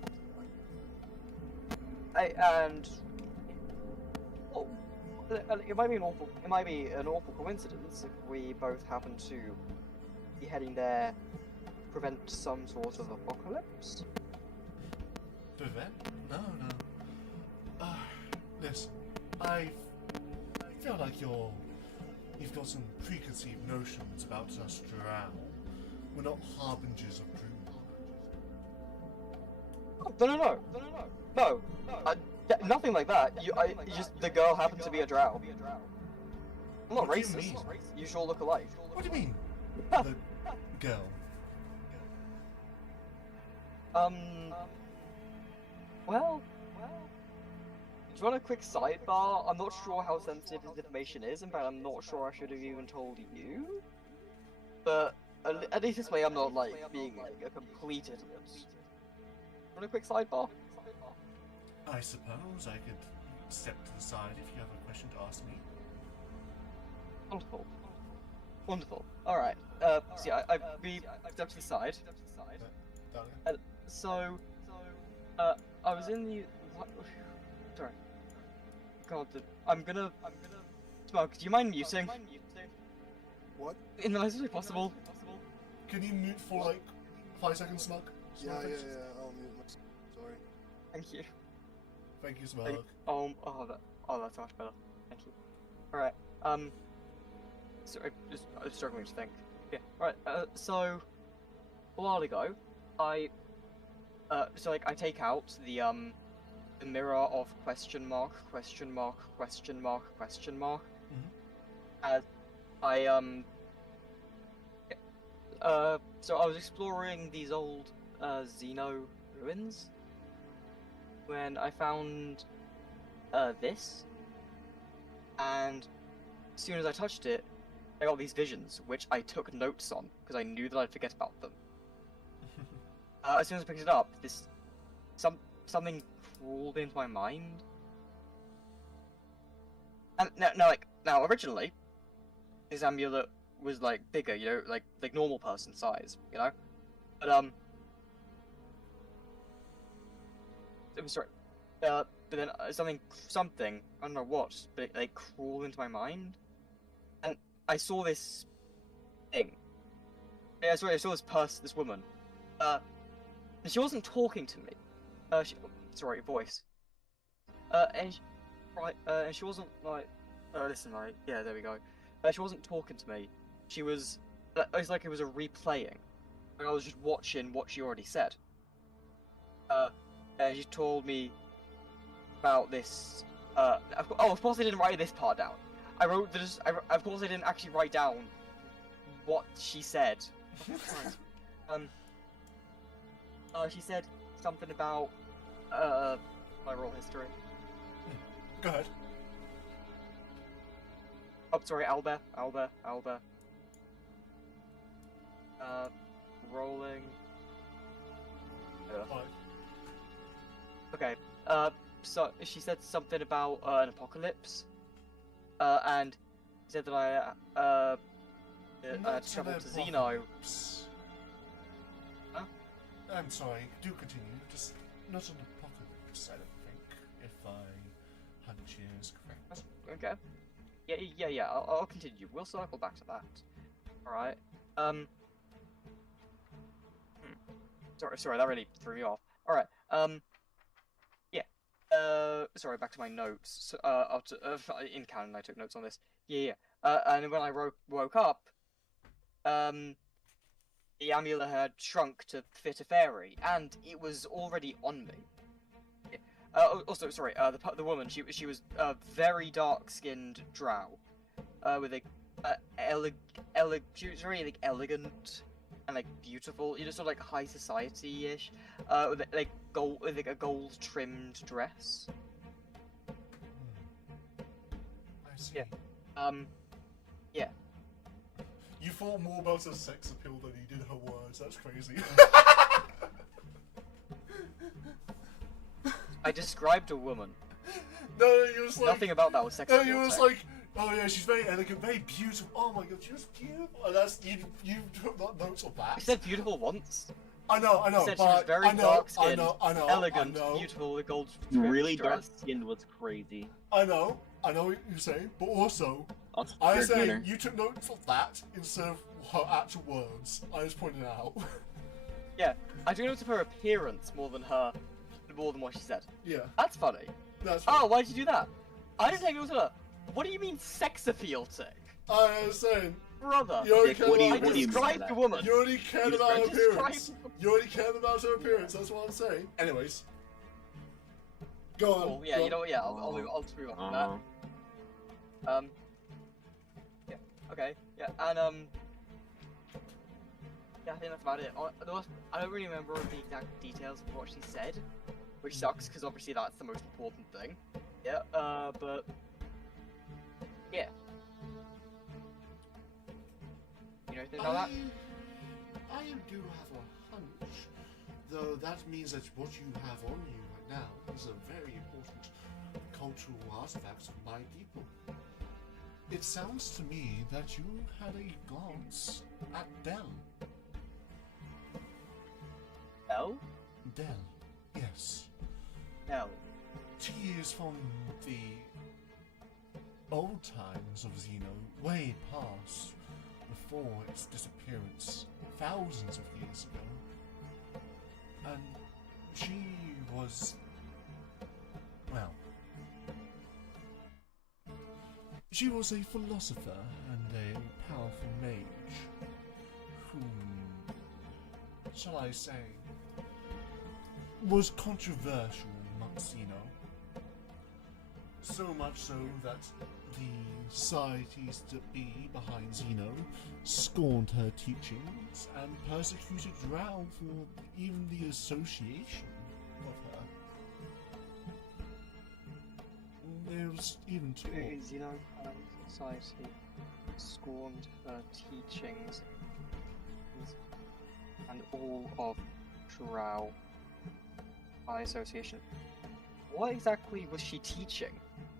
Well, it might be an awful coincidence if we both happen to be heading there to prevent some sort of apocalypse. Prevent? No. Listen, I feel like you've got some preconceived notions about us drow. We're not harbingers of doom. No. Nothing like that. The girl happened to be a drow. I'm not What do you racist. mean? You sure look alike. What do you mean? The girl. Well, do you want a quick sidebar? I'm not sure how sensitive this information is, in fact, I'm not sure I should have even told you. But at least this way I'm not, like, being a complete idiot. Want a quick sidebar? I suppose I could step to the side if you have a question to ask me. Wonderful. Alright, so yeah, we stepped to the side. Darling? So, I was in the... Sorry. God, I'm gonna... Smug, do you mind muting? What? In the nicest way possible. Can you mute for like 5 seconds, Smug? Yeah, I'll mute myself. Sorry. Thank you. Thank you, Smug. That's much better. Thank you. Alright, sorry, I'm struggling to think. Yeah, right, so, a while ago, I take out the mirror of question mark. As so I was exploring these old, Xeno ruins, when I found, this, and as soon as I touched it, I got these visions, which I took notes on, because I knew that I'd forget about them. As soon as I picked it up, something crawled into my mind. And now originally, this amulet was like bigger, you know, like normal person size, you know? But I'm sorry. But then something, I don't know what, but it like crawled into my mind. And I saw this thing. Yeah, sorry, I saw this woman. And she wasn't talking to me. Voice. And she wasn't like, listen, like, yeah, there we go. She wasn't talking to me. She was, it was like it was a replaying. And I was just watching what she already said. And she told me about this, of course I didn't write this part down. I wrote this, of course I didn't actually write down what she said. She said something about, my roll history. Go ahead. Oh, sorry, Alba. Rolling. Fine. Okay, so she said something about, an apocalypse. And said that I had to travel to Xeno. Huh? I'm sorry, do continue. Just not an apocalypse, I don't think, if I had a chance correct. Okay. Yeah, I'll continue. We'll circle back to that. Alright. Sorry, that really threw me off. Alright, yeah. Sorry, back to my notes. In canon, I took notes on this. Yeah. And when I woke up, the amulet had shrunk to fit a fairy, and it was already on me. Also, sorry, the woman, she was a very dark-skinned drow, with a she was very like elegant and like beautiful, you know, sort of like high society-ish, with like a gold-trimmed dress. I see. Yeah. Yeah. You thought more about her sex appeal than you did her words. That's crazy. I described a woman. No, you was like Nothing about that was sexy. No, you was like, oh yeah, she's very elegant, very beautiful. Oh my god, she was beautiful. And that's you took notes of that. I said beautiful once. I know, I said but she was very dark-skinned, I know, elegant, beautiful, with gold. Really dress. dark skinned was crazy. I know what you're saying, but also, I say you took notes of that instead of her actual words. I just pointed it out. Yeah, I took notes of her appearance more than what she said. Yeah, That's funny. that's. Oh, why'd you do that? I didn't take notes of her. What do you mean sex appeal tick? I was saying, Brother. you only Dick, cared what do you- about what do you mean by described that? the woman. You only cared about her described- appearance. You only cared about her appearance. That's what I'm saying. Anyways, go on. Cool, yeah, go you on. know what, yeah, I'll just move on from Uh-huh. that. Yeah, okay, yeah, and, yeah, I think that's about it. I don't really remember the exact details of what she said, which sucks, because obviously that's the most important thing. Yeah, but, yeah. You know anything about that? I do have a hunch, though that means that what you have on you right now is a very important cultural artifact of my people. It sounds to me that you had a glance at Dell. No? Dell, yes. No. She is from the old times of Xeno, way past before its disappearance, thousands of years ago. And she was, well, she was a philosopher and a powerful mage whom, shall I say, was controversial amongst Xeno. So much so that the societies that be behind Xeno scorned her teachings and persecuted Drow for even the association of her. There was even talk. Xeno Society scorned her teachings and all of Drow by association. What exactly was she teaching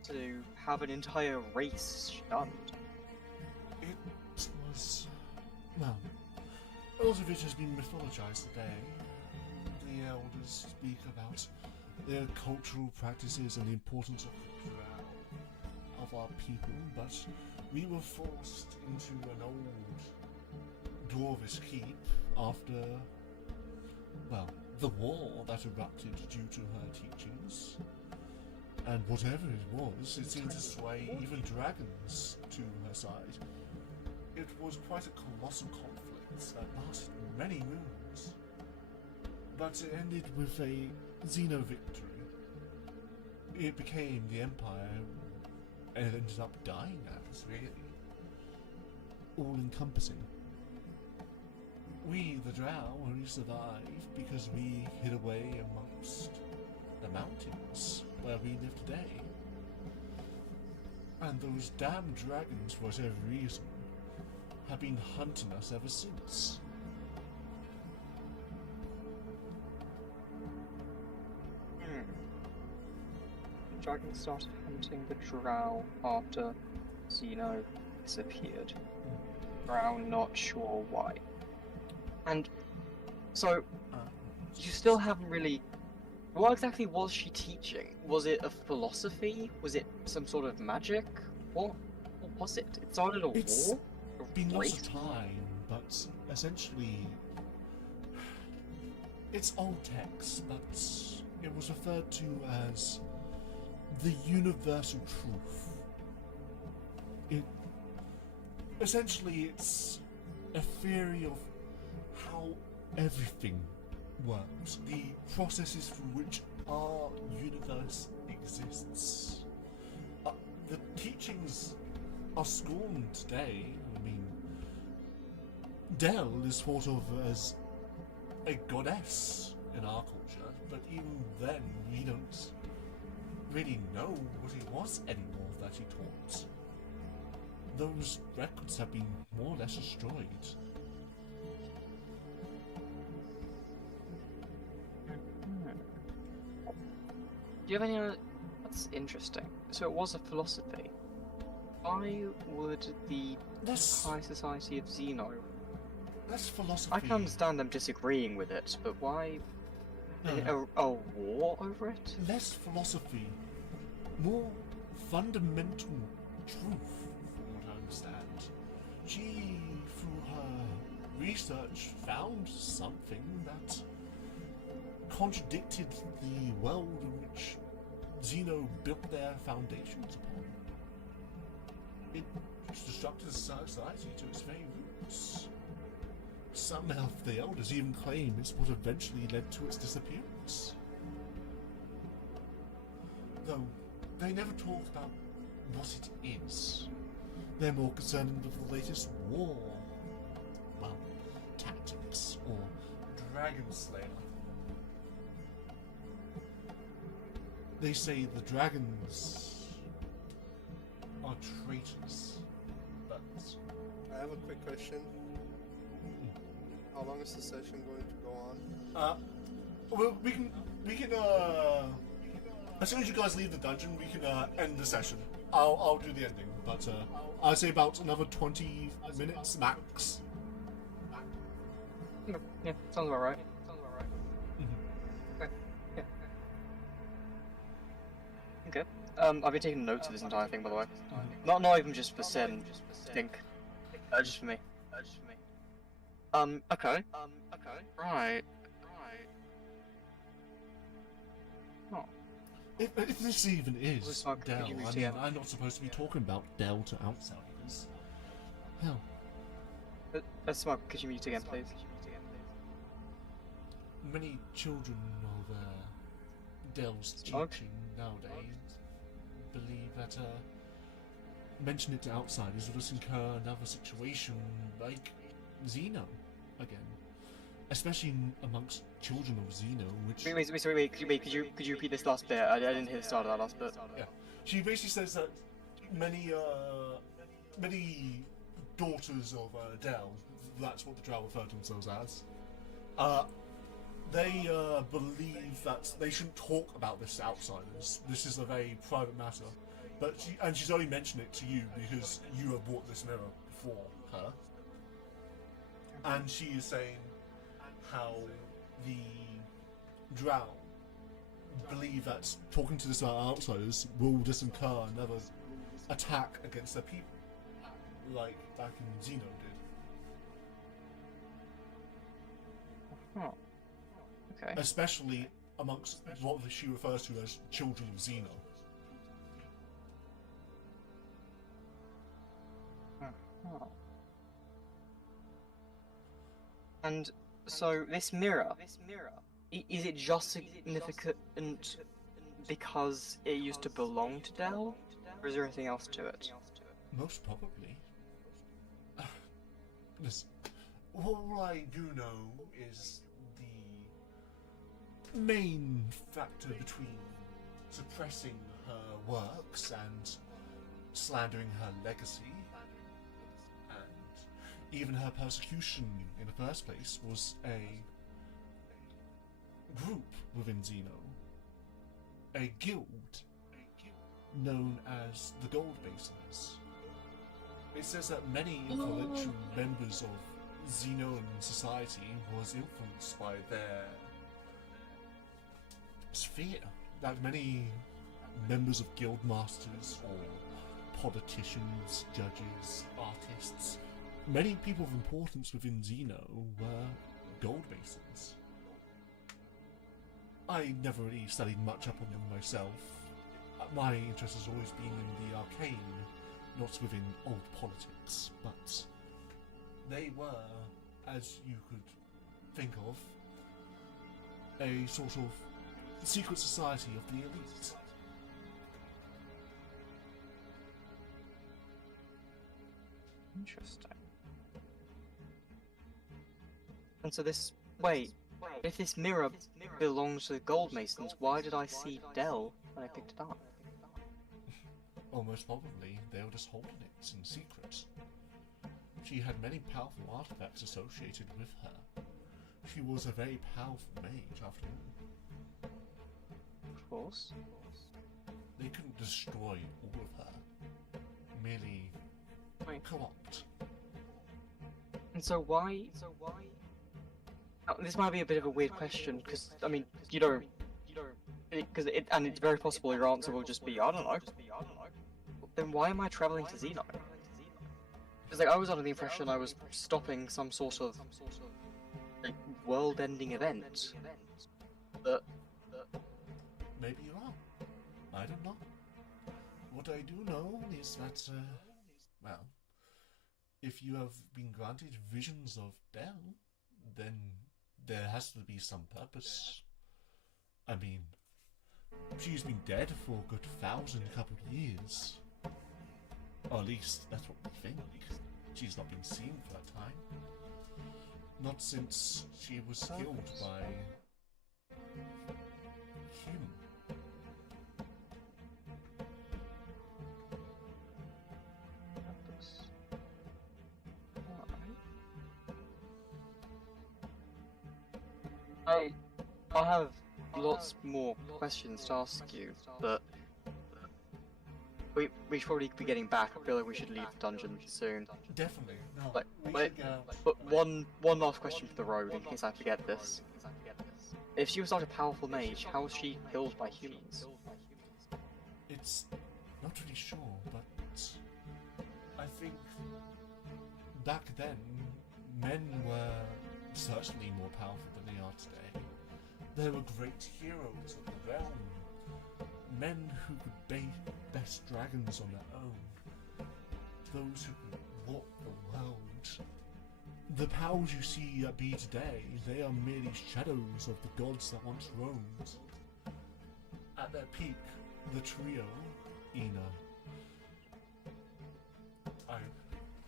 to have an entire race shunned? It was, well, a lot of it has been mythologized today. The elders speak about their cultural practices and the importance of the Drow, of our people, but we were forced into an old dwarvish keep after, well, the war that erupted due to her teachings. And whatever it was, it seemed to sway even dragons to her side. It was quite a colossal conflict that lasted many moons. But it ended with a Xeno victory. It became the Empire, and it ended up dying as, really. All-encompassing. We, the Drow, only survived because we hid away amongst the mountains where we live today. And those damn dragons, for whatever reason, have been hunting us ever since. Dragons started hunting the Drow after Xeno disappeared. Drow not sure why. And so, you still haven't really... What exactly was she teaching? Was it a philosophy? Was it some sort of magic? What was it? It started a It's war? been lots race of time, but essentially it's old text, but it was referred to as the universal truth. Essentially it's a theory of how everything works, the processes through which our universe exists. The teachings are scorned today. I mean, Dell is thought of as a goddess in our culture, but even then we don't really know what he was anymore that he taught. Those records have been more or less destroyed. Do you have any other... That's interesting. So it was a philosophy. Why would the That's High Society of Xino... philosophy. I can understand them disagreeing with it, but why... No, A war over it? less philosophy, more fundamental truth, from what I understand. She, through her research, found something that contradicted the world in which Xeno built their foundations upon. It disrupted society to its very roots. Some of the elders even claim it's what eventually led to its disappearance. Though, they never talk about what it is. They're more concerned with the latest war, well, tactics, or Dragon Slayer. They say the dragons are traitors, but... I have a quick question. How long is the session going to go on? Well, we can, as soon as you guys leave the dungeon, we can, end the session. I'll do the ending, but, I'd say about another 20 minutes max. Yeah, sounds about right. Mhm. Okay. Yeah. Okay. I've been taking notes of this entire thing, by the way. Not even just for Sin, I think. Just for me. Okay. Right. Oh. If this even is Looks like Dell, you I mean, museum. I'm not supposed to be talking about Dell to outsiders. Hell, Let's smoke. Could you mute again, please? many children of Dell's Smug? teaching nowadays believe that mention it to outsiders will just incur another situation like Xeno again, especially amongst children of Xeno, which Wait. Could you repeat this last bit? I didn't hear the start of that last bit. yeah, she basically says that many daughters of Dell, that's what the Drow refer to themselves as, they believe that they shouldn't talk about this to outsiders. This is a very private matter. But she's only mentioned it to you because you have bought this mirror before her. And she is saying how the Drow believe that talking to this about outsiders will just incur another attack against their people, like back in Xeno did. Oh. Okay. Especially amongst what she refers to as children of Xeno. Oh. And so this mirror, is it just significant because it used to belong to Dell, or is there anything else to it? Most probably. Listen, all I do know is the main factor between suppressing her works and slandering her legacy, and even her persecution in the first place, was a group within Xeno, a guild known as the Gold Basins. It says that many influential members of Xenoan society was influenced by their sphere. That many members of guild masters or politicians, judges, artists, many people of importance within Xeno were Gold Basins. I never really studied much up on them myself. My interest has always been in the arcane, not within old politics, but they were, as you could think of a sort of secret society of the elite. Interesting. And so this... Wait, if this mirror belongs to the gold masons, why did I see Dell when I picked it up? Almost probably they were just holding it in secret. She had many powerful artifacts associated with her. She was a very powerful mage, after all. Of course. They couldn't destroy all of her, merely Wait. co-opt. And so why... Now, this might be a bit of a weird question, because, I mean, you don't... And it's very possible your answer will just be, I don't know. Then why am I travelling to Xeno? Because, like, I was under the impression I was stopping some sort of like, world-ending event. But Maybe you are. I don't know. What I do know is that, well, if you have been granted visions of Dell, then there has to be some purpose. I mean, she's been dead for a good 1,000 couple of years. Or at least that's what we think. She's not been seen for that time. Not since she was killed by human. I have lots more questions to ask you, but we should probably be getting back. I feel like we should leave the dungeon soon. Definitely. No. But we wait, should go. but one last question for the road in case I forget this. If she was such a powerful mage, how was she killed by humans? It's not really sure, but I think back then men were certainly more powerful than they are today. There were great heroes of the realm, men who could best dragons on their own, those who could walk the world. The powers you see at be today, they are merely shadows of the gods that once roamed. At their peak, the trio, Xino,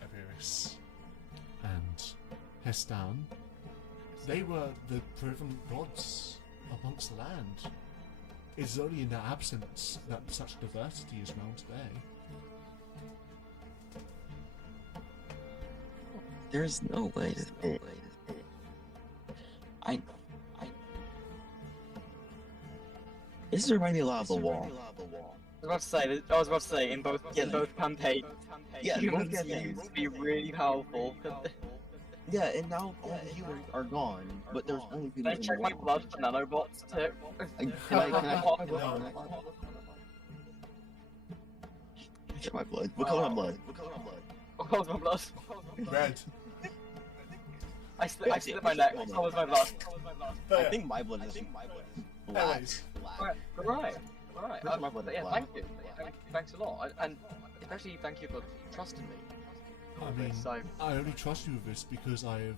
Iberis, and Hestan, they were the prevalent gods amongst the land. It's only in their absence that such diversity is known today. There's no way to. This reminds me a lot of the wall. I was about to say, in both campaigns, Yeah, humans both campaigns. used to be really powerful. Yeah, and now all the humans are gone, but there's only Can I humans check in my the wall. blood for nanobots too? Can I check my blood? Check my blood. What color my blood? What colour's my blood? Red. I slit my neck. What colour's my blood? I think my blood is black. Anyways, Right. Where's my blood? Yeah, Black. thank you. Thanks a lot. And especially thank you for trusting me. I mean, So, I only trust you with this because I have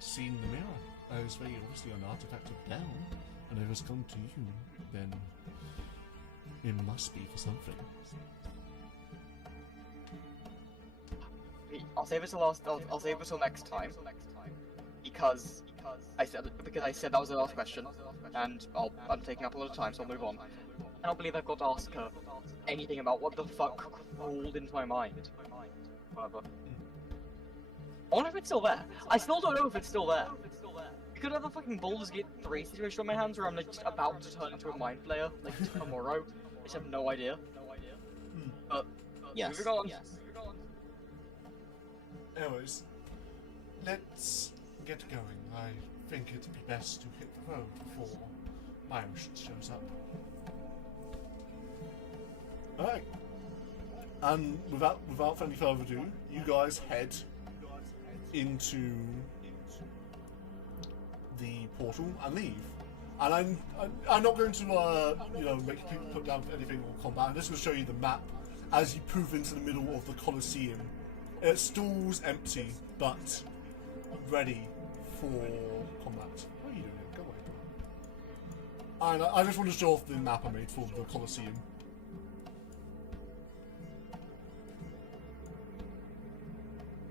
seen the mirror. It's very obviously an artifact of Dell, and if it's come to you, then it must be for something. I'll save it till I'll save it till next time. Because I said that was the last question, and I'm taking up a lot of time, so I'll move on. I don't believe I've got to ask her anything about what the fuck crawled into my mind. Whatever. I wonder if it's still there. I still don't know if it's still there. We could have a fucking Baldur's Gate 3 situation on my hands where I'm like just about to turn into a mind flayer, like tomorrow. I just have no idea. But Yes. moving on. Yes. Anyways, let's get going. I think it'd be best to hit the road before Irish shows up. Alright. And without any further ado, you guys head into the portal and leave. And I'm not going to make people put down anything or combat. I'm just going to show you the map as you move into the middle of the Colloseum. It stalls empty, but ready for combat. What are you doing? Go away. And I just want to show off the map I made for the Colloseum.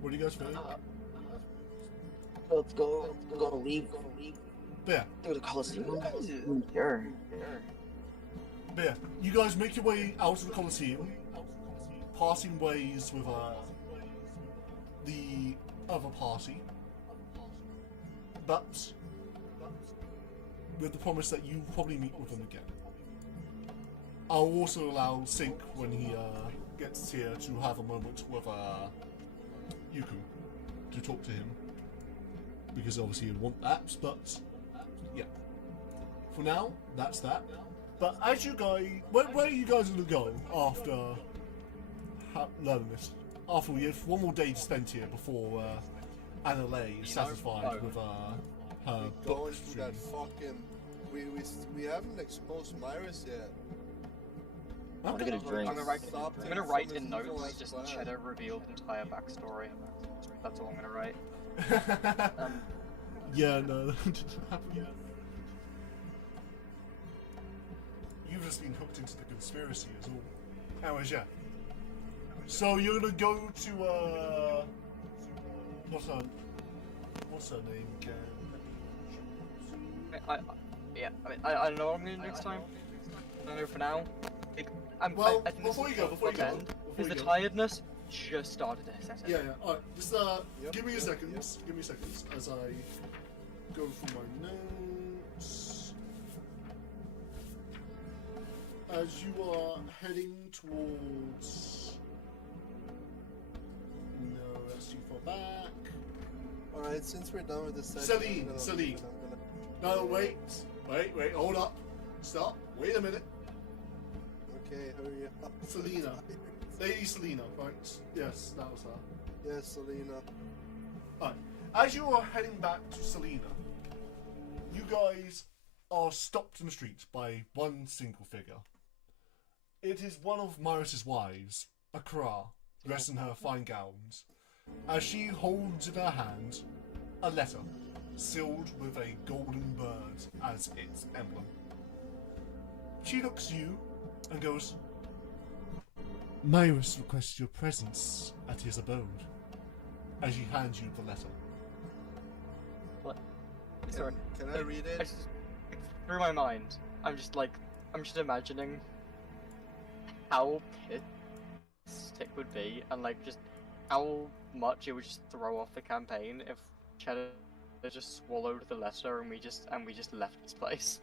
What do you guys think? Let's go. We're gonna leave. Yeah. Do the Colosseum. Sure. But yeah, you guys make your way out of the Colosseum, passing ways with the other party, but with the promise that you probably meet with them again. I'll also allow Sync, when he gets here, to have a moment with Yuku to talk to him, because obviously you'd want that, but yeah. For now, that's that. But as you guys, where are you guys going to go after learning this? After we have one more day to spend here before Annalay is satisfied with her book Going to stream. that fucking. We haven't exposed Myris yet. I want to get a drink. I'm gonna write in Something notes, like just that. Cheddar revealed entire backstory. That's all I'm gonna write. Yeah, no, that didn't happen. You've just been hooked into the conspiracy as all. Anyways, yeah. So you're gonna go to what's her name again? I don't know what I'm gonna do next time. I don't know for now. Well, I think before you go, because the tiredness just started to set in. Yeah. Alright, just Yep, give me a yep, second. yep. Give me a second as I go through my notes. As you are heading towards. No, that's too far back. Alright, since we're done with this session, Celine. No, wait, hold up. Stop. Wait a minute. Okay, hurry up. Selena. Lady Selena, right? Yes, that was her. Yes, Selena. Alright. As you are heading back to Selena, you guys are stopped in the street by one single figure. It is one of Myris's wives, Akra, dressed in her fine gowns, as she holds in her hand a letter sealed with a golden bird as its emblem. She looks at you and goes, Myris requests your presence at his abode, as she hands you the letter. Sorry. Can I read I it? just, through my mind, I'm just imagining how pissed it would be, and like just how much it would just throw off the campaign if Cheddar just swallowed the letter and we just left this place,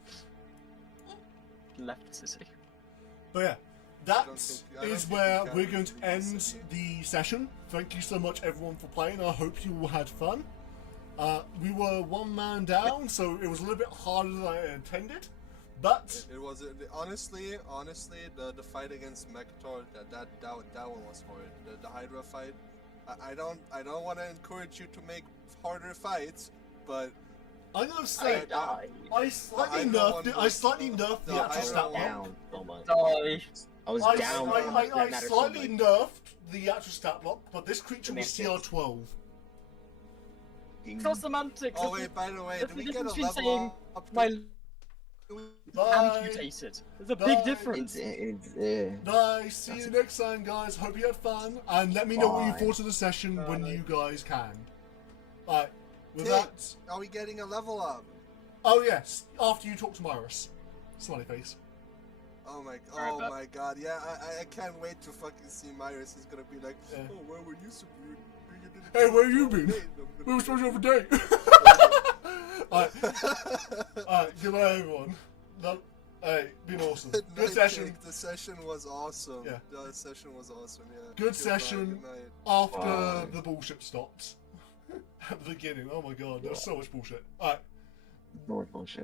left the city. But yeah, I that don't is think where we can we're going to leave end this the session. Thank you so much everyone for playing. I hope you all had fun. We were one man down, so it was a little bit harder than I intended. But It was honestly the fight against Mector, that one was hard. The Hydra fight. I don't want to encourage you to make harder fights, but I'm gonna say I slightly Hydra nerfed one it. I was- slightly nerfed the the actual Hydra stat one- block. Down so much. Die. I was I down. so much, that I matters so slightly much. nerfed the actual stat block, but this creature was Semantics. CR12. It's not semantics. oh wait, by the way, That's did we the get a difference between level saying up? my Bye. amputated. There's a Bye. big difference. It's Bye. See you next time, guys. Hope you had fun, and let me know what you Bye. thought of the session when you guys can. Alright. With Hey, that. are we getting a level up? Oh yes, after you talk to Myris. Smiley face. Oh Alright, bet. my god, yeah, I can't wait to fucking see Myris. He's gonna be like, Yeah. oh, where were you, Sabrina? Hey, where you been? We were supposed to have a date. Alright, goodbye everyone. No, hey, been awesome. Good Night, session. Jake. The session was awesome. Yeah. The session was awesome, yeah. Good Goodbye, session. good night. After Bye. the bullshit stopped. At the beginning, oh my god, there was so much bullshit. Alright. more bullshit.